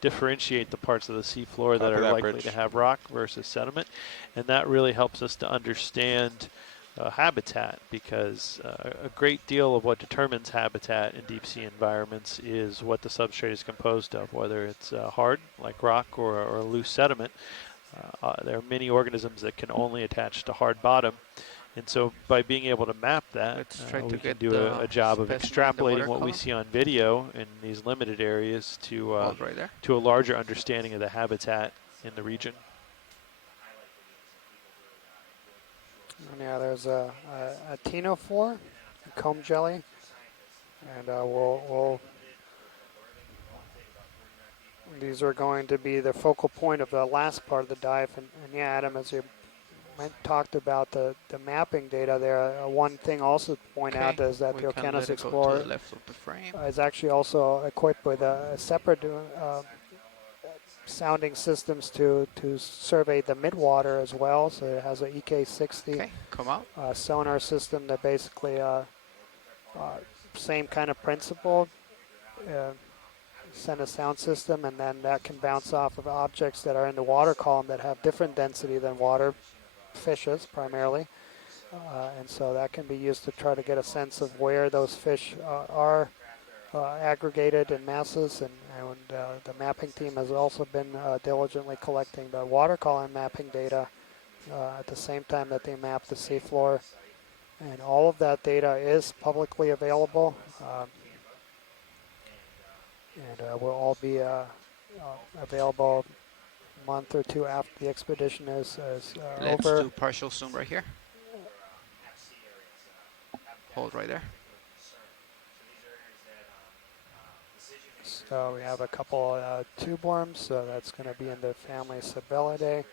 differentiate the parts of the seafloor that are likely to have rock versus sediment. And that really helps us to understand habitat, because a great deal of what determines habitat in deep sea environments is what the substrate is composed of, whether it's hard like rock or loose sediment. There are many organisms that can only attach to hard bottom, and so by being able to map that, we can do a job of extrapolating what we see on video in these limited areas to a larger understanding of the habitat in the region. And yeah, there's a ctenophore, a comb jelly, and these are going to be the focal point of the last part of the dive. And yeah, Adam, as you talked about the mapping data there, one thing also to point out is that the Okeanos Explorer is actually also equipped with a separate sounding systems to survey the midwater as well. So it has an EK60 sonar system that basically same kind of principle. Send a sound system, and then that can bounce off of objects that are in the water column that have different density than water, fishes primarily. And so that can be used to try to get a sense of where those fish are aggregated in masses, and the mapping team has also been diligently collecting the water column mapping data at the same time that they map the seafloor. And all of that data is publicly available, and will all be available a month or two after the expedition is Let's over. do partial zoom right here. Hold right there. So we have a couple tube worms, so that's going to be in the family Sabellidae.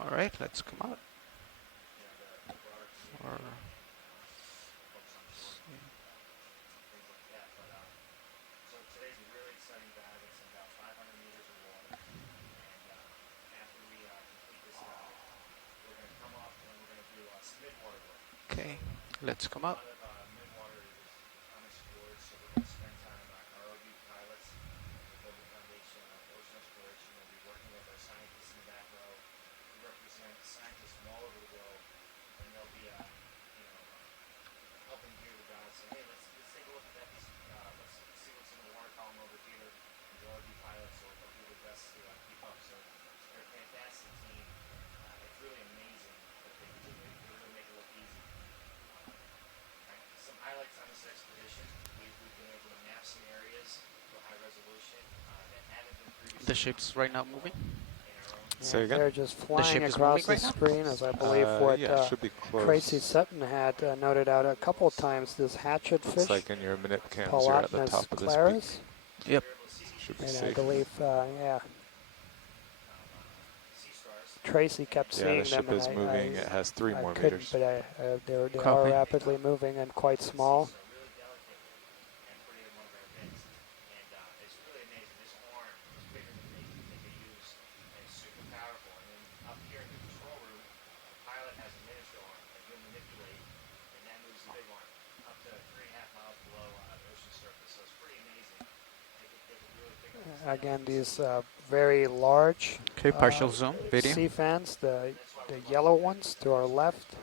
All right, let's come out. Okay, let's come up. The ship's right now moving. Say And again? they're just The flying ship is across moving the right now? screen, as I believe what Yeah, should be close. Tracy Sutton had noted out a couple of times. This hatchet Looks fish, like in your minute cams you're at the Palatinus top of this clarus. peak. Yep. Should be And I safe. believe, yeah, Tracy kept Yeah, the seeing them, ship is and moving. It has 3 I more couldn't, meters. but they are Copy. rapidly moving and quite small. Again, these very large Okay, partial zoom video. sea fans, the yellow ones to our left.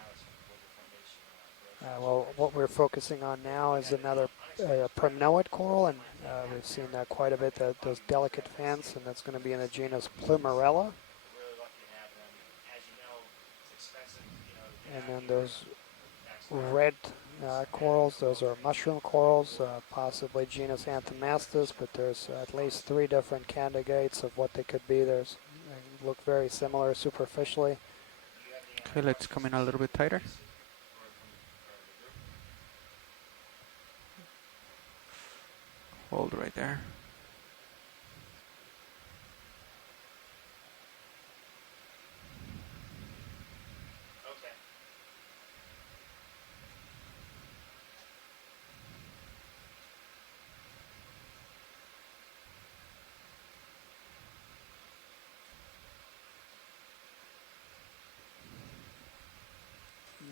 Well, what we're focusing on now is another primnoid coral, and we've seen quite a bit, those delicate fans, and that's going to be in the genus Plumarella. And then those red corals, those are mushroom corals, possibly genus Anthomastus, but there's at least 3 different candidates of what they could be. They look very similar superficially. Okay, let's come in a little bit tighter. Hold right there.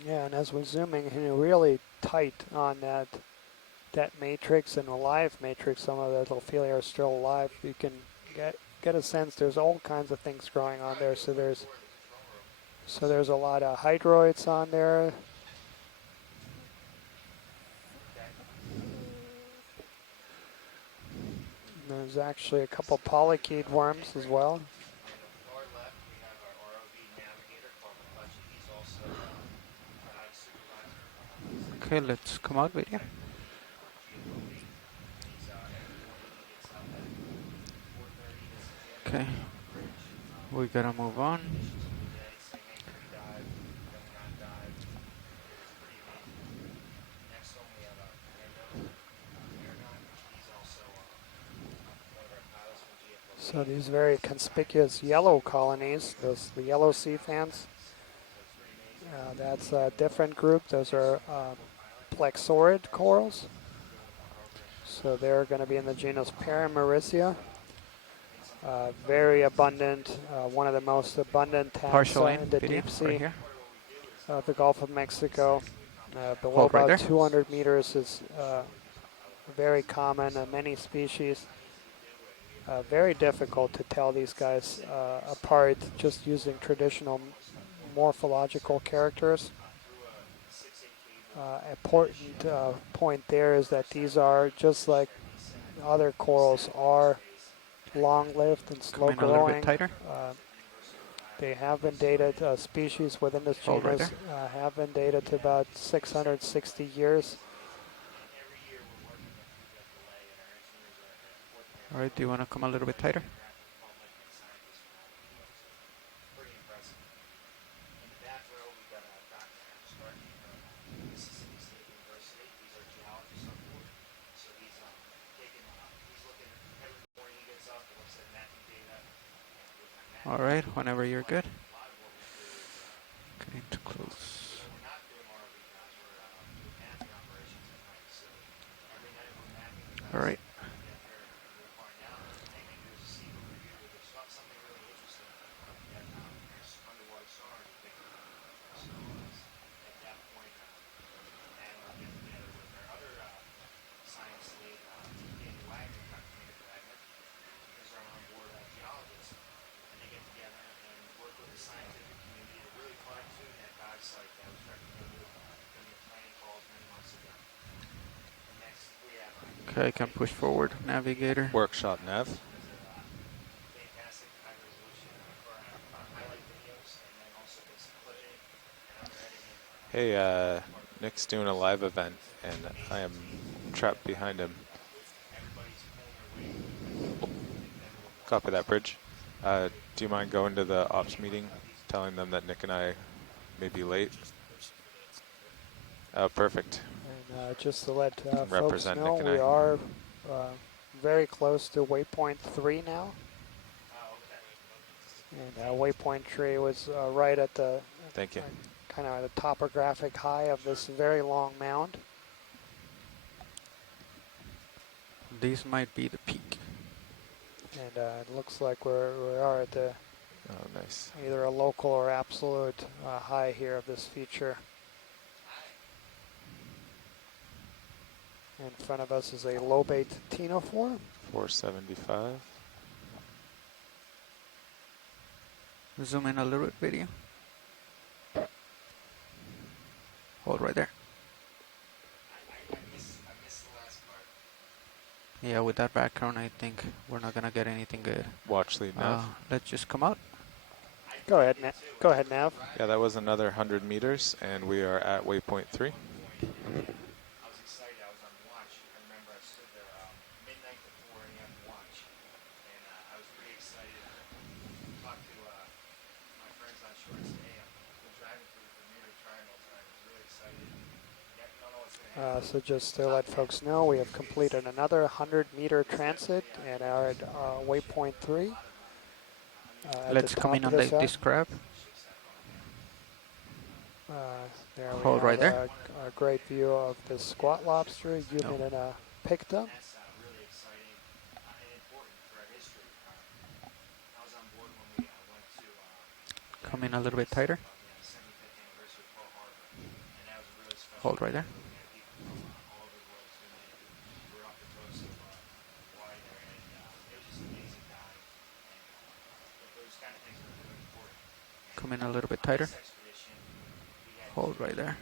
Yeah, and as we're zooming really tight on that matrix and a live matrix, some of the Ophelia are still alive. You can get a sense there's all kinds of things growing on there. So there's a lot of hydroids on there. There's actually a couple polychaete worms as well. Okay, let's come out video. Okay, we gotta move on. So these very conspicuous yellow colonies, the yellow sea fans, that's a different group. Those are plexaurid corals. So they're going to be in the genus Paramaricia. Very abundant, one of the most abundant taxa in the video deep sea right here. The Gulf of Mexico. Below Hold right about there. 200 meters is very common, many species. Very difficult to tell these guys apart just using traditional morphological characters. Important point there is that these are, just like other corals, are long-lived and Come in a little bit slow-growing. tighter. They have been dated, species within this Hold right genus have been dated to about 660 years. All right, do you want to come a little bit tighter? All right, whenever you're good. Getting too close. All right. Okay, I can push forward, navigator. Workshop nav. Hey, Nick's doing a live event, and I am trapped behind him. Copy that, Bridge. Do you mind going to the ops meeting, telling them that Nick and I may be late? Perfect. And just to let folks Represent know, Nick and we I. are very close to waypoint 3 now. And waypoint 3 was right at the Thank you. kind of the topographic high of this very long mound. This might be the peak. And it looks like we are at the nice. either a local or absolute high here of this feature. In front of us is a lobate ctenophore. 475. Zoom in a little bit, video. Hold right there. Yeah, with that background, I think we're not gonna get anything good. Watch lead nav. Let's just come out. Go ahead, Go ahead, Nav. Yeah, that was another 100 meters, and we are at waypoint 3. So just to let folks know, we have completed another 100-meter transit and are at waypoint 3. Let's come in on this grab. There Hold right there. A great view of the squat lobster, human and a picta. Come in a little bit tighter. Hold right there. Come in a little bit tighter. Hold right there.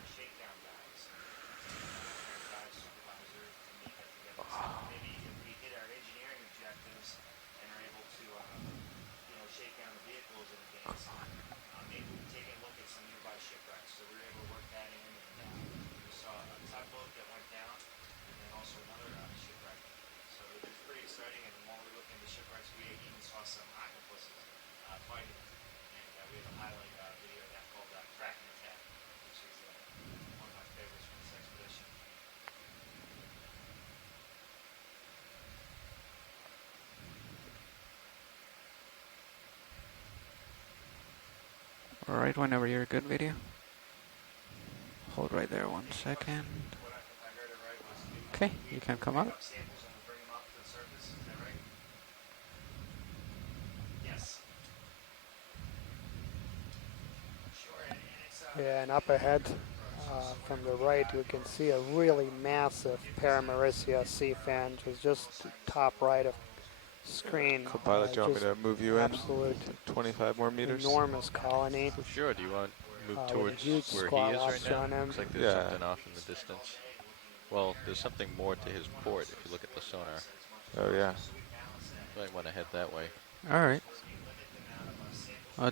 Alright, whenever you're good, video. Hold right there 1 second. Okay, you can come out. Yeah, and up ahead from the right, we can see a really massive Paramaricia sea fan, which is just top right of screen. Co-pilot, do you want me to move you in? Absolute 25 more meters? Enormous colony. For sure. Do you want to move with a towards huge where he squat is right lobster now? on him. Looks like there's something off in the distance. Well, there's something more to his port if you look at the sonar. Oh, yeah. You might want to head that way. Alright.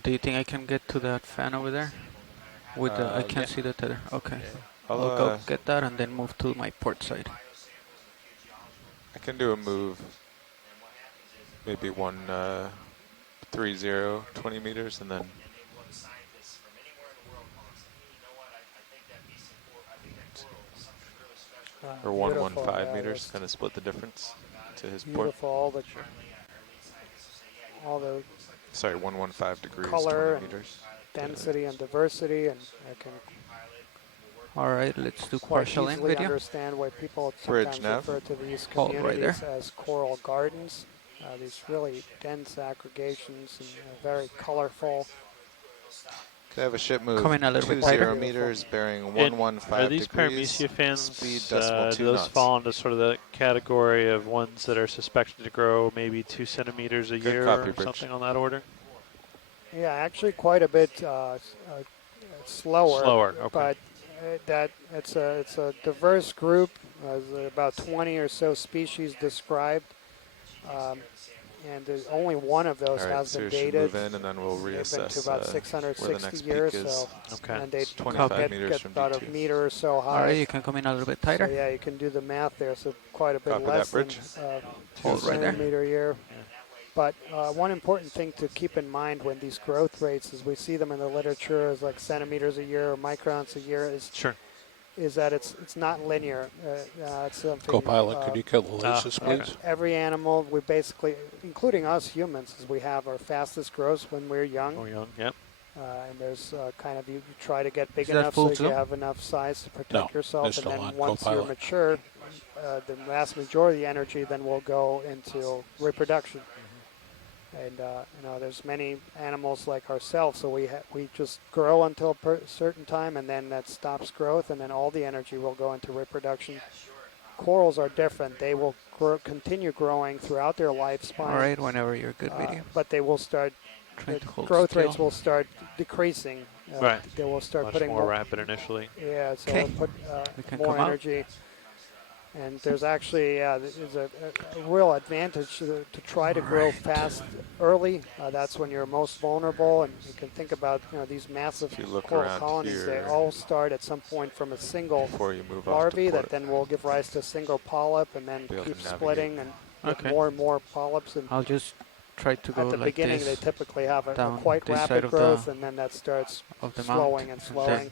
Do you think I can get to that fan over there? With I can't see the tether. Okay. I'll go get that and then move to my port side. I can do a move. Maybe 130, 20 meters, and then or 115 meters, kind of split the difference to his port. Beautiful. All the sorry, 115 degrees, color 20 meters. Density and diversity, and I can Alright, let's do quite partial in easily video. understand why people Bridge sometimes nav. refer to these Hold right communities there. as coral gardens. These really dense aggregations and very colorful. Could I have a ship move Come in a little bit 20 tighter. meters bearing And 115 are these degrees. Paramecia fans, Speed decimal 2 do those knots. fall into sort of the category of ones that are suspected to grow maybe 2 centimeters a Good year copy, or Bridge. something on that order? Yeah, actually quite a bit slower. Slower, okay. But that it's a diverse group. There's about 20 or so species described. And there's only one of those All right, has so been you should dated. move in, and then we'll They've been reassess to about where the 660 next years, peak is. so Okay. and they 25 meters get from about D2. a meter or so high. Alright, you can come in a little bit tighter. So yeah, you can do the math there. So quite a bit Copy less that, Bridge. than Hold right there. centimeter a year. But one important thing to keep in mind when these growth rates, as we see them in the literature, is like centimeters a year or microns a year, is that it's not linear. It's something. Co-pilot, could you kill the lasers, please? Every animal, we basically, including us humans, as we have our fastest growth when we're young. We're young, yep. And there's kind of, you try to get big Is that enough so full you have enough size to protect yourself, it's and still then on once you're co-pilot. mature, the vast majority of the energy then will go into reproduction. And there's many animals like ourselves, so we just grow until a certain time, and then that stops growth, and then all the energy will go into reproduction. Corals are different; they will continue growing throughout their lifespan. All right, whenever you're good video. But they will start. Trying to hold Growth still. rates will start decreasing. Right. They will start Much putting more rapid initially. Yeah, so Okay. it'll put We can more come out. energy. And there's actually there's a real advantage to try to grow fast early. That's when you're most vulnerable, and you can think about these massive If you look coral around colonies. They here, all start at some point from a single before you move off to larvae that port, then will give rise to a single polyp, and then be able to keep navigate. splitting and get Okay. more and more polyps. And I'll just try to go at the like beginning, this. they typically have a down quite this side rapid of growth, the and then that starts of the slowing mount, and then slowing.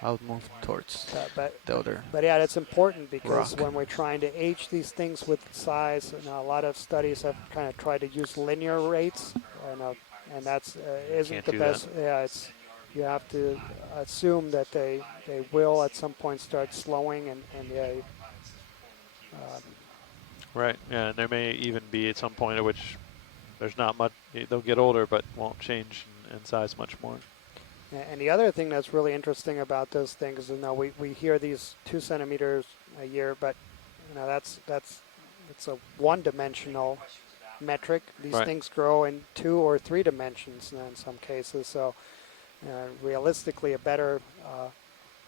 I'll move towards But the other. But yeah, it's important because rock. when we're trying to age these things with size, a lot of studies have kind of tried to use linear rates, and that's isn't Can't the do best. Yeah, it's you have to assume that they will at some point start slowing, and they. Right, yeah, and there may even be at some point at which there's not much, they'll get older but won't change in size much more. And the other thing that's really interesting about those things is, we hear these 2 centimeters a year, but it's a one-dimensional metric. These Right. things grow in 2 or 3 dimensions in some cases. So realistically, a better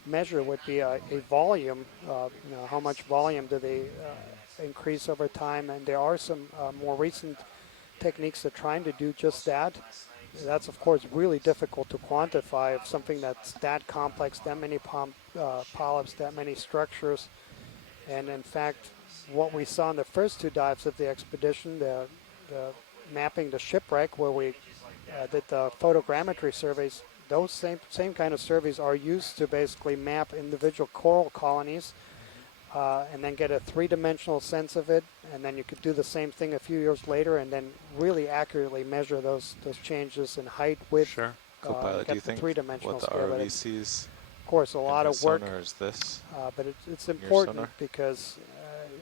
measure would be a volume. How much volume do they increase over time? And there are some more recent techniques that are trying to do just that. That's, of course, really difficult to quantify of something that's that complex, that many polyps, that many structures. And in fact, what we saw in the first 2 dives of the expedition, the mapping the shipwreck, where we did the photogrammetry surveys, those same kind of surveys are used to basically map individual coral colonies and then get a 3-dimensional sense of it, and then you could do the same thing a few years later and then really accurately measure those changes in height, width. Sure. Co-pilot, do you get the think 3-dimensional what the scale. But ROV sees of course, a lot in of his work. sonar is this? But it's in your important sonar? because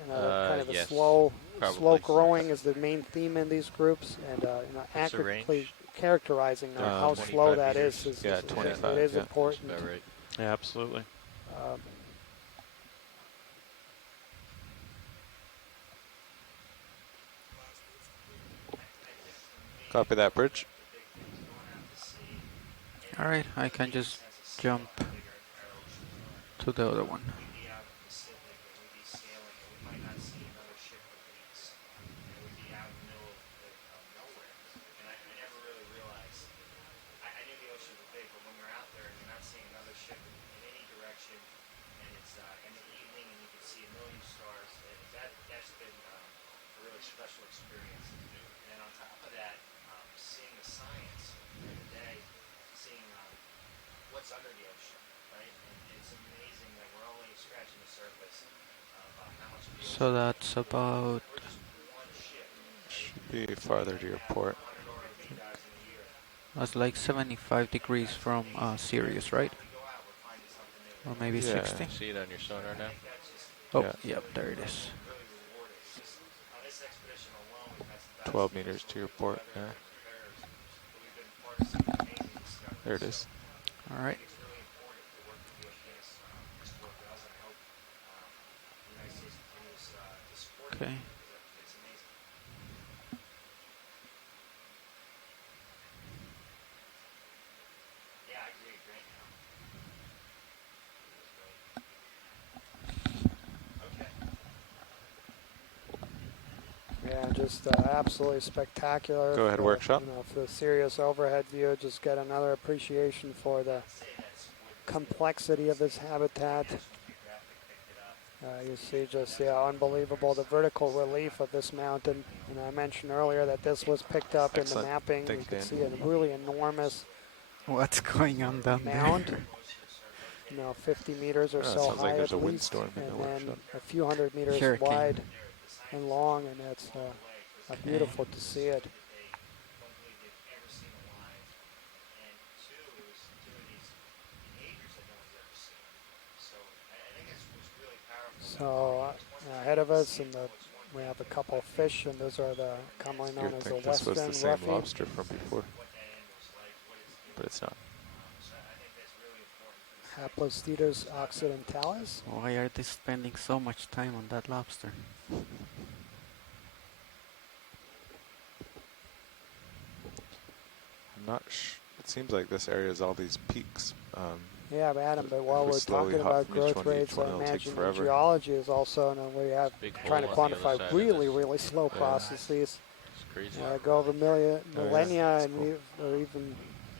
kind of a yes, slow probably. growing is the main theme in these groups, and What's the accurately range? characterizing how 25 slow that meters. is Yeah, it 25, is yeah. important. About right. Yeah, absolutely. Um, Copy that, bridge. All right, I can just jump to the other one. So that's about Should be farther to your port. that's like 75 degrees from Sirius, right? Or maybe Yeah. 60. See it on your sonar now? Oh, Yeah. yep, there it is. 12 meters to your port. Yeah. There it is. All right. Okay. Yeah, just absolutely spectacular. Go ahead, workshop. For the Sirius overhead view, just get another appreciation for the complexity of this habitat. You see just unbelievable the vertical relief of this mountain. And I mentioned earlier that this was picked up Excellent. in the mapping. Thank You you, can Dan. see a really enormous What's going on down mound. there? 50 meters or Oh, it so sounds like high there's at a least, windstorm in and the then workshop. a few hundred meters Hurricane. wide and long, and it's beautiful to see it. So ahead of us, we have a couple of fish, and those are the commonly known You'd as think the this was western the same roughy. lobster from before, but it's not. Haplostetus occidentalis. Why are they spending so much time on that lobster? I'm not it seems like this area is all these peaks. Yeah, Adam, but if while we we're slowly talking hop about from each growth one to each rates, one, I it'll take imagine in forever. geology is also, we have Big trying to hole on the other quantify side of really, this. really slow Yeah. processes. It's crazy. Go over millennia That's and cool. or even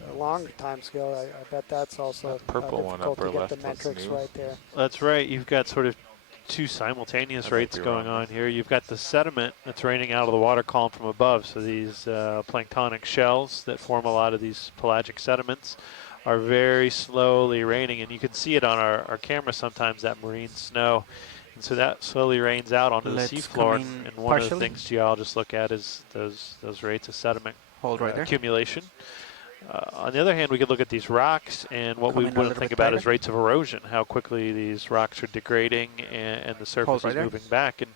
a longer time scale. I bet that's also That purple one difficult to upper get the left looks metrics new. right there. That's right. You've got sort of two simultaneous I might rates be going wrong, on here. You've got the sediment that's raining out of the water column from above. So these planktonic shells that form a lot of these pelagic sediments are very slowly raining, and you can see it on our camera sometimes, that marine snow. And so that slowly rains out onto the seafloor, and one of the things geologists look at is those rates of sediment accumulation. On the other hand, we could look at these rocks, and what we wouldn't think about is rates of erosion, how quickly these rocks are degrading and the surface is moving back. And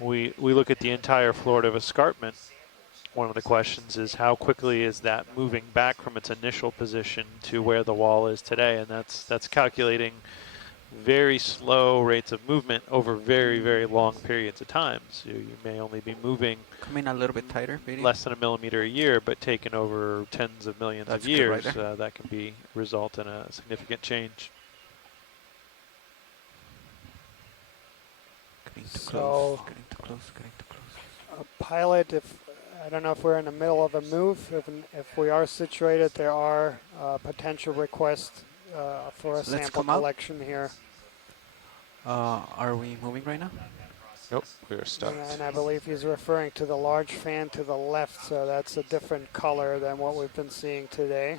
we look at the entire Florida escarpment. One of the questions is how quickly is that moving back from its initial position to where the wall is today, and that's calculating very slow rates of movement over very, very long periods of time. So you may only be moving Come in a little bit tighter, less than a millimeter a year, but taken over tens of millions of years, that can result in a significant change. Getting too close, getting too close, getting too close. A pilot, I don't know if we're in the middle of a move. If we are situated, there are potential requests for a sample collection here. Are we moving right now? Nope, we are stuck. And I believe he's referring to the large fan to the left, so that's a different color than what we've been seeing today.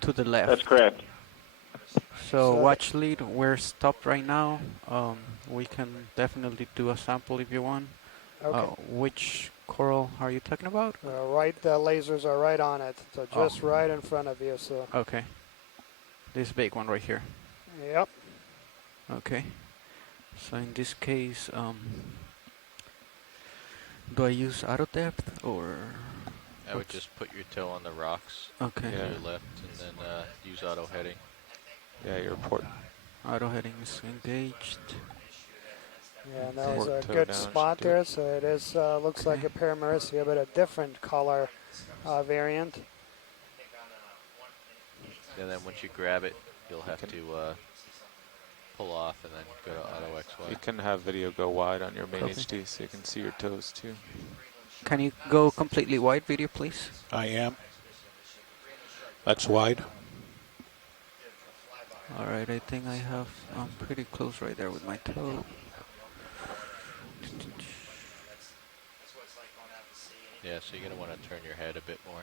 To the left. That's correct. So watch lead, we're stopped right now. We can definitely do a sample if you want. Okay. Which coral are you talking about? Right, the lasers are right on it, so just right in front of you. So. Okay. This big one right here. Yep. Okay. So in this case, do I use auto depth or? I would just put your toe on the rocks. Okay. To your left, and then use auto heading. Yeah, your port. Auto heading is engaged. Yeah, and that was a good spot there. So it is looks like a Paramerissia, but a different color variant. And then once you grab it, you'll have to pull off and then go to auto XY. You can have video go wide on your main HD so you can see your toes too. Can you go completely wide video, please? I am. That's wide. All right, I think I have, I'm pretty close right there with my toe. Yeah, so you're going to want to turn your head a bit more.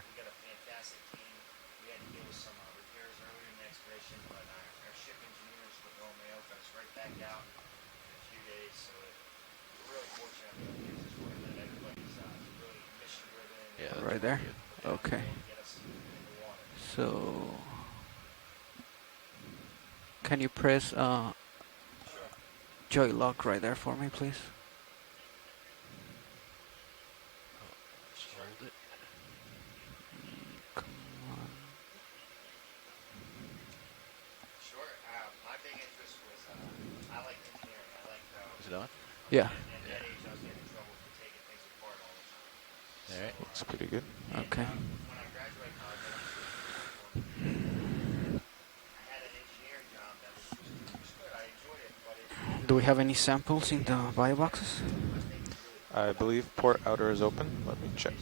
Yeah, right there? Okay. So, can you press joy lock right there for me, please? Just hold it. Come on. Sure. My big interest was, I like engineering. I like Is it on? Yeah. At that age, I was getting in trouble for taking things apart all the time. All right. Looks pretty good. Okay. When I graduated college, I had an engineering job that was good. I enjoyed it, but it. Do we have any samples in the bio boxes? I believe port outer is open. Let me check.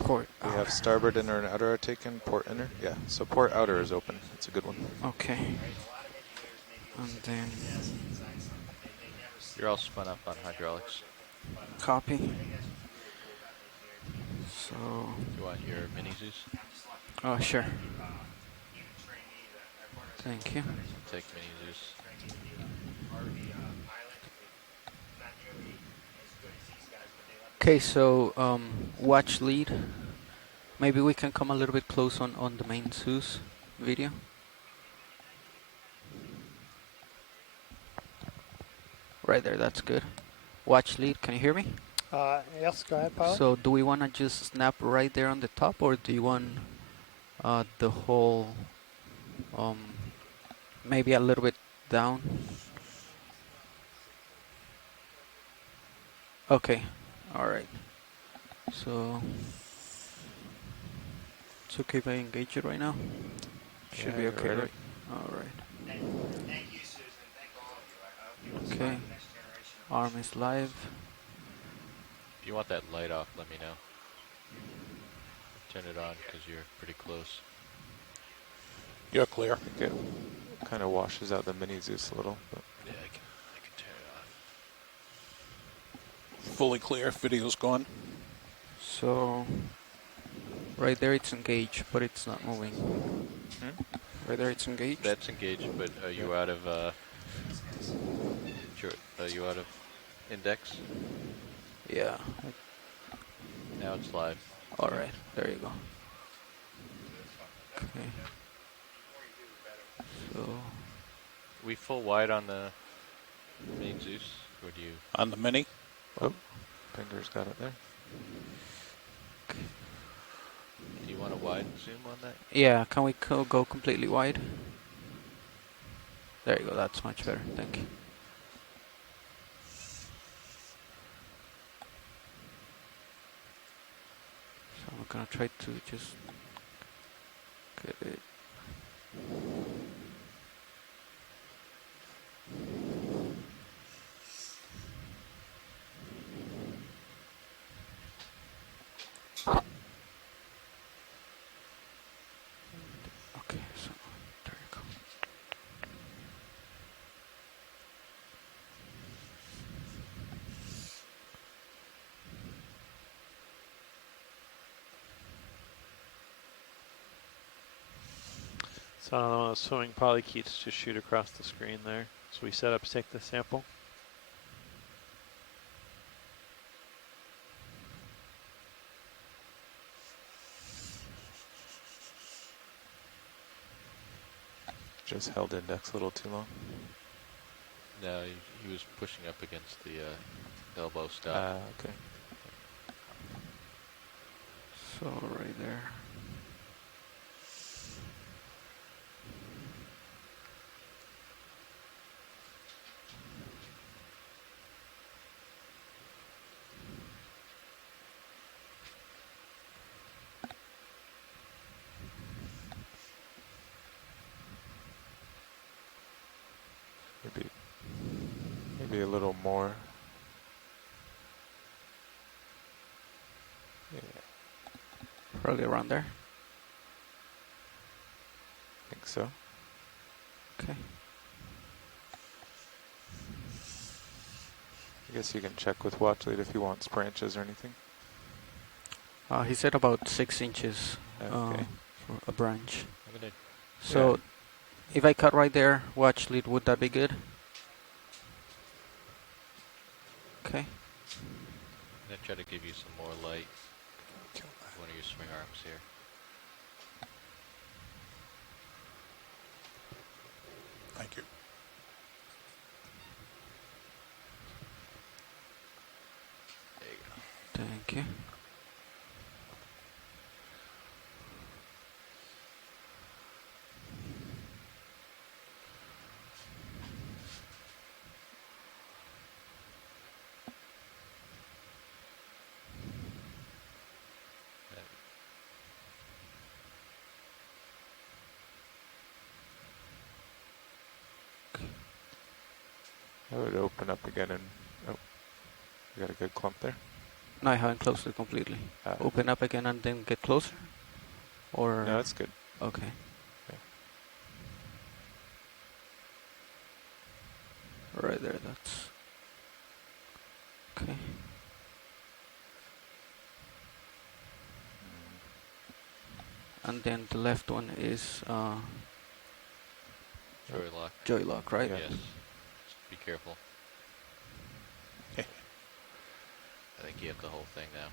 Port We outer. have starboard inner and outer are taken. Port inner. Yeah, so port outer is open. It's a good one. Okay. And then You're all spun up on hydraulics. copy. So, You want your mini Zeus? oh sure. Thank you. I'll take mini Zeus. Okay, so watch lead. Maybe we can come a little bit close on the main Zeus video. Right there, that's good. Watch lead, can you hear me? Yes, go ahead, pilot. So do we want to just snap right there on the top, or do you want the whole, maybe a little bit down? Okay, all right. So it's okay if I engage it right now? Should Yeah, be you're okay, ready. right? All right. Thank you, Susan. Thank all of you. I hope you will Okay. survive the next generation. Arm is live. If you want that light off, let me know. Turn it on because you're pretty close. You're clear. I think it kind of washes out the mini Zeus a little. But Yeah, I can turn it off. Fully clear. Video's gone. So right there it's engaged, but it's not moving. Right there it's engaged. That's engaged, but are you out of are you out of index? Yeah. Now it's live. All right, there you go. Okay. So We full wide on the main Zeus, or do you? On the mini. oh, Finger's got it there. Do you want a wide zoom on that? yeah, can we go completely wide? There you go. That's much better. Thank you. So I'm gonna try to just get it. Okay, so there you go. So on one of those swimming polykeets to shoot across the screen there. So we set up to take the sample. Just held index a little too long. No, he was pushing up against the elbow stop. Okay. So right there. Maybe a little more. Yeah, Probably around there. I think so. Okay. I guess you can check with watch lead if he wants branches or anything. He said about 6 inches Okay. for a branch. I'm gonna So if I cut right there, watch lead, would that be good? Okay. I'm gonna try to give you some more light. One of your swing arms here. Thank you. There you go. Thank you. I would open up again and oh, you got a good clump there. No, I haven't closed it completely. Open up again and then get closer? Or No, that's good. okay. Yeah. right there. That's okay. And then the left one is Joy lock. joy lock, right? Yes. Just be careful. I think you have the whole thing now.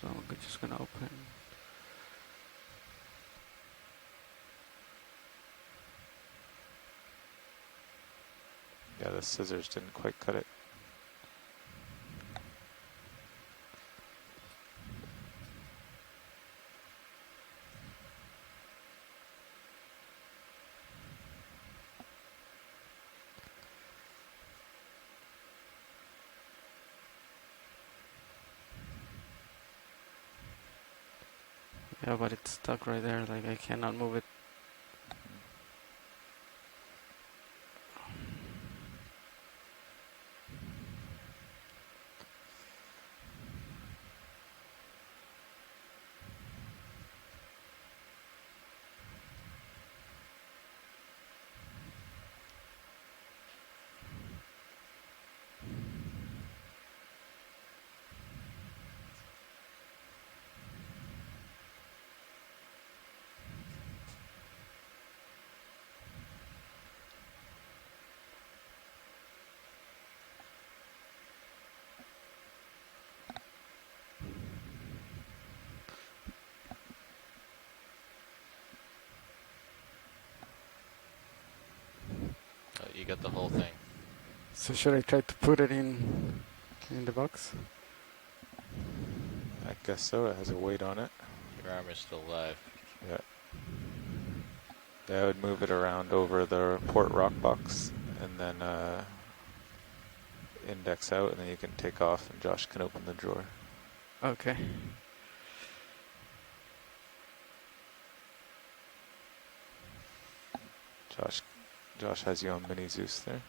So I'm just gonna open. Yeah, the scissors didn't quite cut it. Yeah, but it's stuck right there. Like I cannot move it. You got the whole thing. So should I try to put it in the box? I guess so. It has a weight on it. Your arm is still alive. Yeah. Yeah, I would move it around over the port rock box and then index out, and then you can take off and Josh can open the drawer. Okay. Josh has you on Mini Zeus there.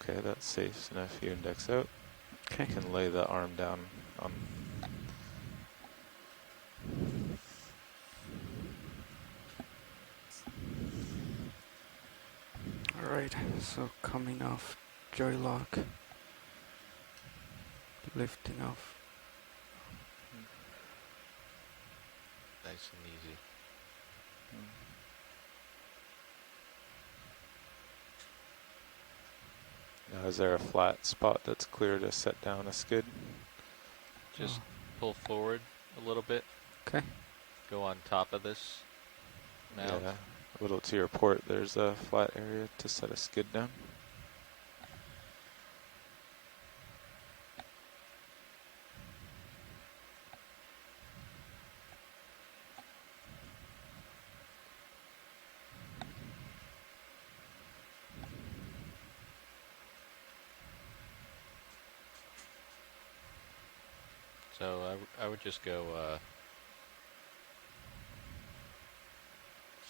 Okay, that's safe. So now if you index out, okay, you can lay the arm down on. Alright, so coming off joy lock, lifting off. Nice and easy. Now, is there a flat spot that's clear to set down a skid? Just pull forward a little bit. Okay. Go on top of this mount. Yeah, a little to your port, there's a flat area to set a skid down. So I would just go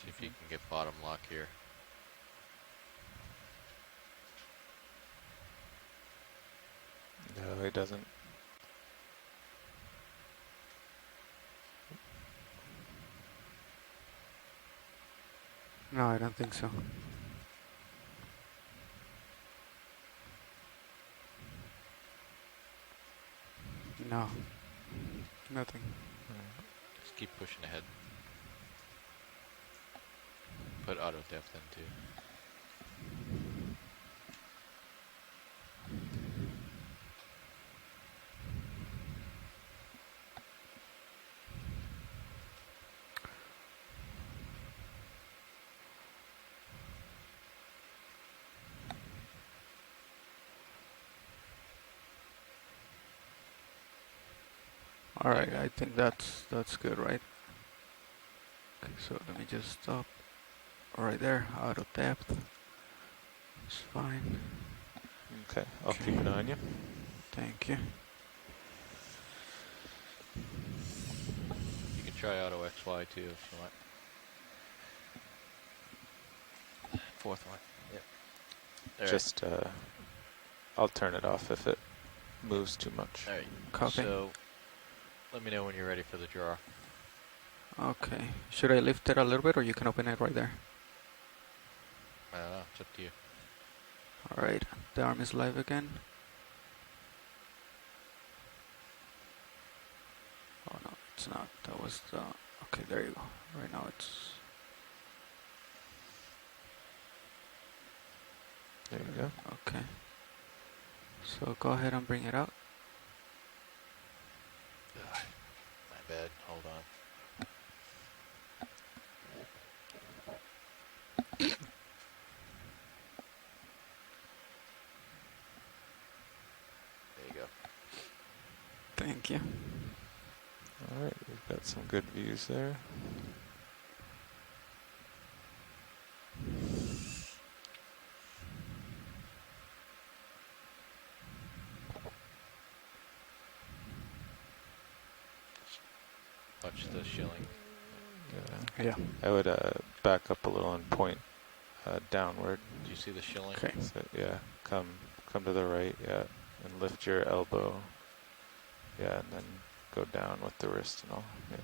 see if you can get bottom lock here. No, it doesn't. No, I don't think so. No, nothing. Just keep pushing ahead. Put auto depth in too. All right, I think that's good, right? Okay, so let me just stop right there, out of depth. It's fine. Okay, I'll keep an eye on you. Thank you. You can try auto XY too if you want. Fourth one. Yep. All right. Just, I'll turn it off if it moves too much. All right. Copy. So let me know when you're ready for the draw. Okay. Should I lift it a little bit, or you can open it right there? I don't know. It's up to you. All right. The arm is live again. Oh no, it's not. That was the. Okay, there you go. Right now it's. There you go. Okay. So go ahead and bring it out. My bad. Hold on. There you go. Thank you. All right, we've got some good views there. Watch the shilling. Yeah. I would back up a little and point downward. Do you see the shilling? Okay. So, yeah, come to the right, yeah, and lift your elbow. Yeah, and then go down with the wrist and all. Yeah.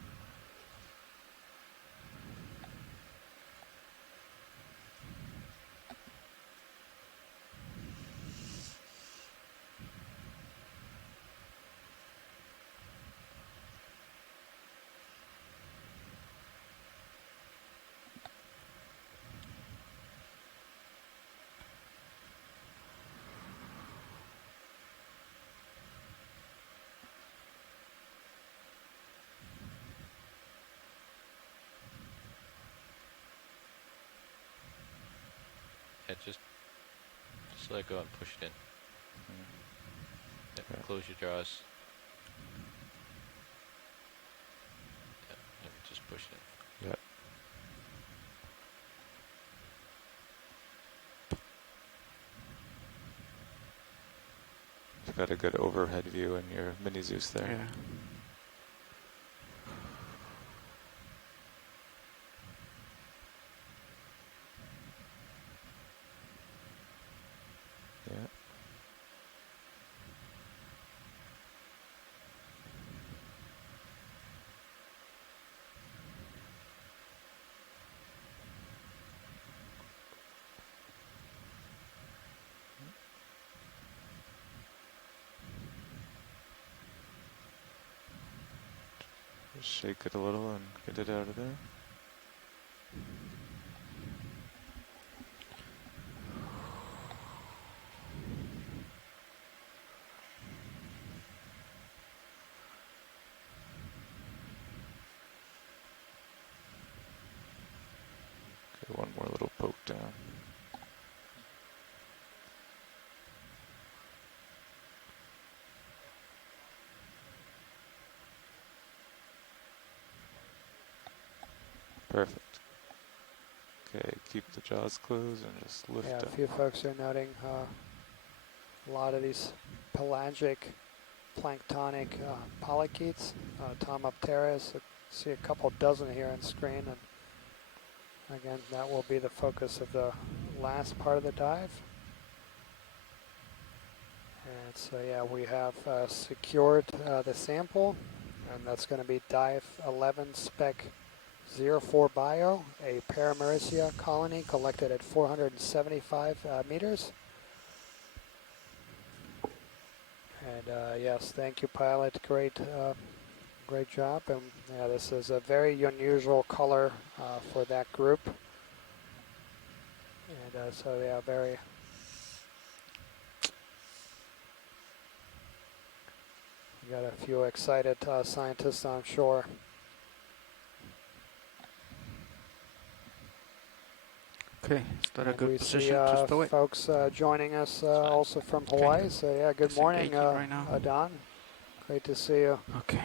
Yeah, just let go and push it in. Yeah, close your jaws. Yeah, and just push it in. Yeah. You've got a good overhead view in your mini Zeus there. Yeah. Yeah. Just shake it a little and get it out of there. Okay, one more little poke down. Perfect. Okay, keep the jaws closed and just lift Yeah, up. a few folks are noting a lot of these pelagic, planktonic polychaetes, Tomopteris. I see a couple dozen here on screen, and again, that will be the focus of the last part of the dive. And so, yeah, we have secured the sample, and that's going to be dive 11 spec 04 bio, a Paramaricia colony collected at 475 meters. And yes, thank you, pilot. Great job. And yeah, this is a very unusual color for that group. And so, yeah, very. We got a few excited scientists on shore. Okay, is that a And good we position see to stow it? folks joining us also from Hawaii. So yeah, good morning, Disengaging right now. Don. Great to see you. Okay.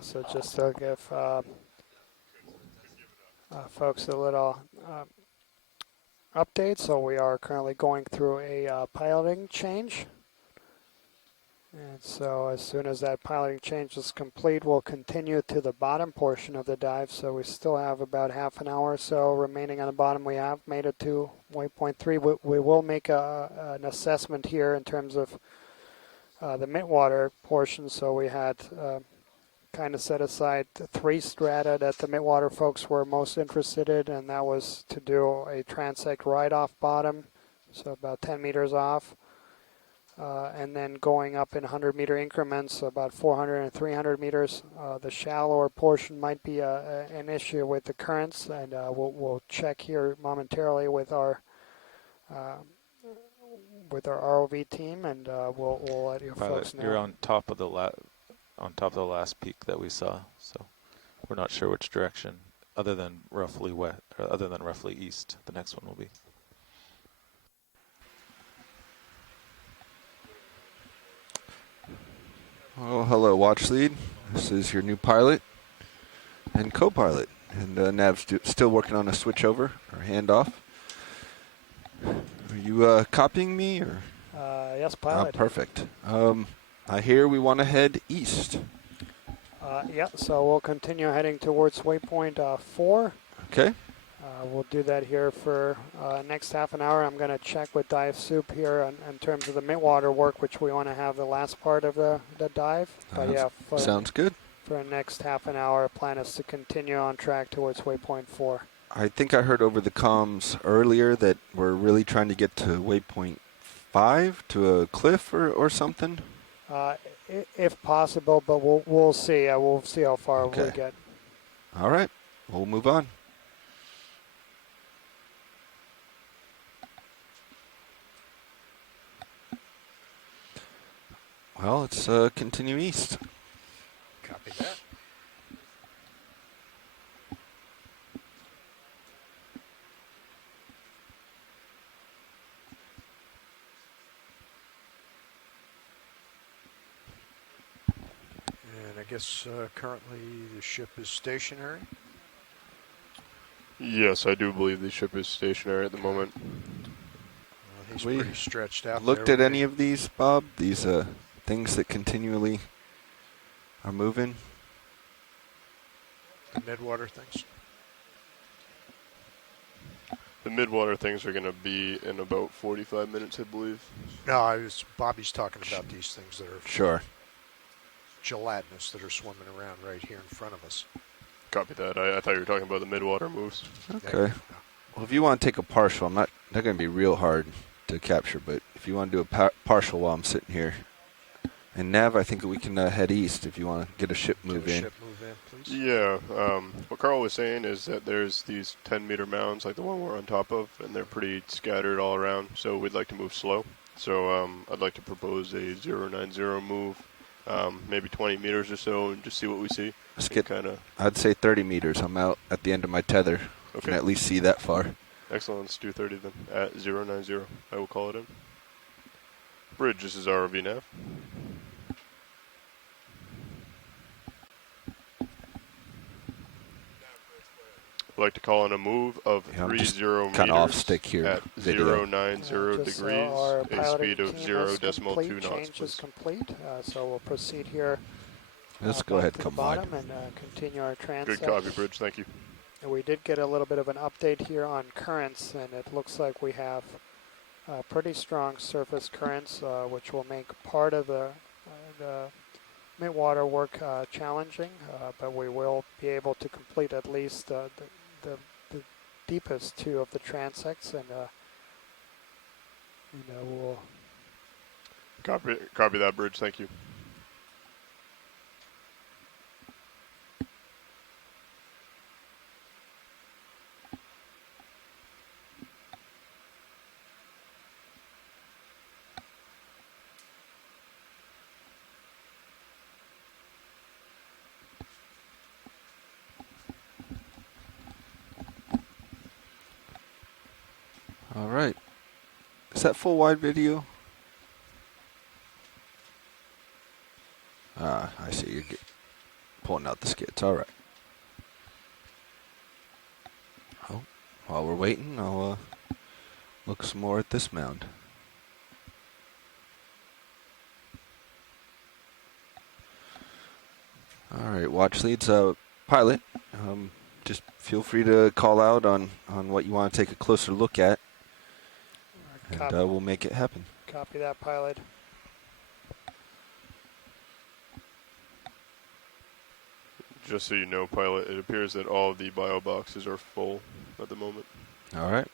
So just to give folks a little update, so we are currently going through a piloting change. And so as soon as that piloting change is complete, we'll continue to the bottom portion of the dive. So we still have about half an hour or so remaining on the bottom. We have made it to waypoint 3. We will make an assessment here in terms of the midwater portion. So we had kind of set aside 3 strata that the midwater folks were most interested in, and that was to do a transect right off bottom, so about 10 meters off. And then going up in 100-meter increments, about 400 and 300 meters. The shallower portion might be an issue with the currents, and we'll check here momentarily with our ROV team, and we'll let you folks know. You're on top of the last peak that we saw, so we're not sure which direction, other than roughly east. The next one will be. Oh, hello, watch lead. This is your new pilot and co-pilot, and Nav's still working on a switchover or handoff. Are you copying me, or? Yes, pilot. Oh, perfect. I hear we want to head east. Yeah, so we'll continue heading towards waypoint 4. Okay. We'll do that here for next half an hour. I'm going to check with Dive Soup here in terms of the midwater work, which we want to have the last part of the dive. But yeah, sounds good. For the next half an hour, plan is to continue on track towards waypoint 4. I think I heard over the comms earlier that we're really trying to get to waypoint 5, to a cliff or something. If possible, but we'll see. We'll see how far we get. All right, we'll move on. Well, let's continue east. Copy that. And I guess currently the ship is stationary. Yes, I do believe the ship is stationary at the moment. He's pretty stretched out. Looked at any of these, Bob? These things that continually are moving? The midwater things? The midwater things are going to be in about 45 minutes, I believe. No, Bobby's talking about these things that are gelatinous that are swimming around right here in front of us. Copy that. I thought you were talking about the midwater moves. Okay. Well, if you want to take a partial, they're going to be real hard to capture, but if you want to do a partial while I'm sitting here. And Nav, I think we can head east if you want to get a ship move in. Yeah. What Carl was saying is that there's these 10-meter mounds like the one we're on top of, and they're pretty scattered all around, so we'd like to move slow. So I'd like to propose a 090 move, maybe 20 meters or so, and just see what we see. Let's get I'd say 30 meters. I'm out at the end of my tether. Okay. Can at least see that far. Excellent. Let's do 30 then at 090. I will call it in. Bridge, this is ROV nav. I'd like to call in a move of 30 meters kind of off stick here. at 090 degrees, a speed of 0.2 knots. Change is complete, so we'll proceed here. Let's go ahead, to come the bottom wide. and continue our transect. Good copy, Bridge. Thank you. And we did get a little bit of an update here on currents, and it looks like we have pretty strong surface currents, which will make part of the midwater work challenging, but we will be able to complete at least the deepest 2 of the transects, and we'll copy that, Bridge. Thank you. All right. Is that full wide video? I see. pulling out the skids. All right. Oh, while we're waiting, I'll look some more at this mound. All right, watch leads. Pilot, just feel free to call out on what you want to take a closer look at, and we'll make it happen. Copy that, pilot. Just so you know, pilot, it appears that all of the bio boxes are full at the moment. All right.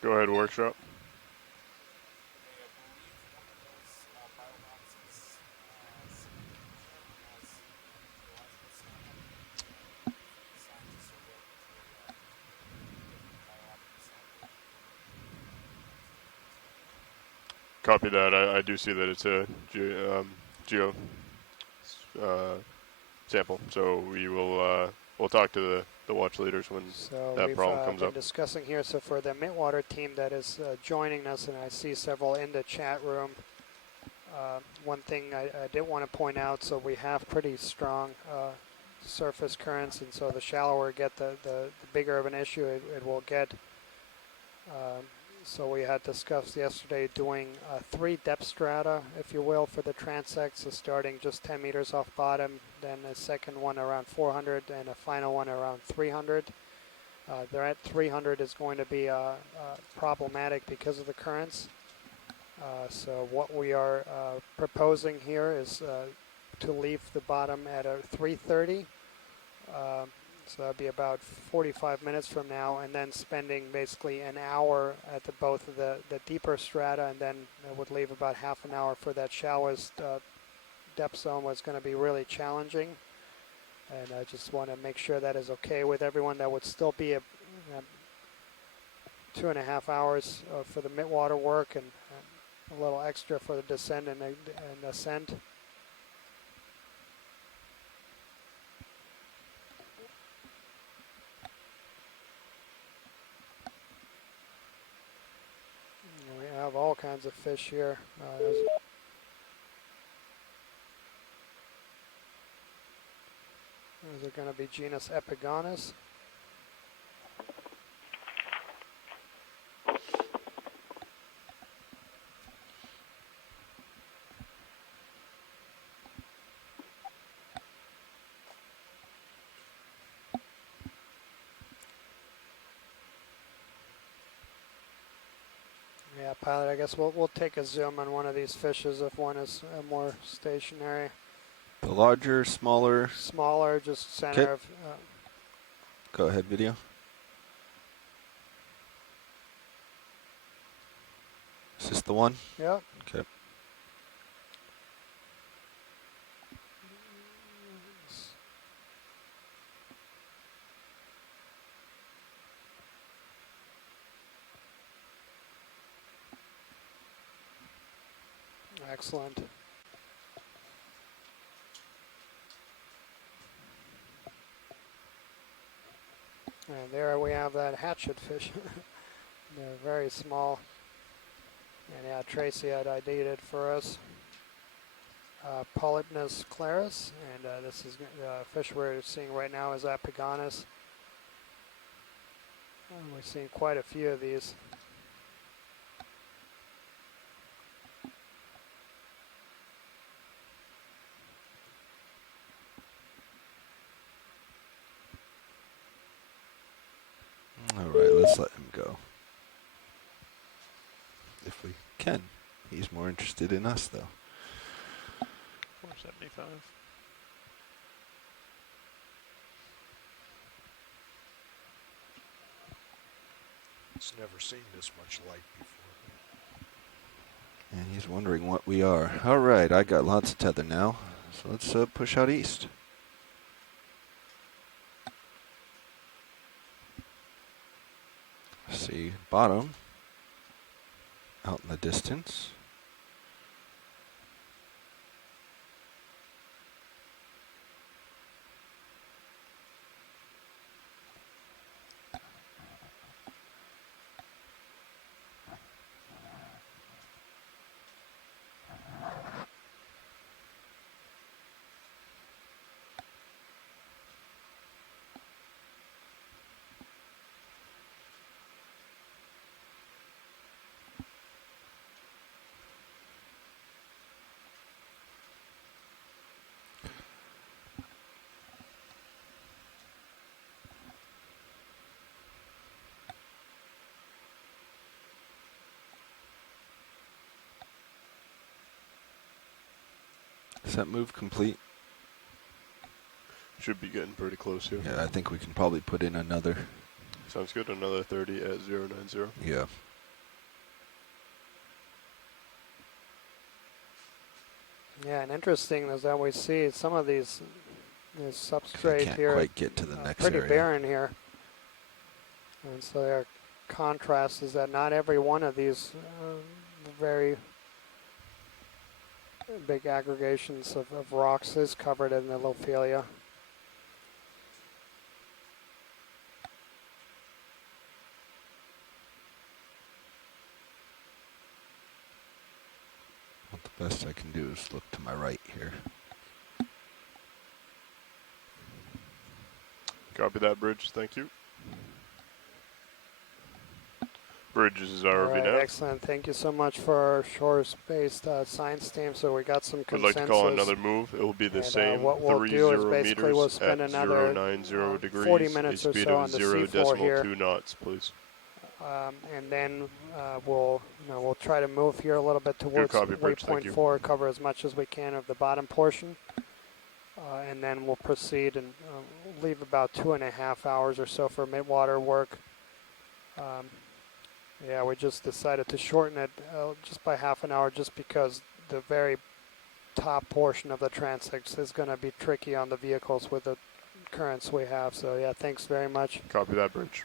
Go ahead, workshop. Copy that. I do see that it's a geo sample, so we will we'll talk to the watch leaders when that problem comes been up. Discussing here. So for the Midwater team that is joining us, and I see several in the chat room. One thing I did want to point out, so we have pretty strong surface currents, and so the shallower get, the bigger of an issue it will get. So we had discussed yesterday doing 3 depth strata, if you will, for the transects, so starting just 10 meters off bottom, then a second one around 400, and a final one around 300. They're at 300 is going to be problematic because of the currents. So what we are proposing here is to leave the bottom at a 330. So that'd be about 45 minutes from now, and then spending basically an hour at both of the deeper strata, and then it would leave about half an hour for that shallowest depth zone, was going to be really challenging. And I just want to make sure that is okay with everyone. That would still be a 2.5 hours for the mid-water work, and a little extra for the descent and ascent. We have all kinds of fish here. Those are going to be genus Okeanos. Yeah, pilot, I guess we'll take a zoom on one of these fishes if one is more stationary. The larger, smaller? Smaller, just center of... Go ahead, video. Is this the one? Yep. Okay. Excellent. And there we have that hatchet fish. They're very small. And yeah, Tracy had ID'd it for us. Polypnus clarus, and this is the fish we're seeing right now is Okeanos. We're seeing quite a few of these. All right, let's let him go. If we can. He's more interested in us, though. 475. It's never seen this much light before. And he's wondering what we are. All right, I got lots of tether now, so let's push out east. See bottom out in the distance. Is that move complete? Should be getting pretty close here. Yeah, I think we can probably put in another. Sounds good. Another 30 at 090. Yeah. Yeah, and interesting is that we see some of these substrate can't here quite get to the next pretty area. barren here. And so their contrast is that not every one of these very big aggregations of rocks is covered in the Lophelia. Well, the best I can do is look to my right here. Copy that, Bridge. Thank you. Bridge is All ROV right, now. excellent. Thank you so much for our shores-based science team. So we got some I'd consensus. like to call another move. It will be the And, same what we'll 30 do is basically meters we'll spend at another 090 degrees. 40 minutes a or speed so of on the C4 here. 0.2 knots, please. And then we'll try to move here a little bit towards copy, Bridge. Thank waypoint you. 4, cover as much as we can of the bottom portion. And then we'll proceed and leave about 2.5 hours or so for midwater work. Yeah, we just decided to shorten it just by half an hour just because the very top portion of the transects is going to be tricky on the vehicles with the currents we have. So yeah, thanks very much. Copy that, Bridge.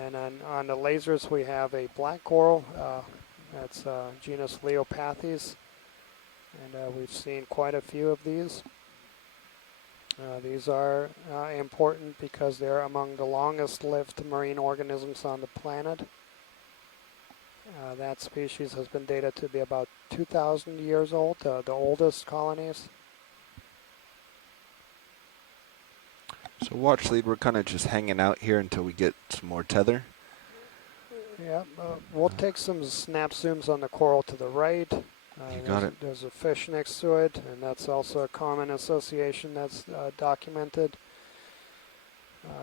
And then on the lasers we have a black coral, that's genus Leopathes, and we've seen quite a few of these. These are important because they're among the longest lived marine organisms on the planet. That species has been dated to be about 2,000 years old, the oldest colonies. So watch lead, we're kind of just hanging out here until we get some more tether. Yeah, we'll take some snap zooms on the coral to the right. You got it. There's a fish next to it, and that's also a common association that's documented.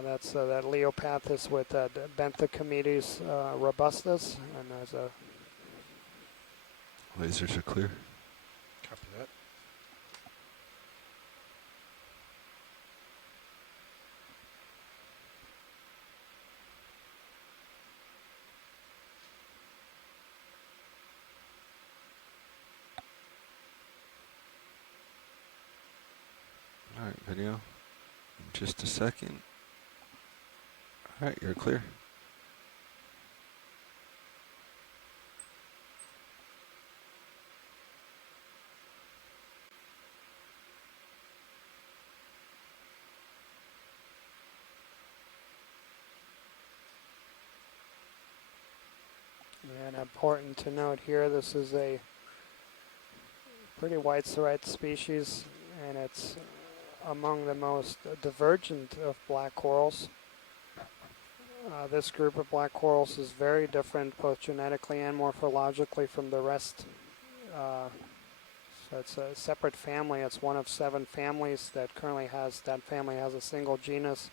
That's that Leopathes with Benthocometes robustus, and there's a... Lasers are clear. Copy that. All right, video. In just a second. All right, you're clear. And important to note here, this is a pretty widespread species, and it's among the most divergent of black corals. This group of black corals is very different both genetically and morphologically from the rest. So it's a separate family. It's one of 7 families that currently has, that family has a single genus.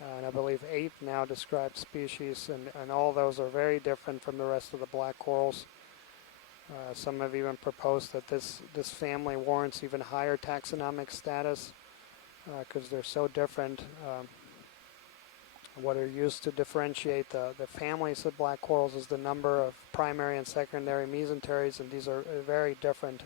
And I believe 8 now described species, and all those are very different from the rest of the black corals. Some have even proposed that this family warrants even higher taxonomic status because they're so different. What are used to differentiate the families of black corals is the number of primary and secondary mesenteries, and these are very different.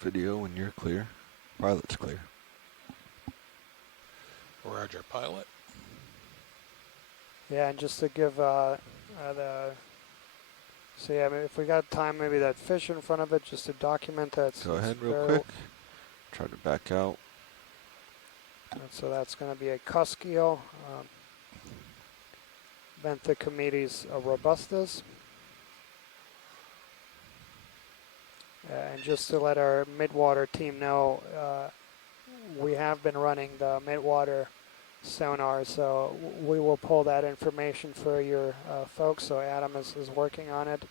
Video when you're clear. Pilot's clear. Roger, pilot. Yeah, and just to give so yeah, if we got time, maybe that fish in front of it, just to document that. Go ahead real quick. Try to back out. And so that's going to be a cusk eel, Benthocometes robustus. And just to let our midwater team know, we have been running the midwater sonar, so we will pull that information for your folks. So Adam is working on it.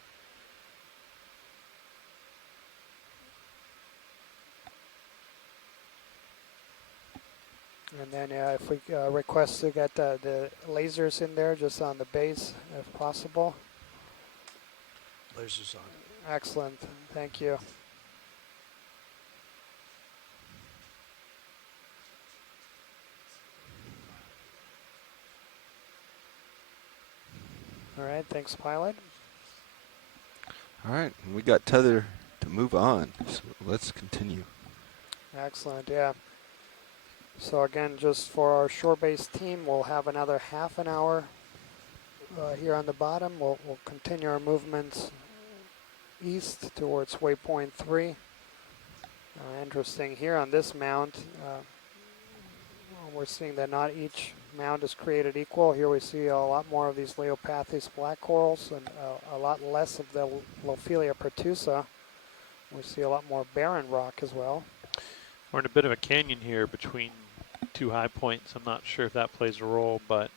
And then if we request to get the lasers in there just on the base if possible. Lasers on. Excellent. Thank you. All right. Thanks, pilot. All right. We got tether to move on. So let's continue. Excellent. Yeah. So again, just for our shore-based team, we'll have another half an hour here on the bottom. We'll continue our movements east towards waypoint 3. Interesting here on this mound, we're seeing that not each mound is created equal. Here we see a lot more of these Leopathes black corals and a lot less of the Lophelia pertusa. We see a lot more barren rock as well. We're in a bit of a canyon here between two high points. I'm not sure if that plays a role, but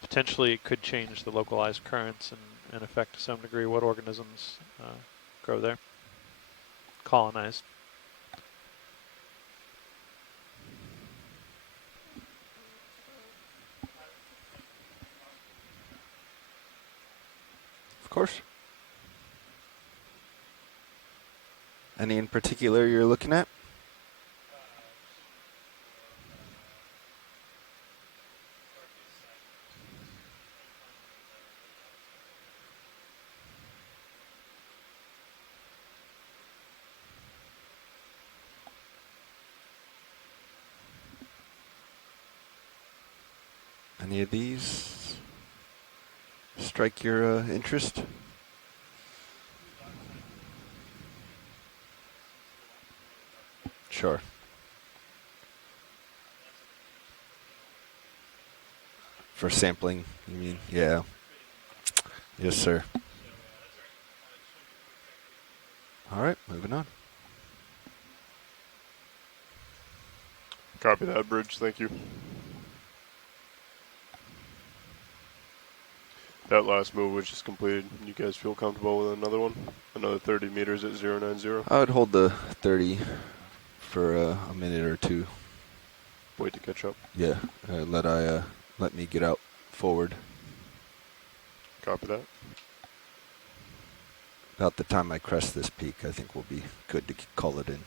potentially it could change the localized currents and affect to some degree what organisms grow there, colonize. Of course. Any in particular you're looking at? Any of these strike your interest? Sure. For sampling, you mean? Yeah. Yes, sir. All right, moving on. Copy that, Bridge. Thank you. That last move was just completed. You guys feel comfortable with another one? Another 30 meters at 090? I would hold the 30 for a minute or two. Wait to catch up? Yeah, let me get out forward. Copy that. About the time I crest this peak, I think we'll be good to call it in.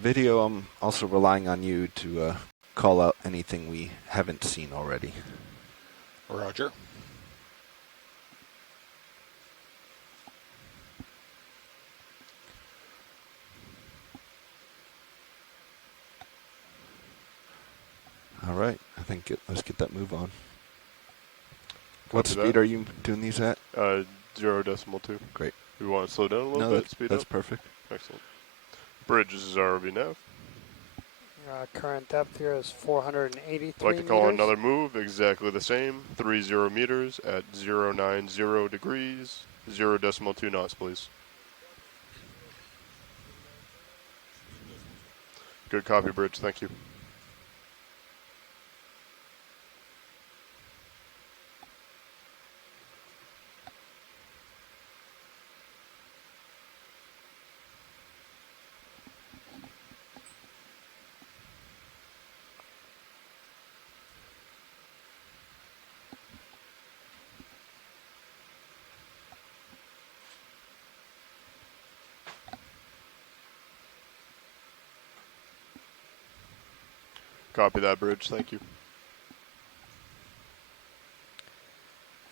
Video, I'm also relying on you to call out anything we haven't seen already. Roger. All right, I think let's get that move on. What Copy speed that. are you doing these at? 0.2. Great. We want to slow down a little bit, speed that's up? perfect. Excellent. Bridge, this is ROV nav. Current depth here is 483 I'd like to call meters. another move exactly the same. 30 meters at 090 degrees, 0.2 knots, please. Good copy, Bridge. Thank you. Copy that, Bridge. Thank you.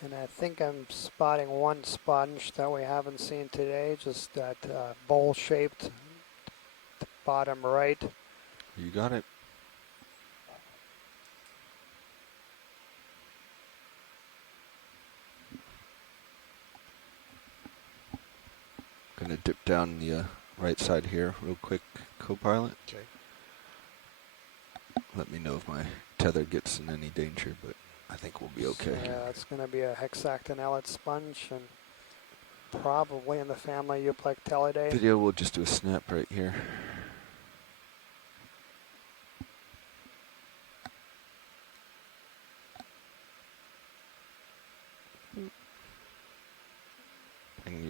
And I think I'm spotting one sponge that we haven't seen today, just that bowl-shaped bottom right. You got it. Gonna dip down the right side here real quick, co-pilot. Okay. Let me know if my tether gets in any danger, but I think we'll be okay. So, yeah, it's going to be a hexactinellate sponge and probably in the family Euplectellidae. Video, we'll just do a snap right here.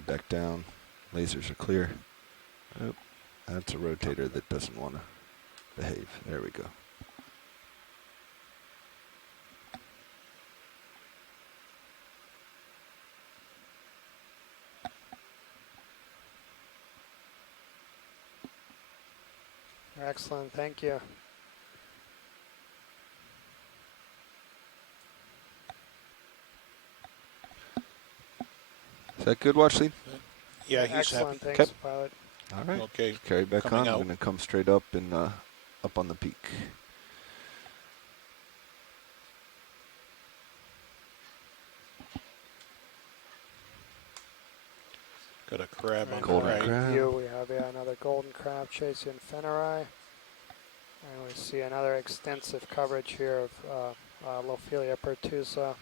back down. Lasers are clear. Oh, that's a rotator that doesn't want to behave. There we go. Excellent, thank you. Is that good, Watch Lead? Yeah, he's excellent, happy. thanks, pilot. All right. Okay. Carry back coming on. out. I'm going to come straight up and up on the peak. Got a crab on the Golden right. crab. View, we have another golden crab chasing Fennerai. And we see another extensive coverage here of Lophelia pertusa.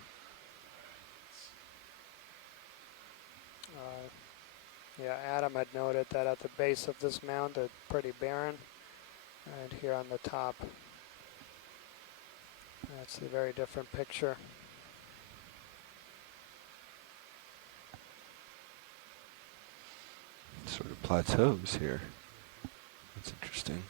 Yeah, Adam had noted that at the base of this mound it's pretty barren. And here on the top, that's a very different picture. Sort of plateaus here. That's interesting.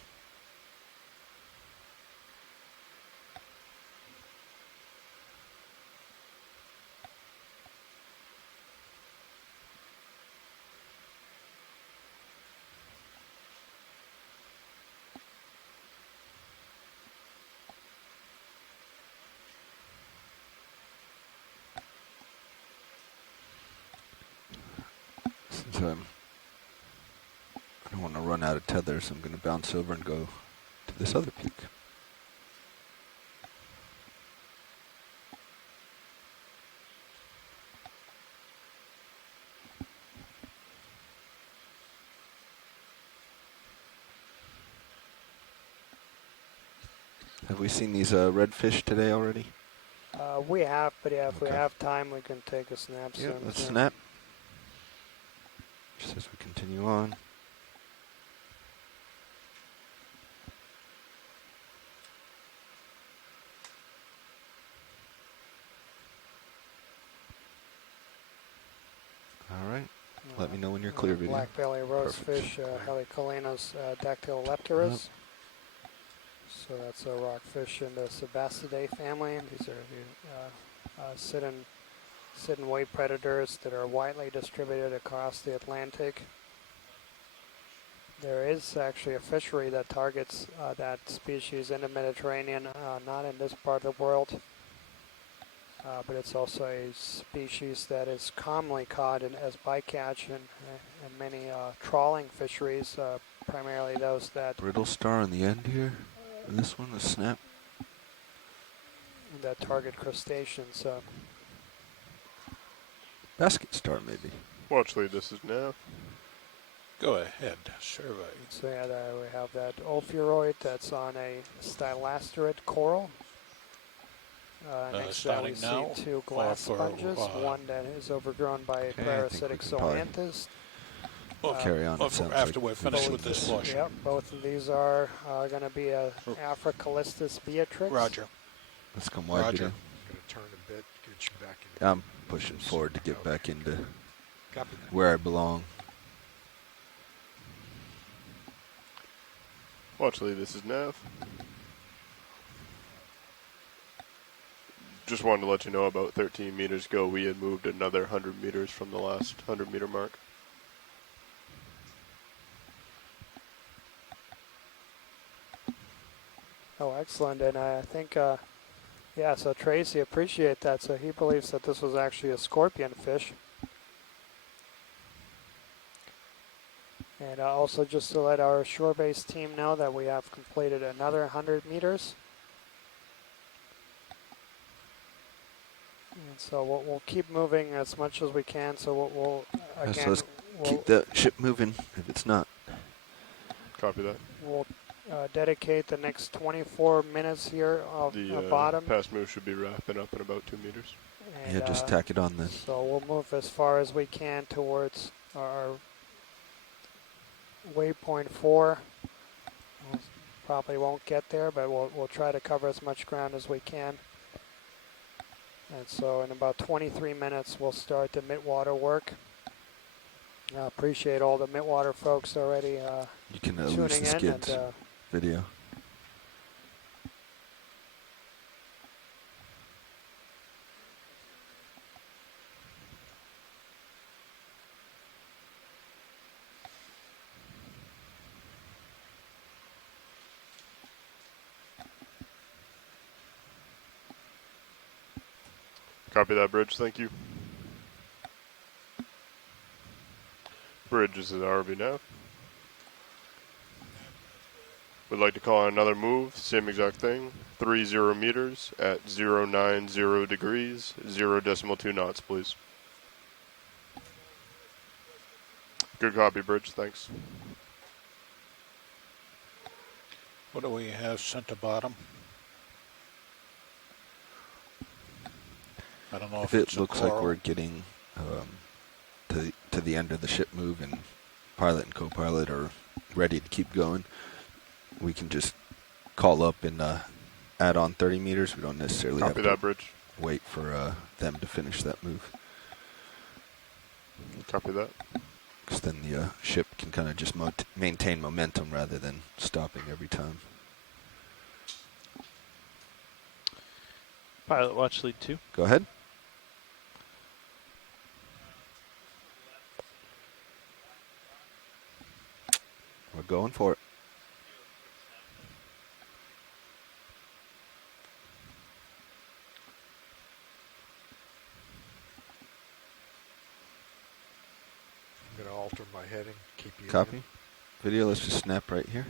Since I don't want to run out of tether, so I'm going to bounce over and go to this other peak. Have we seen these redfish today already? We have, but yeah, if we have time, we can take a snap Yeah, soon. let's snap. Just as we continue on. All right. Let me know when you're clear, video. Black belly rosefish, Helicolanus dactylolepterus. So that's a rockfish in the Sebastidae family. These are the sit and wait predators that are widely distributed across the Atlantic. There is actually a fishery that targets that species in the Mediterranean, not in this part of the world. But it's also a species that is commonly caught as bycatch in many trawling fisheries, primarily those that Brittle star on the end here. And this one, the snap. target crustaceans. Basket star, maybe. Watch Lead, this is Nav. Go ahead, survey. So yeah, we have that ophiuroid that's on a stylasterate coral. Next to that we starting now, see two glass or for, sponges, one that is overgrown by a Okay, I think parasitic we can probably zoanthus. carry on. It sounds after like we're finished with this portion. Yep, both of these are going to be a Africalistus beatrix. Roger. Let's come wide, Roger. video. Going to turn a bit, get you back in. I'm pushing forward to get back into Copy that. where I belong. Watch Lead, this is Nav. Just wanted to let you know about 13 meters ago we had moved another 100 meters from the last 100 meter mark. Oh, excellent. And I think, yeah, so Tracy, appreciate that. So he believes that this was actually a scorpion fish. And also just to let our shore-based team know that we have completed another 100 meters. And so we'll keep moving as much as we can. So we'll So again, let's keep the ship moving if it's not. Copy that. we'll dedicate the next 24 minutes here of The bottom. past move should be wrapping up in about 2 meters. And, Yeah, just tack it on then. So we'll move as far as we can towards our waypoint 4. We'll probably won't get there, but we'll try to cover as much ground as we can. And so in about 23 minutes, we'll start the mid-water work. I appreciate all the Midwater folks already You can lose tuning the in. skids And, video. Copy that, Bridge. Thank you. Bridge, this is RV nav. Would like to call on another move, same exact thing. 30 meters at 090 degrees, 0.2 knots, please. Good copy, Bridge. Thanks. What do we have center bottom? I don't know if If it's it looks like we're getting to the end of the ship move and pilot and co-pilot are ready to keep going, we can just call up and add on 30 meters. We don't necessarily Copy have that, to Bridge. wait for them to finish that move. Copy that. Because then the ship can kind of just maintain momentum rather than stopping every time. Pilot watch lead 2. Go ahead. We're going for it. I'm going to alter my heading. Keep you Copy. in. Video, let's just snap right here.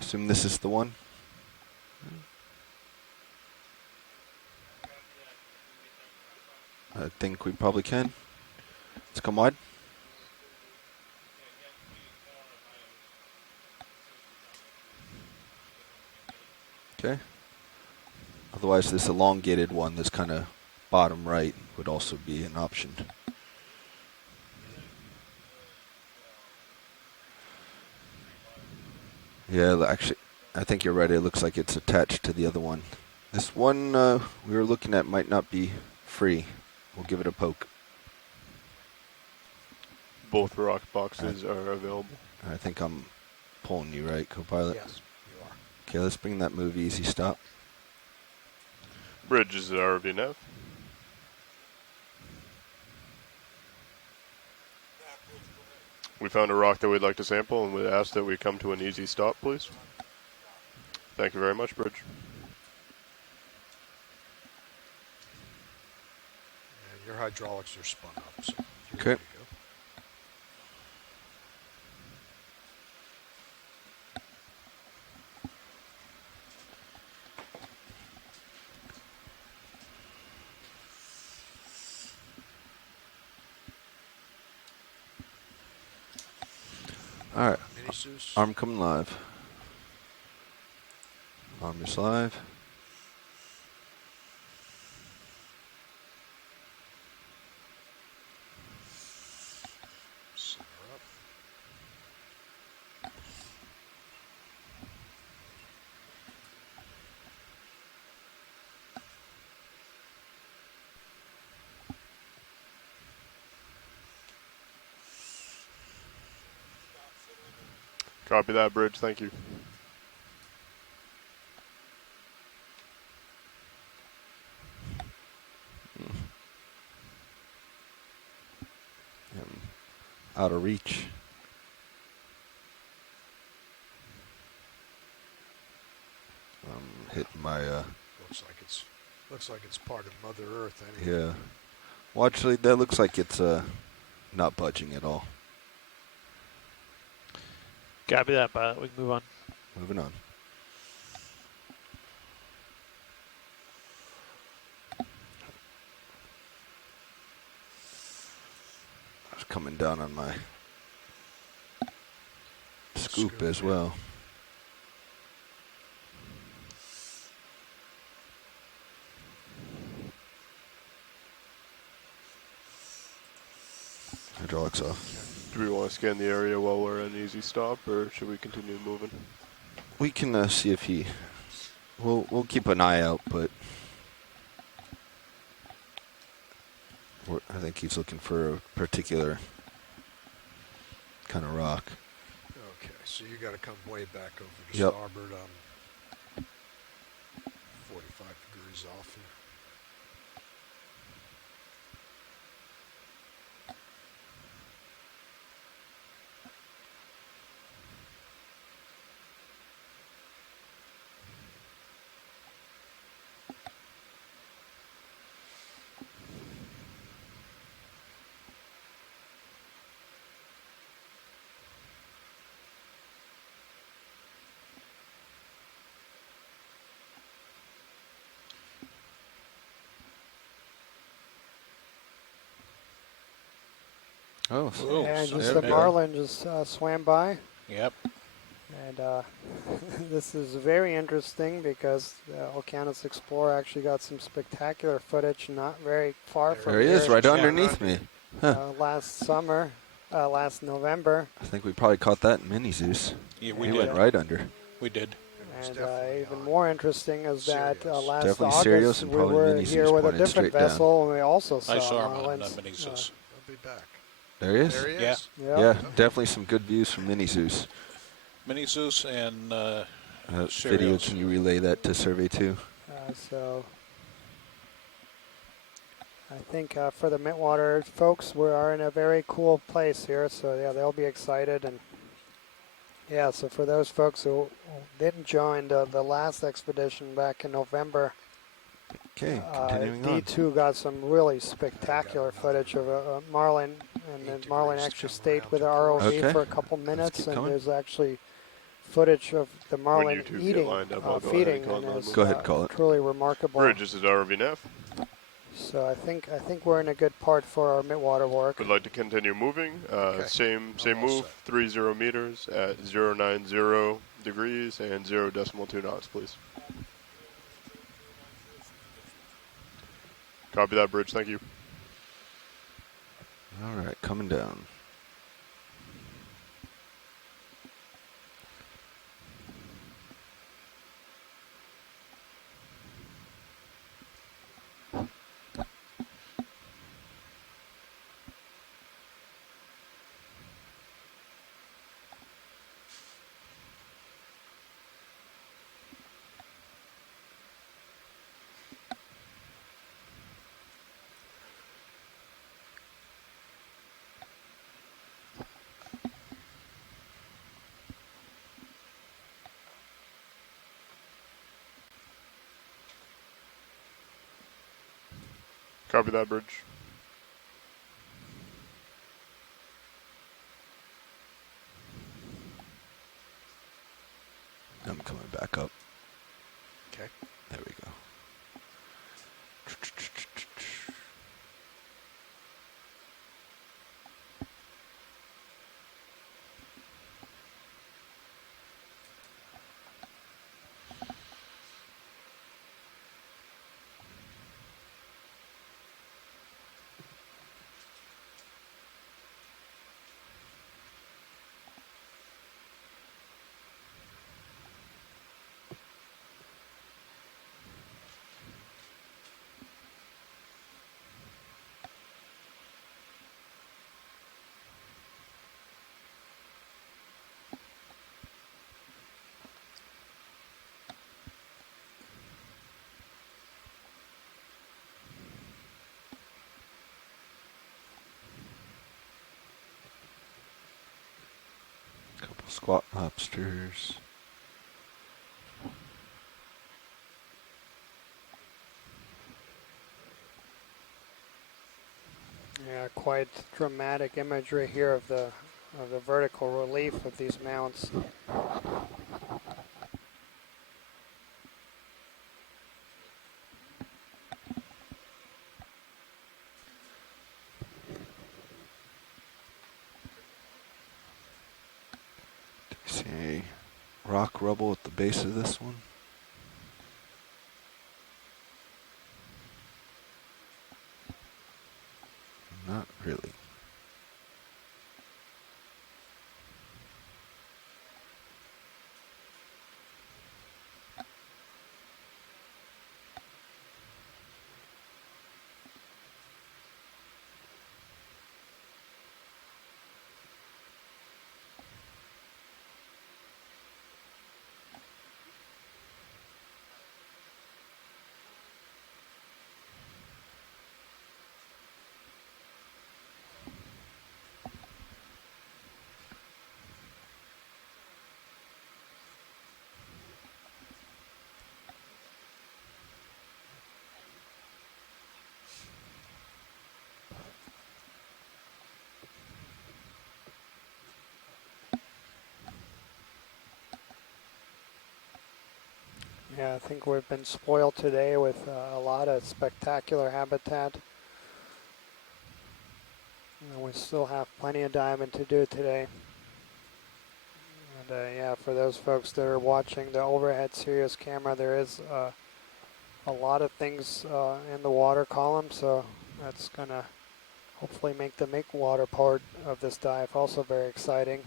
Assume this is the one. I think we probably can. Let's come wide. Okay. Otherwise, this elongated one, this kind of bottom right, would also be an option. Yeah, actually, I think you're right. It looks like it's attached to the other one. This one we were looking at might not be free. We'll give it a poke. Both rock boxes are available. I think I'm pulling you right, co-pilot. Yes, you are. Okay, let's bring that move easy stop. Bridge is RV nav. We found a rock that we'd like to sample and would ask that we come to an easy stop, please. Thank you very much, Bridge. And your hydraulics are spun up, so you're Okay. ready to go. All right. Mini Zeus. Arm coming live. Arm is live. Center up. Copy that, Bridge. Thank you. Out of reach. Hitting my Looks like it's part of Mother Earth anyway. yeah. Well, actually, that looks like it's not budging at all. Copy that, pilot. We can move on. Moving on. I was coming down on my scoop as well. Hydraulics off. Do we want to scan the area while we're at an easy stop, or should we continue moving? We can see if he. We'll keep an eye out, but I think he's looking for a particular kind of rock. Okay, so you got to come way back over to Yep. starboard. 45 degrees off here. Oh, And just there the we go. marlin just swam by. Yep. And this is very interesting because Okeanos Explorer actually got some spectacular footage not very far from There he here. is, right underneath me. Huh. Last November. I think we probably caught that in Mini Zeus. Yeah, we went right under. We did. And even more interesting is that last Definitely Sirius August and we probably were Mini here Zeus with a pointed different straight down. vessel, and we also I saw saw him on marlins. Mini Zeus. I'll be back. There he is. There he Yeah. is. Yeah, definitely some good views from Mini Zeus. Mini Zeus and Video, Sirius. can you relay that to Survey 2? So I think for the Midwater folks, we are in a very cool place here. So yeah, they'll be excited. And yeah, so for those folks who didn't join the last expedition back in November, Okay, continuing on. D2 got some really spectacular footage of a marlin, and then marlin actually stayed with the ROV for a couple minutes, and there's actually footage of the marlin you two get eating, lined up, I'll go feeding, ahead and and call it's it. Go ahead, call it. truly remarkable. Bridge, this is ROV Nav. So I think we're in a good part for our midwater work. Would like to continue moving. Same move, 30 meters at 090 degrees and 0.2 knots, please. Copy that, Bridge. Thank you. All right, coming down. Copy that, Bridge. I'm coming back up. Okay. There we go. Couple squat lobsters. Yeah, quite dramatic imagery here of the vertical relief of these mounts. See any rock rubble at the base of this one? Not really. Yeah, I think we've been spoiled today with a lot of spectacular habitat. And we still have plenty of diving to do today. And yeah, for those folks that are watching the overhead Sirius camera, there is a lot of things in the water column, so that's going to hopefully make the make water part of this dive also very exciting.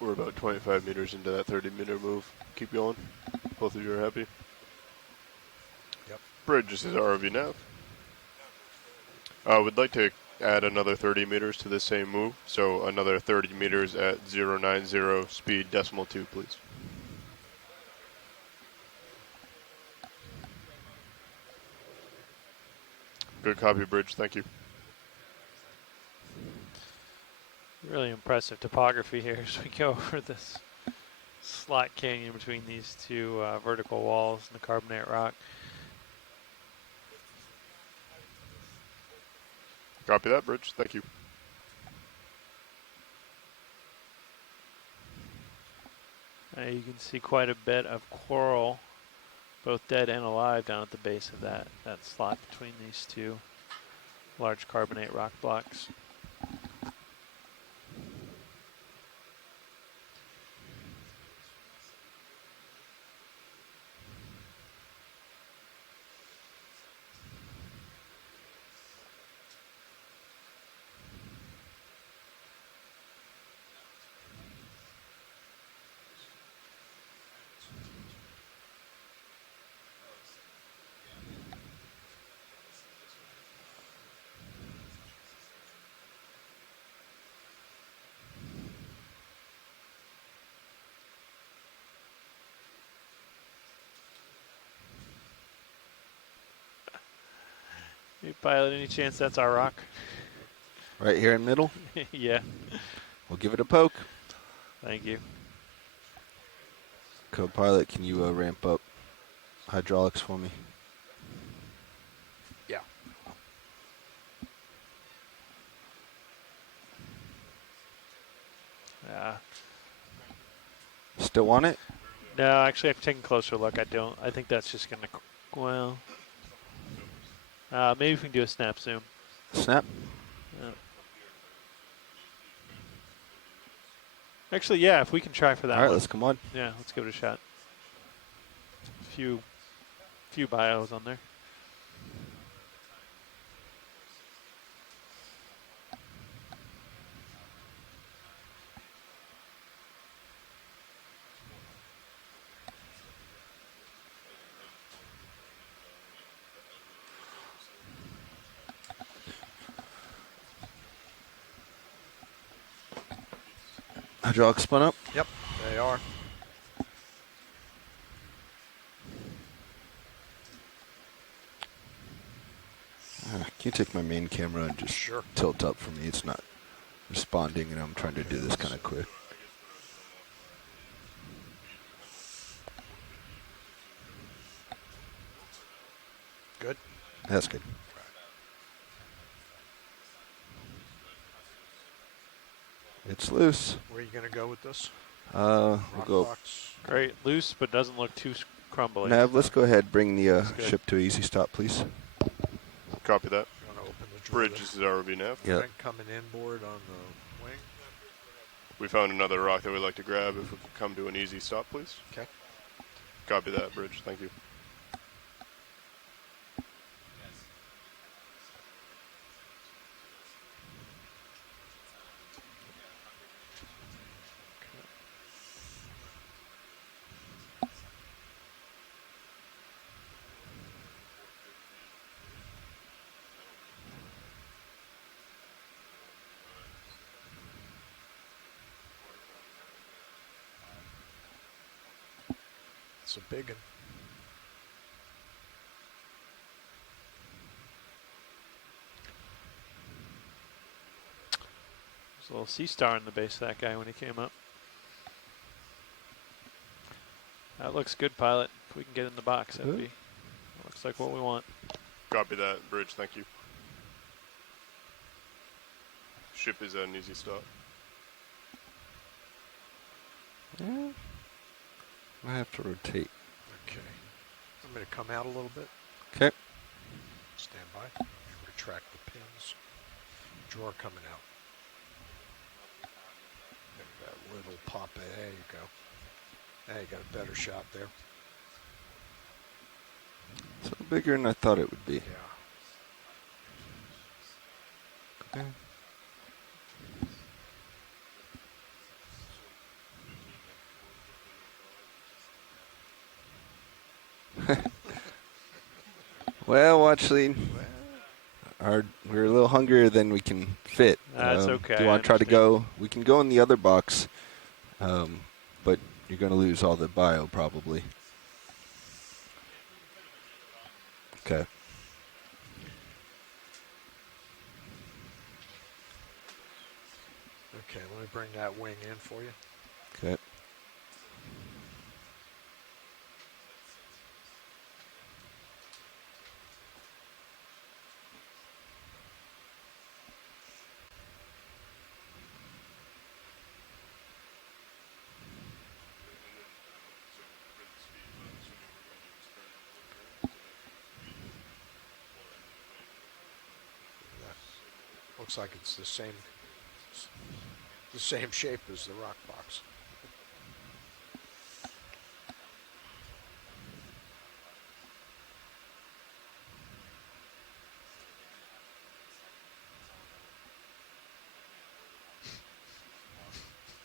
We're about 25 meters into that 30-meter move. Keep going. Both of you are happy? Yep. Bridge, this is ROV nav. We'd like to add another 30 meters to the same move, so another 30 meters at 090 speed decimal 2, please. Good copy, Bridge. Thank you. Really impressive topography here as we go over this slot canyon between these two vertical walls and the carbonate rock. Copy that, Bridge. Thank you. You can see quite a bit of coral, both dead and alive, down at the base of that slot between these two large carbonate rock blocks. Hey, pilot, any chance that's our rock? Right here in middle? Yeah. We'll give it a poke. Thank you. Co-pilot, can you ramp up hydraulics for me? Yeah. Yeah. Still want it? No, actually, I've taken a closer look. I don't. I think that's just going to, well, maybe we can do a snap zoom. Snap? Yeah. Actually, yeah, if we can try for that All right, one. let's come on. Yeah, let's give it a shot. Few bios on there. Hydraulics spun up? Yep, they are. Can you take my main camera and just tilt up for me? It's not responding, and I'm trying to do this kind of quick. Good. That's good. It's loose. Where are you going to go with this? We'll go. Box. Great, loose, but doesn't look too crumbly. Nav, let's go ahead. Bring the good. ship to easy stop, please. Copy that. You want to open the Bridge, this is ROB Nav. Yep. Frank coming inboard on the wing. We found another rock that we'd like to grab. If we could come to an easy stop, please. Okay. Copy that, Bridge. Thank you. It's a big one. There's a little sea star in the base of that guy when he came up. That looks good, pilot. If we can get in the box, that looks like what we want. Copy that, Bridge. Thank you. Ship is at an easy stop. Yeah. I have to rotate. Okay. I'm going to come out a little bit. Okay. Stand by. And retract the pins. Drawer coming out. That little pop. There you go. Now you got a better shot there. It's a little bigger than I thought it would be. Yeah. Okay. Well, watch lead. We're a little hungrier than we can fit. That's okay. Do you want to try to go? We can go in the other box, but you're going to lose all the bio probably. Okay. Okay, let me bring that wing in for you. Okay. Looks like it's the same shape as the rock box.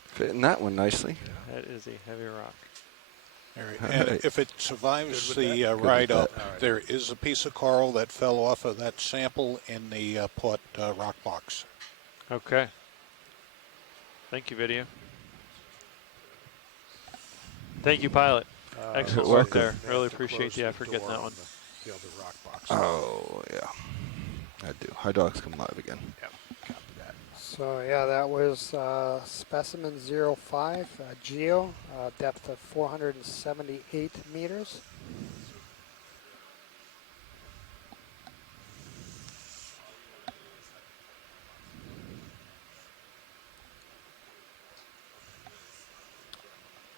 Fitting that one nicely. That is a heavy rock. And if it survives the ride up, there is a piece of coral that fell off of that sample in the port rock box. Okay. Thank you, video. Thank you, pilot. Excellent work there. Really appreciate the effort getting that one. The other rock box. Oh, yeah. I do. Hydraulics come live again. Yep. Copy that. So yeah, that was specimen 05, Geo, depth of 478 meters.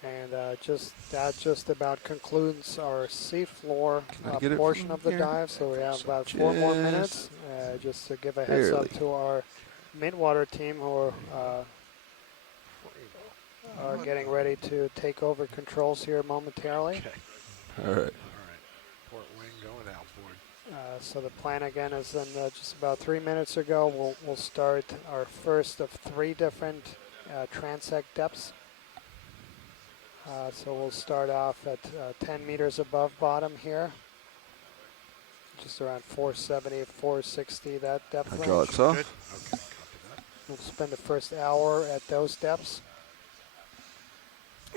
And that just about concludes our seafloor portion of the dive. So we have about 4 more minutes. Just to give a heads up to our midwater team who are getting ready to take over controls here momentarily. Okay. All right. Port wing going outboard. So the plan again is in just about 3 minutes ago, we'll start our first of 3 different transect depths. So we'll start off at 10 meters above bottom here. Just around 470, 460, that depth range. Hydraulics off. Okay, copy that. We'll spend the first hour at those depths.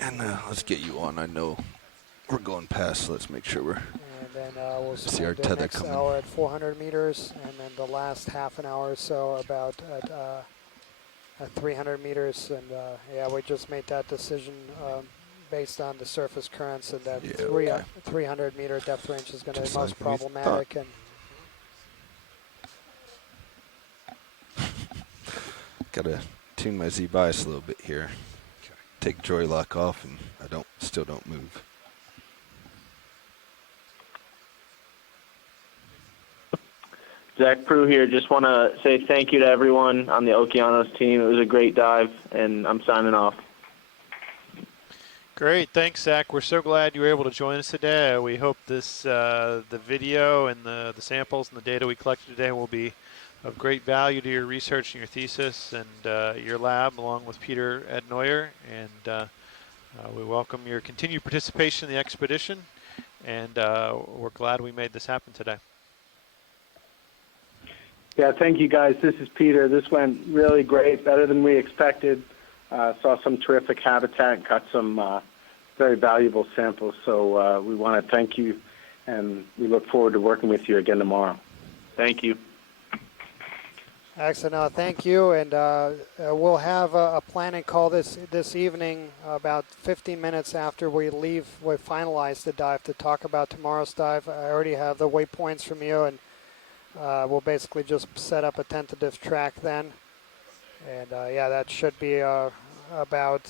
And let's get you on. I know we're going past, so let's make sure we're... And then we'll See our spend the tether next coming. hour at 400 meters, and then the last half an hour or so about at 300 meters. And yeah, we just made that decision based on the surface currents, and that 300 meter depth range is going to be Just most like we problematic. And Gotta tune my Z bias a little bit here. Okay. Take joy lock off, and I still don't move. Zach Prue here. Just want to say thank you to everyone on the Okeanos team. It was a great dive, and I'm signing off. Great, thanks, Zach. We're so glad you were able to join us today. We hope this the video and the samples and the data we collected today will be of great value to your research and your thesis and your lab, along with Peter Ednoyer. And we welcome your continued participation in the expedition, and we're glad we made this happen today. Yeah, thank you, guys. This is Peter. This went really great, better than we expected. Saw some terrific habitat, got some very valuable samples. So we want to thank you, and we look forward to working with you again tomorrow. Thank you. Excellent. Thank you. And we'll have a planning call this evening about 15 minutes after we leave. We finalize the dive to talk about tomorrow's dive. I already have the waypoints from you, and we'll basically just set up a tentative track then. And yeah, that should be about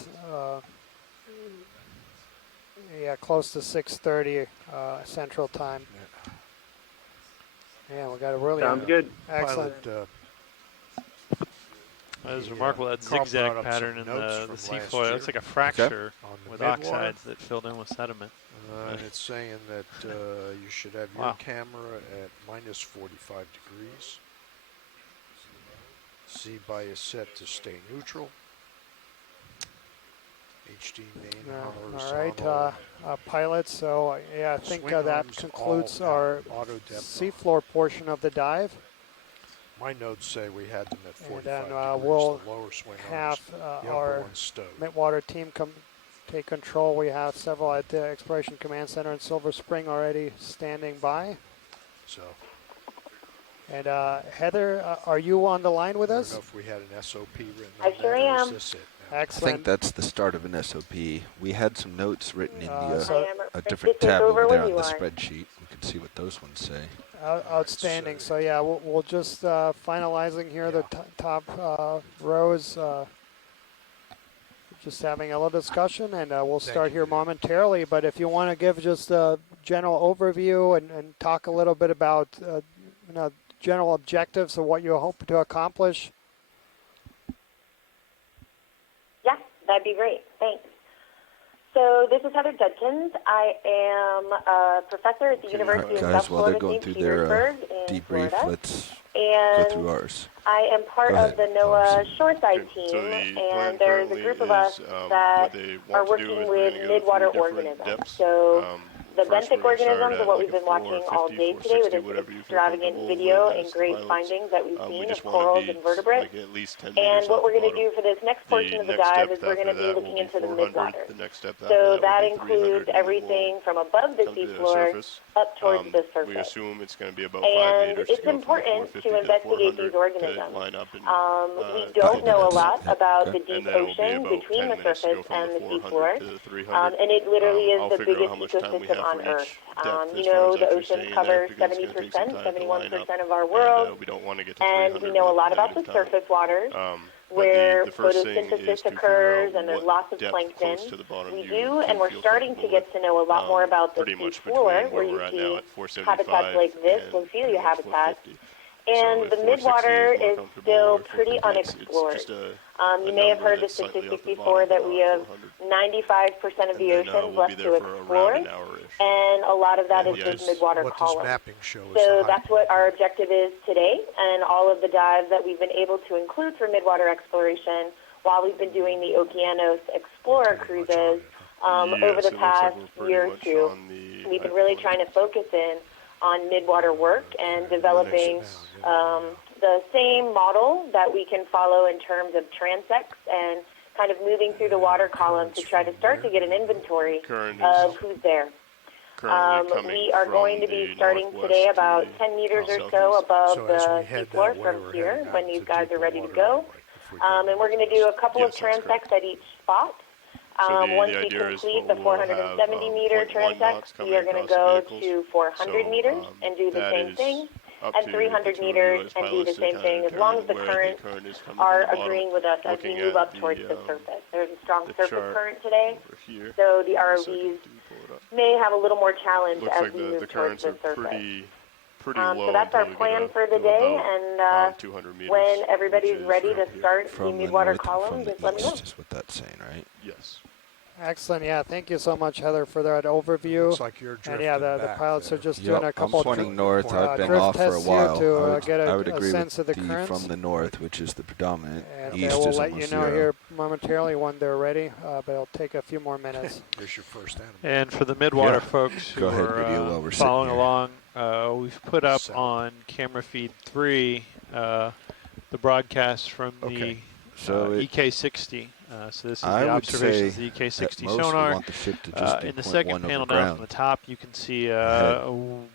close to 6:30 Central Time. Yeah, we got a really sounds good. Excellent. That was remarkable, that zigzag pattern in the seafloor. It looks like a fracture with oxides that filled in with sediment. And it's saying that you should have your camera at minus 45 degrees. C bias set to stay neutral. HD main all right, pilots. So yeah, I think that concludes our seafloor portion of the dive. My notes say we had them at 45 and then degrees. we'll the lower swing have arms, our midwater team take control. We have several at the Exploration Command Center in Silver Spring already standing by. So. And Heather, are you on the line with us? I don't know if we had an SOP written I sure am. Excellent. I think that's the start of an SOP. We had some notes written in a different This is tab over over there when on the you are. spreadsheet. We can see what those ones say. Outstanding. So yeah, we'll just finalizing here the top rows. Just having a little discussion, and we'll start here momentarily. But if you want to give just a general overview and talk a little bit about general objectives of what you hope to accomplish. Yeah, that'd be great. Thanks. So this is Heather Judkins. I am a professor at the University of South While they're Florida going in through their Petersburg in debrief, Florida. let's And go through ours. I am part of the NOAA Shoreside team, and there's a group of us that are working with midwater organisms. So the benthic organisms are what we've been watching all day today with this extravagant video and great findings that we've seen of corals and vertebrates. And what we're going to do for this next portion of the dive is we're going to be looking into the midwater. So that includes everything from above the seafloor up towards the surface. We assume it's going to be about 5 meters. And it's important to investigate these organisms. We don't know a lot about the deep ocean between the surface and the seafloor, and it literally is the biggest ecosystem on Earth. The oceans cover 70%, 71% of our world, and we know a lot about the surface waters, where photosynthesis occurs and there's lots of plankton. We do, and we're starting to get to know a lot more about the seafloor, where you see habitats like this, Lophelia habitats. And the midwater is still pretty unexplored. You may have heard the statistic before that we have 95% of the ocean left to explore, and a lot of that is just midwater columns. So that's what our objective is today, and all of the dives that we've been able to include for midwater exploration while we've been doing the Okeanos Explorer cruises over the past year or two. We've been really trying to focus in on midwater work and developing the same model that we can follow in terms of transects and kind of moving through the water column to try to start to get an inventory of who's there. We are going to be starting today about 10 meters or so above the seafloor from here when these guys are ready to go. And we're going to do a couple of transects at each spot. Once we complete the 470-meter transect, we are going to go to 400 meters and do the same thing, and 300 meters and do the same thing, as long as the currents are agreeing with us as we move up towards the surface. There's a strong surface current today, so the ROVs may have a little more challenge as we move towards the surface. pretty low. So that's our plan for the day, and 200 meters, when everybody's ready to start From the the midwater north and column, from the just let me know. east is what that's saying, right? Yes. Excellent. Yeah, thank you so much, Heather, for that overview. Looks like you're drifting And yeah, the back pilots there. are just Yep, doing a couple I'm pointing north. I've been drift off for a tests here while. to get I would a agree sense of with the D currents. from the north, which is the predominant. And East we'll is let you almost know zero. here momentarily when they're ready, but it'll take a few more minutes. There's your first animal. And for the midwater folks who Go ahead, are video while we're sitting following here. along, we've put up on camera feed 3 the broadcast from the EK60. So this is the observations of the EK60 sonar. In the second panel down from the top, you can see some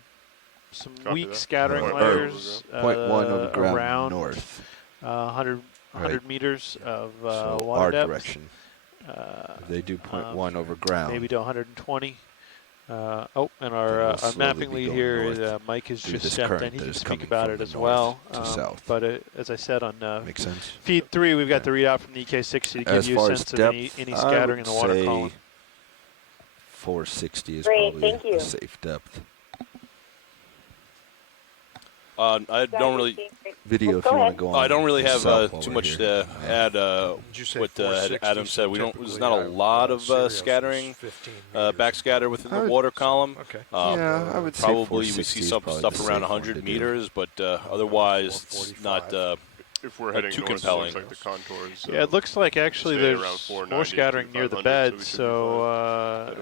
weak scattering layers 0.1 over ground around north. 100 meters of so water our depth. direction. They do 0.1 over ground. Maybe to 120. And our mapping lead here, Mike has just stepped in. He can speak about it as well. But as I said on Makes sense. feed 3, we've got the readout from the EK60 to give you a sense of any scattering in the water column. 460 is Great, probably thank you. a safe depth. I don't really. Video, if you want to go on. I don't really have south too while much we're to here. add what 460, Adam said. so We don't. There's not a typically, lot of Sirius scattering, 15 meters backscatter within the water column. Okay. Yeah, I would say probably we 460 see is some probably stuff the around safe one 100 to do. meters, but otherwise it's not If we're heading too north, compelling. it looks like the contours. Yeah, it looks like actually stay around there's 490 more scattering to near the 500, bed, so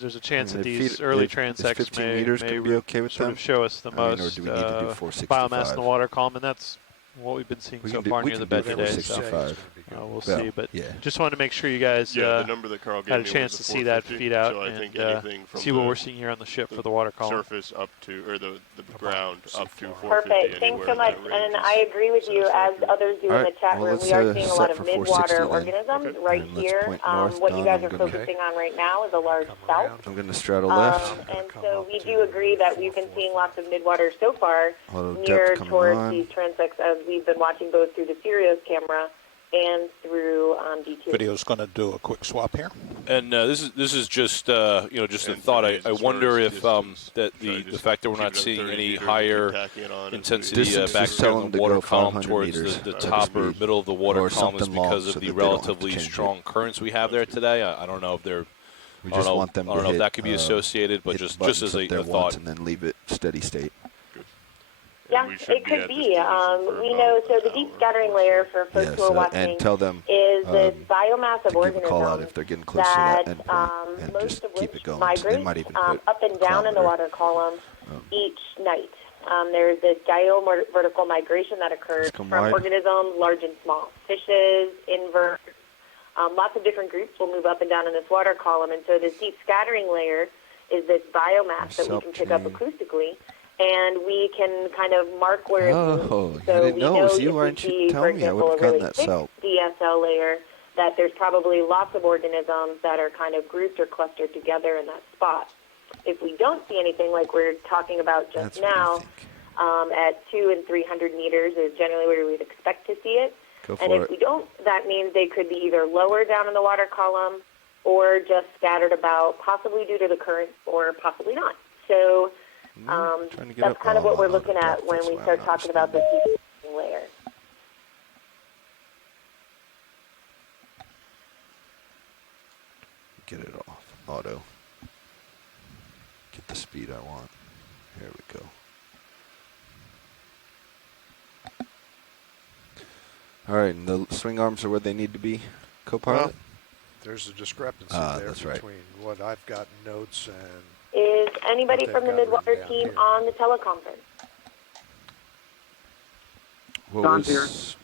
there's a chance that And if these feet- early if transects 15 may meters could be okay with sort them? of show us the I mean, or most do we need to do 465? biomass in the water column, and that's what we've been seeing so far we near the can bed do today. So 465. we'll Well, see, but yeah. just wanted to make sure you guys Yeah, the number that Carl gave had a me chance was to the see that 450, feed out so I think and anything from see what the- we're seeing here on the ship for the water column. Surface up to, or the ground up to 450. Perfect. Thanks so much. And I agree with you, as others do in the chat room. We are seeing a lot of midwater organisms right here. What you guys are focusing on right now is a large south. I'm going to straddle left. And so we do agree that we've been seeing lots of midwater so far Auto near depth coming towards on. these transects as we've been watching both through the Sirius camera and through D2. Video's going to do a quick swap here. And this is just just a thought. I wonder if that the fact that we're not seeing any higher intensity Distance, back just there tell in them the to water go column 500 towards meters the at top or speed. middle of the water Or column is something long because so of the that they don't have to relatively change it. strong currents we have there today. I don't know if they're. We I just don't know, want them I don't to know if hit, that could be associated, but hit just buttons as up a there once thought. and then leave it steady state. Yeah, it could be. We know, so the deep scattering layer for folks who are watching and tell them is this biomass of to give a call out organisms if they're getting close to that that endpoint, and just keep it going. So they migrate might even put up and down in the water column each night. There's this vertical migration that occurs come from wide. organisms, large and small, fishes, inverts. Lots of different groups will move up and down in this water column, and so this deep scattering layer is this biomass that we can pick up acoustically, and we can kind of mark where it moves. Oh, So I didn't we know it was if you. we Why didn't see, you for tell me? I example, would a have gotten really that thick cell. DSL layer, that there's probably lots of organisms that are kind of grouped or clustered together in that spot. If we don't see anything like we're talking about just now, at 200 and 300 meters is generally where we'd expect to see it. Go And for if it. we don't, that means they could be either lower down in the water column or just scattered about, possibly due to the current or possibly not. So trying to get that's up kind of what all we're on looking the at depth, when that's we why start I'm talking about the deep layer. Get it off. Auto. Get the speed I want. Here we go. All right, and the swing arms are where they need to be, co-pilot? Well, there's a discrepancy there that's right. between what I've got notes and Is anybody what from the they've got Midwater written down team here. on the teleconference?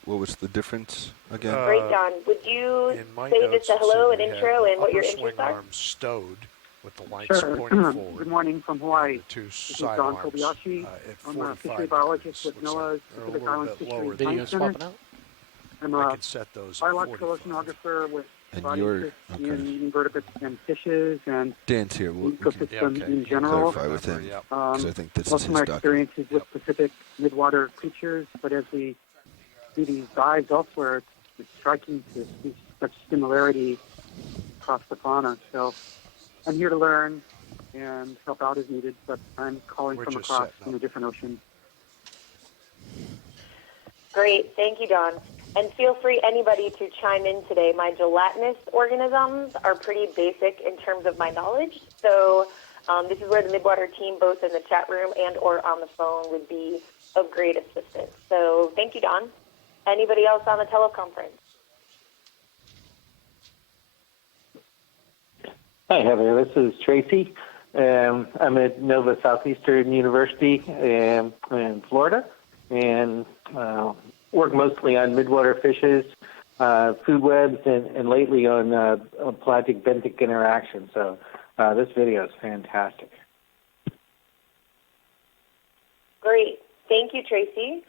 What was the difference again? Great, Don. Would you in my say notes, just a hello, an we have intro, and what your upper interests swing are? arms stowed with the lights Sure. pointing forward. Good morning from Hawaii. Two This is side Don arms Kobayashi. at I'm a 45 fishery biologist with degrees. NOAA's They're a Pacific little Islands bit Fisheries lower. Science Center. I'm I a can set those at biological 45. oceanographer with And body you're- interest in invertebrates and fishes and Dan's here. We can ecosystem in general. clarify with him, because I think this most is of his my document. experiences with specific midwater creatures, but as we do these dives elsewhere, it's striking to see such similarity across the fauna. So I'm here to learn, and help out as needed, but I'm calling We're from just across setting in a different ocean. Great, thank you, Don. And feel free, anybody, to chime in today. My gelatinous organisms are pretty basic in terms of my knowledge, so this is where the Midwater team, both in the chat room and or on the phone, would be of great assistance. So thank you, Don. Anybody else on the teleconference? Hi, Heather. This is Tracy. I'm at Nova Southeastern University in Florida, and work mostly on midwater fishes, food webs, and lately on pelagic-benthic interaction. So this video is fantastic. Great. Thank you, Tracy.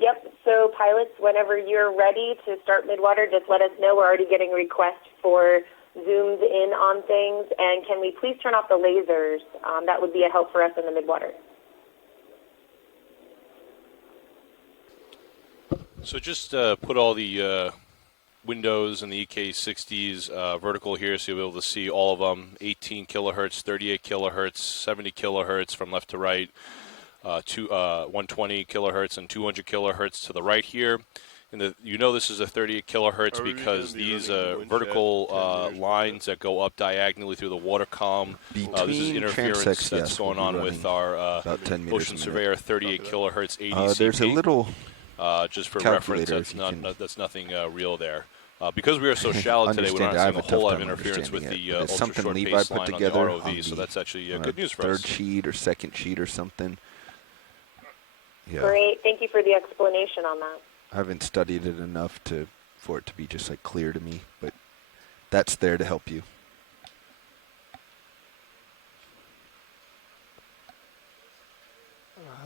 Yep, so pilots, whenever you're ready to start midwater, just let us know. We're already getting requests for zooms in on things. And can we please turn off the lasers? That would be a help for us in the midwater. So just put all the windows and the EK60s vertical here so you'll be able to see all of them. 18 kilohertz, 38 kilohertz, 70 kilohertz from left to right, 120 kilohertz and 200 kilohertz to the right here. And this is a 38 kilohertz because these vertical lines that go up diagonally through the water column, this is interference that's going on with our Ocean Surveyor 38 kilohertz ADCP. There's a little just for reference, that's nothing real there. Because we are so shallow today, we're not seeing a whole lot of interference with the ultra-short baseline on the ROV, so that's actually good news for us. Third sheet or second sheet or something. Yeah. Great. Thank you for the explanation on that. I haven't studied it enough for it to be just like clear to me, but that's there to help you.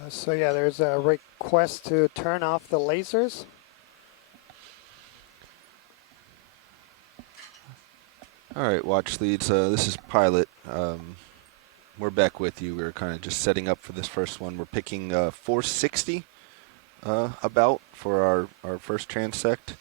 So yeah, there's a request to turn off the lasers. All right, watch leads. This is Pilot. We're back with you. We're kind of just setting up for this first one. We're picking 460 about for our first transect.